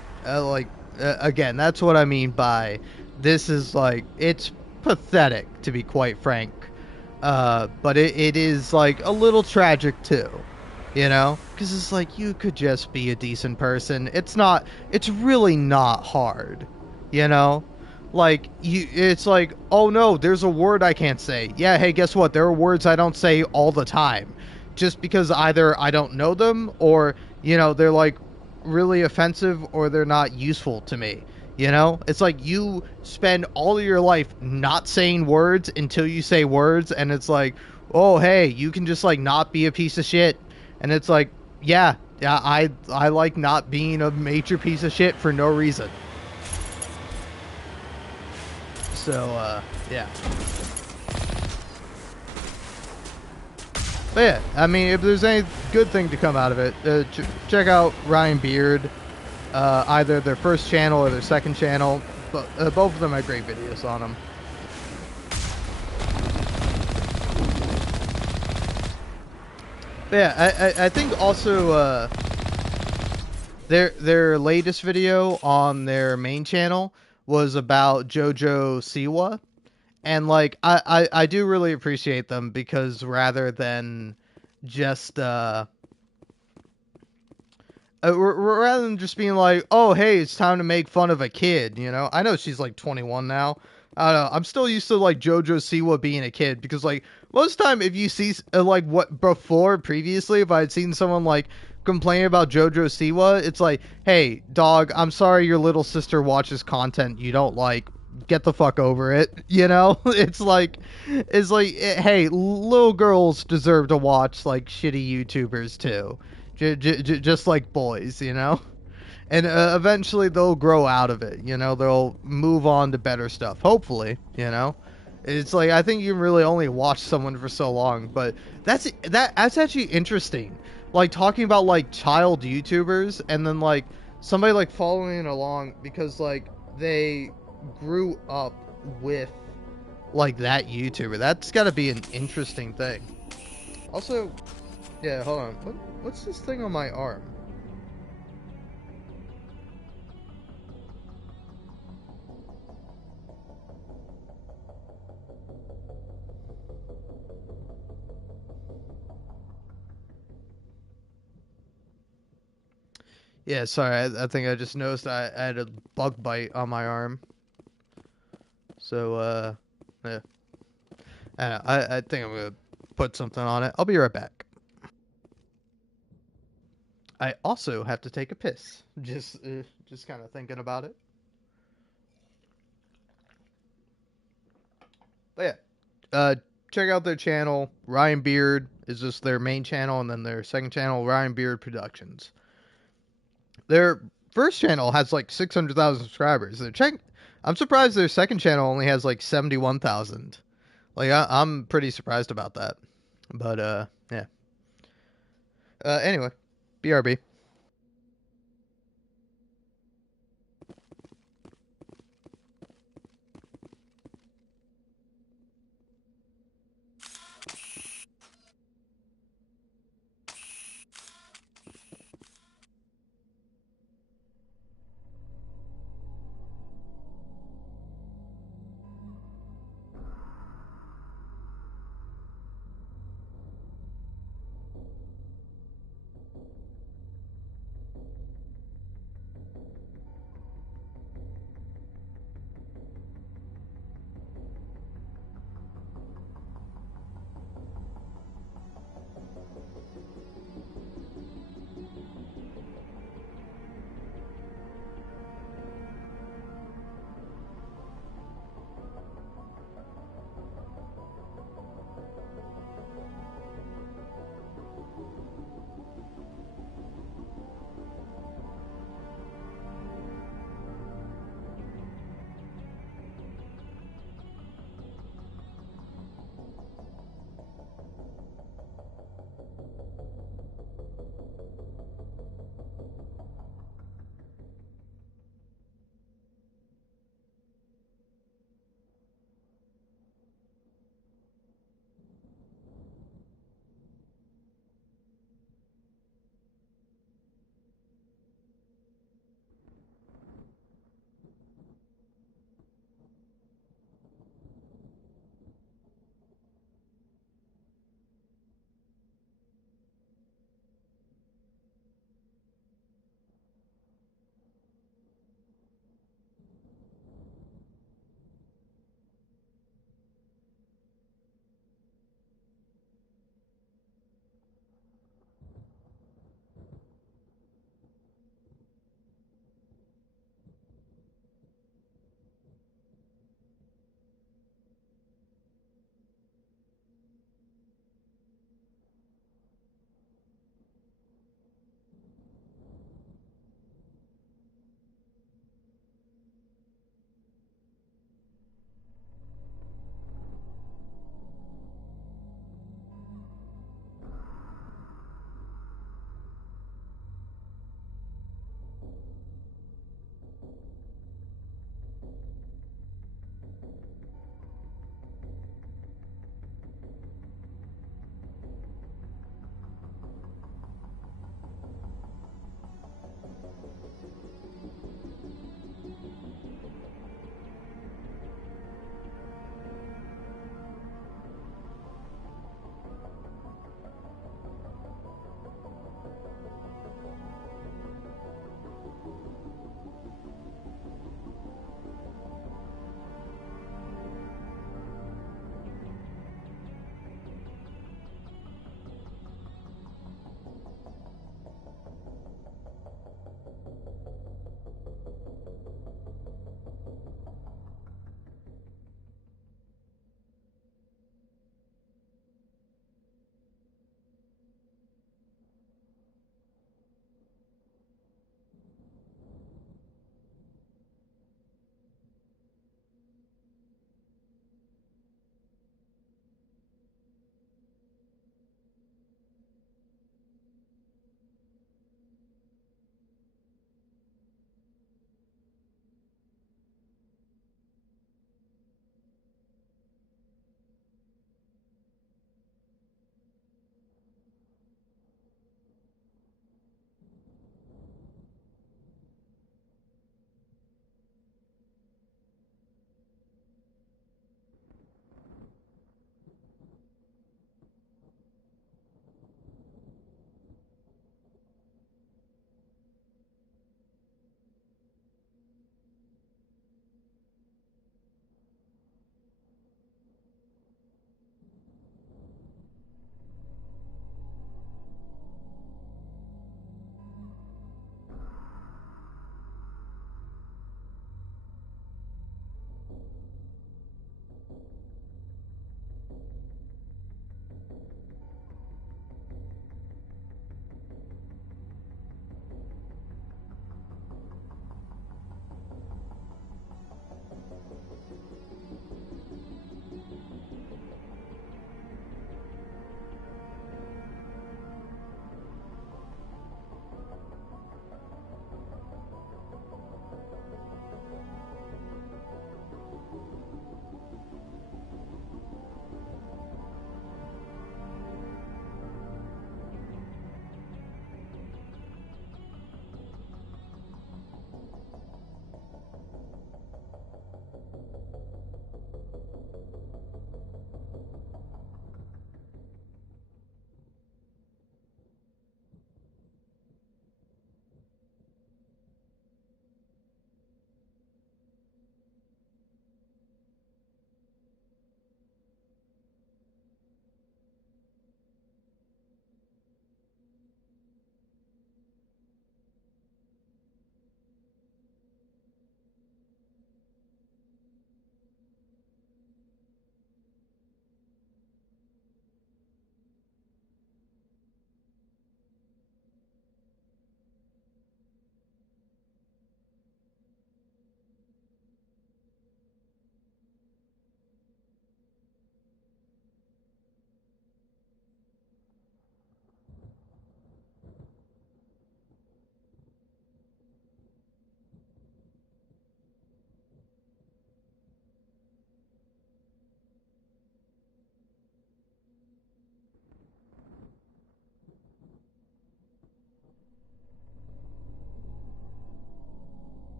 again, that's what I mean by, this is, like, it's pathetic, to be quite frank. But it is, like, a little tragic, too. You know? Because it's like, you could just be a decent person. It's really not hard. You know? Like, it's like, oh no, there's a word I can't say. Yeah, hey, guess what? There are words I don't say all the time. Just because either I don't know them, or, you know, they're, like, really offensive, or they're not useful to me. You know? It's like, you spend all of your life not saying words until you say words, and it's like, oh, hey, you can just, like, not be a piece of shit. And it's like, yeah, I like not being a major piece of shit for no reason. So, yeah. But yeah, I mean, if there's any good thing to come out of it, check out Ryan Beard, either their first channel or their second channel. But both of them have great videos on them. But yeah, I think also their latest video on their main channel was about JoJo Siwa. And, like, I do really appreciate them because rather than just, rather than just being like, oh, hey, it's time to make fun of a kid, you know? I know she's, like, 21 now. I don't know. I'm still used to, like, JoJo Siwa being a kid because, like, most of the time if you see, like, what before, previously, if I had seen someone, like, complain about JoJo Siwa, it's like, hey, dog, I'm sorry your little sister watches content you don't like. Get the fuck over it, you know? It's like, hey, little girls deserve to watch, like, shitty YouTubers, too. Just like boys, you know? And eventually they'll grow out of it, you know? They'll move on to better stuff, hopefully, you know? It's like, I think you really only watch someone for so long, but that's actually interesting. Like, talking about, like, child YouTubers, and then, like, somebody, like, following along because, like, they grew up with, like, that YouTuber. That's gotta be an interesting thing. Also, yeah, hold on. What's this thing on my arm? Yeah, sorry, I think I just noticed I had a bug bite on my arm. So, yeah. I think I'm gonna put something on it. I'll be right back. I also have to take a piss. Just kind of thinking about it. But yeah, check out their channel. Ryan Beard is just their main channel, and then their second channel, Ryan Beard Productions. Their first channel has like 600,000 subscribers. I'm surprised their second channel only has like 71,000. Like, I'm pretty surprised about that. But, yeah. Anyway, BRB.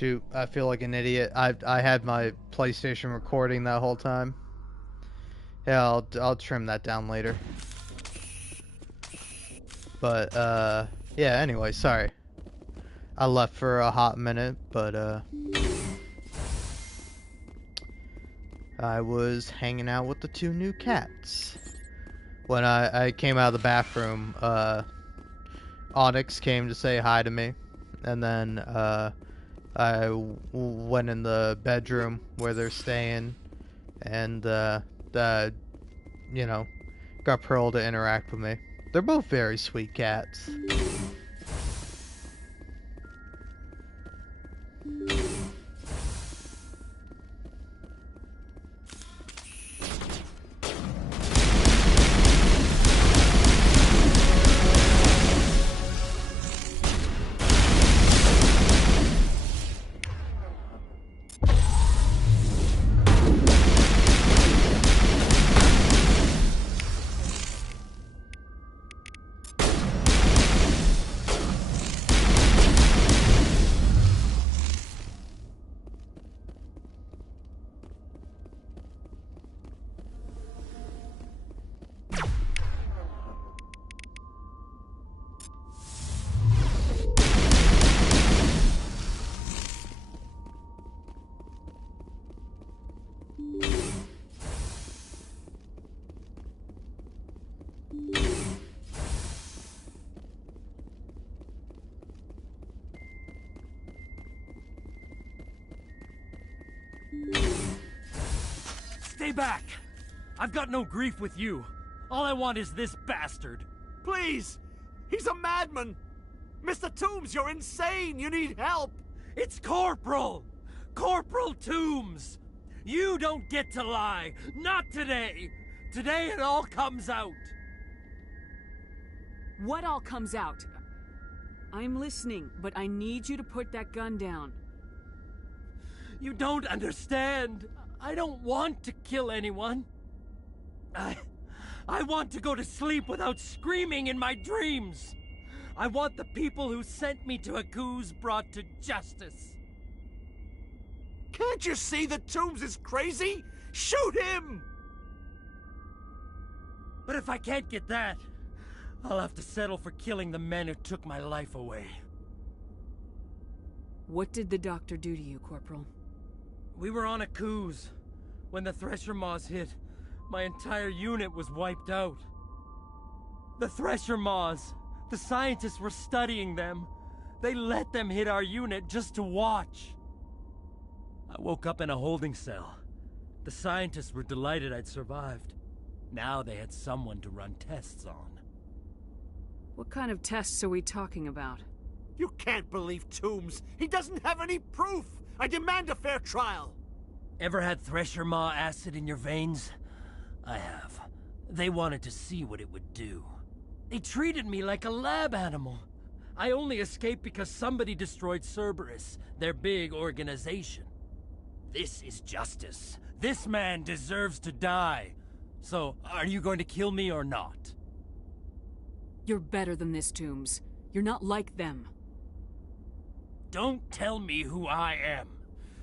shoot, I feel like an idiot. I had my PlayStation recording that whole time. Yeah, I'll trim that down later. But yeah, anyway, sorry. I left for a hot minute, but I was hanging out with the 2 new cats. When I came out of the bathroom, Onyx came to say hi to me, and then I went in the bedroom where they're staying, and you know, got Pearl to interact with me. They're both very sweet cats. Stay back! I've got no grief with you. All I want is this bastard. Please! He's a madman! Mr. Toombs, you're insane! You need help! It's Corporal! Corporal Toombs! You don't get to lie! Not today! Today it all comes out! What all comes out? I'm listening, but I need you to put that gun down. You don't understand. I don't want to kill anyone. I want to go to sleep without screaming in my dreams. I want the people who sent me to Akuze brought to justice. Can't you see that Toombs is crazy? Shoot him! But if I can't get that, I'll have to settle for killing the men who took my life away. What did the doctor do to you, Corporal? We were on Akuze. When the Thresher Maws hit, my entire unit was wiped out. The Thresher Maws, the scientists were studying them. They let them hit our unit just to watch. I woke up in a holding cell. The scientists were delighted I'd survived. Now they had someone to run tests on. What kind of tests are we talking about? You can't believe Toombs. He doesn't have any proof. I demand a fair trial. Ever had Thresher Maw acid in your veins? I have. They wanted to see what it would do. They treated me like a lab animal. I only escaped because somebody destroyed Cerberus, their big organization. This is justice. This man deserves to die. So, are you going to kill me or not? You're better than this, Toombs. You're not like them. Don't tell me who I am.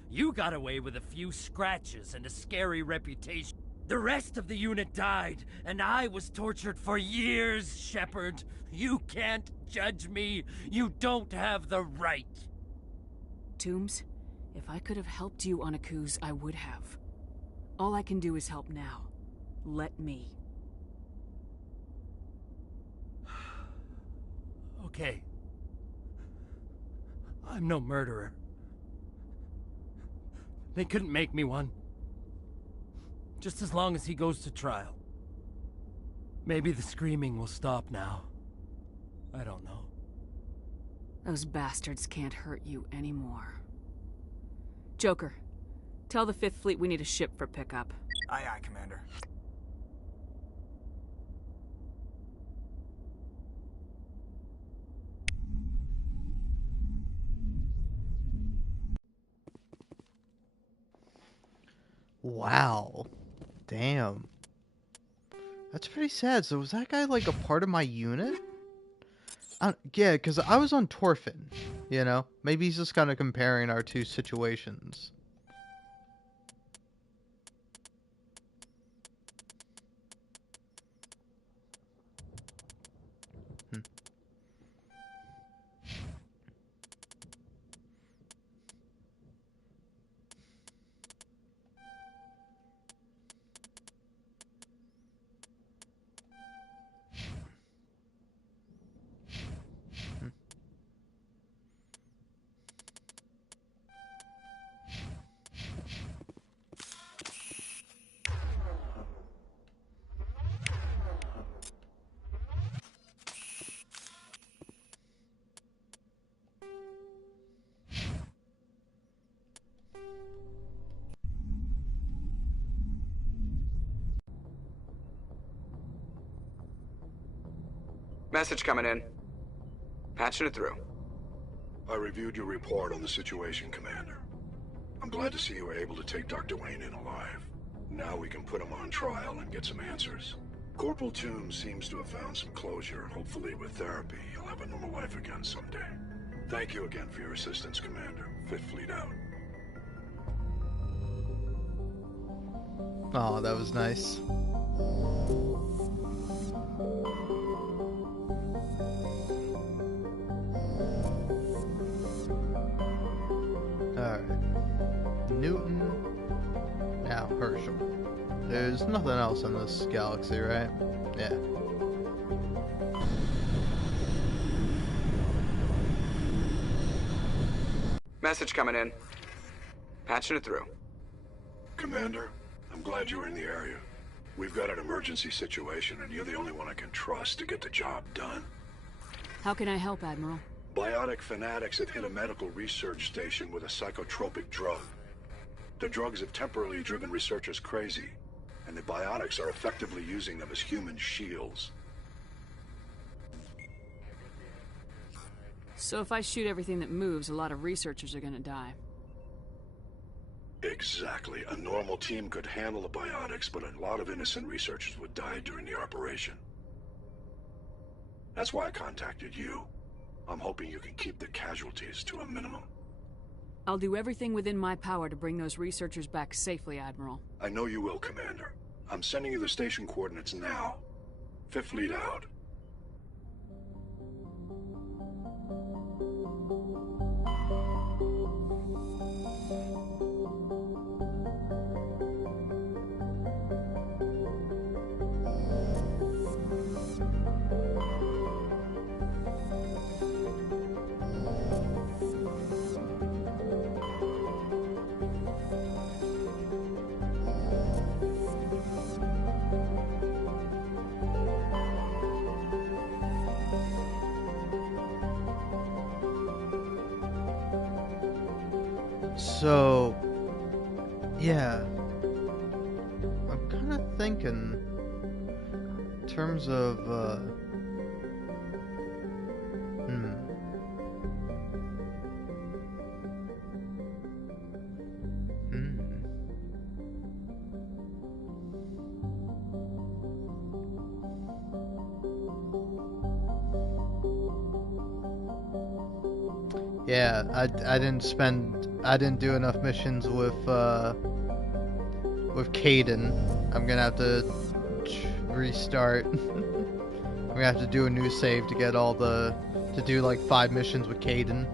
You got away with a few scratches and a scary reputation. The rest of the unit died, and I was tortured for years, Shepard. You can't judge me. You don't have the right. Toombs, if I could have helped you on Akuze, I would have. All I can do is help now. Let me. Okay. I'm no murderer. They couldn't make me one. Just as long as he goes to trial. Maybe the screaming will stop now. I don't know. Those bastards can't hurt you anymore. Joker, tell the 5th Fleet we need a ship for pickup. Aye, aye, Commander. Wow. Damn. That's pretty sad. So was that guy like a part of my unit? Yeah, because I was on Torfin, you know? Maybe he's just kind of comparing our two situations. Message coming in. Patching it through. I reviewed your report on the situation, Commander. I'm glad to see you were able to take Dr. Wayne in alive. Now we can put him on trial and get some answers. Corporal Toombs seems to have found some closure, and hopefully with therapy, he'll have a normal life again someday. Thank you again for your assistance, Commander. Fifth Fleet out. Oh, that was nice. Alright. Newton. Now Herschel. There's nothing else in this galaxy, right? Yeah. Message coming in. Patching it through. Commander, I'm glad you were in the area. We've got an emergency situation, and you're the only one I can trust to get the job done. How can I help, Admiral? Biotic fanatics have hit a medical research station with a psychotropic drug. The drugs have temporarily driven researchers crazy, and the biotics are effectively using them as human shields. So if I shoot everything that moves, a lot of researchers are gonna die. Exactly. A normal team could handle the biotics, but a lot of innocent researchers would die during the operation. That's why I contacted you. I'm hoping you can keep the casualties to a minimum. I'll do everything within my power to bring those researchers back safely, Admiral. I know you will, Commander. I'm sending you the station coordinates now. Fifth Fleet out. So, yeah, I'm kind of thinking in terms of, Yeah, I didn't do enough missions with Kaidan. I'm gonna have to restart. I'm gonna have to do a new save to get to do like 5 missions with Kaidan.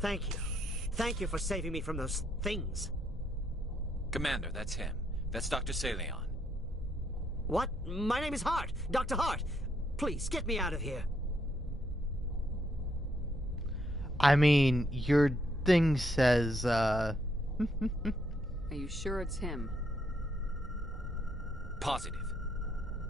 Thank you. Thank you for saving me from those things. Commander, that's him. That's Dr. Saleon. What? My name is Hart. Dr. Hart. Please, get me out of here. I mean, your thing says, Are you sure it's him? Positive.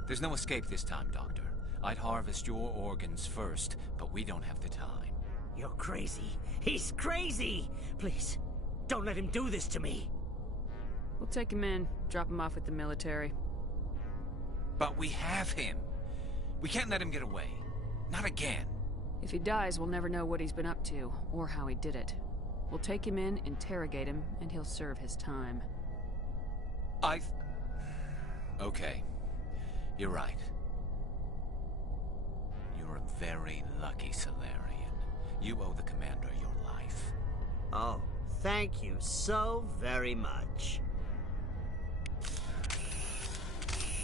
There's no escape this time, Doctor. I'd harvest your organs first, but we don't have the time. You're crazy. He's crazy! Please, don't let him do this to me. We'll take him in, drop him off with the military. But we have him. We can't let him get away. Not again. If he dies, we'll never know what he's been up to, or how he did it. We'll take him in, interrogate him, and he'll serve his time. Okay. You're right. You're a very lucky Salarian. You owe the Commander your life. Oh, thank you so very much.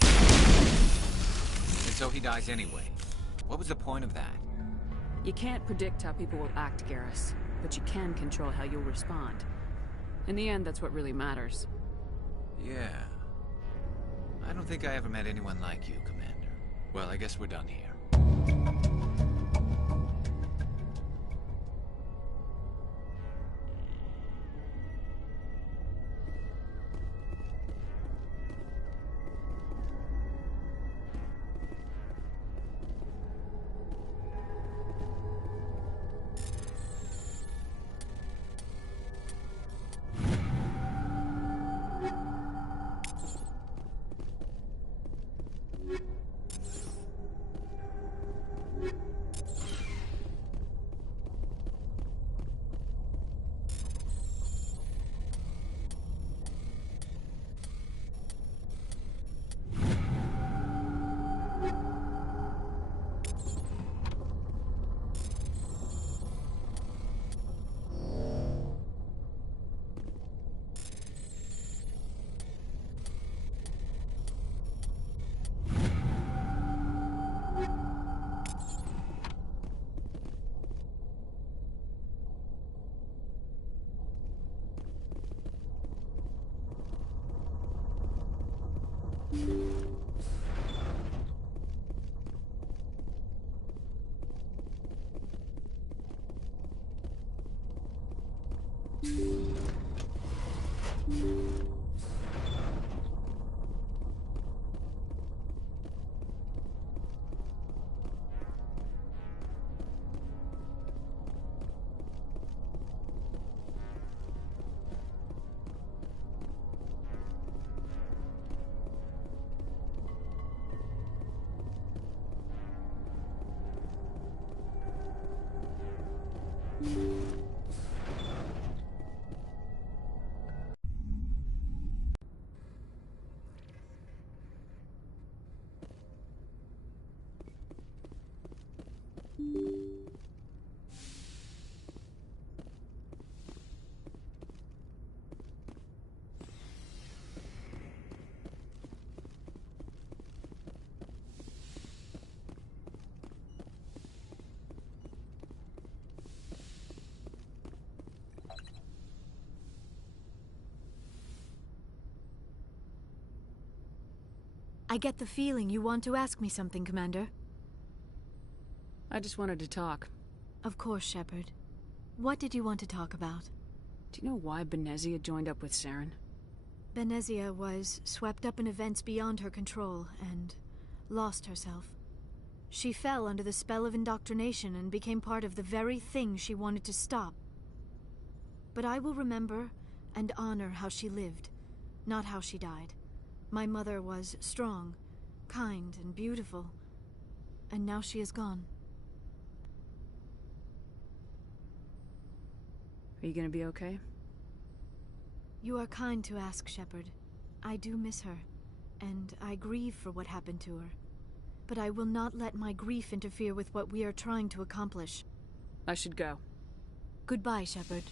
And so he dies anyway. What was the point of that? You can't predict how people will act, Garrus, but you can control how you'll respond. In the end, that's what really matters. Yeah. I don't think I ever met anyone like you, Commander. Well, I guess we're done here. I get the feeling you want to ask me something, Commander. I just wanted to talk. Of course, Shepard. What did you want to talk about? Do you know why Benezia joined up with Saren? Benezia was swept up in events beyond her control and lost herself. She fell under the spell of indoctrination and became part of the very thing she wanted to stop. But I will remember and honor how she lived, not how she died. My mother was strong, kind, and beautiful, and now she is gone. Are you gonna be okay? You are kind to ask, Shepard. I do miss her, and I grieve for what happened to her. But I will not let my grief interfere with what we are trying to accomplish. I should go. Goodbye, Shepard.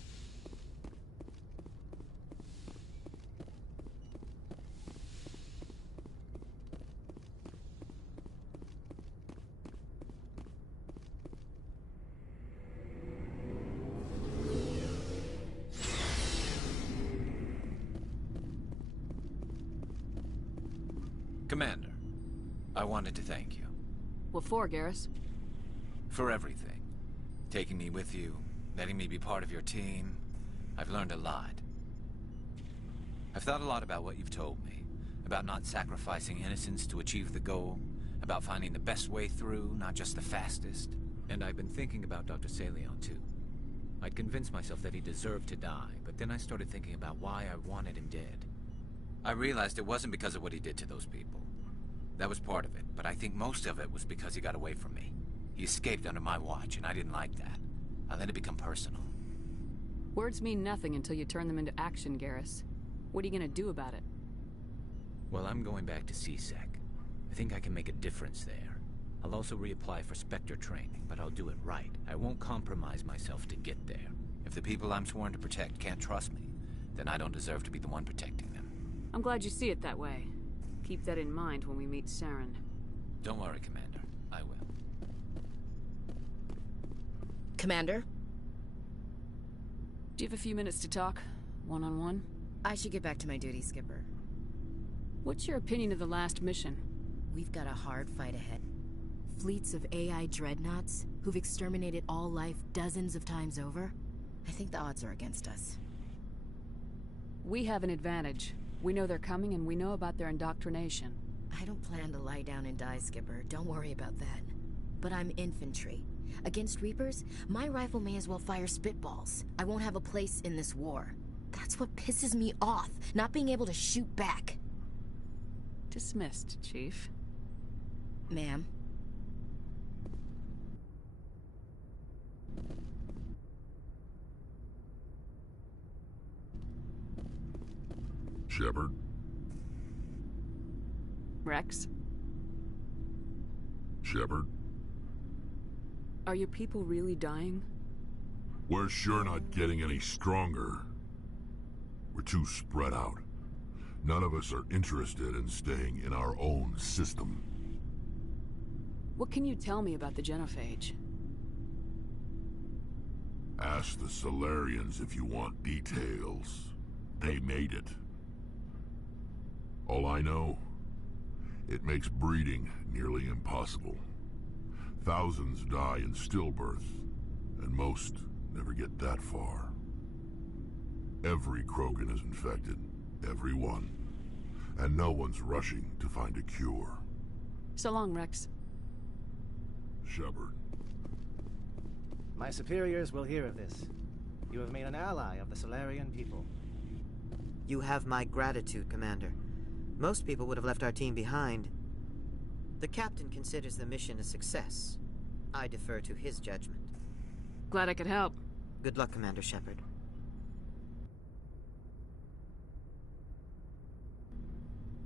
I wanted to thank you. What for, Garrus? For everything. Taking me with you, letting me be part of your team. I've learned a lot. I've thought a lot about what you've told me. About not sacrificing innocence to achieve the goal. About finding the best way through, not just the fastest. And I've been thinking about Dr. Saleon, too. I'd convinced myself that he deserved to die, but then I started thinking about why I wanted him dead. I realized it wasn't because of what he did to those people. That was part of it, but I think most of it was because he got away from me. He escaped under my watch, and I didn't like that. I let it become personal. Words mean nothing until you turn them into action, Garrus. What are you gonna do about it? Well, I'm going back to CSEC. I think I can make a difference there. I'll also reapply for Spectre training, but I'll do it right. I won't compromise myself to get there. If the people I'm sworn to protect can't trust me, then I don't deserve to be the one protecting them. I'm glad you see it that way. Keep that in mind when we meet Saren. Don't worry, Commander. I will. Commander? Do you have a few minutes to talk? One-on-one? I should get back to my duty, Skipper. What's your opinion of the last mission? We've got a hard fight ahead. Fleets of AI dreadnoughts who've exterminated all life dozens of times over. I think the odds are against us. We have an advantage. We know they're coming and we know about their indoctrination. I don't plan to lie down and die, Skipper. Don't worry about that. But I'm infantry. Against Reapers, my rifle may as well fire spitballs. I won't have a place in this war. That's what pisses me off, not being able to shoot back. Dismissed, Chief. Ma'am. Shepard? Rex? Shepard? Are your people really dying? We're sure not getting any stronger. We're too spread out. None of us are interested in staying in our own system. What can you tell me about the Genophage? Ask the Solarians if you want details. They made it. All I know, it makes breeding nearly impossible. Thousands die in stillbirth, and most never get that far. Every Krogan is infected. Every one. And no one's rushing to find a cure. So long, Rex. Shepard. My superiors will hear of this. You have made an ally of the Solarian people. You have my gratitude, Commander. Most people would have left our team behind. The captain considers the mission a success. I defer to his judgment. Glad I could help. Good luck, Commander Shepard.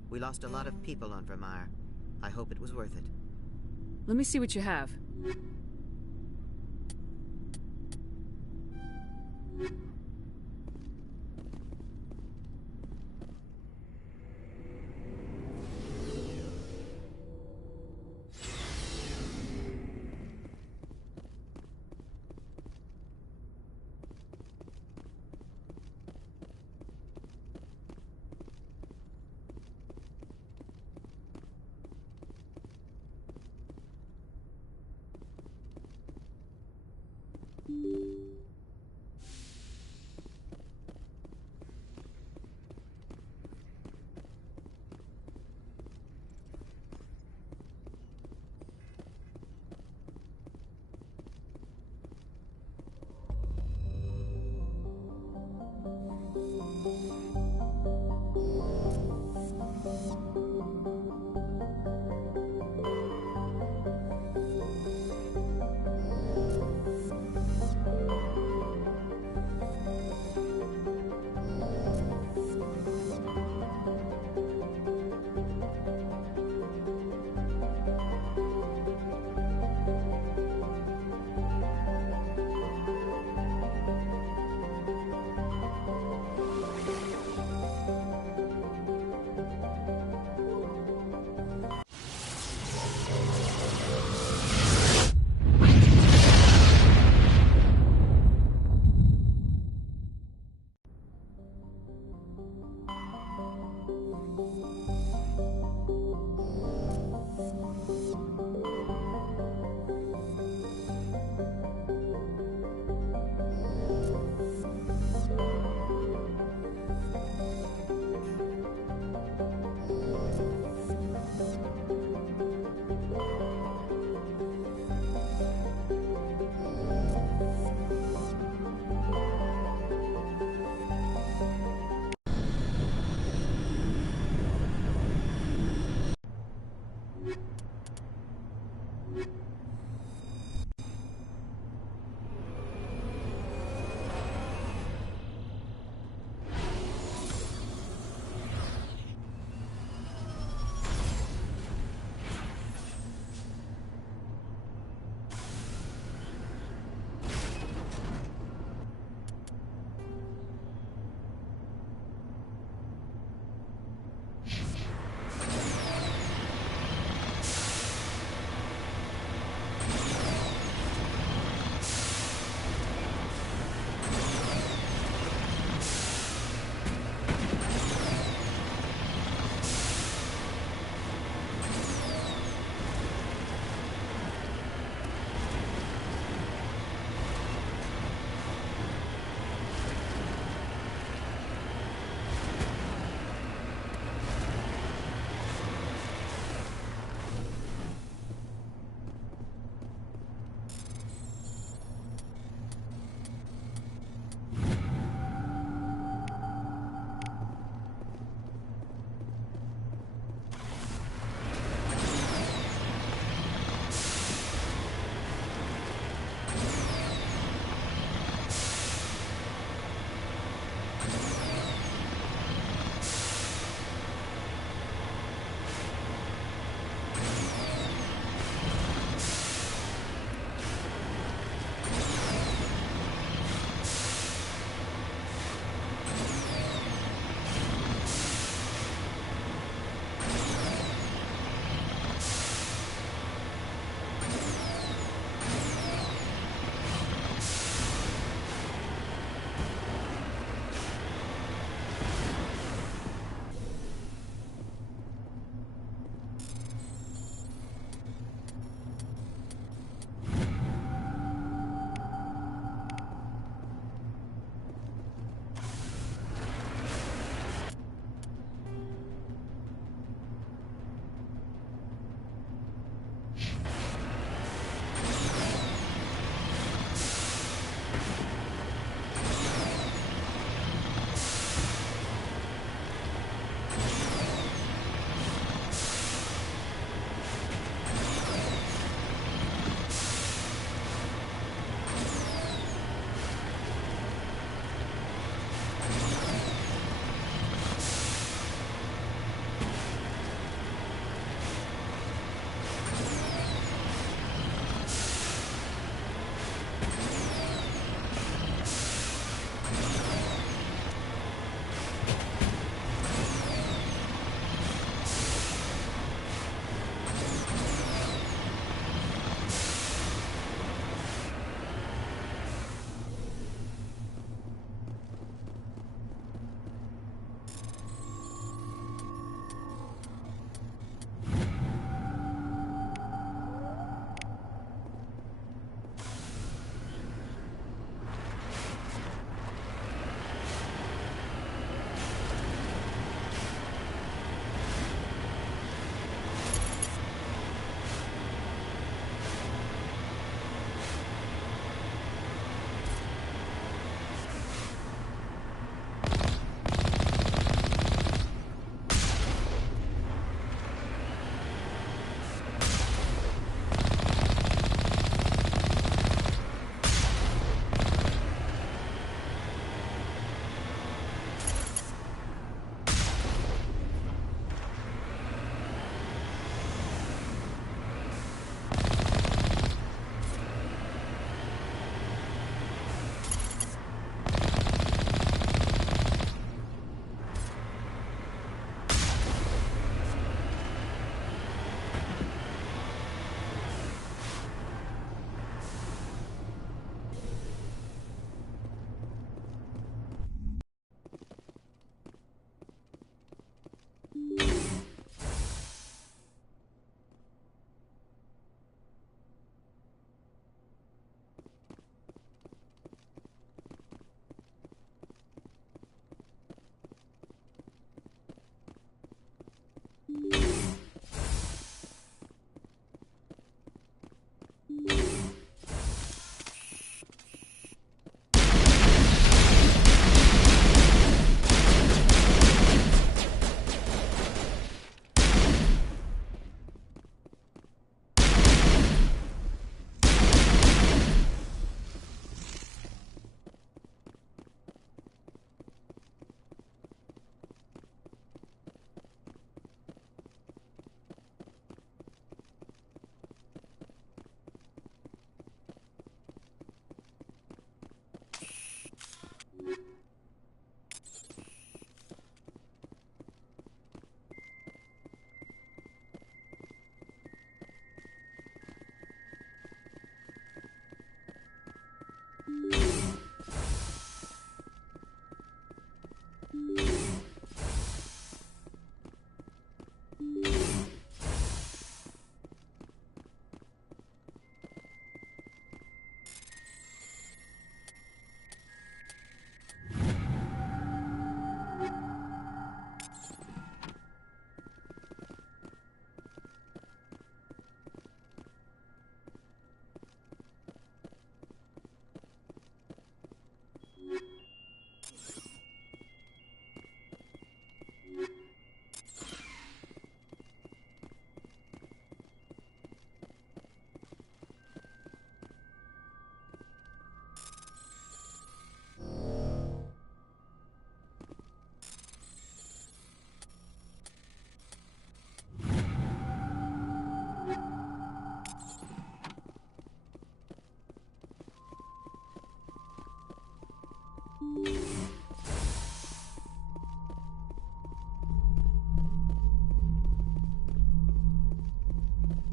We lost a lot of people on Vermeer. I hope it was worth it. Let me see what you have.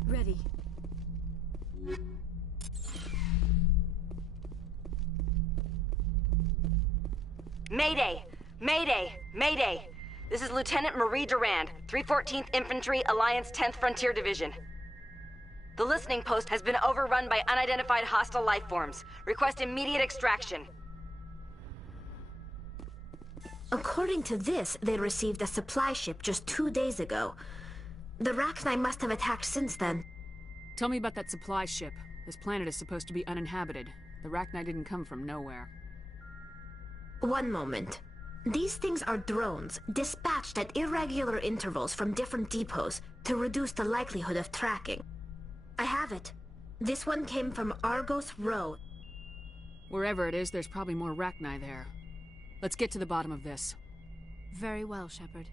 Ready. Mayday! Mayday! Mayday! This is Lieutenant Marie Durand, 314th Infantry, Alliance 10th Frontier Division. The listening post has been overrun by unidentified hostile life forms. Request immediate extraction. According to this, they received a supply ship just 2 days ago. The Rachni must have attacked since then. Tell me about that supply ship. This planet is supposed to be uninhabited. The Rachni didn't come from nowhere. One moment. These things are drones, dispatched at irregular intervals from different depots to reduce the likelihood of tracking. I have it. This one came from Argos Row. Wherever it is, there's probably more Rachni there. Let's get to the bottom of this. Very well, Shepard.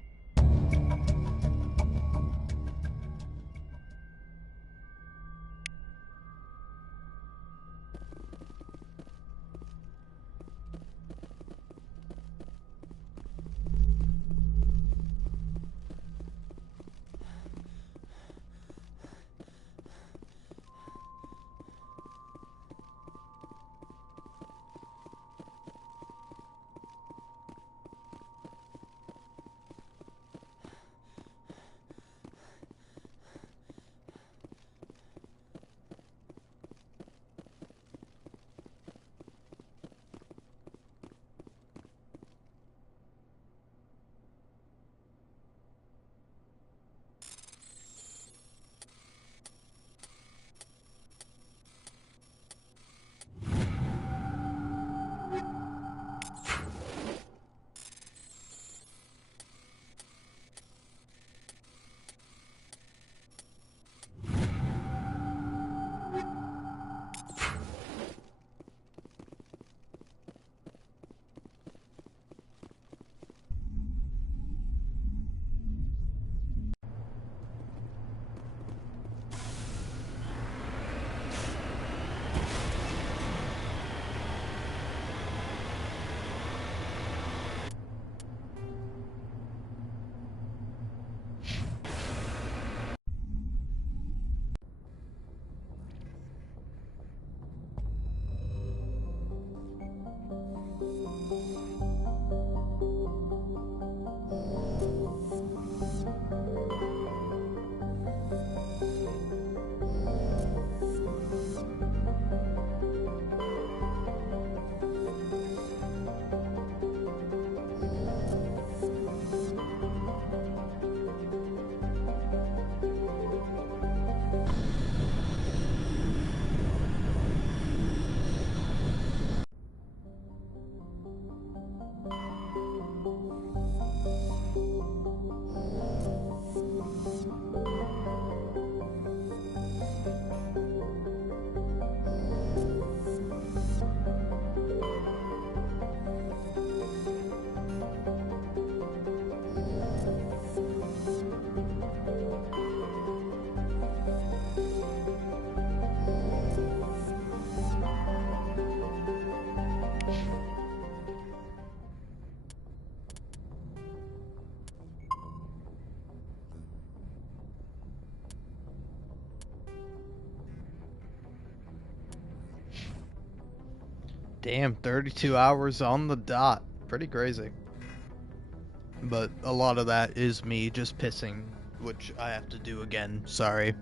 Damn, 32 hours on the dot. Pretty crazy. But a lot of that is me just pissing, which I have to do again. Sorry.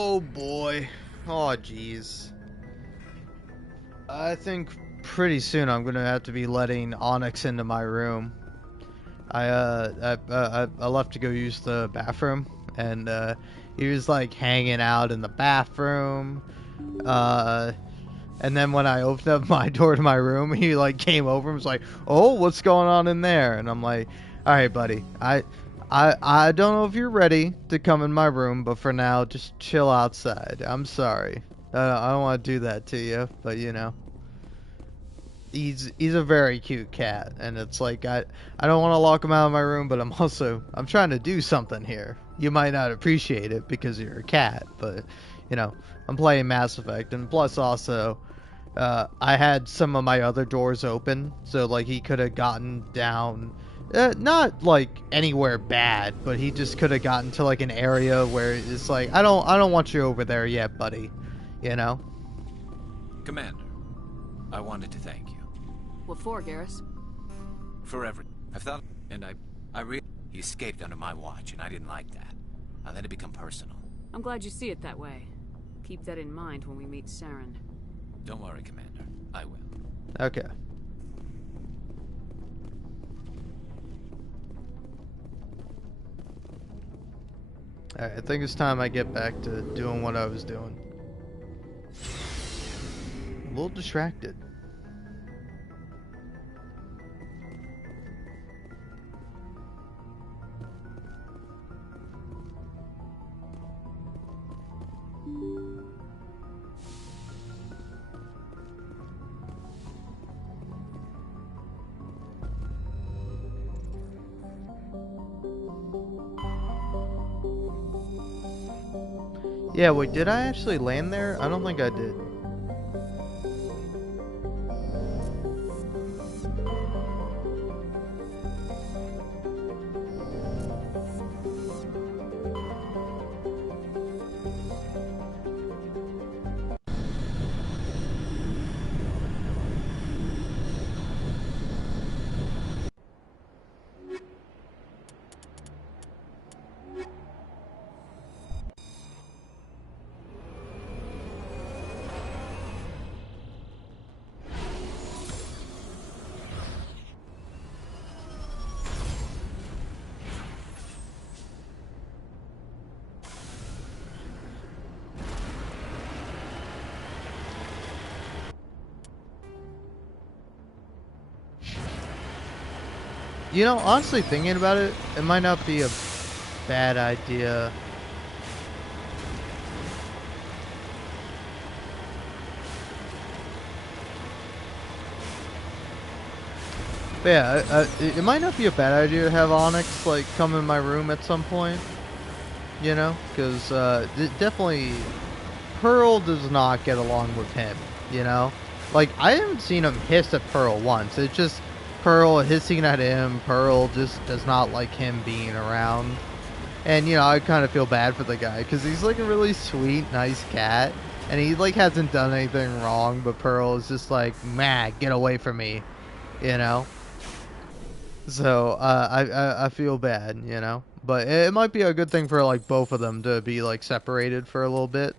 Oh boy. Oh jeez. I think pretty soon I'm gonna have to be letting Onyx into my room. I left to go use the bathroom, and he was like hanging out in the bathroom. And then when I opened up my door to my room, he like came over and was like, "Oh, what's going on in there?" And I'm like, "All right, buddy. I don't know if you're ready to come in my room, but for now, just chill outside. I'm sorry. I don't want to do that to you, but you know." He's a very cute cat, and it's like I don't want to lock him out of my room, but I'm trying to do something here. You might not appreciate it because you're a cat, but you know, I'm playing Mass Effect, and plus also I had some of my other doors open, so like he could have gotten down, not like anywhere bad, but he just could have gotten to like an area where it's like I don't want you over there yet, buddy. You know? Commander, I wanted to thank you. What for, Garrus? For everything. I've thought, and I really... He escaped under my watch, and I didn't like that. I let it become personal. I'm glad you see it that way. Keep that in mind when we meet Saren. Don't worry, Commander. I will. Okay. Alright, I think it's time I get back to doing what I was doing. A little distracted. Yeah, wait, did I actually land there? I don't think I did. You know, honestly thinking about it, it might not be a bad idea. But yeah, it might not be a bad idea to have Onyx, like, come in my room at some point. You know? Because, definitely, Pearl does not get along with him, you know? Like, I haven't seen him hiss at Pearl once. It's just Pearl hissing at him. Pearl just does not like him being around. And, you know, I kind of feel bad for the guy, because he's, like, a really sweet, nice cat. And he, like, hasn't done anything wrong, but Pearl is just like, "Man, get away from me," you know? So, I feel bad, you know? But it might be a good thing for, like, both of them to be, like, separated for a little bit.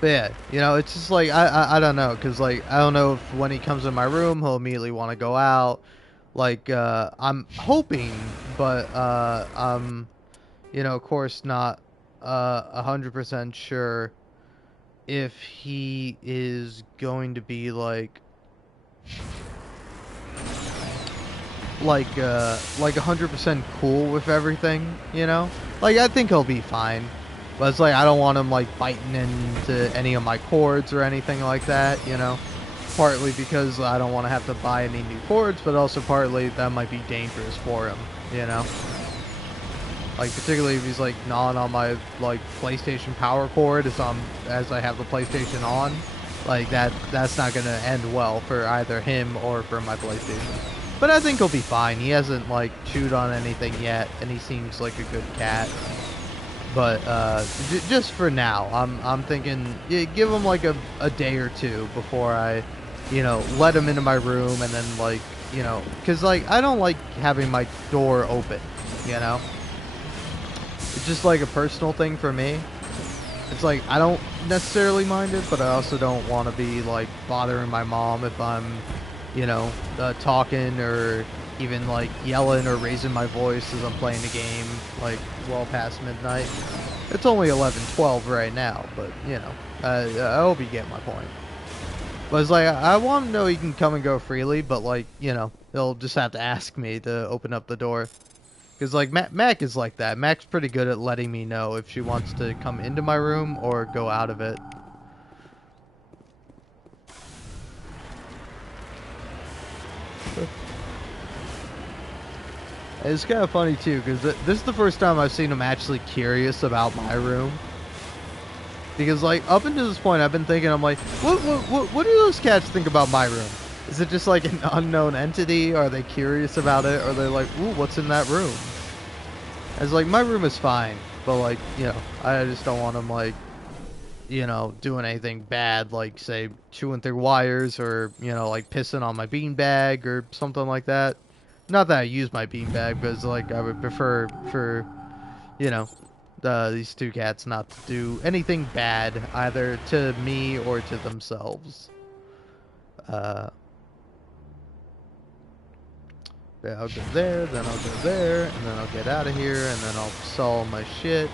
But yeah, you know, it's just like, I don't know, because, like, I don't know if when he comes in my room, he'll immediately want to go out. Like, I'm hoping, but, I'm, you know, of course not 100% sure if he is going to be, like 100% cool with everything, you know? Like, I think he'll be fine. But it's like, I don't want him, like, biting into any of my cords or anything like that, you know? Partly because I don't want to have to buy any new cords, but also partly that might be dangerous for him, you know? Like, particularly if he's, like, gnawing on my, like, PlayStation power cord as I have the PlayStation on. Like, that's not gonna end well for either him or for my PlayStation. But I think he'll be fine. He hasn't, like, chewed on anything yet, and he seems like a good cat. But, just for now, I'm thinking, give him, like, a day or two before I, you know, let him into my room and then, like, you know, because, like, I don't like having my door open, you know? It's just, like, a personal thing for me. It's like, I don't necessarily mind it, but I also don't want to be, like, bothering my mom if I'm, you know, talking or even, like, yelling or raising my voice as I'm playing the game, like, well past midnight. It's only 11:12 right now, but, you know, I hope you get my point. But it's like, I want to know he can come and go freely, but, like, you know, he'll just have to ask me to open up the door. Because, like, Mac is like that. Mac's pretty good at letting me know if she wants to come into my room or go out of it. It's kind of funny, too, because this is the first time I've seen him actually curious about my room. Because, like, up until this point, I've been thinking, I'm like, what do those cats think about my room? Is it just, like, an unknown entity? Are they curious about it? Or are they like, ooh, what's in that room? It's like, my room is fine. But, like, you know, I just don't want them, like, you know, doing anything bad. Like, say, chewing through wires or, you know, like, pissing on my beanbag or something like that. Not that I use my beanbag, because, like, I would prefer for, you know, these two cats not to do anything bad, either to me or to themselves. Yeah, I'll go there, then I'll go there, and then I'll get out of here, and then I'll sell my shit.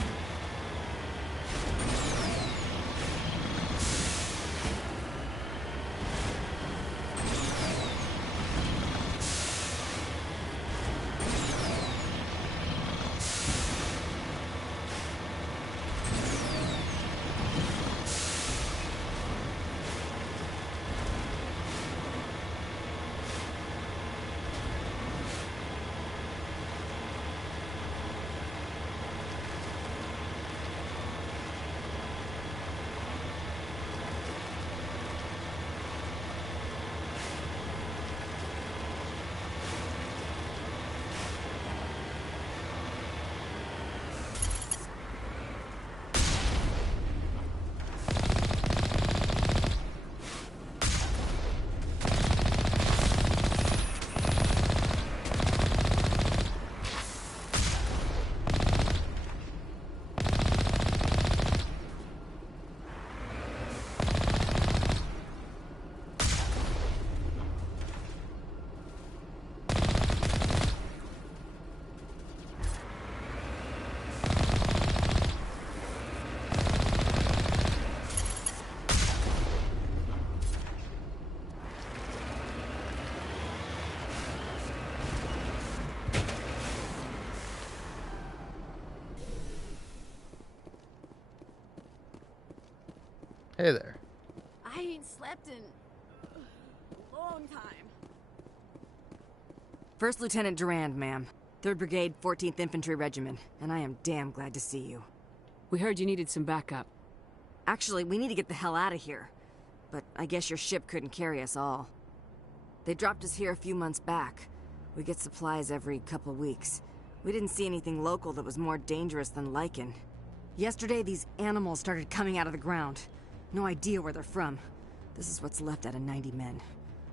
Hey there. I ain't slept in a long time. First Lieutenant Durand, ma'am. 3rd Brigade, 14th Infantry Regiment, and I am damn glad to see you. We heard you needed some backup. Actually, we need to get the hell out of here. But I guess your ship couldn't carry us all. They dropped us here a few months back. We get supplies every couple weeks. We didn't see anything local that was more dangerous than Lycan. Yesterday, these animals started coming out of the ground. No idea where they're from. This is what's left out of 90 men.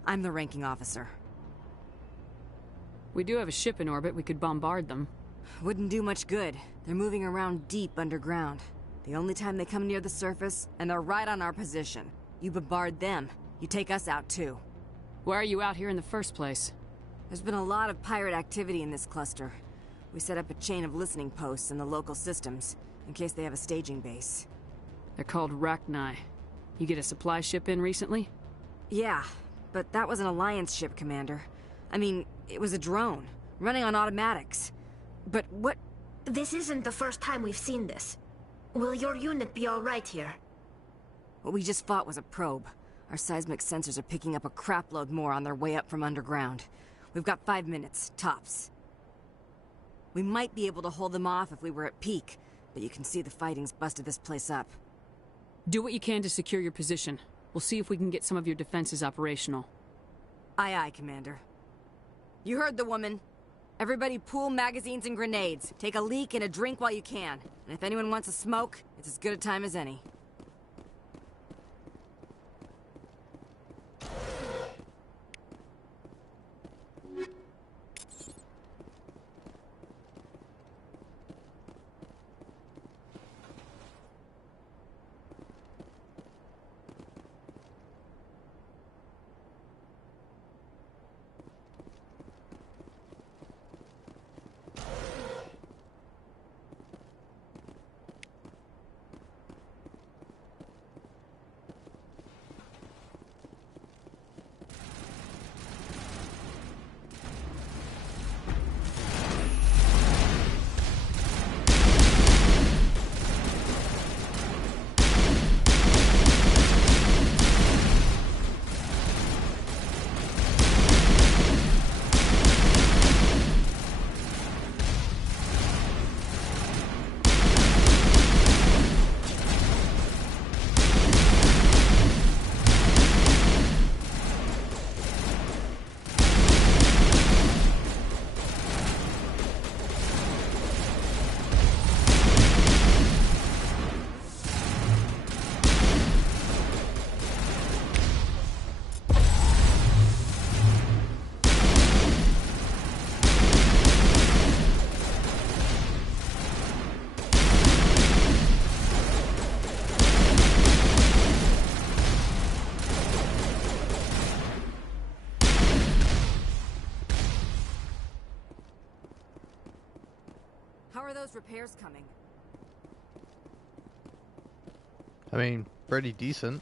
I'm the ranking officer. We do have a ship in orbit. We could bombard them. Wouldn't do much good. They're moving around deep underground. The only time they come near the surface, and they're right on our position. You bombard them, you take us out too. Why are you out here in the first place? There's been a lot of pirate activity in this cluster. We set up a chain of listening posts in the local systems, in case they have a staging base. They're called Rachni. You get a supply ship in recently? Yeah, but that was an Alliance ship, Commander. I mean, it was a drone, running on automatics. But what... This isn't the first time we've seen this. Will your unit be alright here? What we just fought was a probe. Our seismic sensors are picking up a crapload more on their way up from underground. We've got 5 minutes, tops. We might be able to hold them off if we were at peak, but you can see the fighting's busted this place up. Do what you can to secure your position. We'll see if we can get some of your defenses operational. Aye, aye, Commander. You heard the woman. Everybody pool magazines and grenades. Take a leak and a drink while you can. And if anyone wants a smoke, it's as good a time as any. those repairs coming? I mean, pretty decent.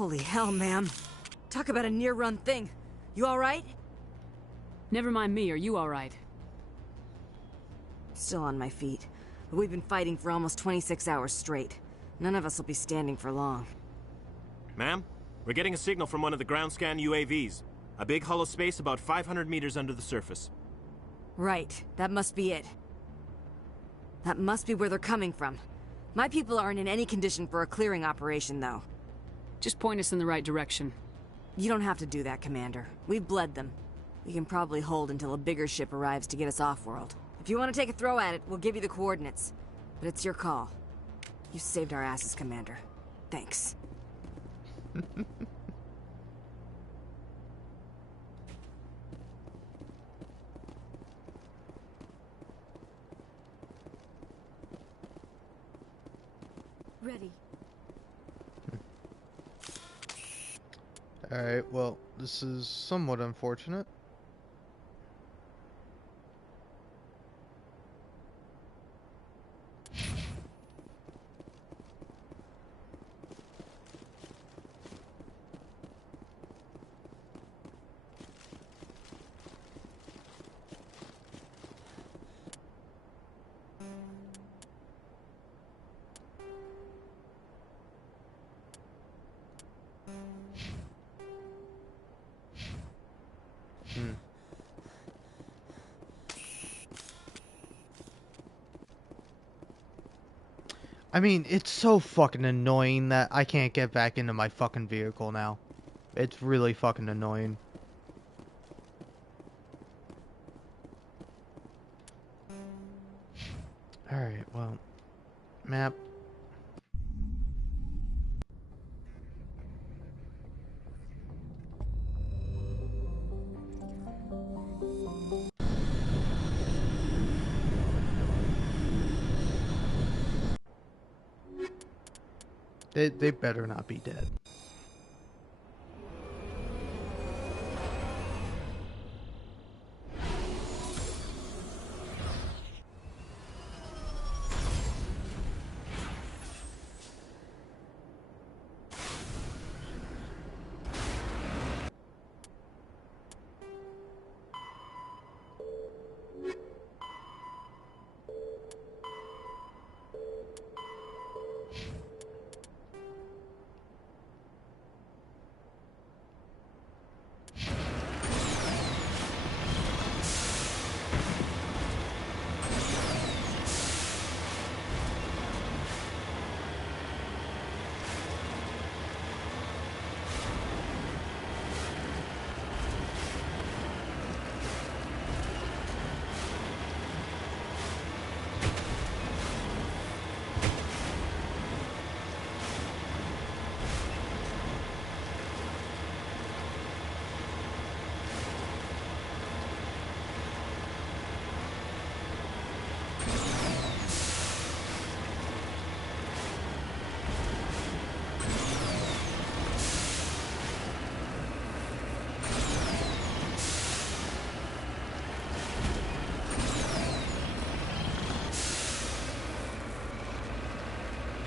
Holy hell, ma'am. Talk about a near-run thing. You alright? Never mind me, are you alright? Still on my feet. But we've been fighting for almost 26 hours straight. None of us will be standing for long. Ma'am, we're getting a signal from one of the ground scan UAVs. A big hollow space about 500 meters under the surface. Right, that must be it. That must be where they're coming from. My people aren't in any condition for a clearing operation, though. Just point us in the right direction. You don't have to do that, Commander. We've bled them. We can probably hold until a bigger ship arrives to get us off-world. If you want to take a throw at it, we'll give you the coordinates. But it's your call. You saved our asses, Commander. Thanks. Ready. Alright, well, this is somewhat unfortunate. I mean, it's so fucking annoying that I can't get back into my fucking vehicle now. It's really fucking annoying. Alright, well, map. They better not be dead.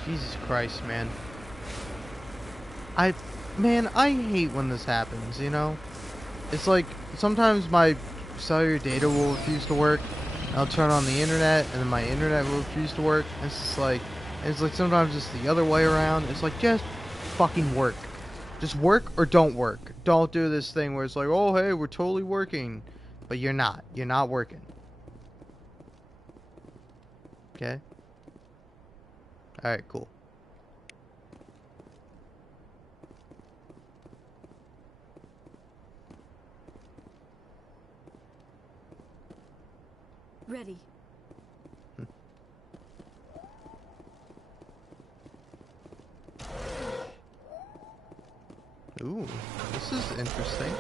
Jesus Christ, man. I hate when this happens, you know? It's like, sometimes my cellular data will refuse to work, and I'll turn on the internet, and then my internet will refuse to work. It's just like, sometimes it's the other way around. It's like, just fucking work. Just work or don't work. Don't do this thing where it's like, oh, hey, we're totally working. But you're not. You're not working. Okay? Alright, cool. Ready. Ooh, this is interesting.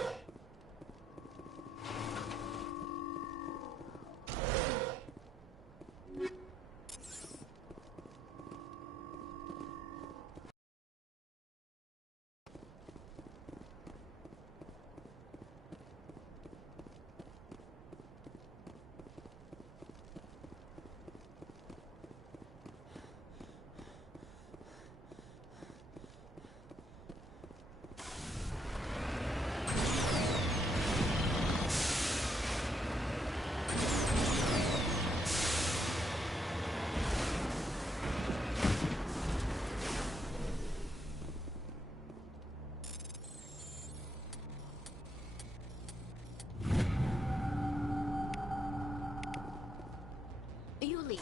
You leave.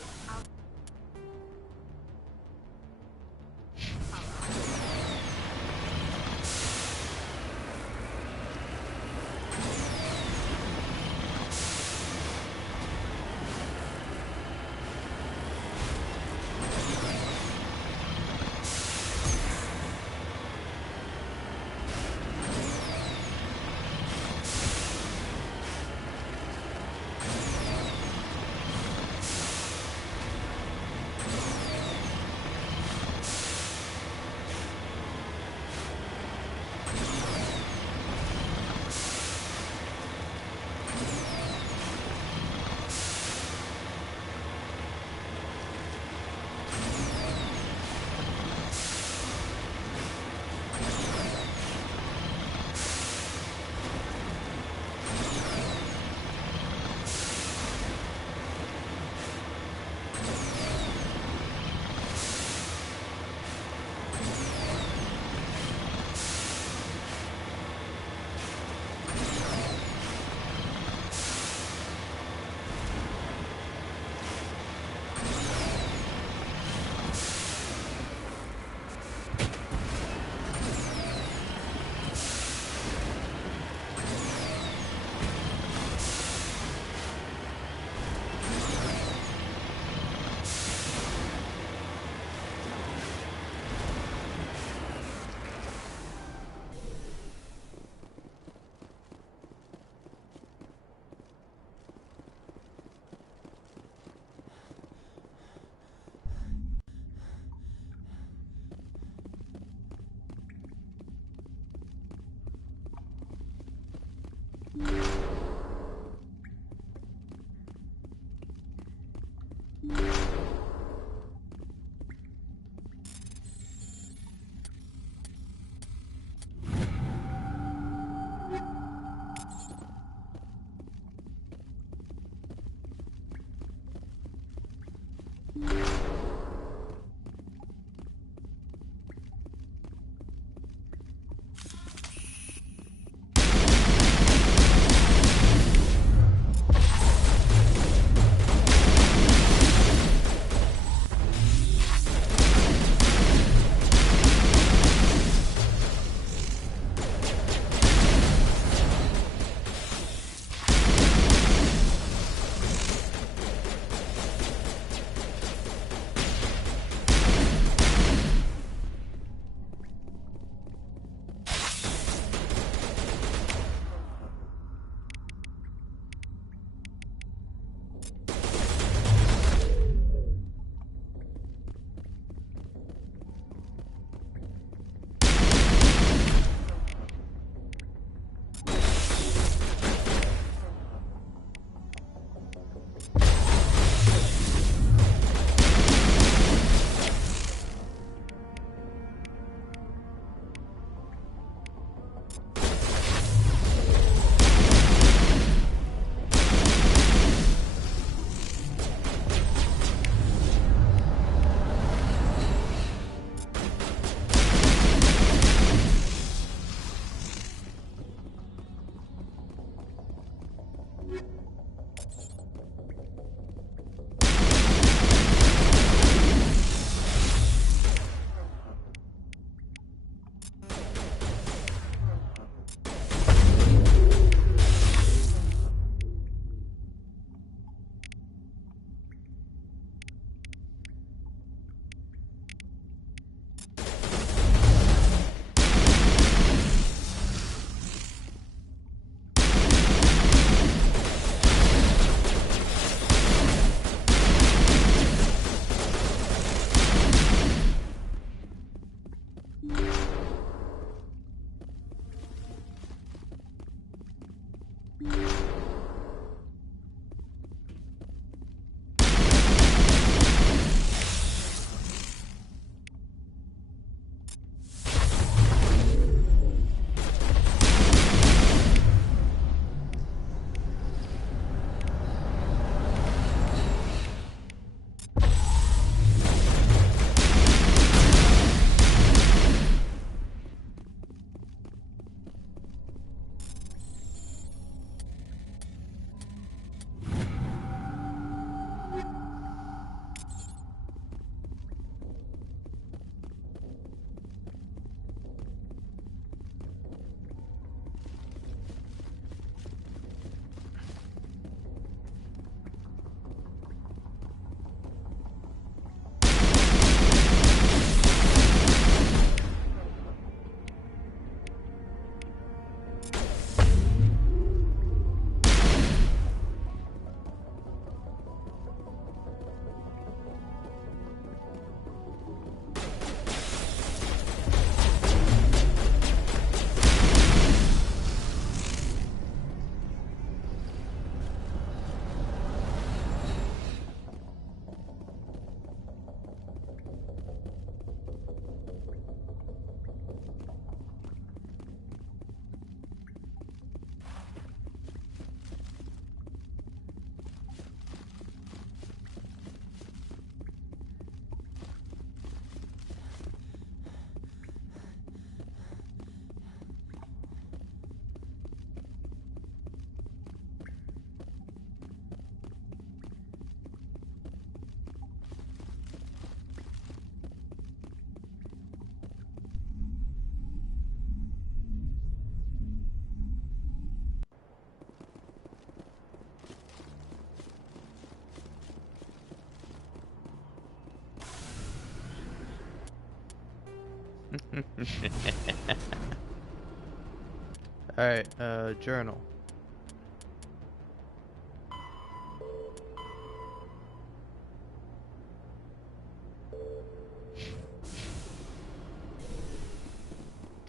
Alright, journal.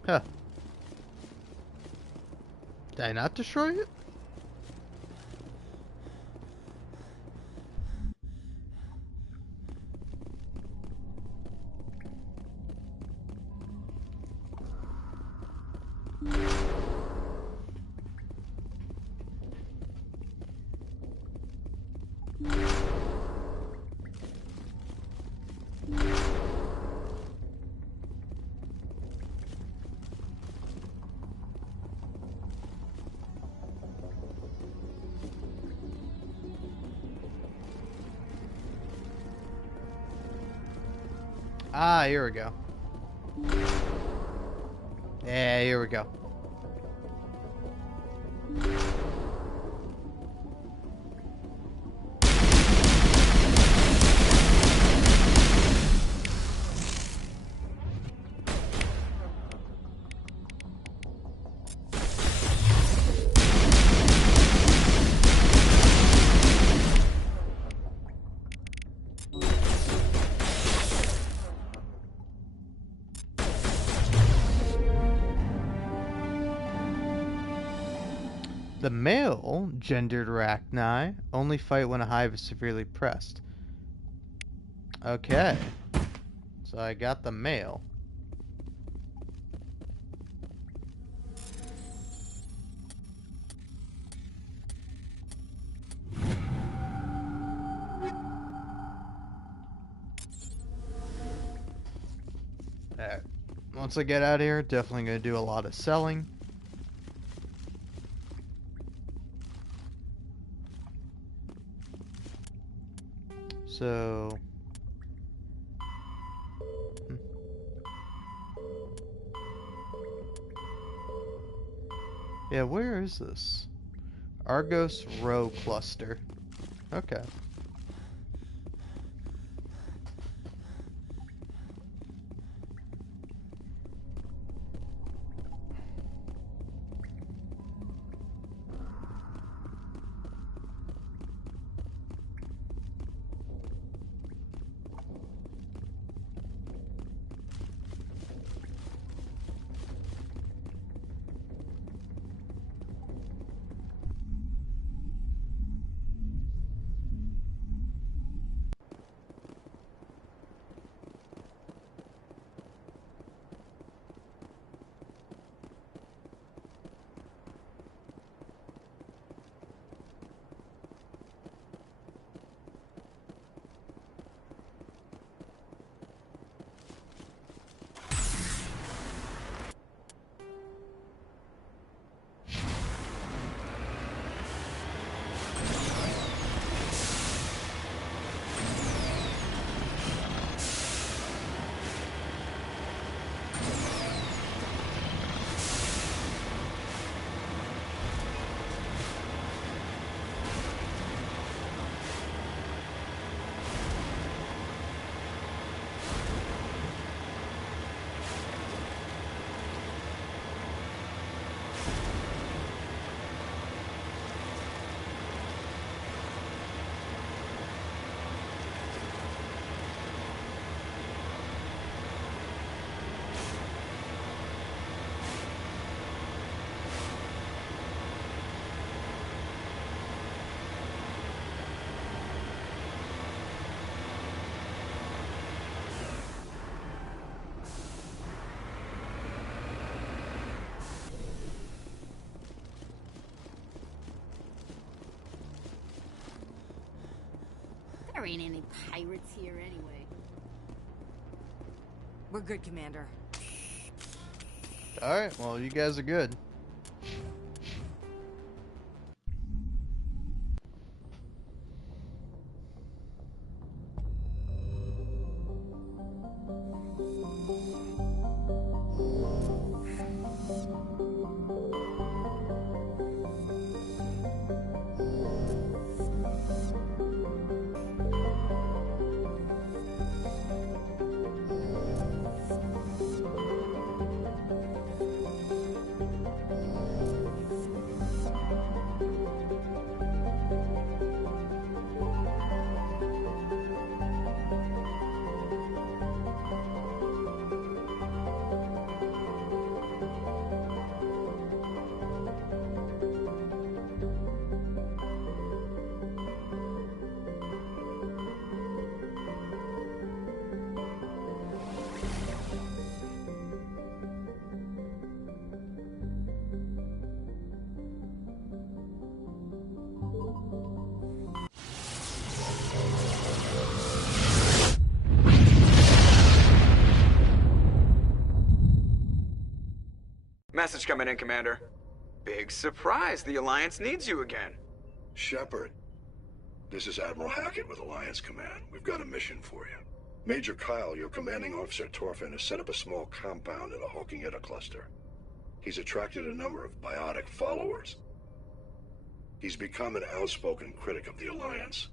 Huh. Did I not destroy it? Ah, here we go. Yeah, here we go. The male gendered arachni only fight when a hive is severely pressed. Okay. So I got the male. Alright. Once I get out of here, definitely going to do a lot of selling. So, yeah, where is this? Argos Row Cluster. Okay. There ain't any pirates here anyway. We're good, Commander. Alright, well, you guys are good. Message coming in, Commander. Big surprise, the Alliance needs you again. Shepard, this is Admiral Hackett with Alliance Command. We've got a mission for you. Major Kyle, your commanding officer Torfin, has set up a small compound in the Hawking Etta cluster. He's attracted a number of biotic followers. He's become an outspoken critic of the Alliance,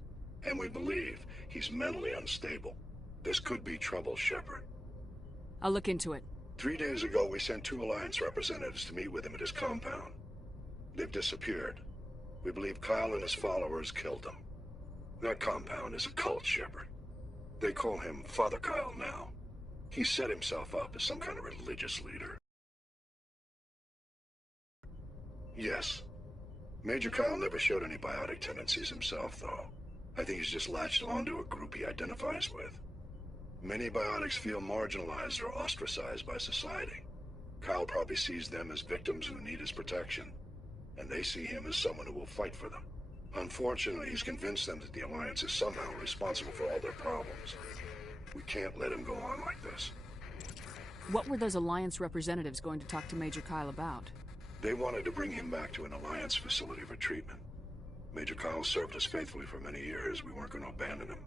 and we believe he's mentally unstable. This could be trouble, Shepard. I'll look into it. 3 days ago, we sent 2 Alliance representatives to meet with him at his compound. They've disappeared. We believe Kyle and his followers killed them. That compound is a cult, Shepard. They call him Father Kyle now. He set himself up as some kind of religious leader. Yes. Major Kyle never showed any biotic tendencies himself, though. I think he's just latched onto a group he identifies with. Many biotics feel marginalized or ostracized by society. Kyle probably sees them as victims who need his protection, and they see him as someone who will fight for them. Unfortunately, he's convinced them that the Alliance is somehow responsible for all their problems. We can't let him go on like this. What were those Alliance representatives going to talk to Major Kyle about? They wanted to bring him back to an Alliance facility for treatment. Major Kyle served us faithfully for many years. We weren't going to abandon him.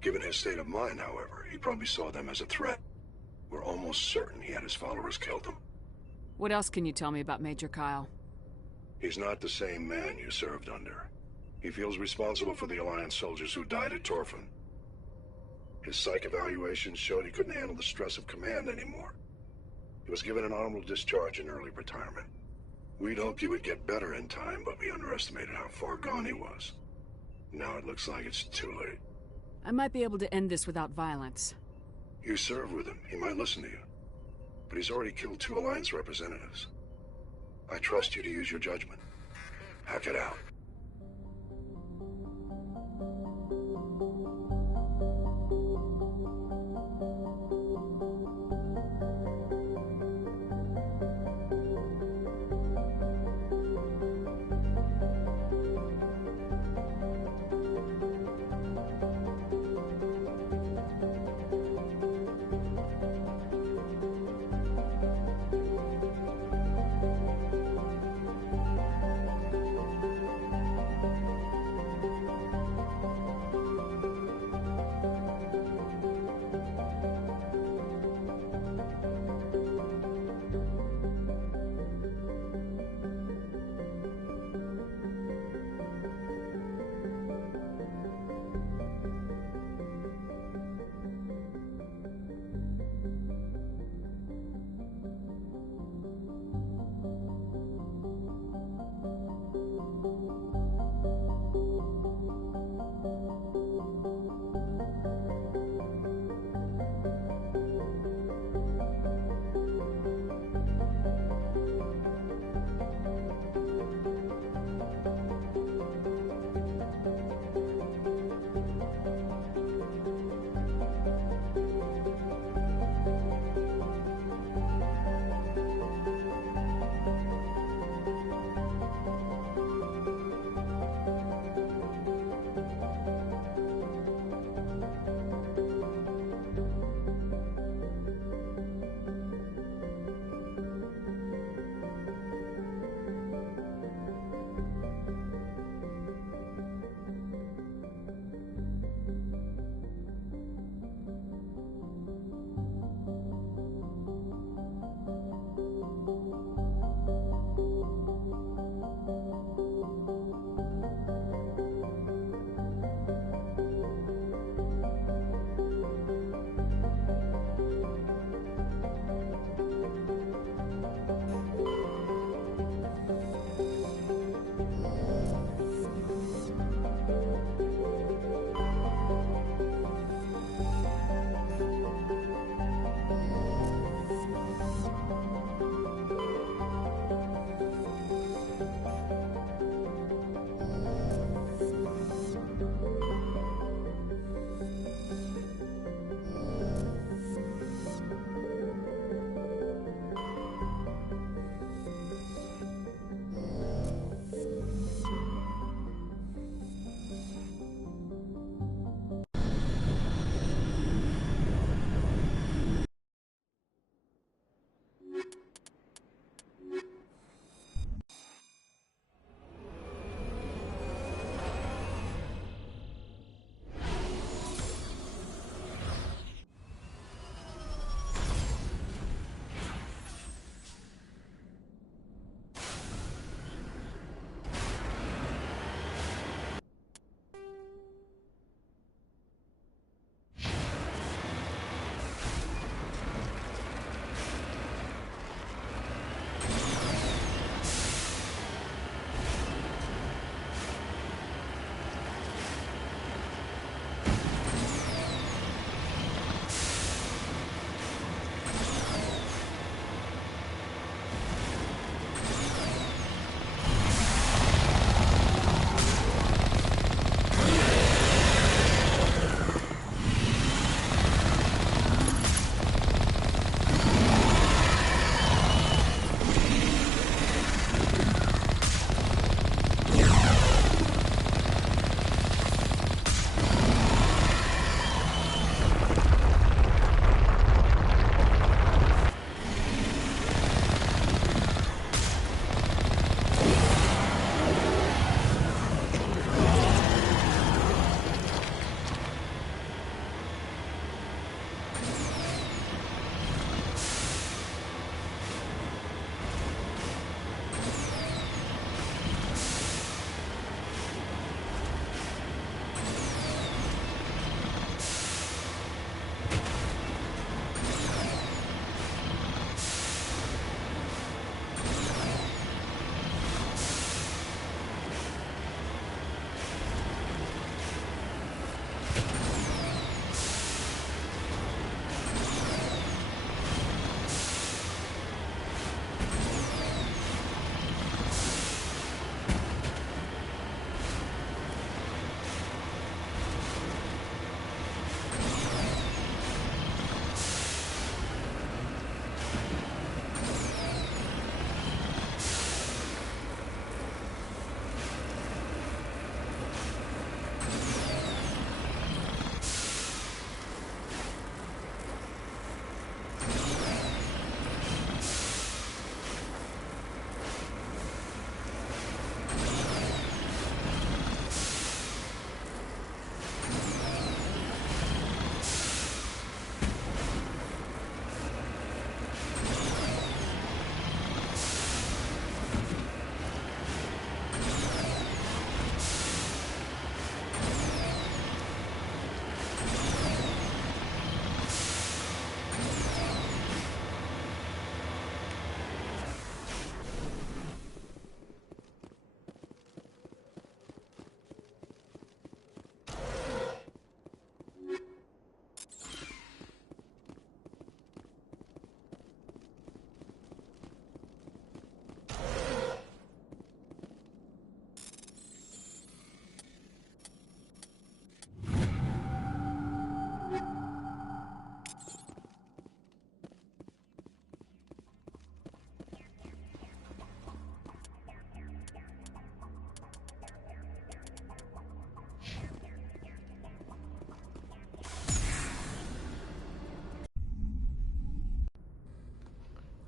Given his state of mind, however, he probably saw them as a threat. We're almost certain he had his followers killed him. What else can you tell me about Major Kyle? He's not the same man you served under. He feels responsible for the Alliance soldiers who died at Torfin. His psych evaluations showed he couldn't handle the stress of command anymore. He was given an honorable discharge in early retirement. We'd hoped he would get better in time, but we underestimated how far gone he was. Now it looks like it's too late. I might be able to end this without violence. You serve with him. He might listen to you. But he's already killed 2 Alliance representatives. I trust you to use your judgment. Hack it out.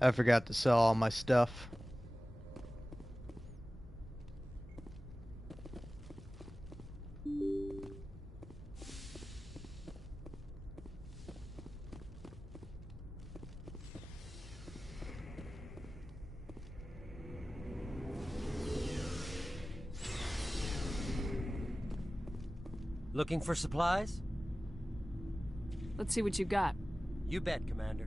I forgot to sell all my stuff. Looking for supplies? Let's see what you got. You bet, Commander.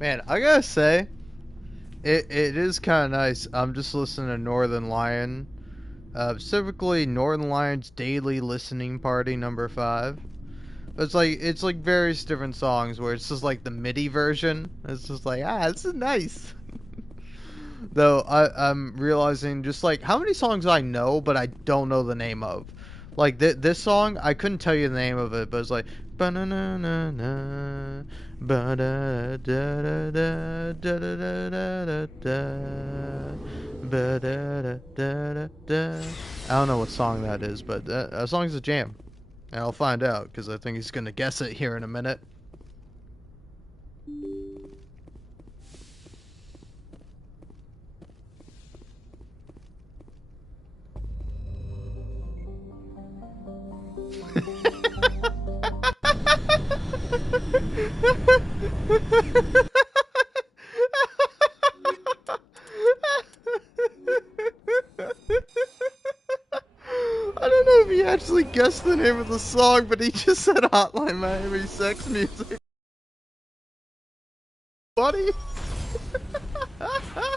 Man, I gotta say, it is kind of nice. I'm just listening to Northern Lion, specifically Northern Lion's Daily Listening Party number 5. It's like various different songs where it's just like the MIDI version. It's just like, this is nice. Though I'm realizing just like how many songs I know, but I don't know the name of. Like this song, I couldn't tell you the name of it, but it's like ba-na-na-na-na, ba-da-da-da-da-da-da-da-da-da, ba-da-da-da-da-da. I don't know what song that is, but that song's a jam. And I'll find out, because I think he's going to guess it here in a minute. I don't know if he actually guessed the name of the song, but he just said Hotline Miami sex music. Buddy? Oh,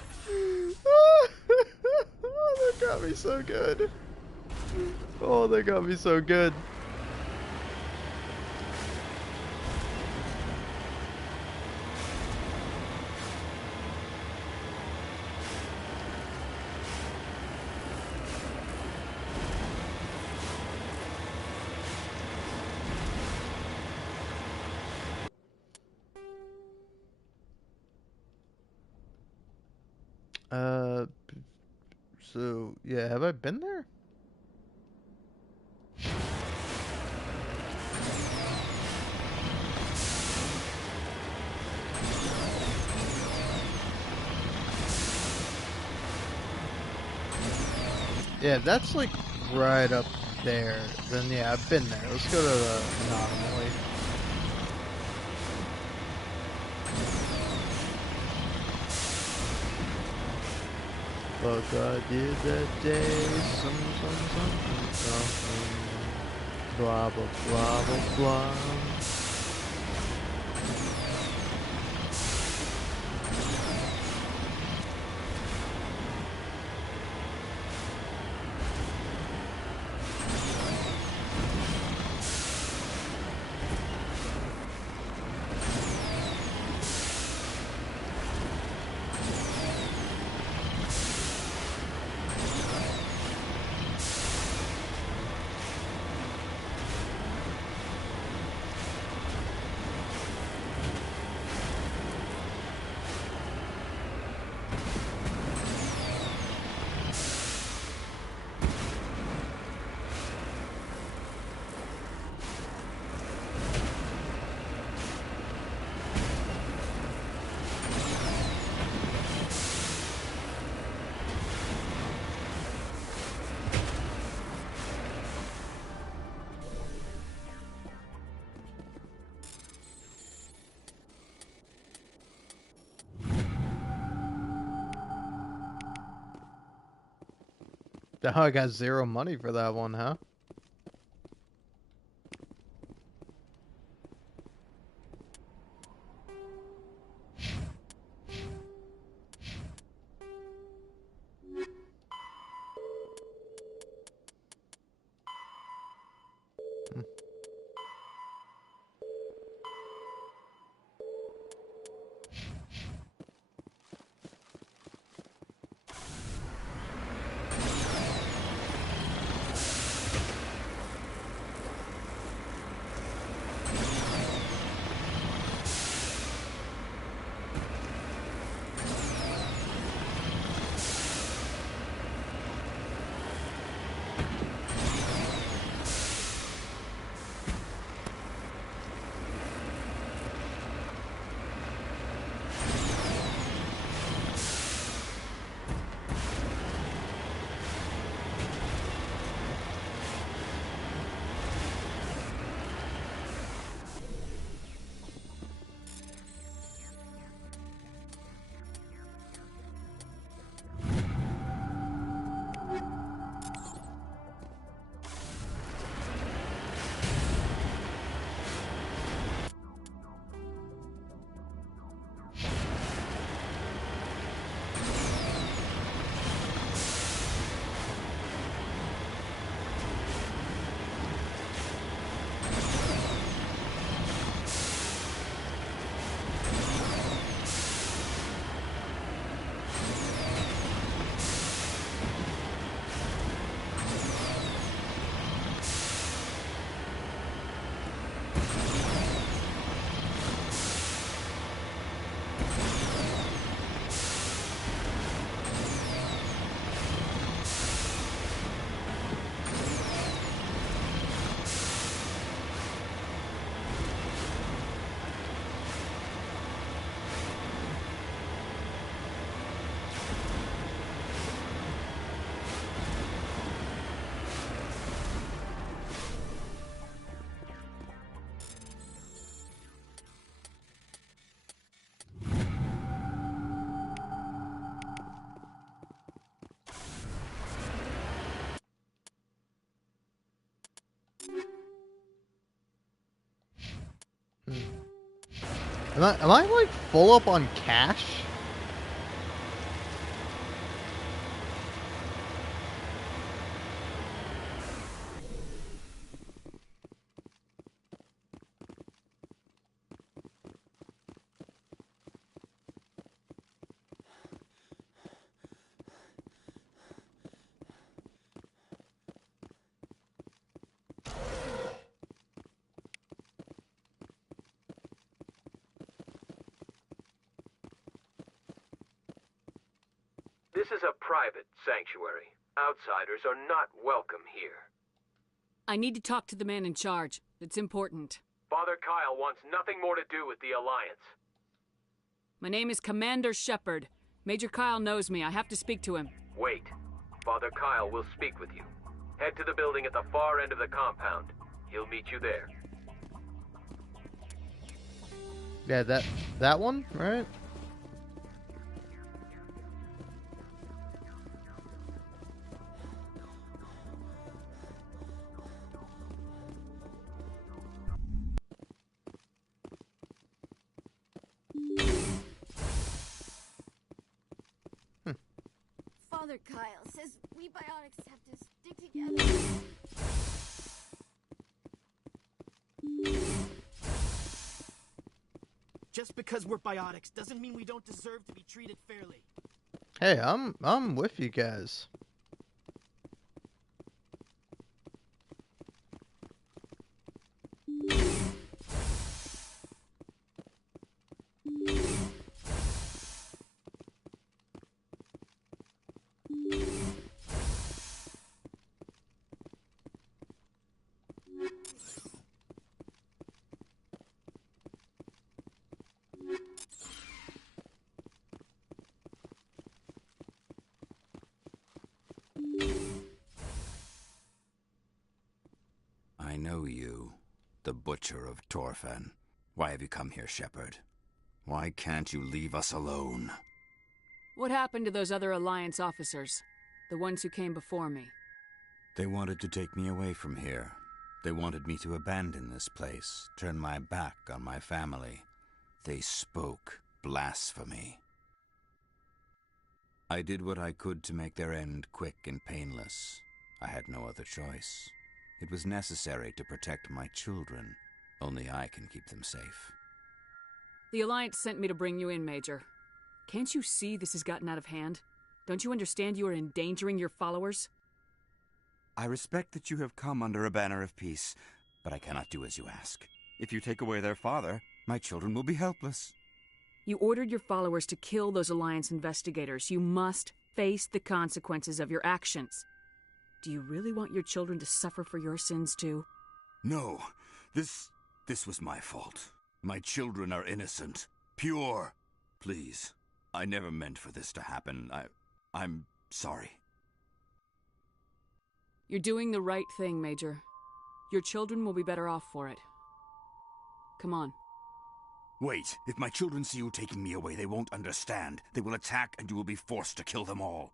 that got me so good. Oh, they got me so good. So, yeah, have I been there? Yeah, that's like right up there. Then yeah, I've been there. Let's go to the anomaly. Look, I did that day, something, blah, blah, blah, blah, blah. Oh, I got 0 money for that one, huh? Am I like full up on cash? This is a private sanctuary. Outsiders are not welcome here. I need to talk to the man in charge. It's important. Father Kyle wants nothing more to do with the Alliance. My name is Commander Shepard. Major Kyle knows me. I have to speak to him. Wait. Father Kyle will speak with you. Head to the building at the far end of the compound. He'll meet you there. Yeah, that one, right? Father Kyle says we biotics have to stick together. Just because we're biotics doesn't mean we don't deserve to be treated fairly. Hey, I'm with you guys. I know you, the Butcher of Torfan. Why have you come here, Shepard? Why can't you leave us alone? What happened to those other Alliance officers? The ones who came before me. They wanted to take me away from here. They wanted me to abandon this place, turn my back on my family. They spoke blasphemy. I did what I could to make their end quick and painless. I had no other choice. It was necessary to protect my children. Only I can keep them safe. The Alliance sent me to bring you in, Major. Can't you see this has gotten out of hand? Don't you understand you are endangering your followers? I respect that you have come under a banner of peace, but I cannot do as you ask. If you take away their father, my children will be helpless. You ordered your followers to kill those Alliance investigators. You must face the consequences of your actions. Do you really want your children to suffer for your sins too? No, this was my fault. My children are innocent, pure. Please, I never meant for this to happen. I'm sorry. You're doing the right thing, Major. Your children will be better off for it. Come on. Wait, if my children see you taking me away, they won't understand. They will attack and you will be forced to kill them all.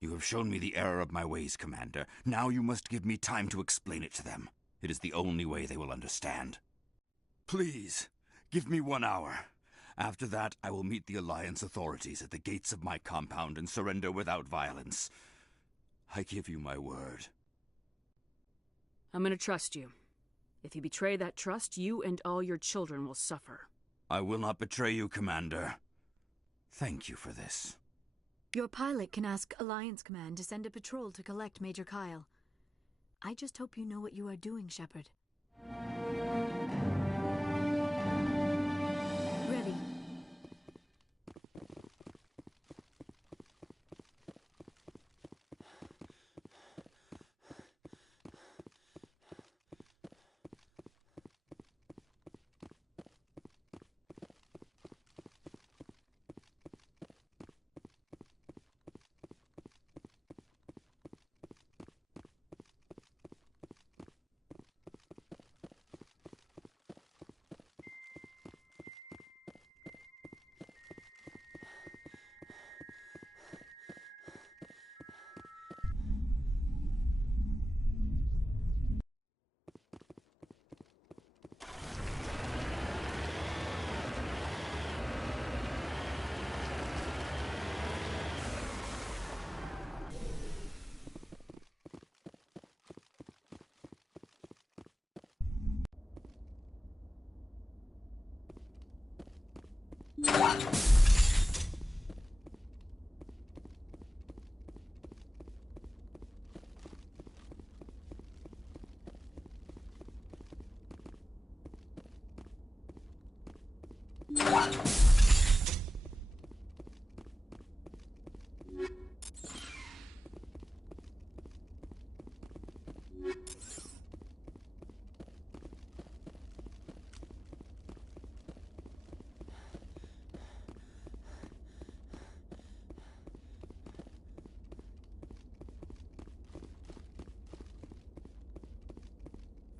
You have shown me the error of my ways, Commander. Now you must give me time to explain it to them. It is the only way they will understand. Please, give me 1 hour. After that, I will meet the Alliance authorities at the gates of my compound and surrender without violence. I give you my word. I'm gonna trust you. If you betray that trust, you and all your children will suffer. I will not betray you, Commander. Thank you for this. Your pilot can ask Alliance Command to send a patrol to collect Major Kyle. I just hope you know what you are doing, Shepard. Ready.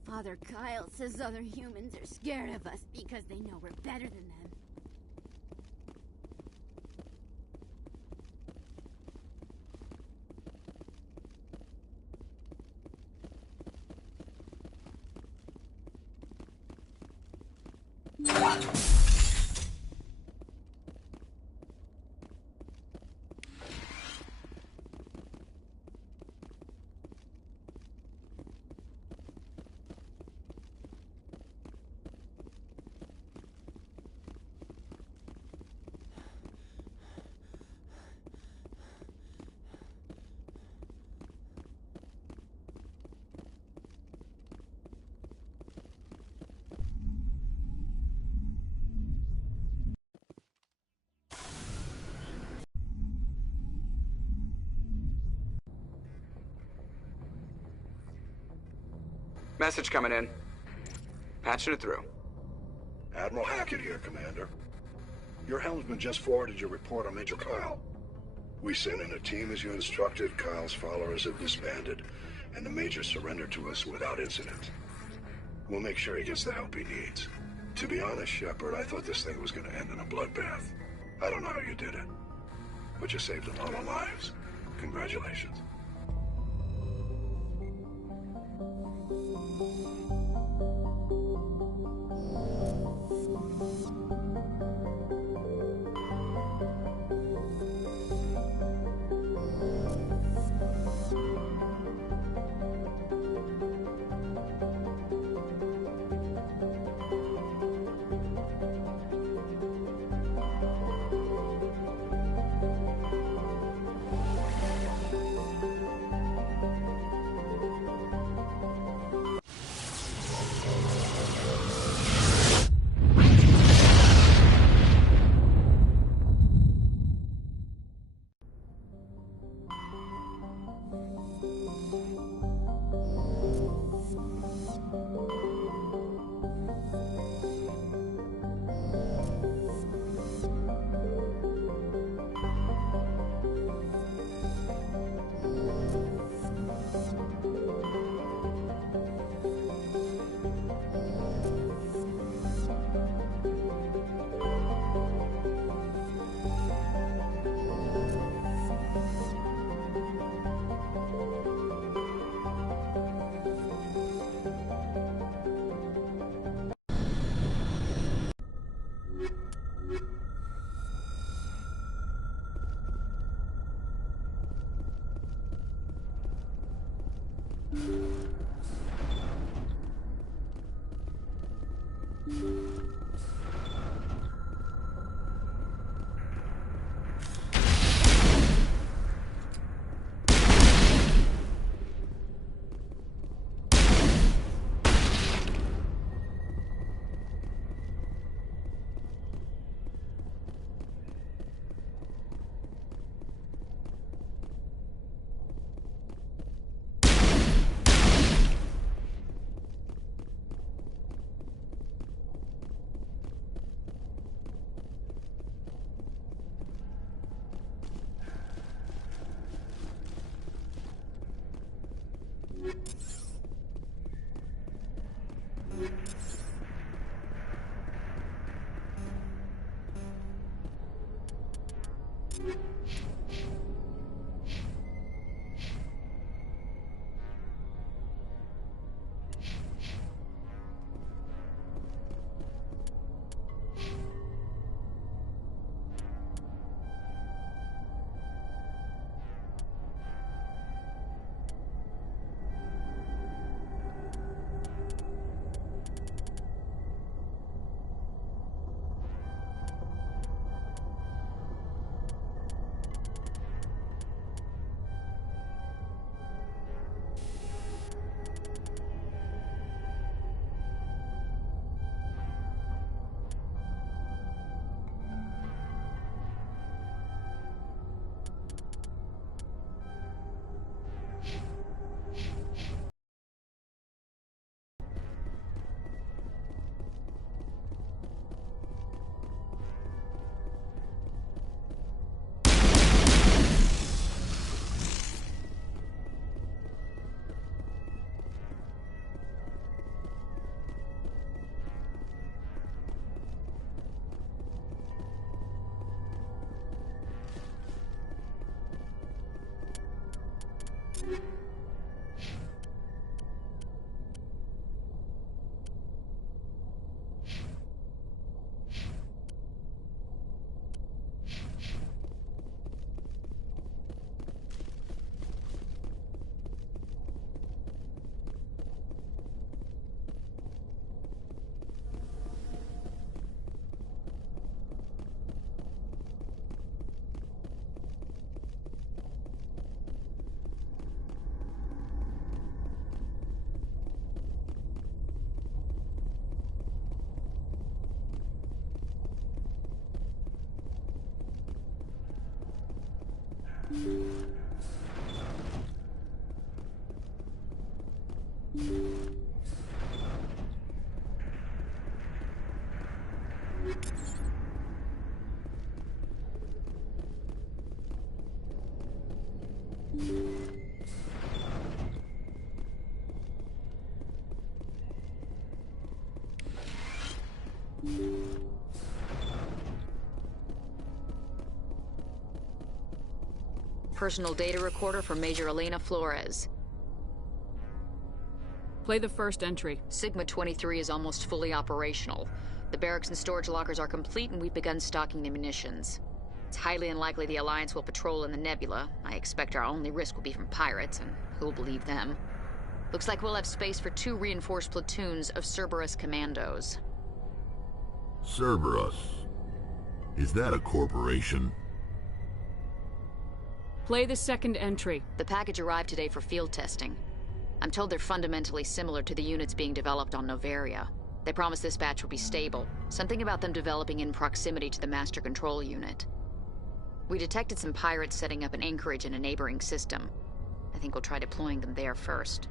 Father Kyle says other humans are scared of us because they know we're better than them. Message coming in. Patching it through. Admiral Hackett here, Commander. Your helmsman just forwarded your report on Major Kyle. We sent in a team as you instructed. Kyle's followers have disbanded, and the Major surrendered to us without incident. We'll make sure he gets the help he needs. To be honest, Shepard, I thought this thing was going to end in a bloodbath. I don't know how you did it, but you saved a lot of lives. Congratulations. Personal data recorder for Major Elena Flores. Play the first entry. Sigma 23 is almost fully operational. The barracks and storage lockers are complete, and we've begun stocking the munitions. It's highly unlikely the Alliance will patrol in the nebula. I expect our only risk will be from pirates, and who'll believe them? Looks like we'll have space for 2 reinforced platoons of Cerberus commandos. Cerberus? Is that a corporation? Play the second entry. The package arrived today for field testing. I'm told they're fundamentally similar to the units being developed on Noveria. They promised this batch would be stable. Something about them developing in proximity to the master control unit. We detected some pirates setting up an anchorage in a neighboring system. I think we'll try deploying them there first.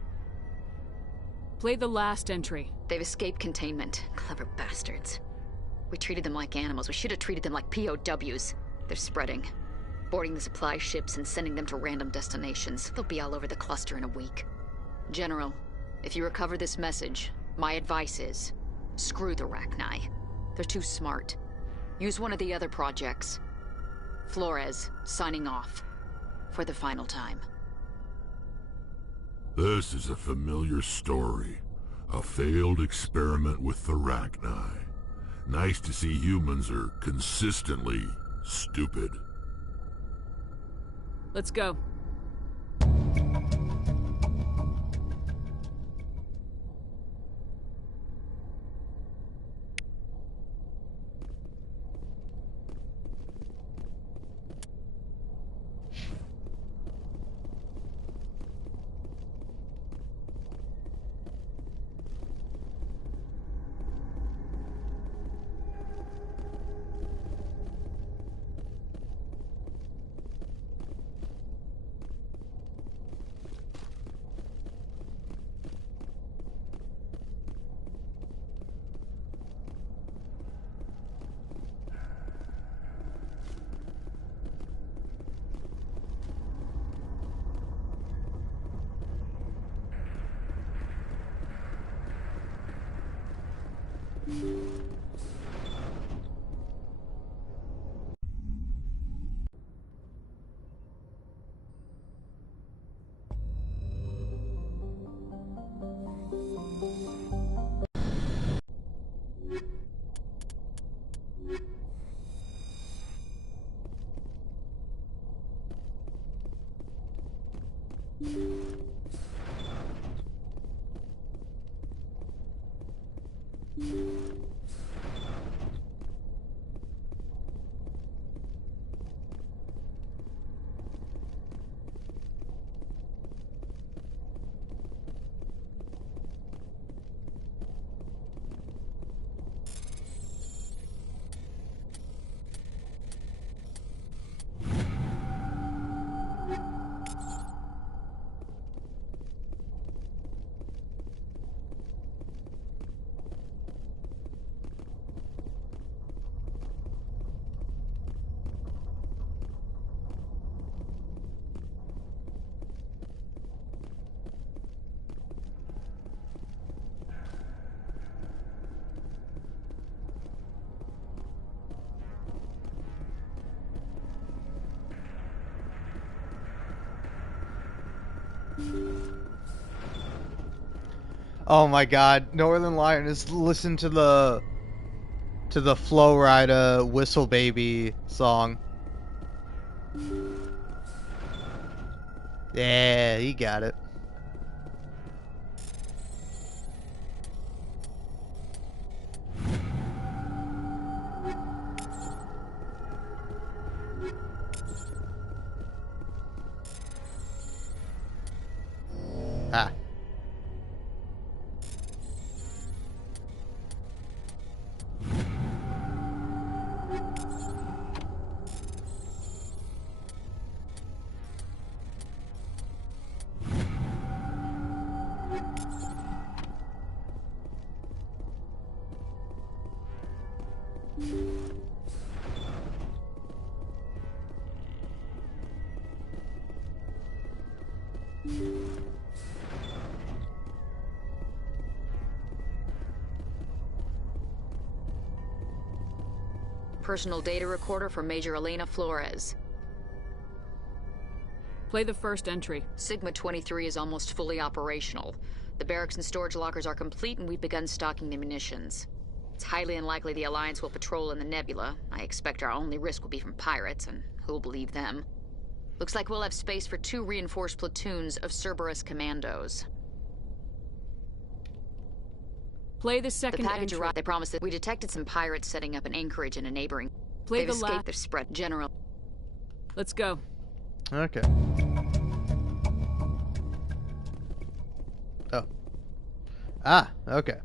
Play the last entry. They've escaped containment. Clever bastards. We treated them like animals. We should have treated them like POWs. They're spreading. Boarding the supply ships and sending them to random destinations. They'll be all over the cluster in a week. General, if you recover this message, my advice is, screw the Rachni. They're too smart. Use one of the other projects. Flores, signing off. For the final time. This is a familiar story. A failed experiment with the Rachni. Nice to see humans are consistently stupid. Let's go. Oh my god, Northern Lion is listen to the Flow Rida Whistle Baby song. Yeah, he got it. Ah. Personal data recorder for Major Elena Flores. Play the first entry. Sigma 23 is almost fully operational. The barracks and storage lockers are complete, and we've begun stocking the munitions. It's highly unlikely the Alliance will patrol in the nebula. I expect our only risk will be from pirates, and who'll believe them? Looks like we'll have space for 2 reinforced platoons of Cerberus commandos. Play the second The package entry. arrived. They promised that we detected some pirates setting up an anchorage in a neighboring... Play They've the escaped their spread. General. Let's go. Okay. Oh. Ah, okay.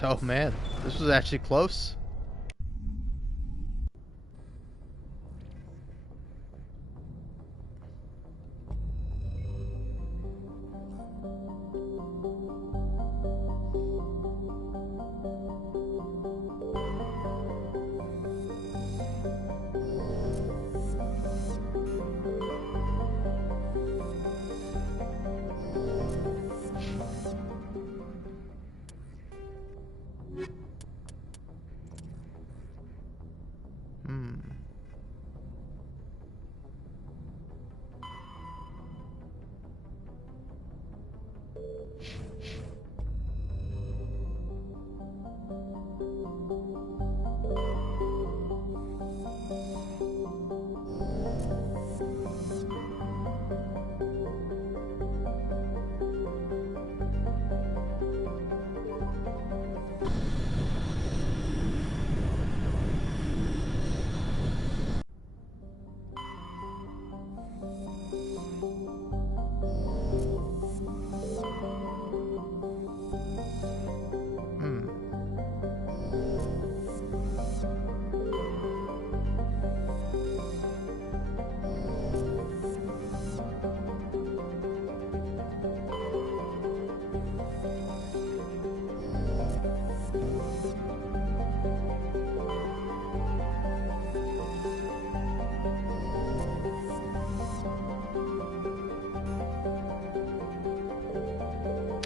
Oh man, this was actually close.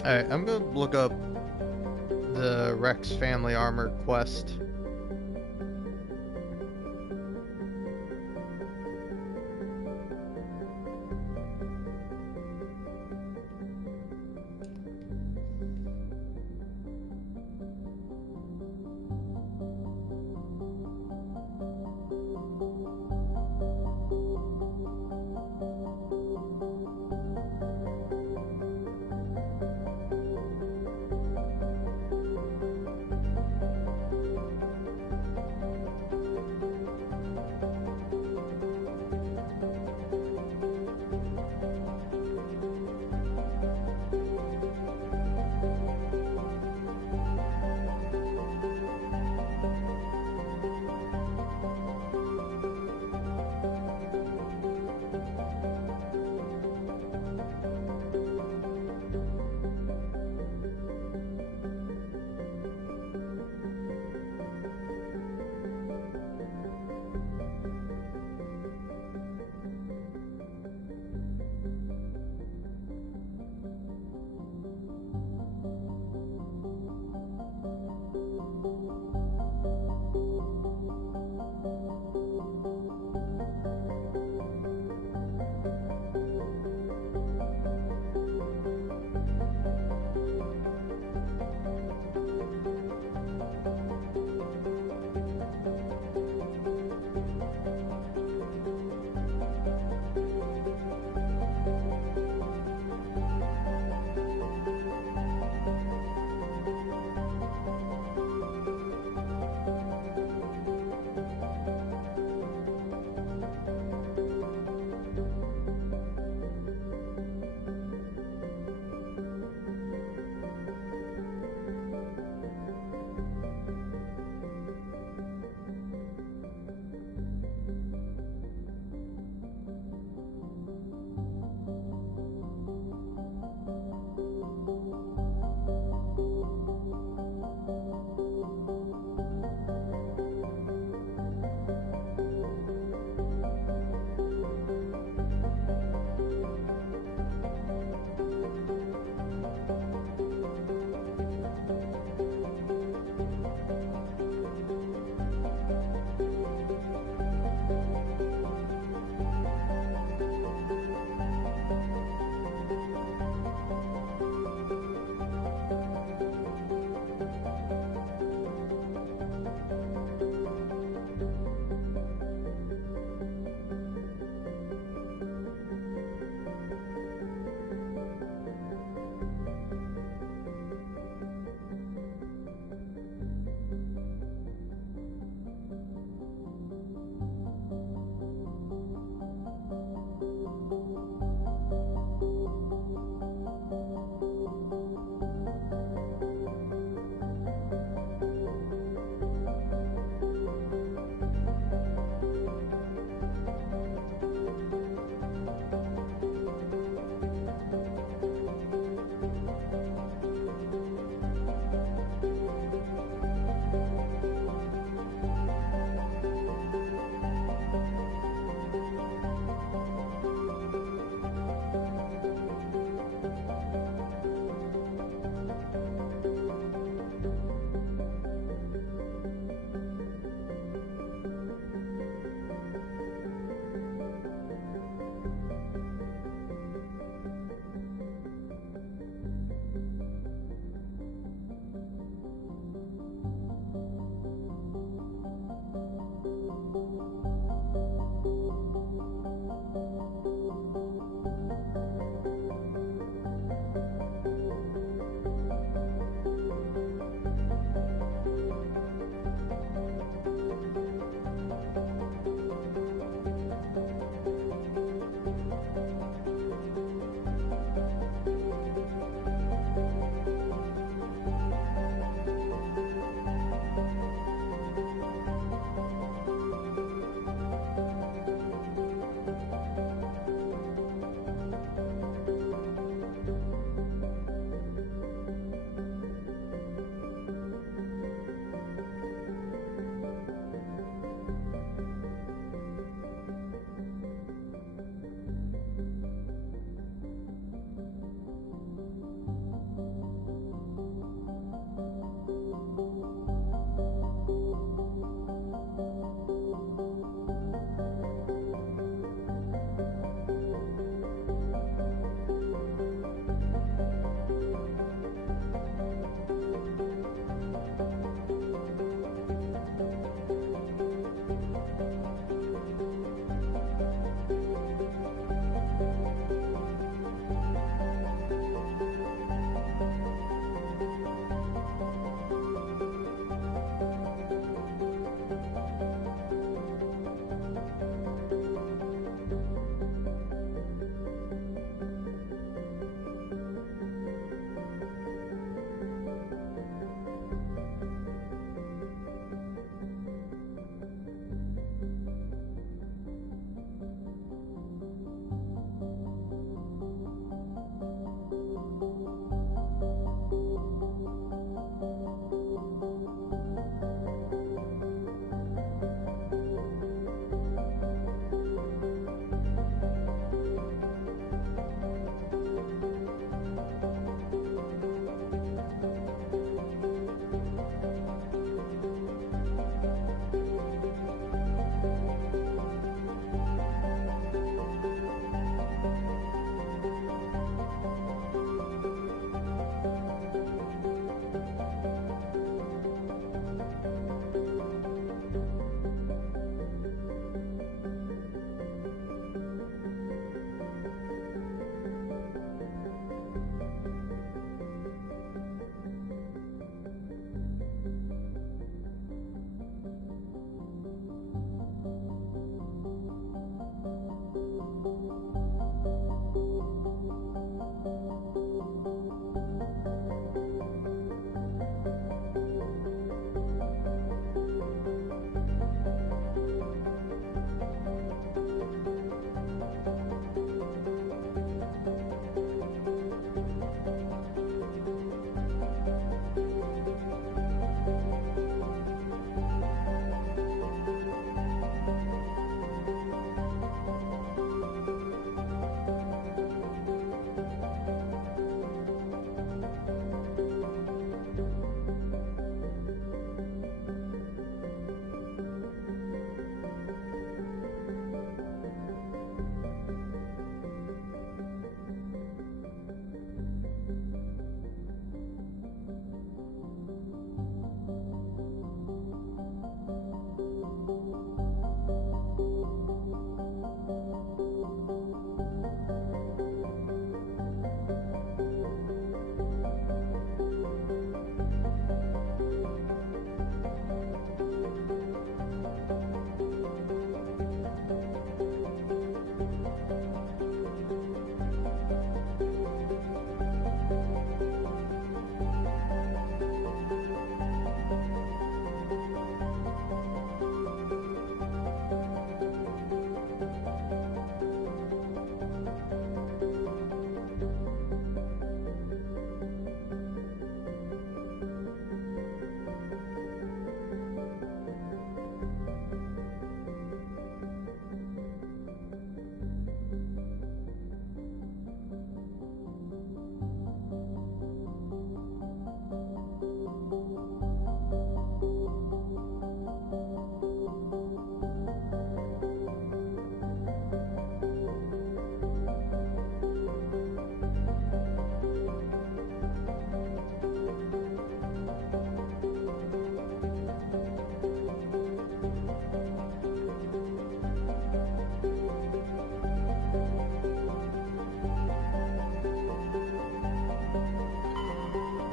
Alright, I'm gonna look up the Rex family armor quest.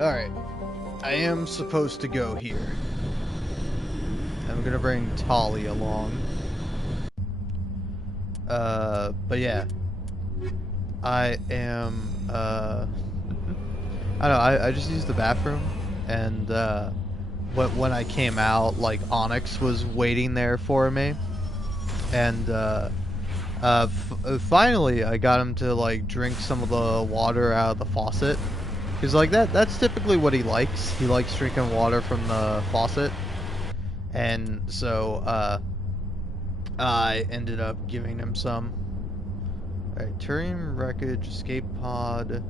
Alright. I am supposed to go here. I'm gonna bring Tali along. But yeah. I am, I don't know, I just used the bathroom, and, when I came out, like, Onyx was waiting there for me, and, finally I got him to, like, drink some of the water out of the faucet, because, like, that's typically what he likes. He likes drinking water from the faucet, and so, I ended up giving him some. Alright, Turium wreckage, escape pod.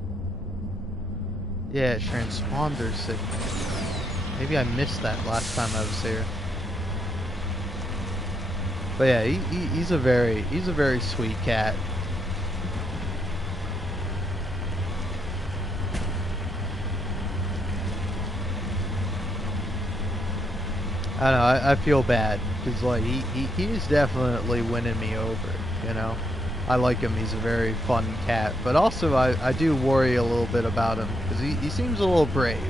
Yeah, transponder signal. Maybe I missed that last time I was here. But yeah, he's a very sweet cat. I don't know, I feel bad because like he's definitely winning me over, you know. I like him, he's a very fun cat, but also I do worry a little bit about him because he seems a little brave.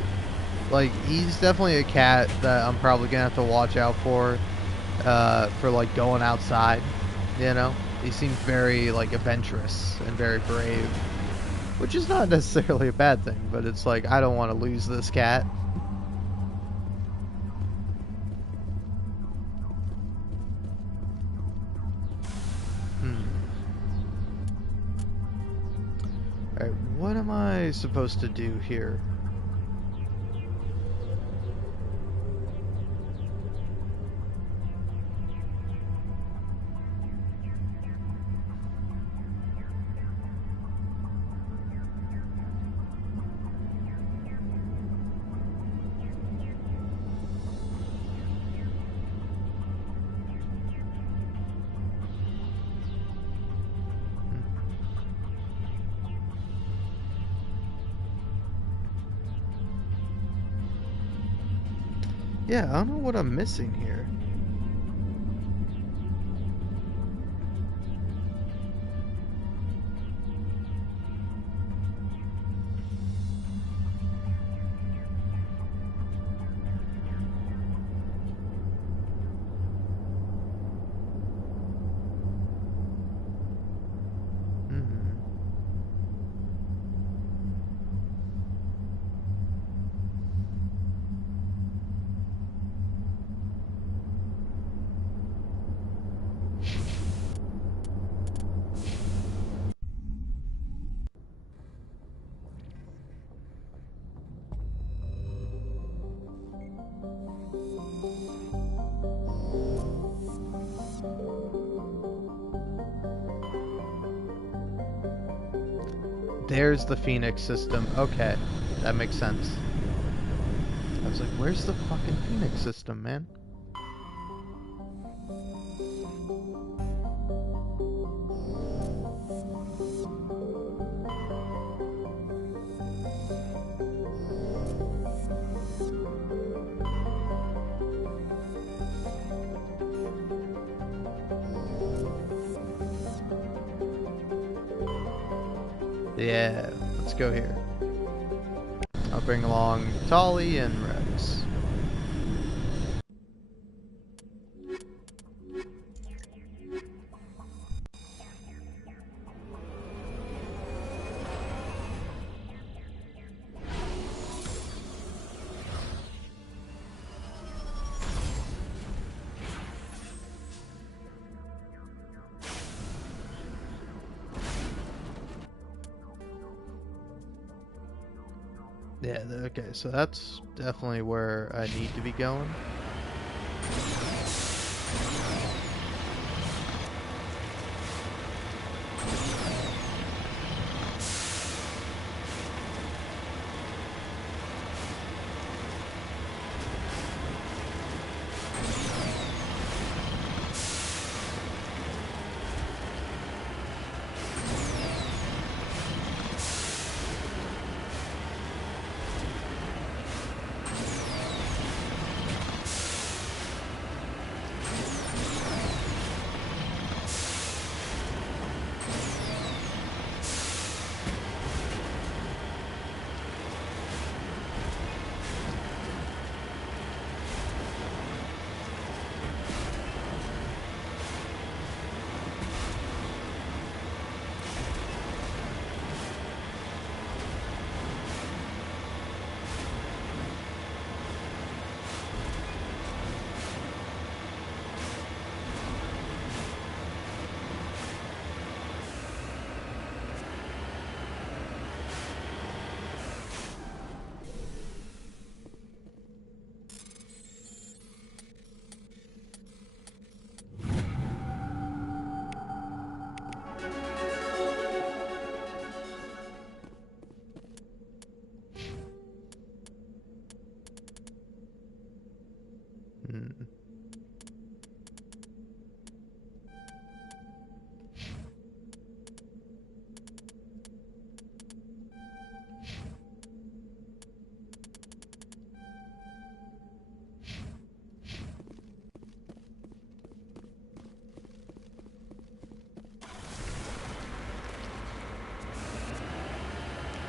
Like, he's definitely a cat that I'm probably gonna have to watch out for like going outside, you know. He seems very like adventurous and very brave, which is not necessarily a bad thing, but it's like I don't want to lose this cat. Alright, what am I supposed to do here? Yeah, I don't know what I'm missing here. There's the Phoenix system. Okay, that makes sense. I was like, where's the fucking Phoenix system, man? Yeah, let's go here. I'll bring along Tali and Rex. Yeah, okay, so that's definitely where I need to be going.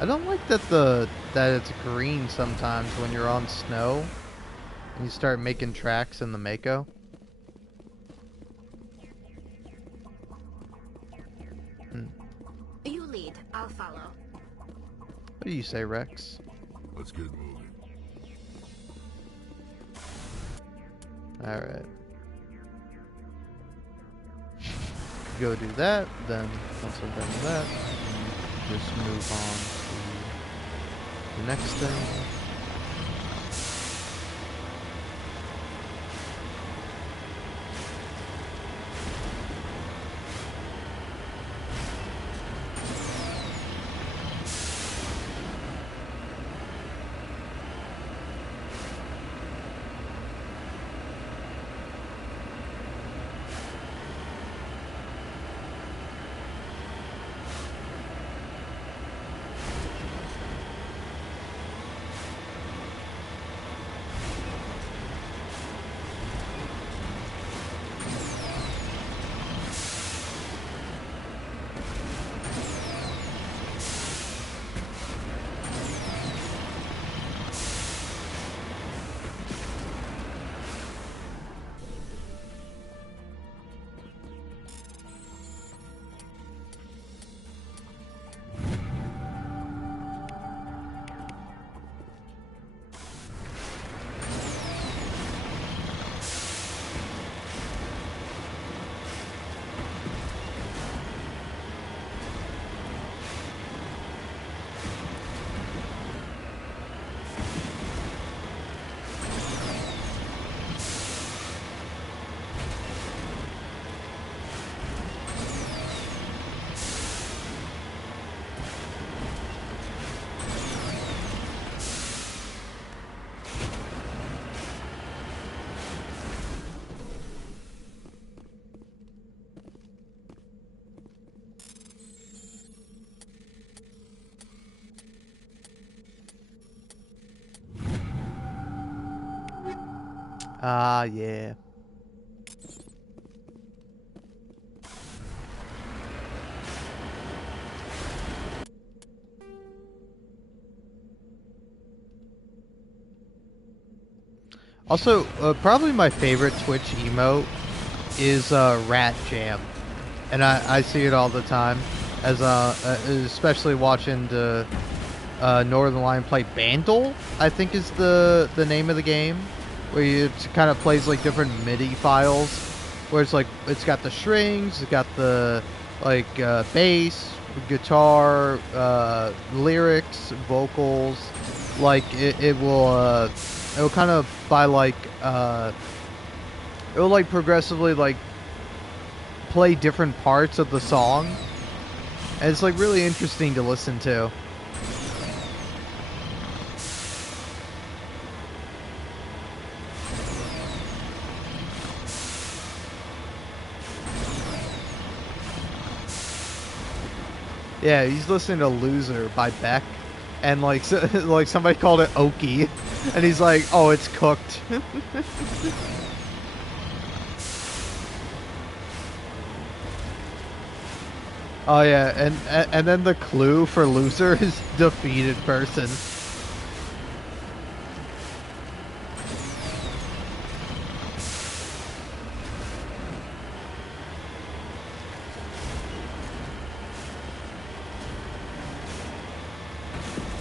I don't like that it's green sometimes when you're on snow and you start making tracks in the Mako. You lead, I'll follow. What do you say, Rex? Let's get moving. Alright. Go do that, then once I've done that, just move on to the next thing. Ah, yeah. Also, probably my favorite Twitch emote is Rat Jam, and I see it all the time, as especially watching the Northern Lion play Bandle, I think is the name of the game, where it kind of plays like different MIDI files, where it's like it's got the strings, it's got the like bass, guitar, lyrics, vocals, like it will kind of by like it will like progressively like play different parts of the song, and it's like really interesting to listen to. Yeah, he's listening to "Loser" by Beck, and like like somebody called it "Okie," and he's like, "Oh, it's cooked." Oh yeah, and then the clue for "Loser" is defeated person.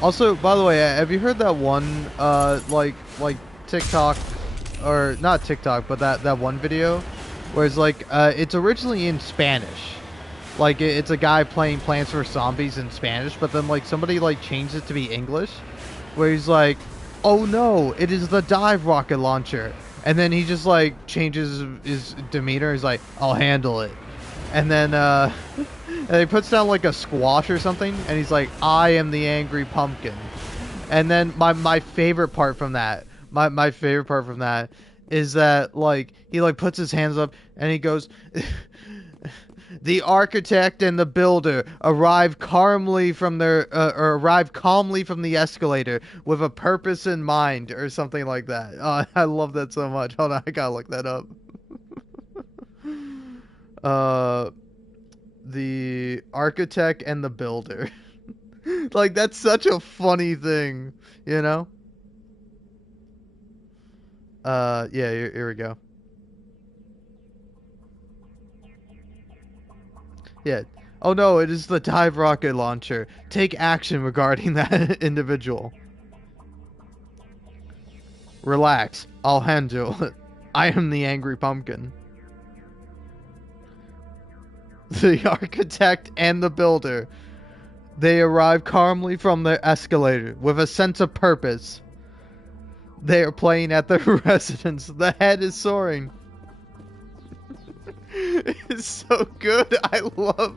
Also, by the way, have you heard that one, like TikTok, or not TikTok, but that one video, where it's like, it's originally in Spanish, like it's a guy playing Plants vs Zombies in Spanish, but then like somebody like changed it to be English, where he's like, "Oh no, it is the dive rocket launcher," and then he just like changes his demeanor. He's like, "I'll handle it," and then and he puts down like a squash or something, and he's like, "I am the angry pumpkin." And then my favorite part from that, my favorite part from that is that like he like puts his hands up and he goes, "The architect and the builder arrive calmly from their arrive calmly from the escalator with a purpose in mind," or something like that. Oh, I love that so much. Hold on, I gotta look that up. The architect and the builder. Like, that's such a funny thing, you know? Yeah, here we go. Yeah. Oh no, it is the dive rocket launcher. Take action regarding that individual. Relax, I'll handle it. I am the angry pumpkin. The architect and the builder. They arrive calmly from their escalator with a sense of purpose. They are playing at their residence. The head is soaring. It's so good. I love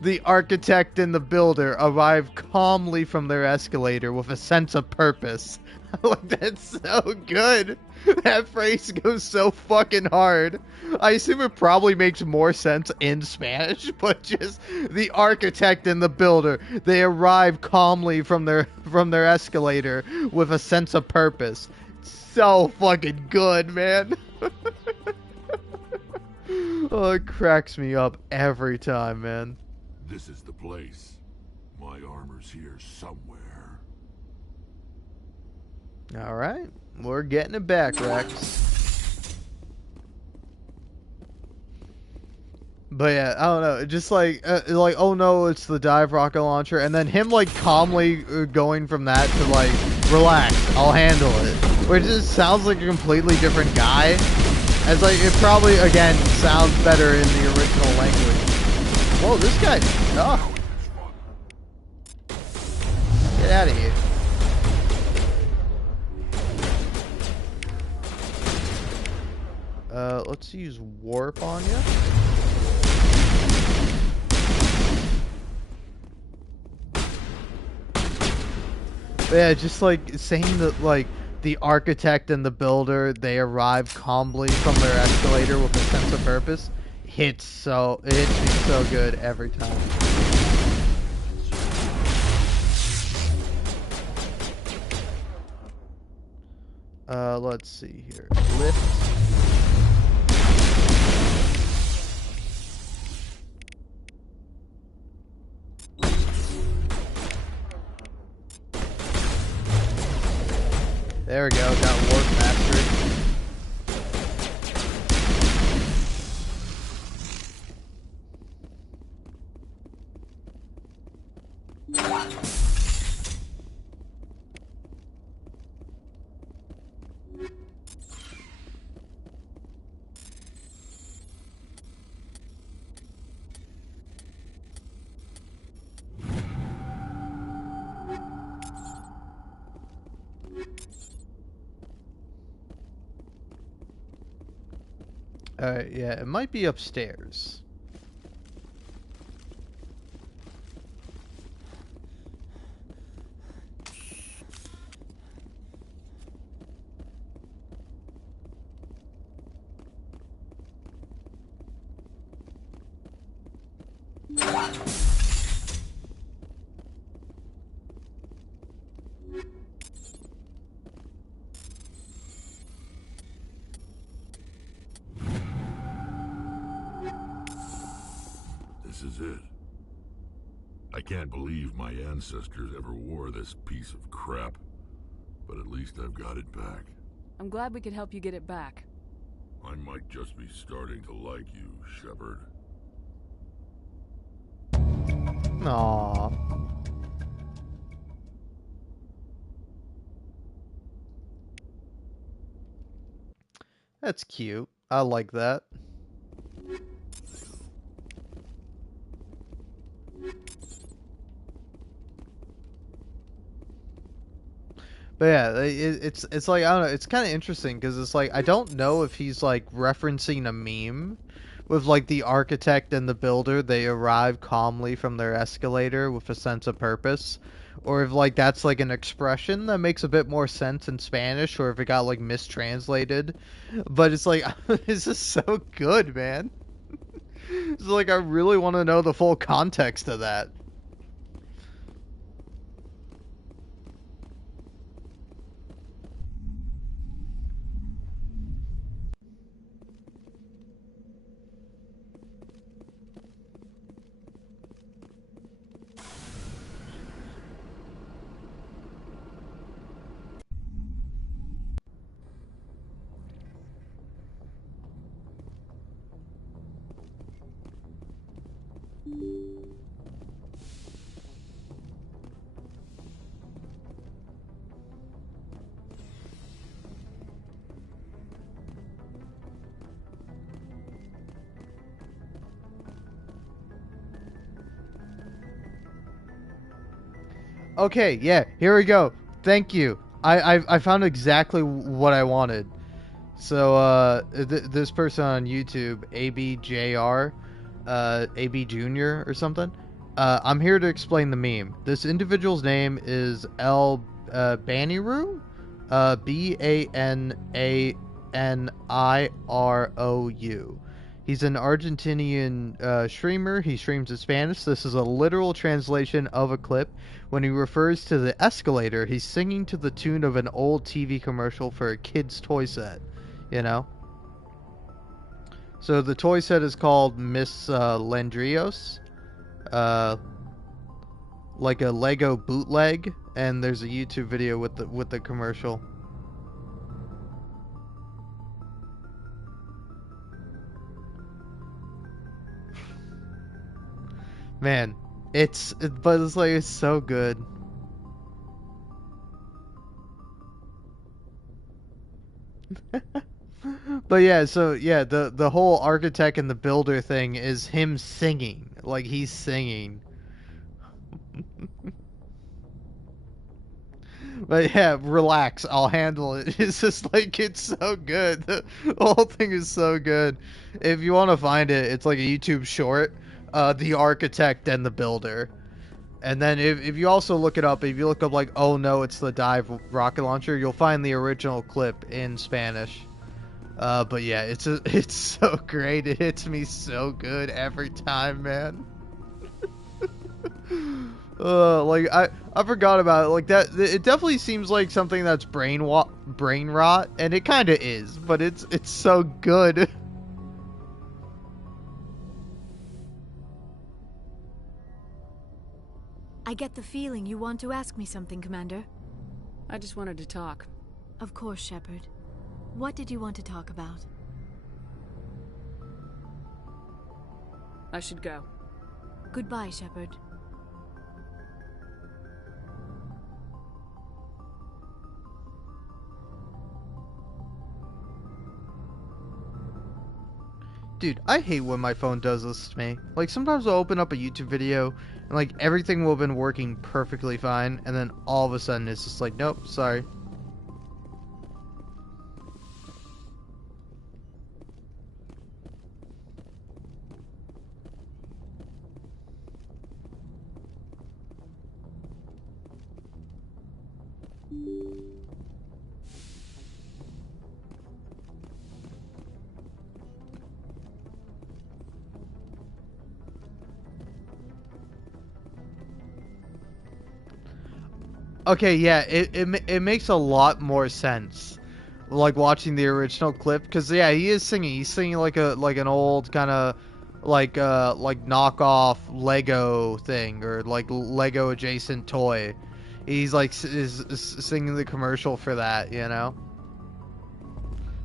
the architect and the builder arrive calmly from their escalator with a sense of purpose. Like, that's so good. That phrase goes so fucking hard. I assume it probably makes more sense in Spanish, but just the architect and the builder, they arrive calmly from their escalator with a sense of purpose. So fucking good, man. Oh, it cracks me up every time, man. This is the place. My armor's here somewhere. Alright, we're getting it back, Rex. But yeah, I don't know, just like, oh no, it's the dive rocket launcher, and then him, like, calmly going from that to, like, relax, I'll handle it. Which just sounds like a completely different guy. As, like, it probably, again, sounds better in the original language. Whoa, this guy's tough. Get out of here. Let's use warp on you. Yeah, just like saying that, like, the architect and the builder, they arrive calmly from their escalator with a sense of purpose. It hits me so good every time. Let's see here. Lift. There we go, got warp mastery. Alright, yeah, it might be upstairs. This is it. I can't believe my ancestors ever wore this piece of crap, but at least I've got it back. I'm glad we could help you get it back. I might just be starting to like you, Shepard. Aww. That's cute. I like that. But yeah, it's like, I don't know, it's kind of interesting because it's like, I don't know if he's like referencing a meme with like the architect and the builder, they arrive calmly from their escalator with a sense of purpose, or if like that's like an expression that makes a bit more sense in Spanish, or if it got like mistranslated. But it's like, this is so good, man. It's like, I really want to know the full context of that. Okay, yeah, here we go. Thank you. I found exactly what I wanted. So, this person on YouTube, ABJR, AB Junior or something. I'm here to explain the meme. This individual's name is El Banirou, Bananirou. He's an Argentinian streamer. He streams in Spanish. This is a literal translation of a clip. When he refers to the escalator, he's singing to the tune of an old TV commercial for a kid's toy set. You know? So the toy set is called Miss Landrios. Like a Lego bootleg, and there's a YouTube video with the commercial. Man, but it's like, it's so good. But yeah, so yeah, the whole architect and the builder thing is him singing. Like, he's singing. But yeah, relax, I'll handle it. It's just like, it's so good. The whole thing is so good. If you want to find it, it's like a YouTube short, The Architect and the Builder. And then if you also look it up, if you look up like, oh no, it's the Dive rocket launcher, you'll find the original clip in Spanish. But yeah, it's so great. It hits me so good every time, man. Like I forgot about it. Like that, it definitely seems like something that's brain rot, and it kind of is, but it's so good. I get the feeling you want to ask me something, Commander. I just wanted to talk. Of course, Shepard. What did you want to talk about? I should go. Goodbye, Shepard. Dude, I hate when my phone does this to me. Like, sometimes I'll open up a YouTube video, and like, everything will have been working perfectly fine, and then all of a sudden it's just like, nope, sorry. Okay, yeah, it makes a lot more sense, like watching the original clip, because yeah, he is singing. He's singing like an old kind of like knockoff Lego thing, or like Lego adjacent toy. He's like is singing the commercial for that, you know.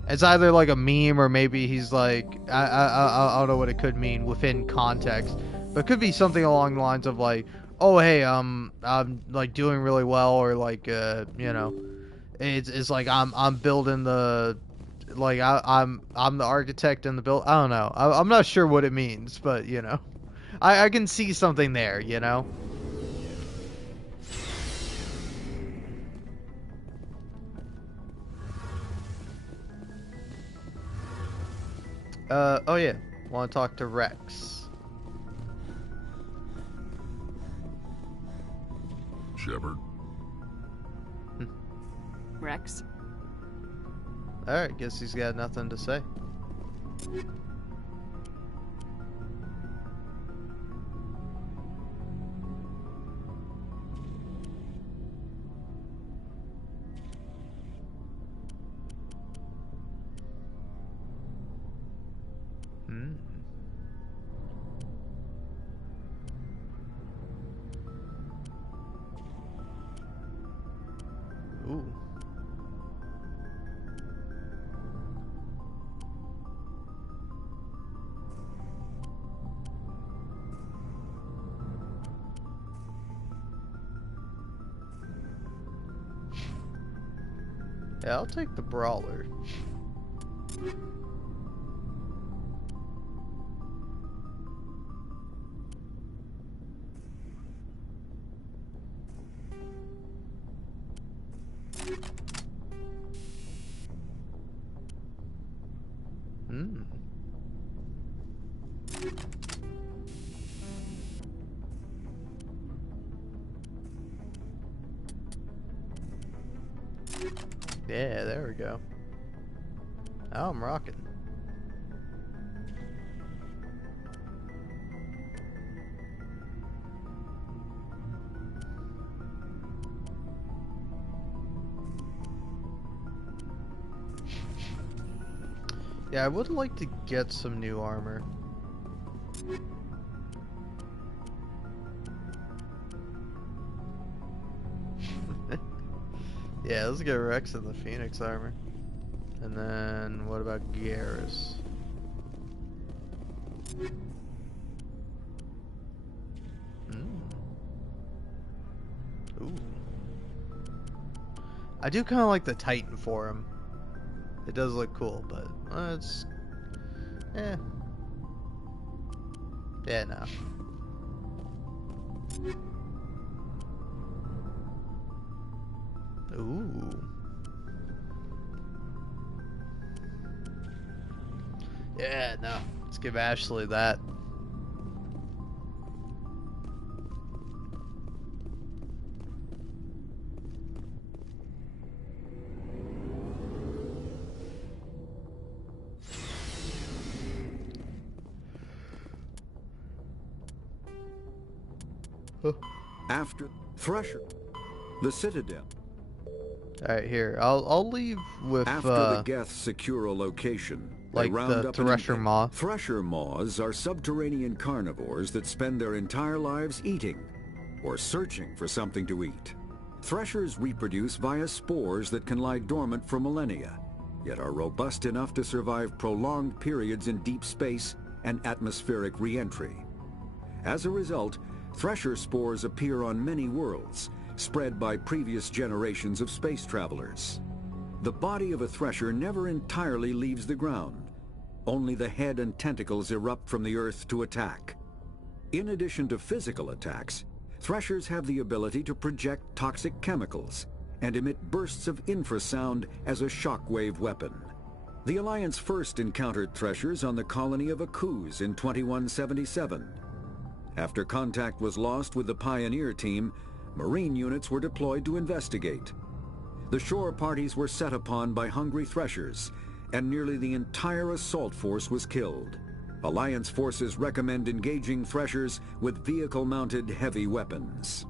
It's either like a meme, or maybe he's like, I don't know what it could mean within context, but it could be something along the lines of like, oh hey, I'm like doing really well, or like you know, it's like I'm building the, like I'm the architect in the build. I don't know. I'm not sure what it means, but you know, I can see something there, you know. Oh yeah, want to talk to Rex. Shepard. Rex? Alright, guess he's got nothing to say. Ooh. Yeah, I'll take the brawler. Hmm. Yeah, there we go. Now I'm rocking. Yeah, I would like to get some new armor. Yeah, let's get Rex in the Phoenix armor. And then, what about Garrus? Ooh. I do kind of like the Titan for him. It does look cool, but it's... eh. Yeah, no. Ooh. Yeah, no. Let's give Ashley that. After Thresher, the Citadel. Alright, here. I'll leave with After the Geth secure a location, like they round the up Thresher Maw. Thresher Maws are subterranean carnivores that spend their entire lives eating or searching for something to eat. Threshers reproduce via spores that can lie dormant for millennia, yet are robust enough to survive prolonged periods in deep space and atmospheric re-entry. As a result, Thresher spores appear on many worlds, spread by previous generations of space travelers. The body of a Thresher never entirely leaves the ground. Only the head and tentacles erupt from the Earth to attack. In addition to physical attacks, Threshers have the ability to project toxic chemicals and emit bursts of infrasound as a shockwave weapon. The Alliance first encountered Threshers on the colony of Akuz in 2177. After contact was lost with the Pioneer team, Marine units were deployed to investigate. The shore parties were set upon by hungry Threshers, and nearly the entire assault force was killed. Alliance forces recommend engaging Threshers with vehicle-mounted heavy weapons.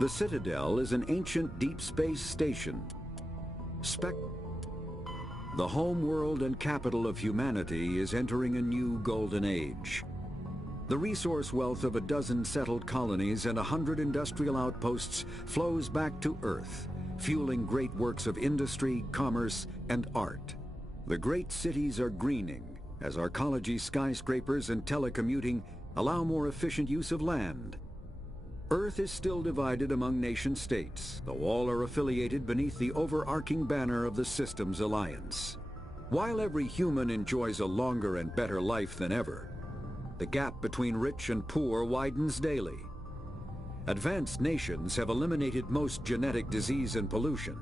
The Citadel is an ancient deep space station. The home world and capital of humanity is entering a new golden age. The resource wealth of a dozen settled colonies and 100 industrial outposts flows back to Earth, fueling great works of industry, commerce, and art. The great cities are greening as arcology skyscrapers and telecommuting allow more efficient use of land. Earth is still divided among nation-states, though all are affiliated beneath the overarching banner of the Systems Alliance. While every human enjoys a longer and better life than ever, the gap between rich and poor widens daily. Advanced nations have eliminated most genetic disease and pollution.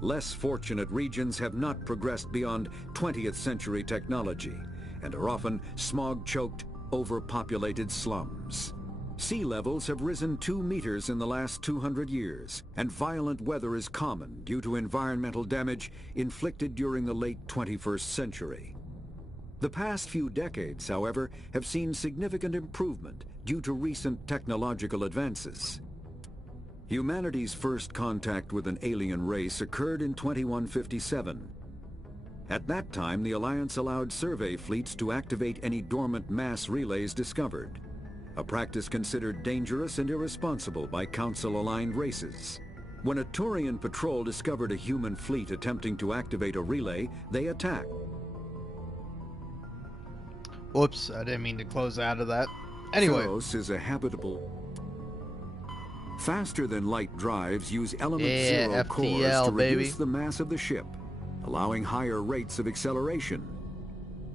Less fortunate regions have not progressed beyond 20th century technology and are often smog-choked, overpopulated slums. Sea levels have risen 2 meters in the last 200 years, and violent weather is common due to environmental damage inflicted during the late 21st century. The past few decades, however, have seen significant improvement due to recent technological advances. Humanity's first contact with an alien race occurred in 2157. At that time, the Alliance allowed survey fleets to activate any dormant mass relays discovered, a practice considered dangerous and irresponsible by Council-aligned races. When a Turian patrol discovered a human fleet attempting to activate a relay, they attacked. Whoops, I didn't mean to close out of that. Anyway. Theros is a habitable... Faster-than-light drives use element zero cores to reduce the mass of the ship, allowing higher rates of acceleration.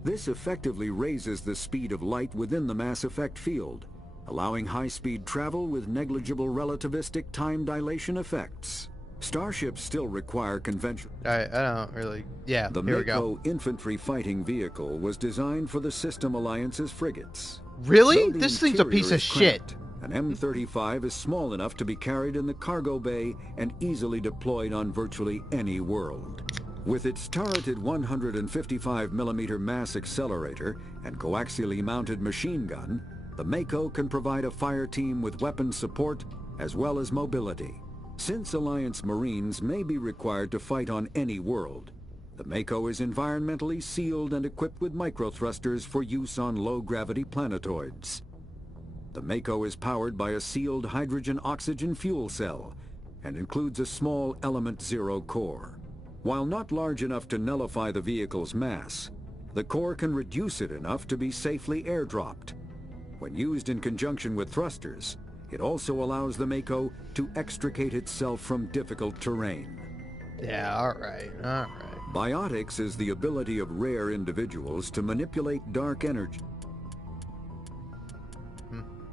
This effectively raises the speed of light within the mass effect field, allowing high-speed travel with negligible relativistic time dilation effects. Starships still require conventional... I don't really... Yeah, the here we go. Mako infantry fighting vehicle was designed for the System Alliance's frigates. Really? This thing's a piece of shit. An M35 is small enough to be carried in the cargo bay and easily deployed on virtually any world. With its turreted 155mm mass accelerator and coaxially mounted machine gun, the Mako can provide a fire team with weapon support as well as mobility. Since Alliance Marines may be required to fight on any world, the Mako is environmentally sealed and equipped with microthrusters for use on low-gravity planetoids. The Mako is powered by a sealed hydrogen-oxygen fuel cell and includes a small Element Zero core. While not large enough to nullify the vehicle's mass, the core can reduce it enough to be safely airdropped. When used in conjunction with thrusters, it also allows the Mako to extricate itself from difficult terrain. Yeah, alright. Biotics is the ability of rare individuals to manipulate dark energy.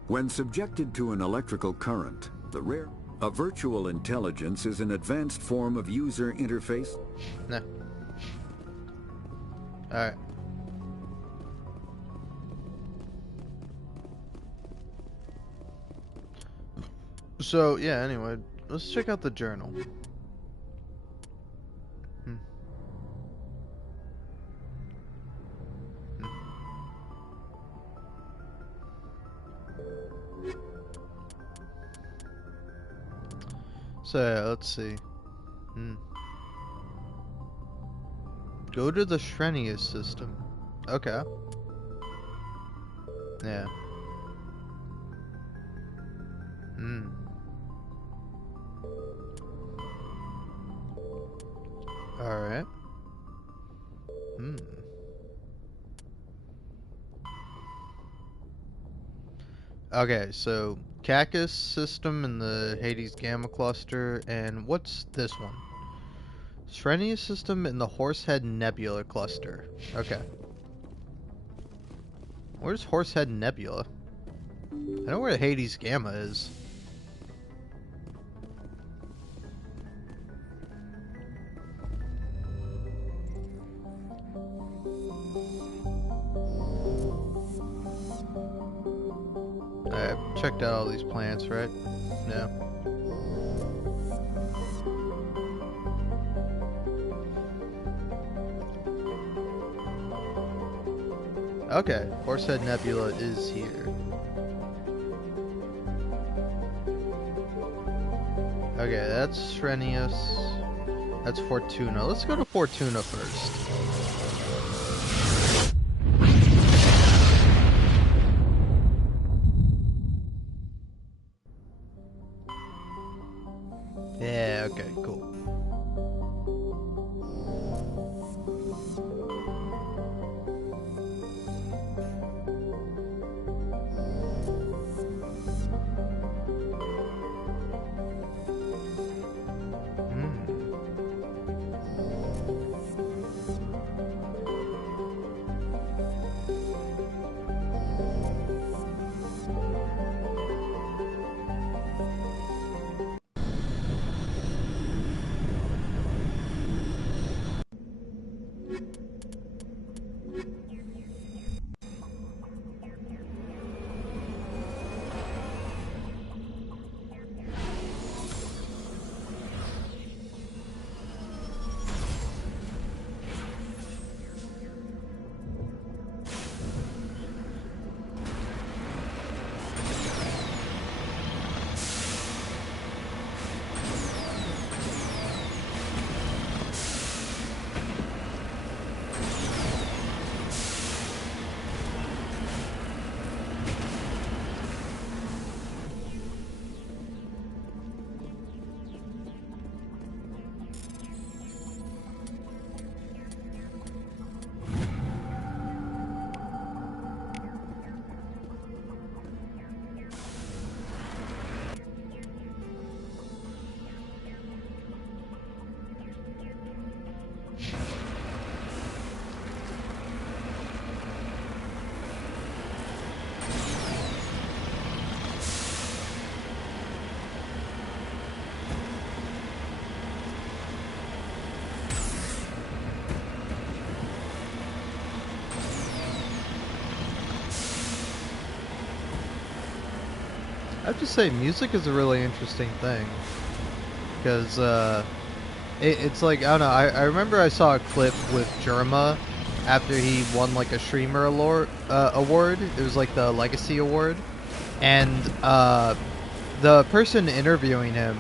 When subjected to an electrical current, a virtual intelligence is an advanced form of user interface. No. Alright. So, yeah, anyway, let's check out the journal. So, yeah, let's see. Go to the Shrenius system. Okay. Yeah. Alright. Okay, so Cacus system in the Hades Gamma cluster, and what's this one? Shrenius system in the Horsehead Nebula cluster. Okay. Where's Horsehead Nebula? I know where Hades Gamma is. I've checked out all these plants, right? No. Okay, Horsehead Nebula is here. Okay, that's Srenius. That's Fortuna. Let's go to Fortuna first. Yeah, okay, cool. I have to say, music is a really interesting thing, because it's like, I don't know, I remember I saw a clip with Jerma after he won like a streamer award. It was like the Legacy Award, and the person interviewing him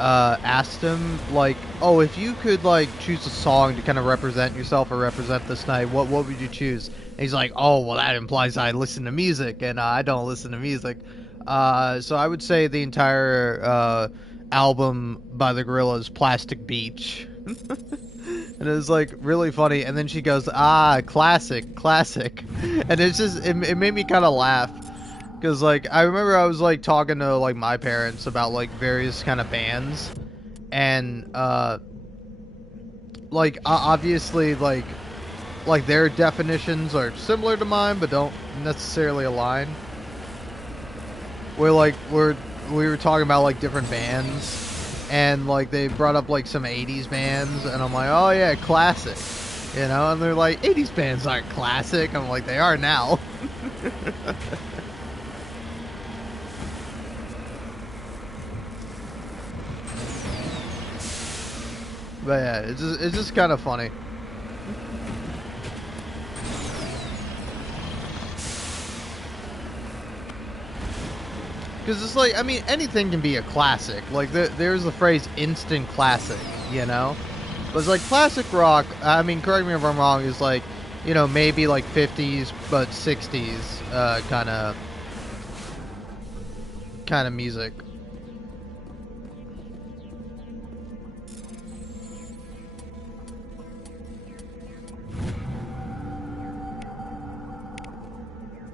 asked him like, oh, if you could like choose a song to kind of represent yourself or represent this night, what would you choose? And he's like, oh, well, that implies I listen to music, and I don't listen to music. So I would say the entire album by the Gorillaz, Plastic Beach. And it was like really funny, and then she goes, classic. And it's just, it made me kind of laugh, because like I remember I was like talking to like my parents about like various kind of bands, and like obviously like their definitions are similar to mine but don't necessarily align. Where like we were talking about like different bands, and like they brought up like some 80s bands, and I'm like, oh yeah, classic, you know, and they're like, 80s bands aren't classic. I'm like, they are now. But yeah, it's just kind of funny. Because it's like, I mean, anything can be a classic. Like, there's the phrase instant classic, you know? But it's like classic rock, I mean, correct me if I'm wrong, is like, you know, maybe like 50s, but 60s kind of music.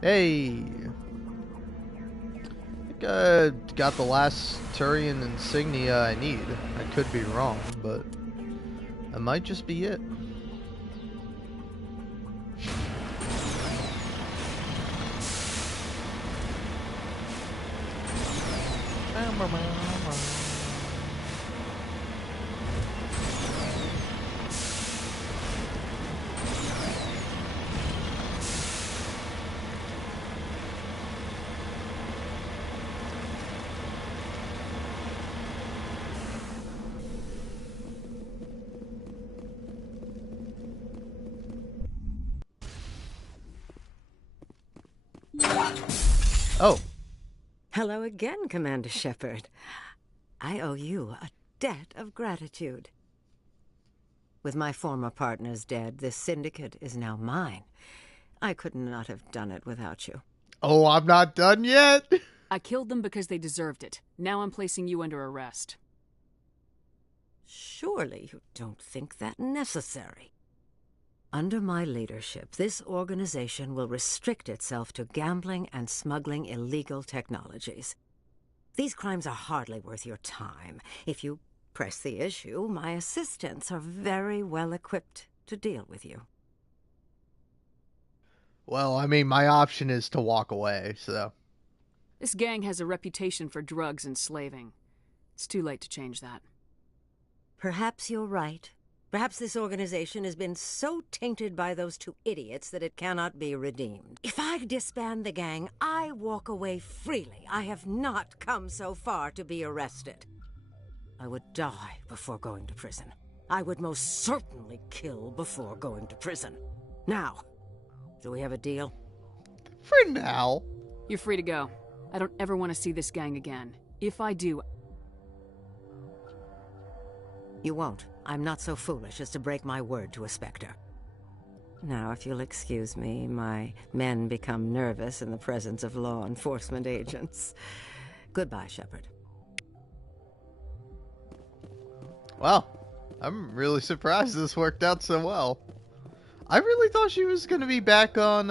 Hey! I think I got the last Turian insignia I need. I could be wrong, but that might just be it. Oh. Hello again, Commander Shepard. I owe you a debt of gratitude. With my former partners dead, this syndicate is now mine. I could not have done it without you. Oh, I'm not done yet. I killed them because they deserved it. Now I'm placing you under arrest. Surely you don't think that necessary. Under my leadership, this organization will restrict itself to gambling and smuggling illegal technologies. These crimes are hardly worth your time. If you press the issue, my assistants are very well equipped to deal with you. Well, I mean, my option is to walk away, so... This gang has a reputation for drugs and slaving. It's too late to change that. Perhaps you're right. Perhaps this organization has been so tainted by those two idiots that it cannot be redeemed. If I disband the gang, I walk away freely. I have not come so far to be arrested. I would die before going to prison. I would most certainly kill before going to prison. Now, do we have a deal? For now. You're free to go. I don't ever want to see this gang again. If I do... You won't. I'm not so foolish as to break my word to a Spectre. Now, if you'll excuse me, my men become nervous in the presence of law enforcement agents. Goodbye, Shepard. Wow. I'm really surprised this worked out so well. I really thought she was going to be back on,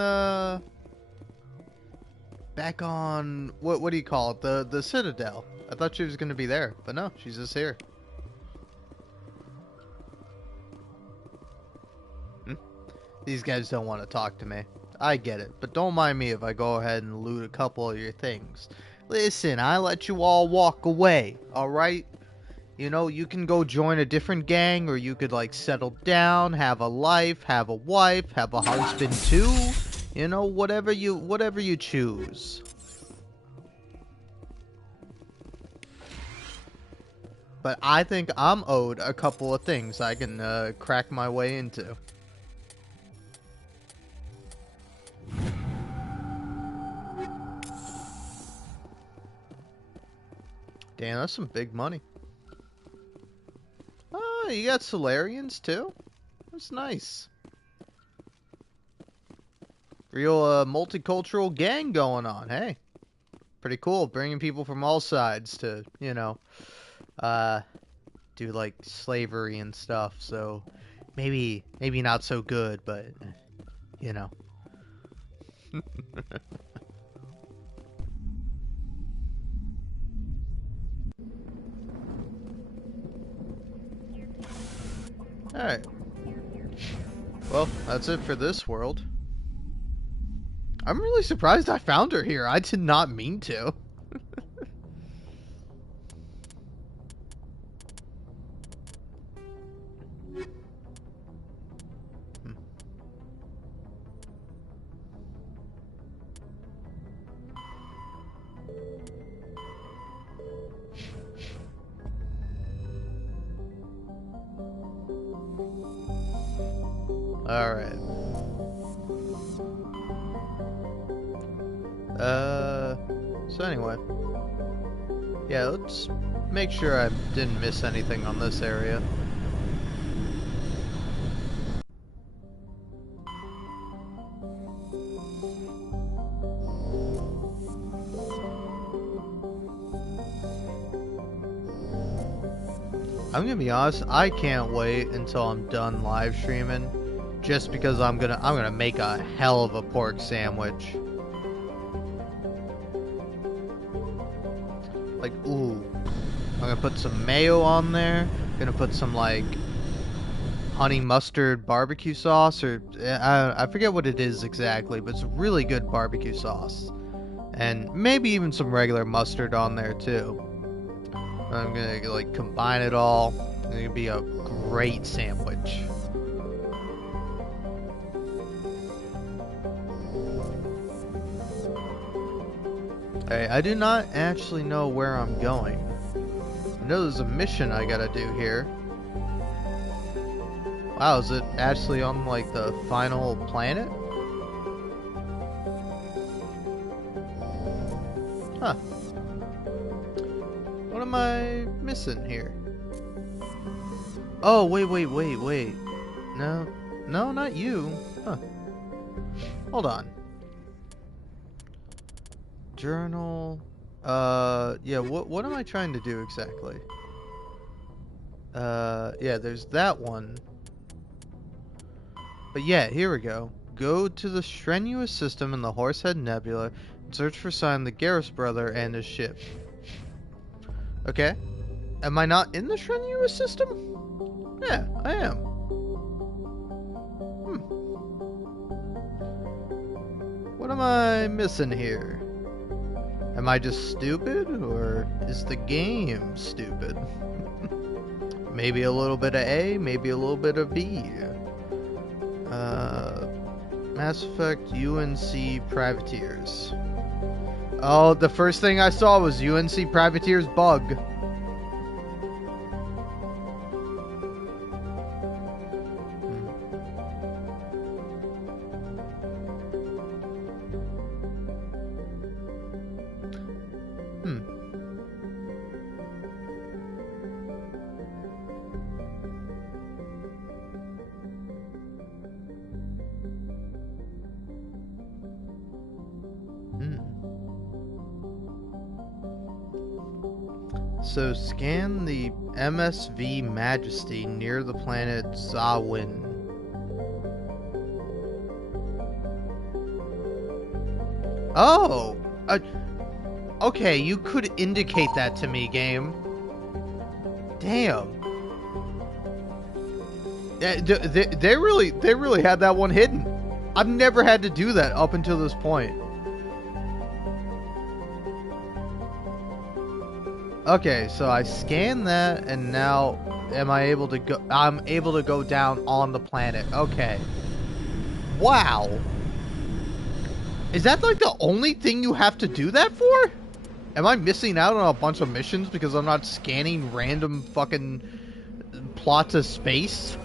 what do you call it? The Citadel. I thought she was going to be there, but no, she's just here. These guys don't want to talk to me. I get it, but don't mind me if I go ahead and loot a couple of your things. Listen, I let you all walk away, alright? You know, you can go join a different gang, or you could, like, settle down, have a life, have a wife, have a husband too. You know, whatever you choose. But I think I'm owed a couple of things I can crack my way into. Damn, that's some big money. Oh, you got Solarians too? That's nice. Real multicultural gang going on, hey. Pretty cool, bringing people from all sides to, you know, do like slavery and stuff, so maybe not so good, but, you know. Alright. Well, that's it for this world. I'm really surprised I found her here. I did not mean to. Alright. So anyway. Yeah, let's make sure I didn't miss anything on this area. I'm gonna be honest, I can't wait until I'm done live streaming, just because I'm gonna make a hell of a pork sandwich. Like, ooh, I'm gonna put some mayo on there. I'm gonna put some like honey mustard barbecue sauce, or I forget what it is exactly, but it's really good barbecue sauce, and maybe even some regular mustard on there too. I'm gonna like combine it all. It's gonna be a great sandwich. Hey, I do not actually know where I'm going. I know there's a mission I gotta do here. Wow, is it actually on like the final planet? Huh. What am I missing here? Oh, wait. No, not you. Huh. Hold on. Journal. Yeah, what am I trying to do exactly? Yeah, there's that one. But yeah, here we go. Go to the Strenuous system in the Horsehead Nebula and search for sign of the Garrus brother and his ship. Okay. Am I not in the Strenuous system? Yeah, I am. What am I missing here? Am I just stupid, or is the game stupid? Maybe a little bit of A, maybe a little bit of B. Mass Effect UNC Privateers. Oh, the first thing I saw was UNC Privateers bug. So scan the MSV Majesty near the planet Zawin. Oh! Okay, you could indicate that to me, game. Damn. They really had that one hidden. I've never had to do that up until this point. Okay, so I scan that, and now am I able to go? I'm able to go down on the planet. Okay. Wow. Is that like the only thing you have to do that for? Am I missing out on a bunch of missions because I'm not scanning random fucking plots of space?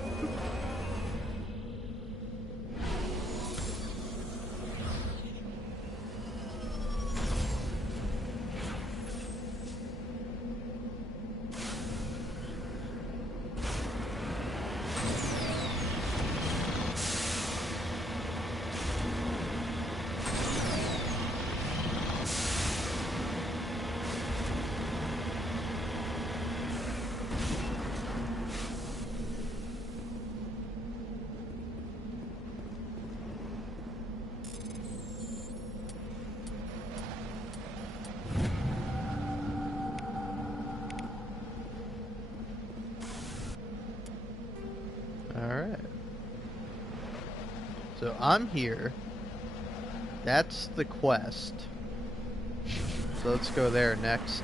Alright. So I'm here. That's the quest. So let's go there next.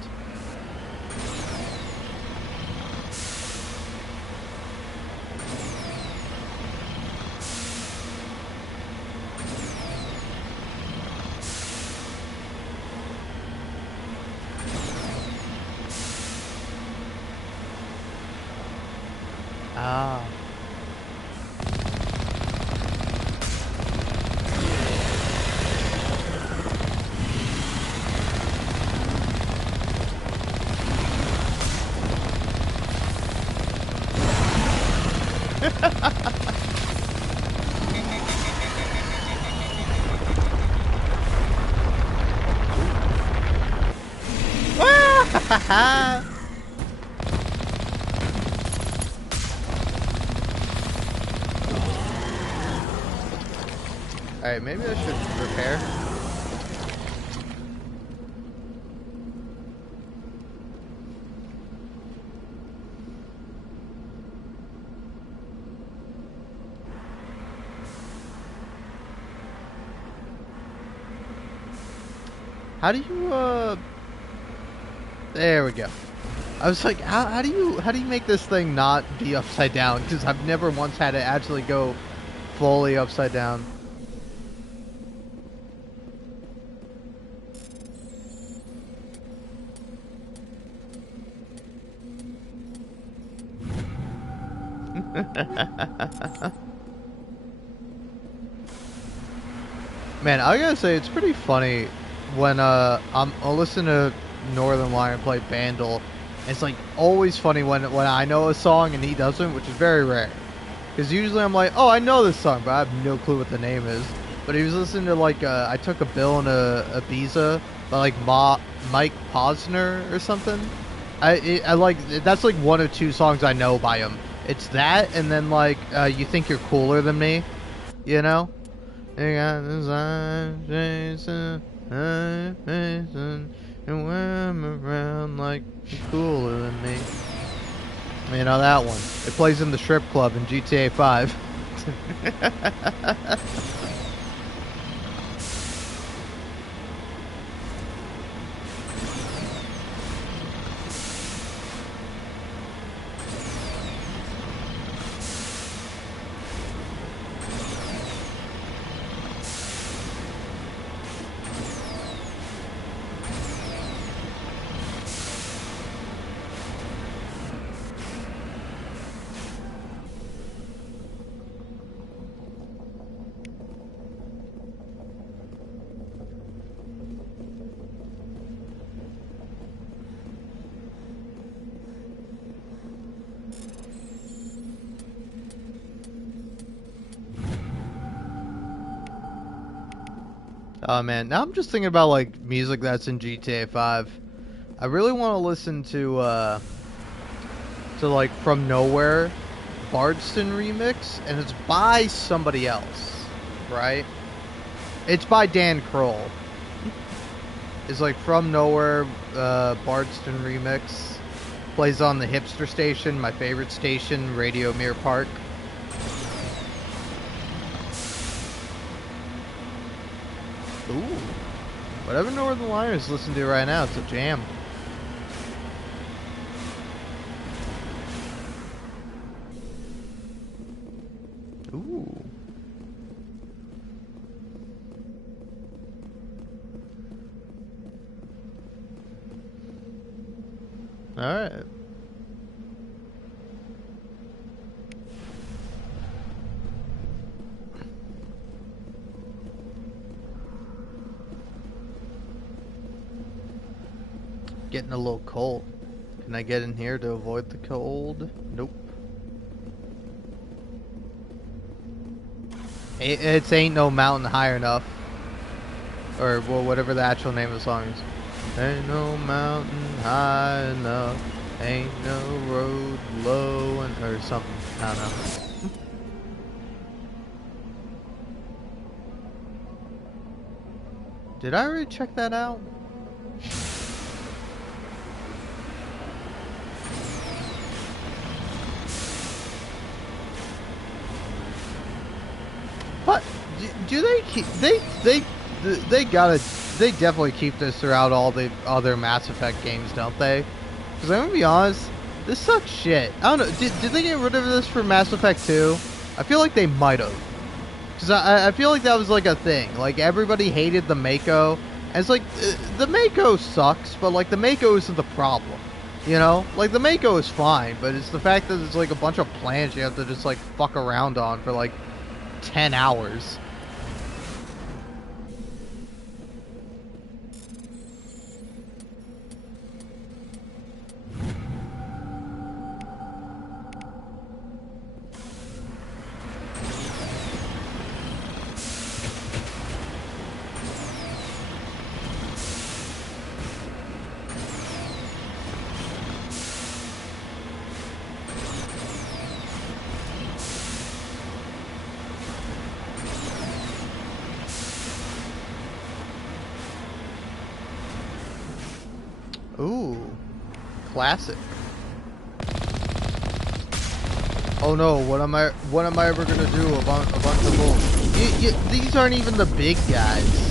Ah. Alright, maybe I should repair. How do you, there we go. I was like, how do you make this thing not be upside down? Because I've never once had it actually go fully upside down. Man, I gotta say, it's pretty funny when I'll listen to Northern Lion play Bandle, It's like always funny when I know a song and he doesn't, which is very rare. Because usually I'm like, oh, I know this song, but I have no clue what the name is. But he was listening to like I Took a Bill and a Ibiza by like Mike Posner or something. I like, that's like one or two songs I know by him. It's that, and then like You Think You're Cooler Than Me, you know? You got this eye, Jason, and when I'm around like you're cooler than me. You know that one. It plays in the strip club in GTA 5. Oh man, now I'm just thinking about like music that's in GTA 5. I really want to listen to like From Nowhere, Bardston remix, and it's by somebody else, right? It's by Dan Kroll. It's like From Nowhere, Bardston remix, plays on the hipster station, my favorite station, Radio Mirror Park. Ooh. Whatever Northern Lions listen to right now, it's a jam. Ooh. Alright. Getting a little cold. Can I get in here to avoid the cold? Nope. It ain't no mountain high enough. Or well, whatever the actual name of the song is. Ain't no mountain high enough. Ain't no road low and or something. I don't know. Did I already check that out? But do they keep they definitely keep this throughout all the other Mass Effect games, don't they? Because I'm gonna be honest, this sucks shit. I don't know. Did they get rid of this for Mass Effect 2? I feel like they might have. Because I feel like that was like a thing. Like everybody hated the Mako. And it's like the Mako sucks, but like the Mako isn't the problem. You know? Like the Mako is fine, but it's the fact that it's like a bunch of planets you have to just like fuck around on for like 10 hours. Ooh, classic. Oh no, what am I ever gonna do? A bunch of little... these aren't even the big guys.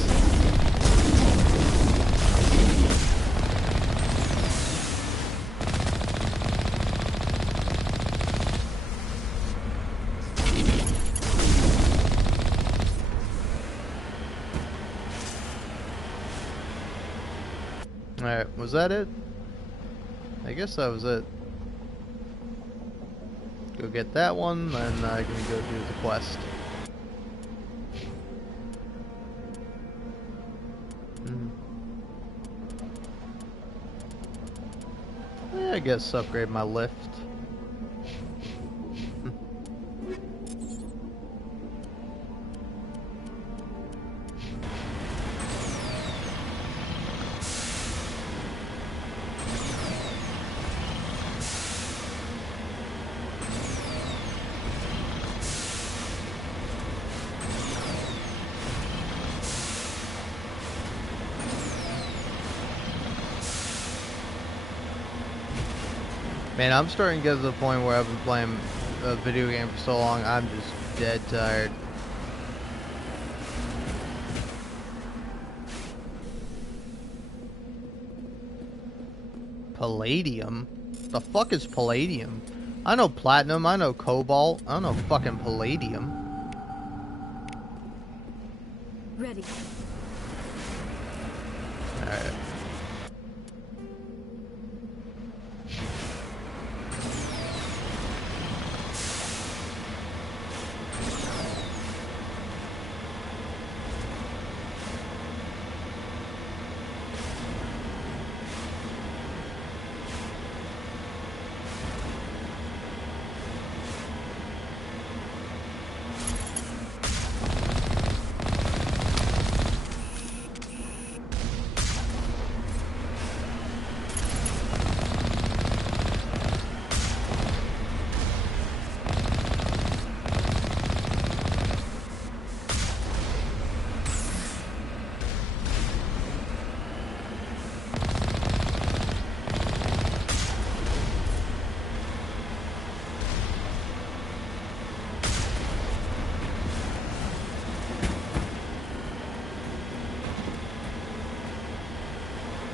Alright, was that it? I guess that was it. Go get that one, and I can go do the quest. Yeah, I guess upgrade my lift. Man, I'm starting to get to the point where I've been playing a video game for so long, I'm just dead tired. Palladium? The fuck is palladium? I know platinum, I know cobalt, I don't know fucking palladium. Ready. Alright.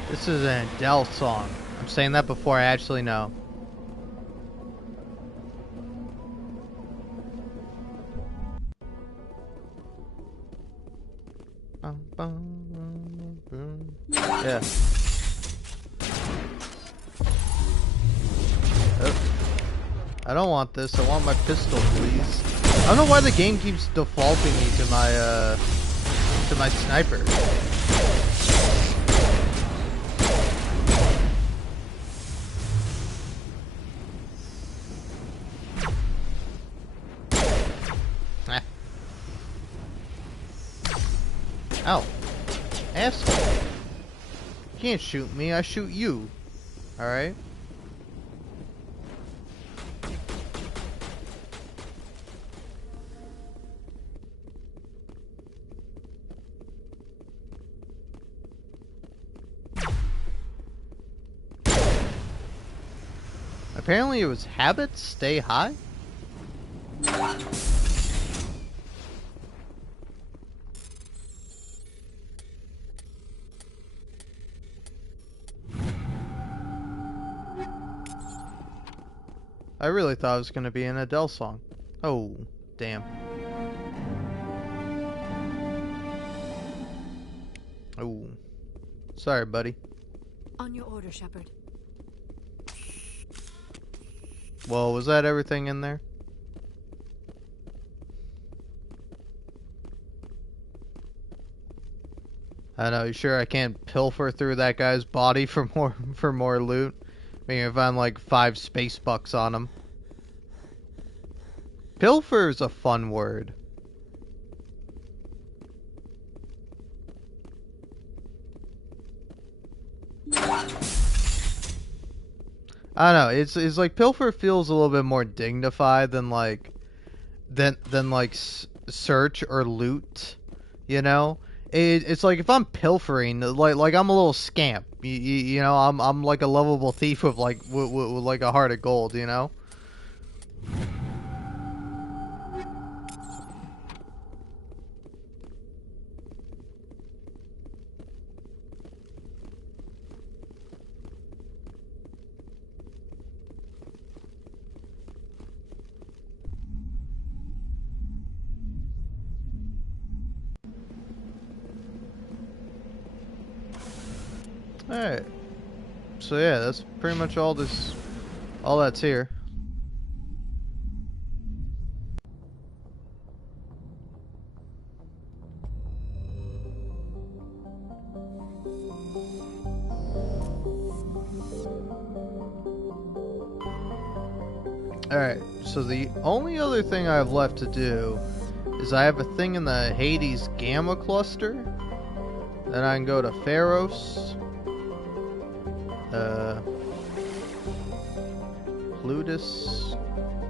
This is an Adele song. I'm saying that before I actually know. Yeah. Oh. I don't want this. I want my pistol, please. I don't know why the game keeps defaulting me to my sniper. Ow. Asshole. You can't shoot me, I shoot you. Alright? Apparently it was habits stay high? I really thought it was going to be an Adele song. Oh, damn. Oh. Sorry, buddy. On your order, Shepard. Well, was that everything in there? I know, you sure I can't pilfer through that guy's body for more loot? I mean, I found like 5 space bucks on him. Pilfer is a fun word. I don't know. It's like pilfer feels a little bit more dignified than like search or loot. You know, it's like if I'm pilfering, like I'm a little scamp. You know, I'm like a lovable thief with like with like a heart of gold. You know. Alright. So yeah, that's pretty much all that's here. Alright, so the only other thing I have left to do is I have a thing in the Hades Gamma Cluster. Then I can go to Pharos. Plutus.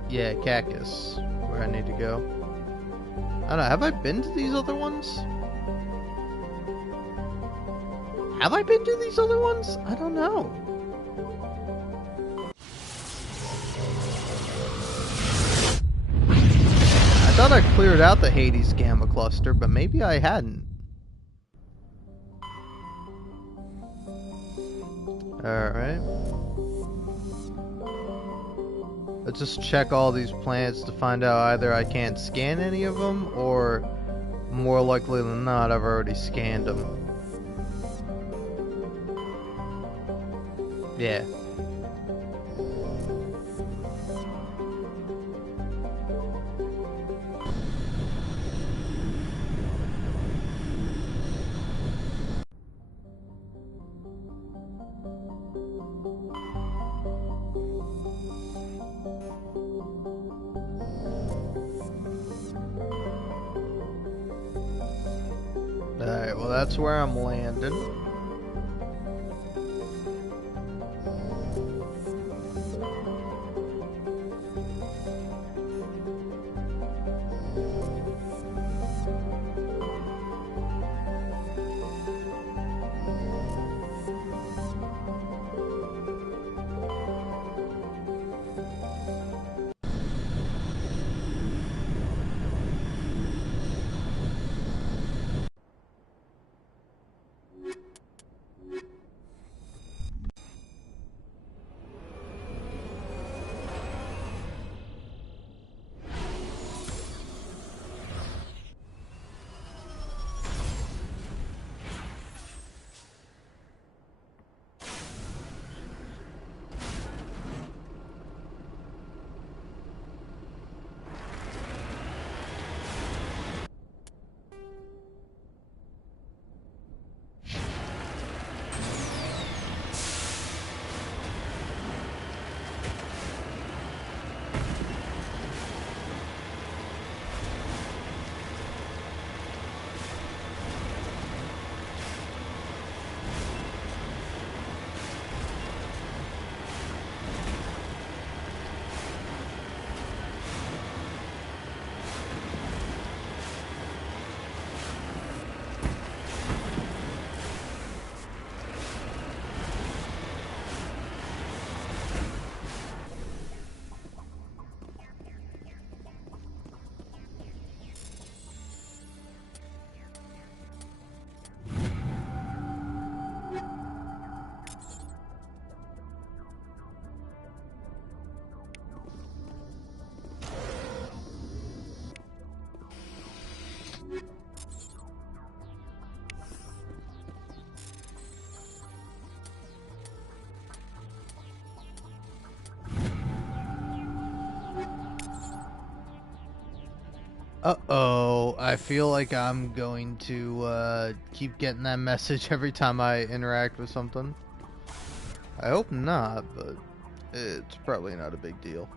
Yeah, Cacus. Where I need to go. I don't know, have I been to these other ones? Have I been to these other ones? I don't know. I thought I cleared out the Hades Gamma Cluster, but maybe I hadn't. Alright. Let's just check all these planets to find out either I can't scan any of them, or more likely than not, I've already scanned them. Yeah. Alright, well that's where I'm landing. Uh-oh, I feel like I'm going to keep getting that message every time I interact with something. I hope not, but it's probably not a big deal.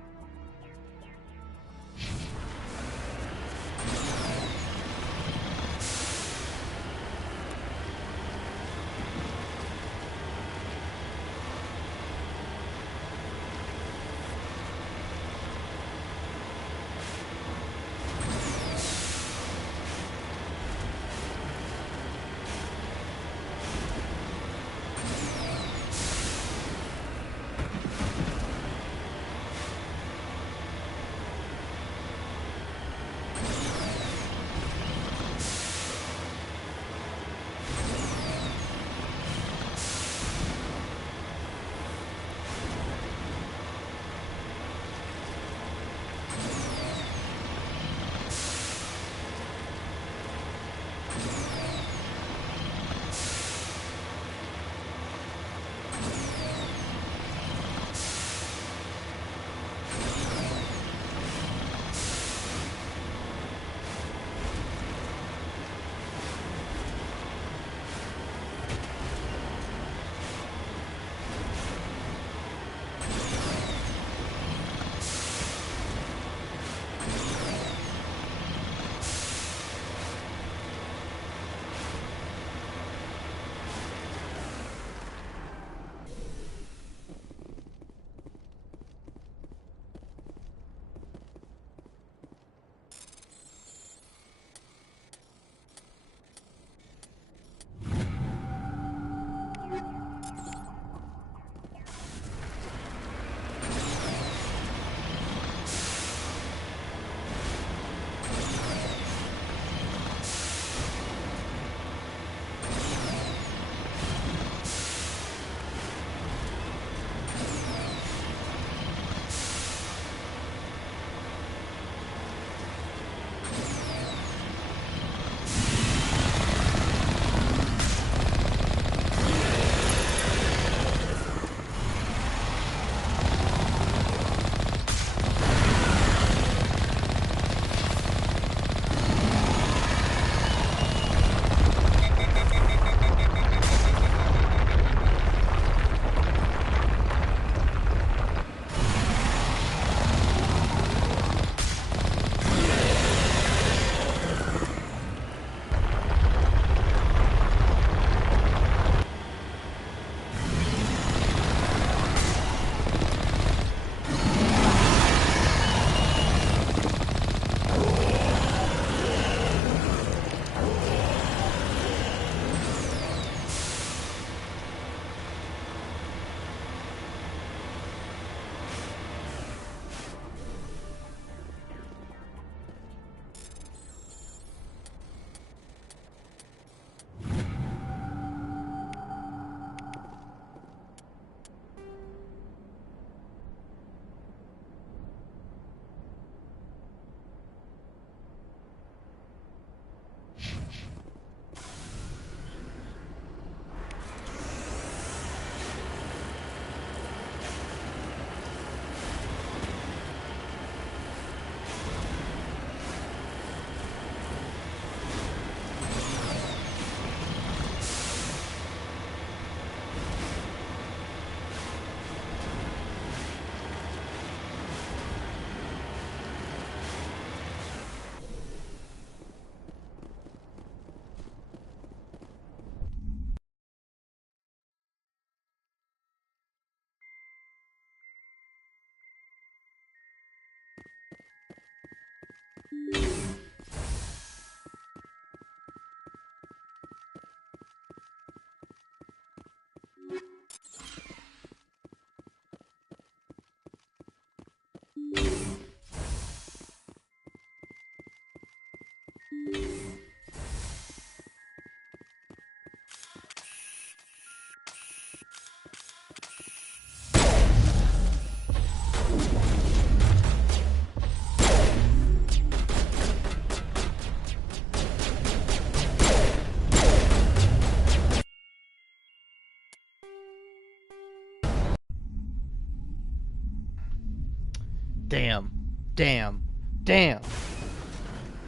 Damn.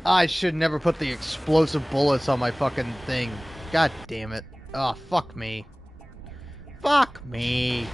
I should never put the explosive bullets on my fucking thing. God damn it. Oh, fuck me. Fuck me.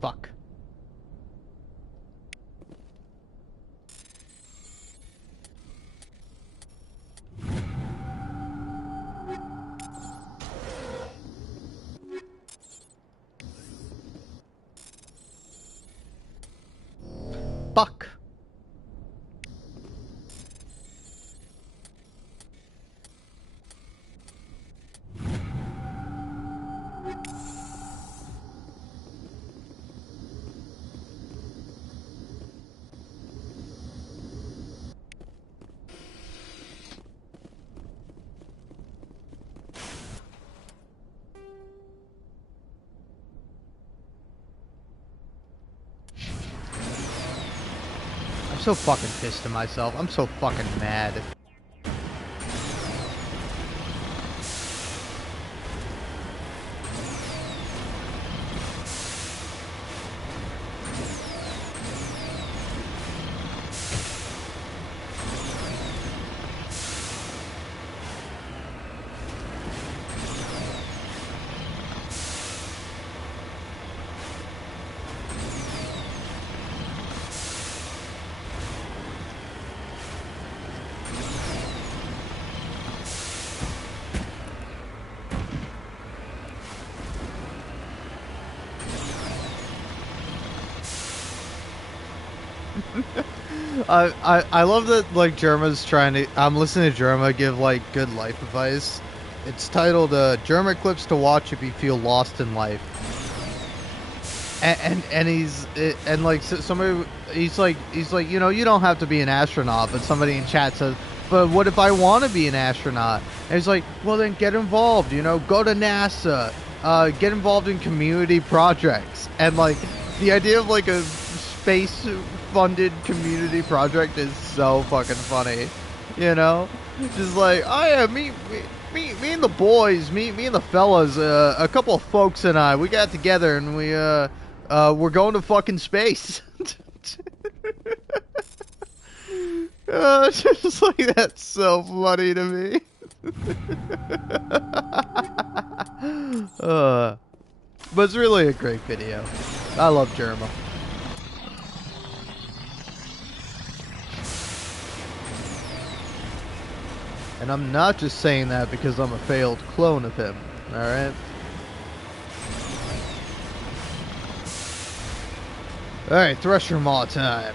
Fuck. Fuck. I'm so fucking pissed at myself. I'm so fucking mad. I love that, like, Jerma's trying to... I'm listening to Jerma give, like, good life advice. It's titled, Jerma Clips to Watch If You Feel Lost in Life. And he's... And, like, somebody... He's like, you know, you don't have to be an astronaut, but somebody in chat says, but what if I want to be an astronaut? And he's like, well, then get involved, you know, go to NASA, get involved in community projects. And, like, the idea of, like, a space-funded community project is so fucking funny, you know? Just like, oh yeah, me and the boys, me and the fellas, a couple of folks and I, we got together and we're going to fucking space. Just like, that's so funny to me. But it's really a great video. I love Jerma. And I'm not just saying that because I'm a failed clone of him, alright? Alright, Thresher Maw time.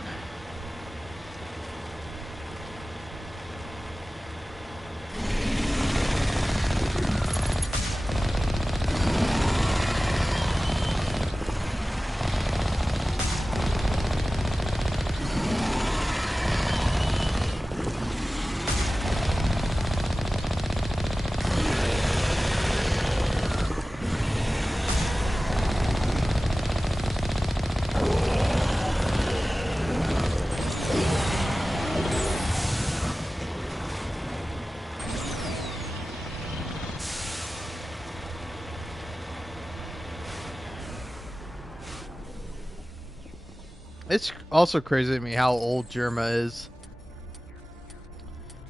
It's also crazy to me how old Jerma is.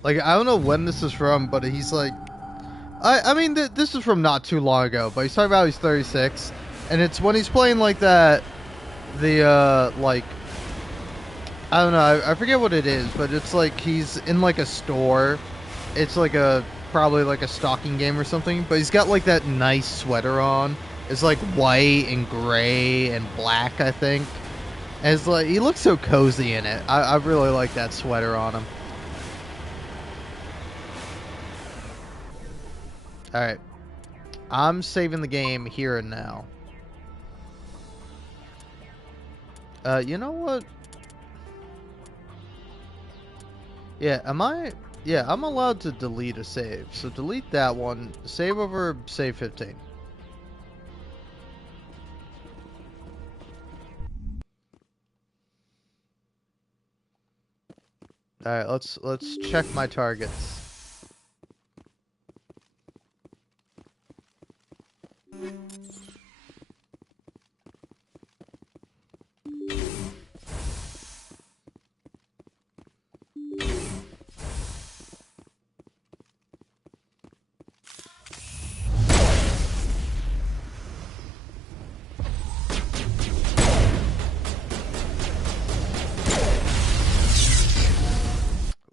Like, I don't know when this is from, but he's like... I mean, this is from not too long ago, but he's talking about he's 36. And it's when he's playing like that... like... I don't know, I forget what it is, but it's like he's in like a store. It's like probably like a stocking game or something, but he's got like that nice sweater on. It's like white and gray and black, I think. And it's like, he looks so cozy in it. I really like that sweater on him. Alright. I'm saving the game here and now. You know what? Yeah, yeah, I'm allowed to delete a save. So delete that one. Save over save 15. Alright, let's check my targets.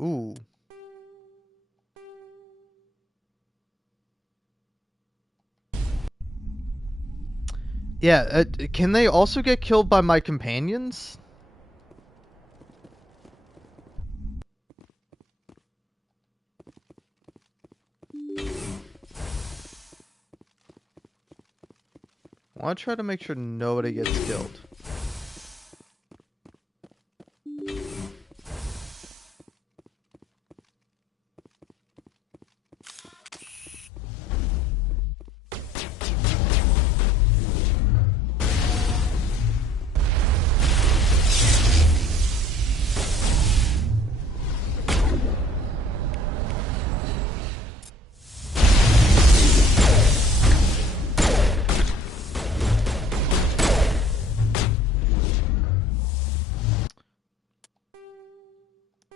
Ooh. Yeah, can they also get killed by my companions? I want to try to make sure nobody gets killed.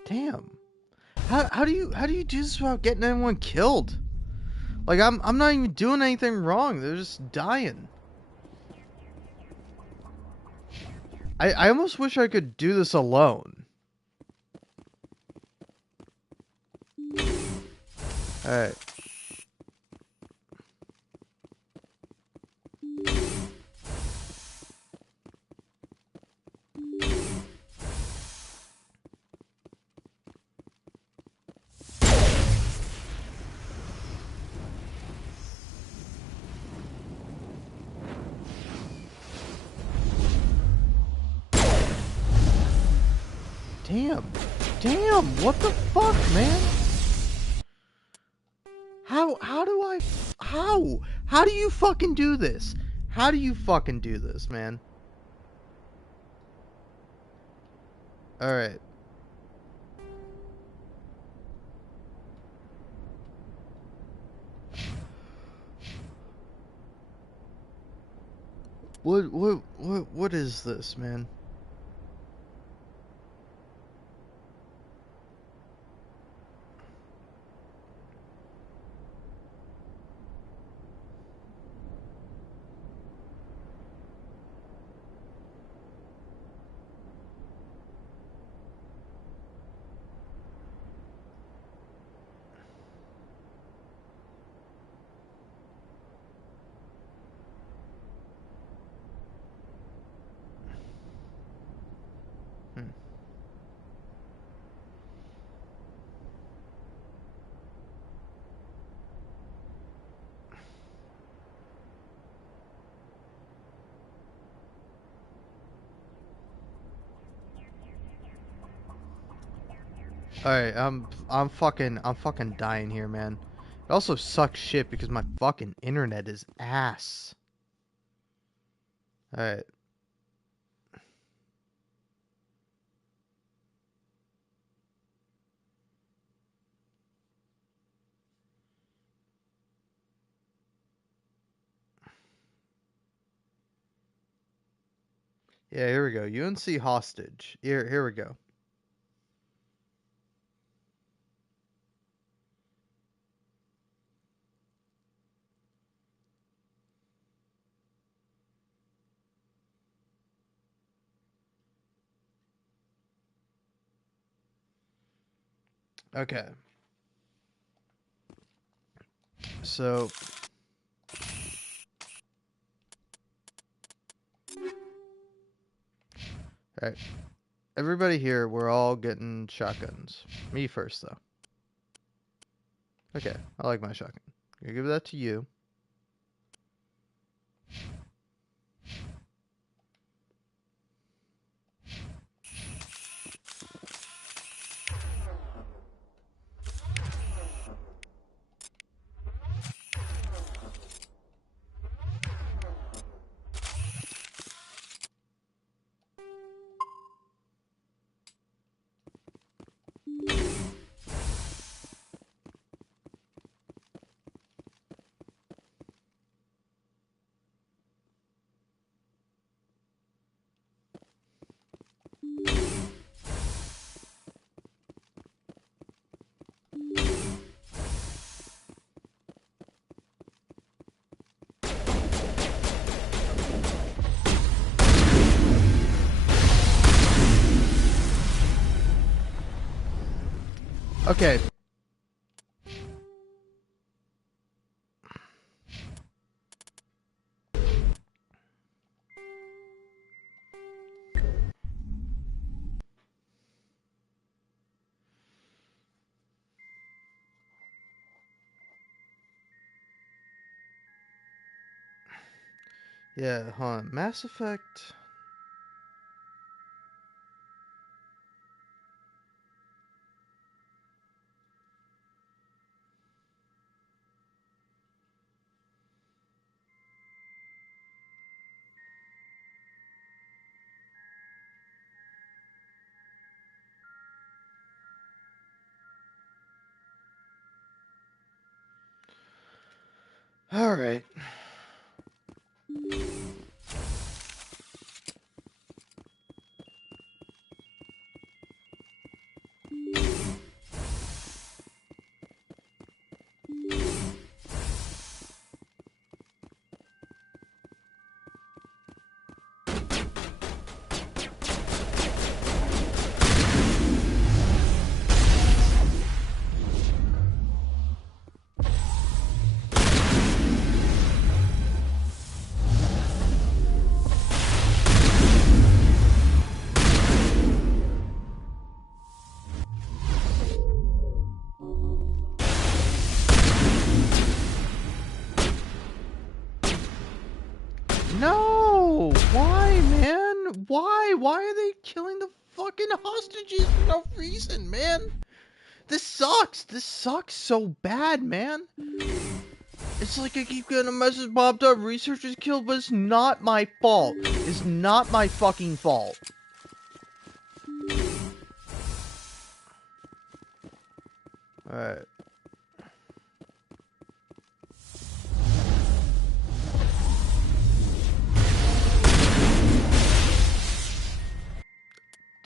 Damn. How do you do this without getting anyone killed? Like I'm not even doing anything wrong. They're just dying. I almost wish I could do this alone. Alright. Damn, what the fuck, man? How do you fucking do this? How do you fucking do this, man? Alright. What is this, man? Alright, I'm fucking dying here, man. It also sucks shit because my fucking internet is ass. Alright. Yeah, here we go. UNC hostage. Here we go. Okay. So alright. Everybody here, we're all getting shotguns. Me first, though. Okay, I like my shotgun. I'm gonna give that to you. Okay. Yeah, hold on. Mass Effect. All right. No! Why, man? Why? Why are they killing the fucking hostages for no reason, man? This sucks. This sucks so bad, man. It's like I keep getting a message popped up, researchers killed, but it's not my fault. It's not my fucking fault. Alright.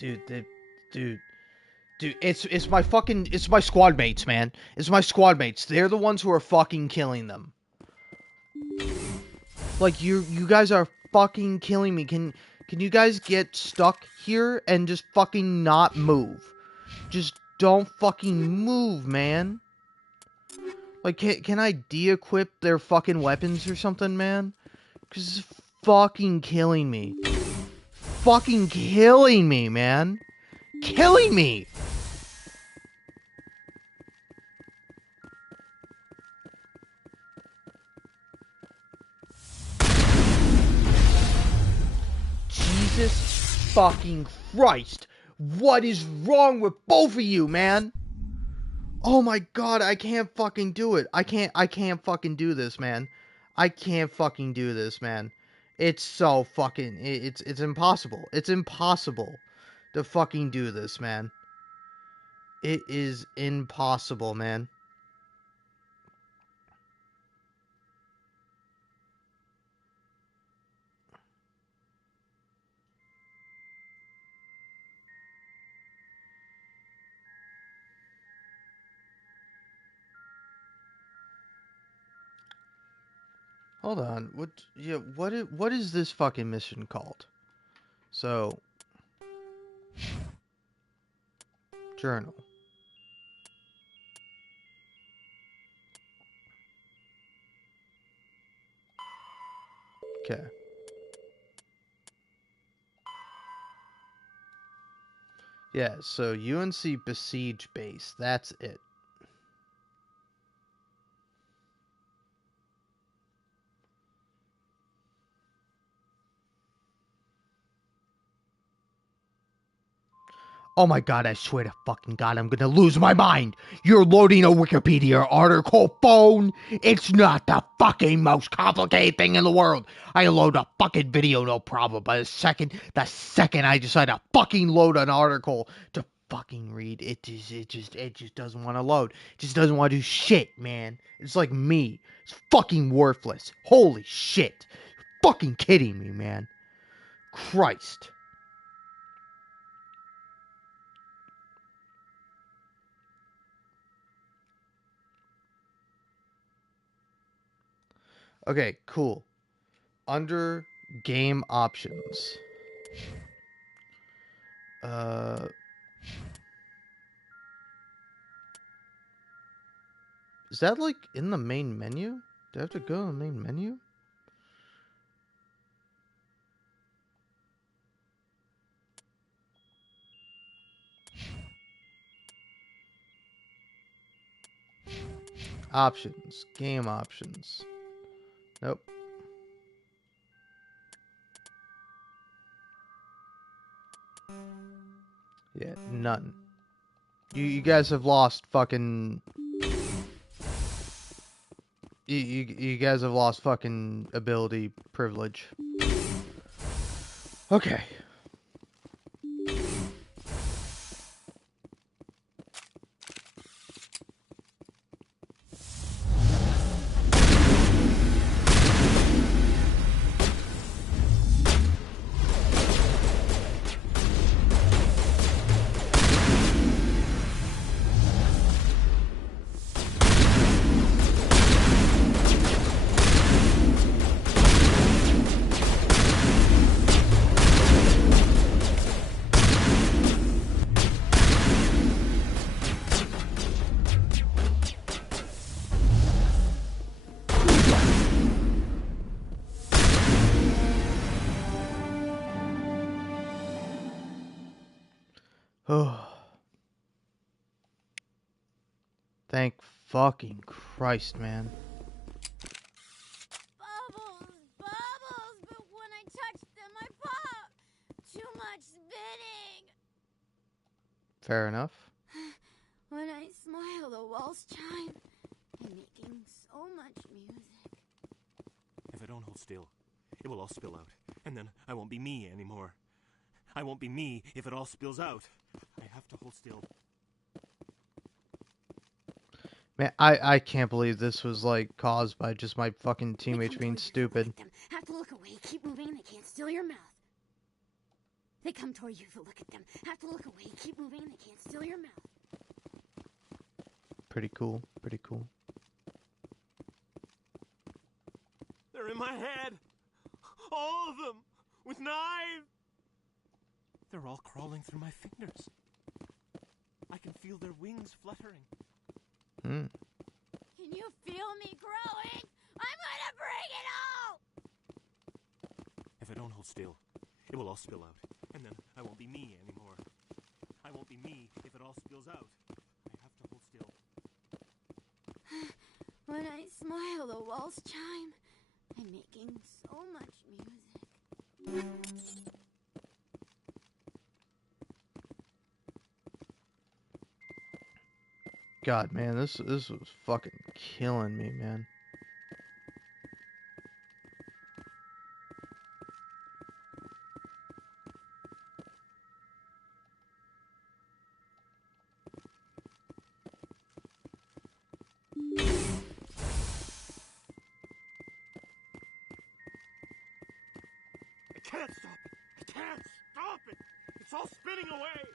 Dude, it's my fucking, it's my squad mates, man. It's my squad mates. They're the ones who are fucking killing them. Like, you guys are fucking killing me. Can you guys get stuck here and just fucking not move? Just don't fucking move, man. Like, can I de-equip their fucking weapons or something, man? Because it's fucking killing me. Fucking killing me, man. Killing me! Jesus fucking Christ! What is wrong with both of you, man? Oh my god, I can't fucking do it. I can't fucking do this, man. I can't fucking do this, man. It's so fucking, it's impossible. It's impossible to fucking do this, man. It is impossible, man. Hold on. What is this fucking mission called? So, journal. Okay. Yeah, so UNC Besiege Base. That's it. Oh my god, I swear to fucking god, I'm gonna lose my mind! You're loading a Wikipedia article, phone! It's not the fucking most complicated thing in the world! I load a fucking video, no problem, but the second I decide to fucking load an article to fucking read, it just doesn't want to load. It just doesn't want to do shit, man. It's like me. It's fucking worthless. Holy shit. You're fucking kidding me, man. Christ. Okay, cool. Under game options. Is that like in the main menu? Do I have to go to the main menu? Options. Game options. Nope. Yeah, none. You guys have lost fucking... You guys have lost fucking ability privilege. Okay. Oh. Thank fucking Christ, man. Bubbles, but when I touch them, I pop. Too much spinning. Fair enough. When I smile, the walls chime. I'm making so much music. If I don't hold still, it will all spill out, and then I won't be me anymore. I won't be me if it all spills out. I have to hold still. Man, I can't believe this was, like, caused by just my fucking teammates being stupid. Have to look away. Keep moving. They can't steal your mouth. They come toward you to look at them. Have to look away. Keep moving. They can't steal your mouth. Pretty cool. Pretty cool. They're in my head. All of them. With knives. They're all crawling through my fingers. I can feel their wings fluttering. Can you feel me growing? I'm gonna bring it all! If I don't hold still, it will all spill out. And then I won't be me anymore. I won't be me if it all spills out. I have to hold still. When I smile, the walls chime. I'm making so much music. God, man, this was fucking killing me, man. I can't stop it. I can't stop it. It's all spinning away.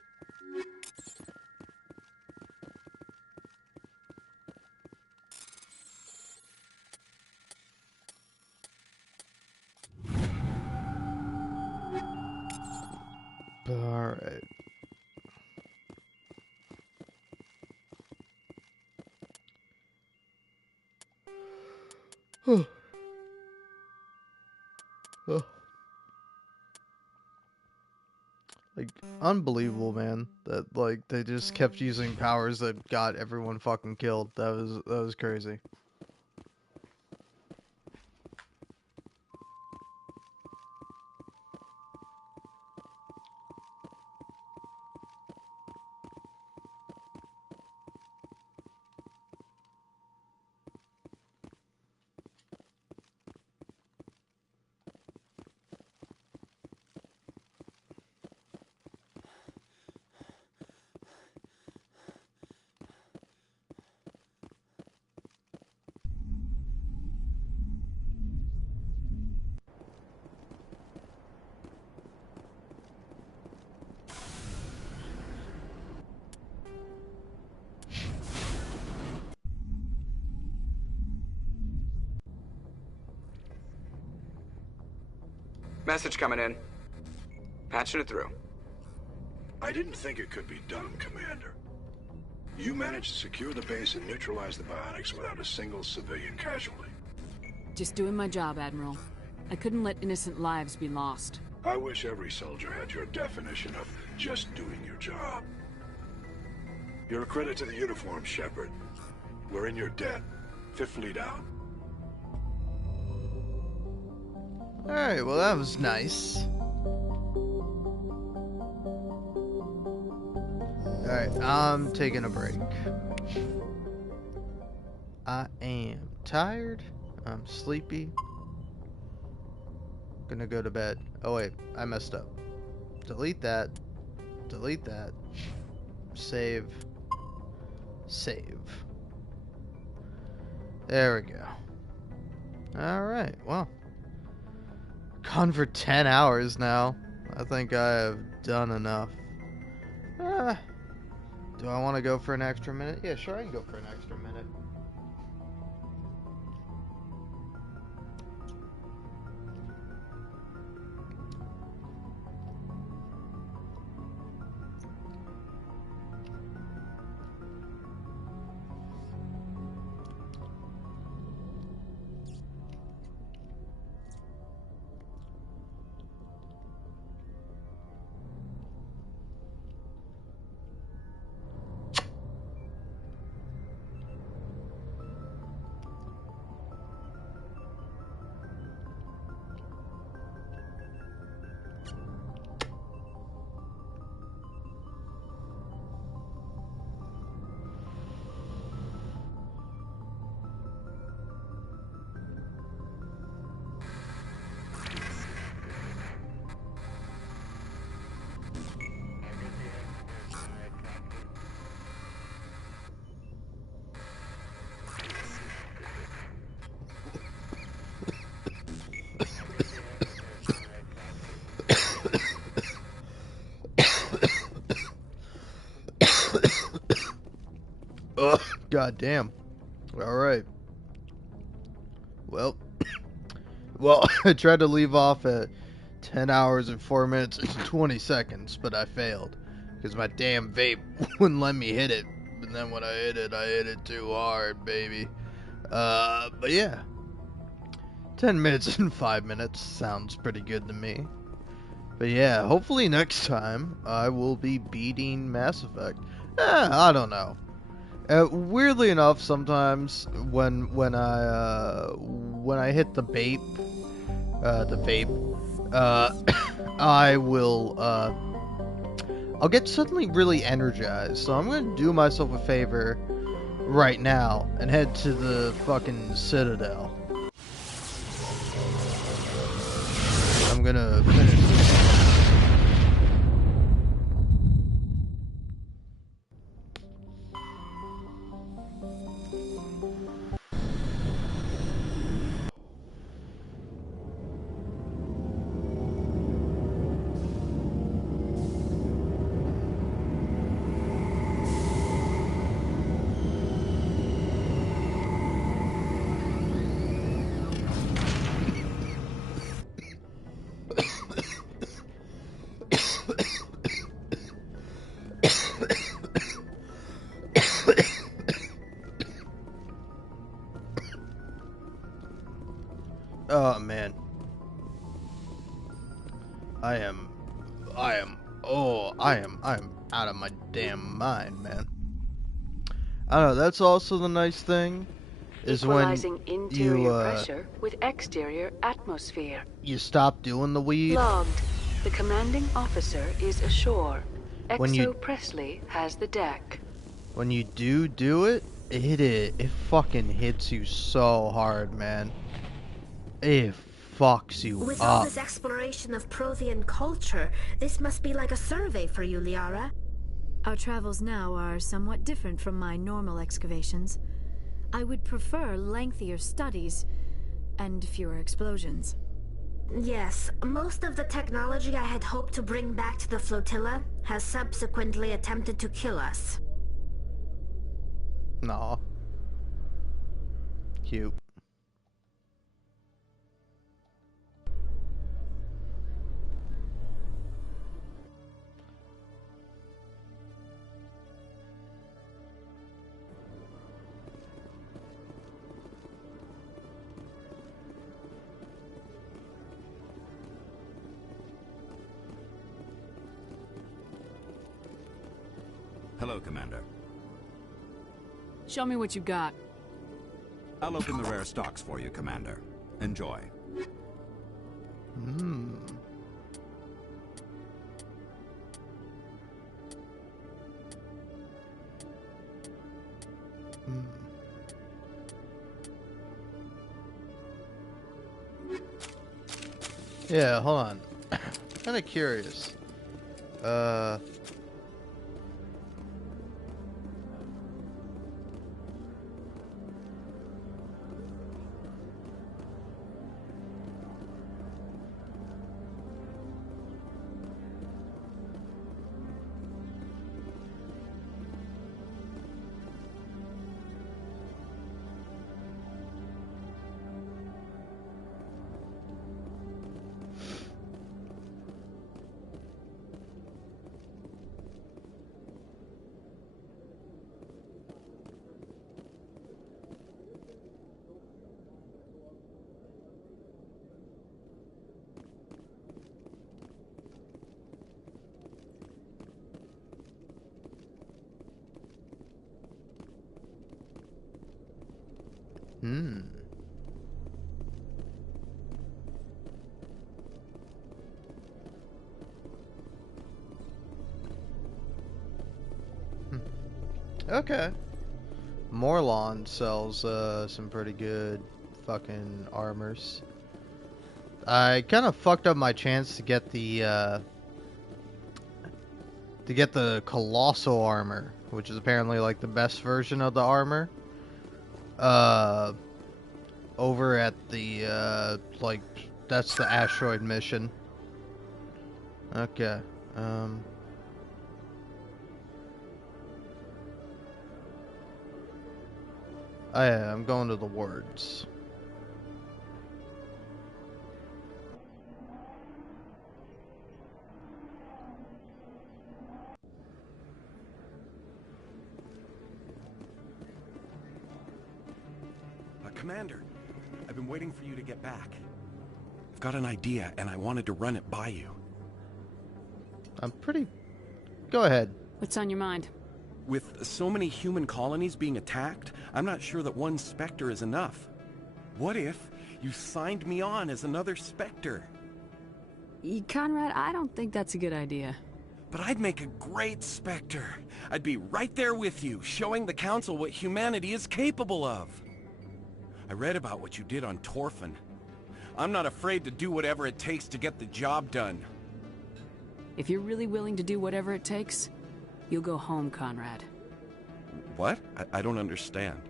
Alright. Oh. Like, unbelievable, man. That, like, they just kept using powers that got everyone fucking killed. That was crazy. Message coming in. Patching it through. I didn't think it could be done, Commander. You managed to secure the base and neutralize the biotics without a single civilian casualty. Just doing my job, Admiral. I couldn't let innocent lives be lost. I wish every soldier had your definition of just doing your job. You're a credit to the uniform, Shepard. We're in your debt. Fifth Fleet out. Alright, well that was nice. Alright, I'm taking a break. I am tired. I'm sleepy. Gonna go to bed. Oh wait, I messed up. Delete that. Delete that. Save. Save. There we go. Alright, well. Gone for 10 hours now. I think I have done enough. Do I want to go for an extra minute? Yeah, sure, I can go for an extra minute. Ugh, god damn. Alright. Well, I tried to leave off at 10 hours and 4 minutes and 20 seconds, but I failed. Because my damn vape wouldn't let me hit it. But then when I hit it too hard, baby. But yeah. 10 minutes and 5 minutes sounds pretty good to me. But yeah, hopefully next time I will be beating Mass Effect. I don't know. Weirdly enough, sometimes when I hit the vape, I will I'll get suddenly really energized. So I'm gonna do myself a favor right now and head to the fucking Citadel. I'm gonna finish this. Oh man. I am out of my damn mind, man. I don't know, that's also the nice thing is when Equalizing interior pressure with exterior atmosphere. you stop doing the weed. Logged. The commanding officer is ashore. When you- Exo Presley has the deck. When you do it, it fucking hits you so hard, man. It fucks you With all up. this exploration of Prothean culture, this must be like a survey for you, Liara. Our travels now are somewhat different from my normal excavations. I would prefer lengthier studies and fewer explosions. Yes, most of the technology I had hoped to bring back to the flotilla has subsequently attempted to kill us. Nah. Cute. Hello, Commander. Show me what you got. I'll open the rare stocks for you, Commander. Enjoy. Hmm. Yeah, hold on. Kind of curious. Hmm. Okay. Morlon sells some pretty good fucking armors. I kind of fucked up my chance to get the colossal armor, which is apparently like the best version of the armor. Over at the like that's the asteroid mission. Okay. Oh yeah, I'm going to the wards. Commander, I've been waiting for you to get back. I've got an idea, and I wanted to run it by you. Go ahead. What's on your mind? With so many human colonies being attacked, I'm not sure that one Spectre is enough. What if you signed me on as another Spectre? Conrad, I don't think that's a good idea. But I'd make a great Spectre. I'd be right there with you, showing the Council what humanity is capable of. I read about what you did on Torfin. I'm not afraid to do whatever it takes to get the job done. If you're really willing to do whatever it takes, you'll go home, Conrad. What? I don't understand.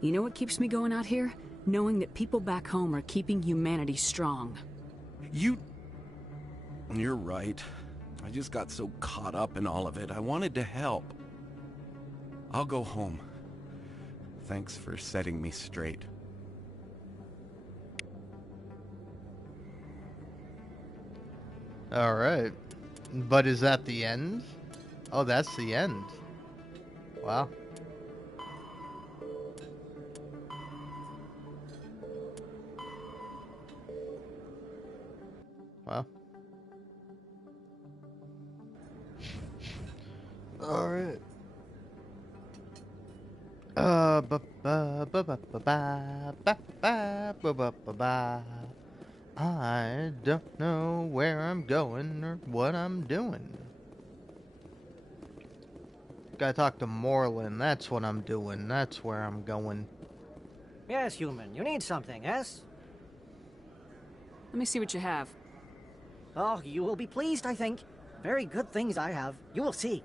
You know what keeps me going out here? Knowing that people back home are keeping humanity strong. You're right. I just got so caught up in all of it. I wanted to help. I'll go home. Thanks for setting me straight. Alright. But is that the end? Oh, that's the end. Wow. Wow. Alright. I don't know where I'm going or what I'm doing. Gotta talk to Moreland. That's what I'm doing. That's where I'm going. Yes, human. You need something, yes? Let me see what you have. Oh, you will be pleased, I think. Very good things I have. You will see.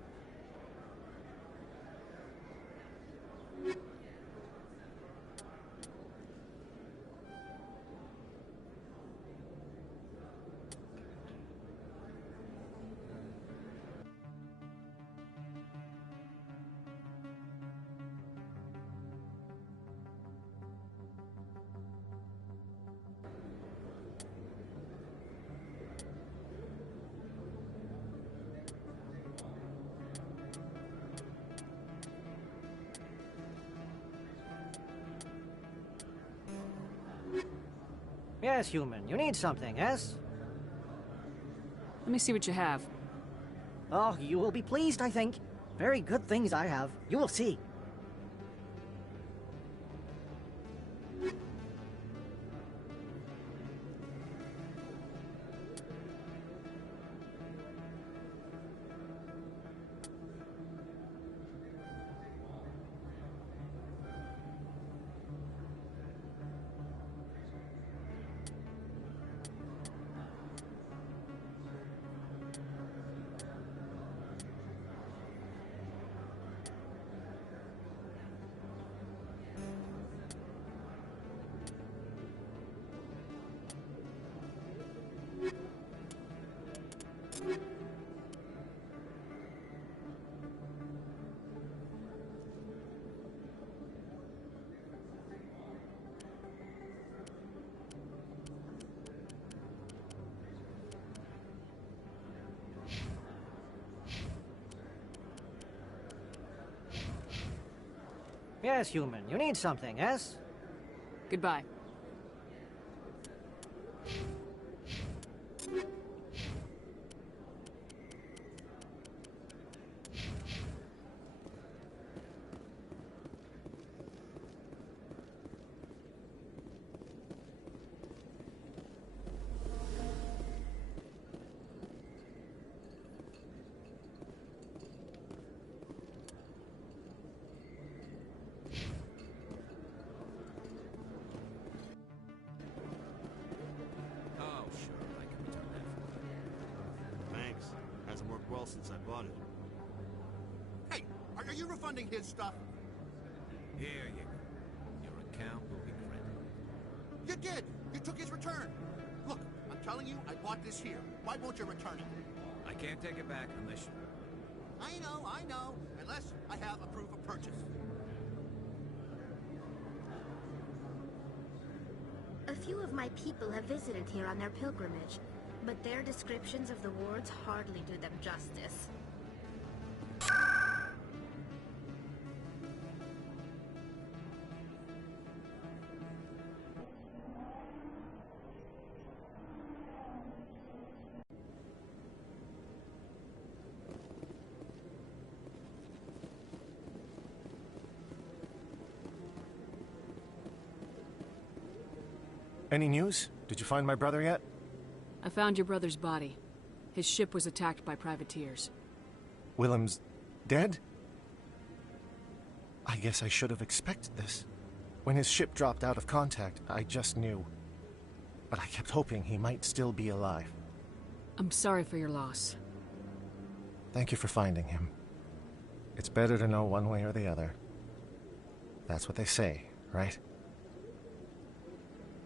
Yes, human. You need something, yes? Let me see what you have. Oh, you will be pleased, I think. Very good things I have. You will see. Yes, human. You need something, yes? Goodbye. Since I bought it. Hey, are you refunding his stuff? Here you go. Your account will be credited. You did! You took his return! Look, I'm telling you, I bought this here. Why won't you return it? I can't take it back unless you... I know. Unless I have a proof of purchase. A few of my people have visited here on their pilgrimage, but their descriptions of the wards hardly do them justice. Any news? Did you find my brother yet? I found your brother's body. His ship was attacked by privateers. Willem's dead? I guess I should have expected this. When his ship dropped out of contact, I just knew. But I kept hoping he might still be alive. I'm sorry for your loss. Thank you for finding him. It's better to know one way or the other. That's what they say, right?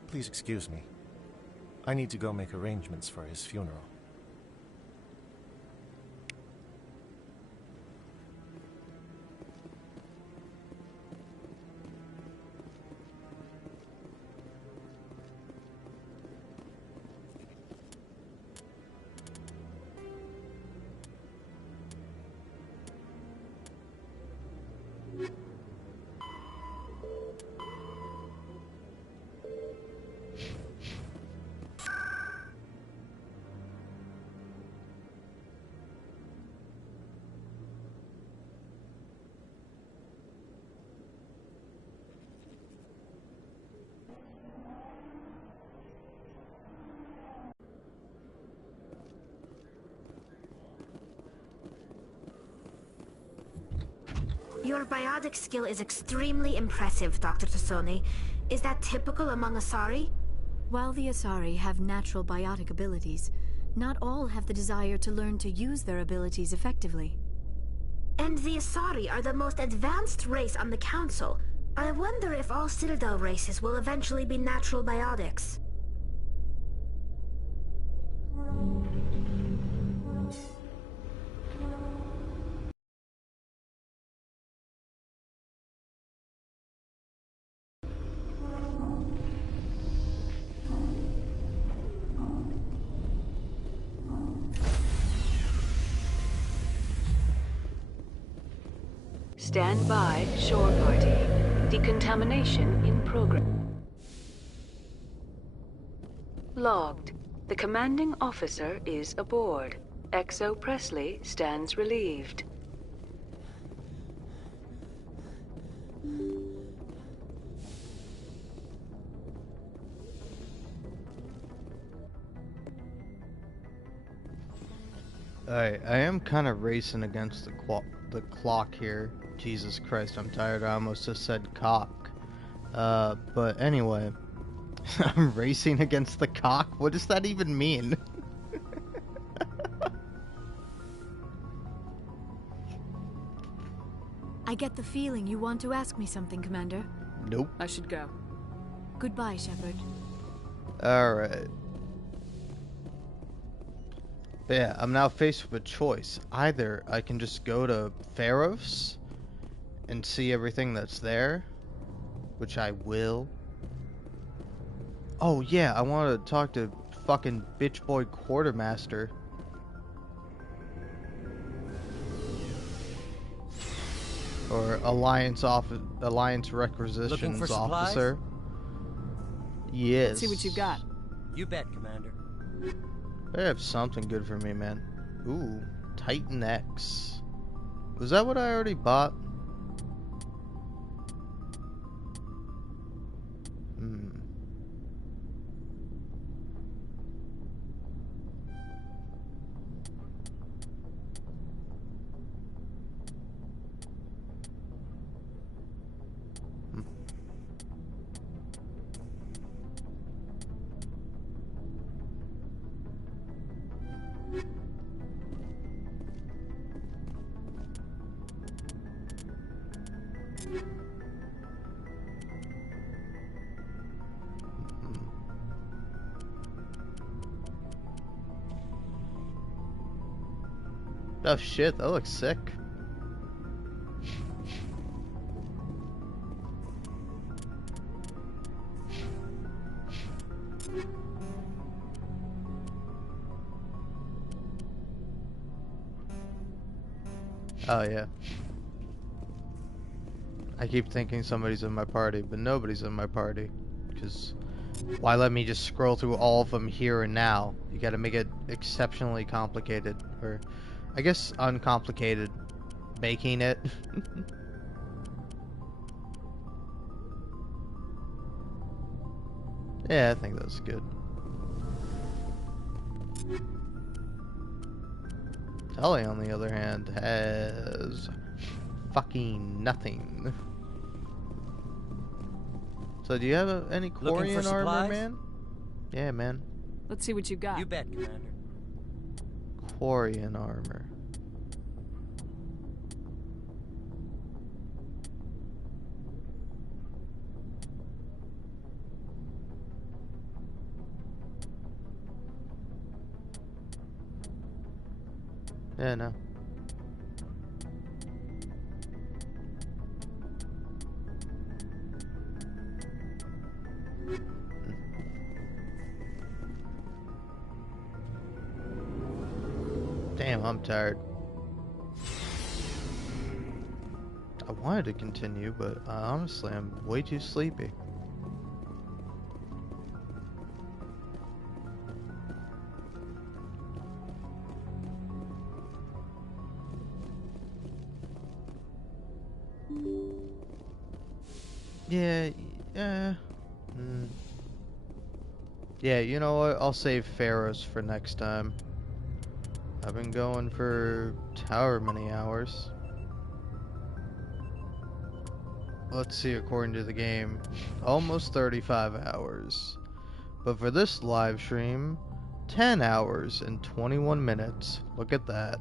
Please excuse me. I need to go make arrangements for his funeral. Your biotic skill is extremely impressive, Dr. Tassoni. Is that typical among Asari? While the Asari have natural biotic abilities, not all have the desire to learn to use their abilities effectively. And the Asari are the most advanced race on the Council. I wonder if all Citadel races will eventually be natural biotics. Stand by, shore party. Decontamination in progress. Logged. The commanding officer is aboard. Exo Presley stands relieved. Alright, I am kind of racing against the clock here. Jesus Christ, I'm tired. I almost just said cock. But anyway, I'm racing against the cock? What does that even mean? I get the feeling you want to ask me something, Commander. Nope. I should go. Goodbye, Shepard. Alright. Yeah, I'm now faced with a choice. Either I can just go to Pharos and see everything that's there, which I will. Oh yeah, I want to talk to fucking bitch boy quartermaster. Or Alliance Requisitions Officer. Yes. Let's see what you got. You bet, Commander. They have something good for me, man. Ooh, Titan X. Was that what I already bought? Oh shit, that looks sick. Oh yeah. I keep thinking somebody's in my party, but nobody's in my party. Because why let me just scroll through all of them here and now? You gotta make it exceptionally complicated. Or, I guess, uncomplicated. Making it. Yeah, I think that's good. Telly, on the other hand, has fucking nothing. So, do you have any Quarian armor, supplies? man? Yeah, man. Let's see what you got. You bet, Commander. Quarian armor. Yeah, no. Damn, I'm tired. I wanted to continue, but honestly, I'm way too sleepy. Yeah, you know what? I'll save Pharos for next time. I've been going for however many hours. Let's see, according to the game, almost 35 hours. But for this live stream, 10 hours and 21 minutes. Look at that.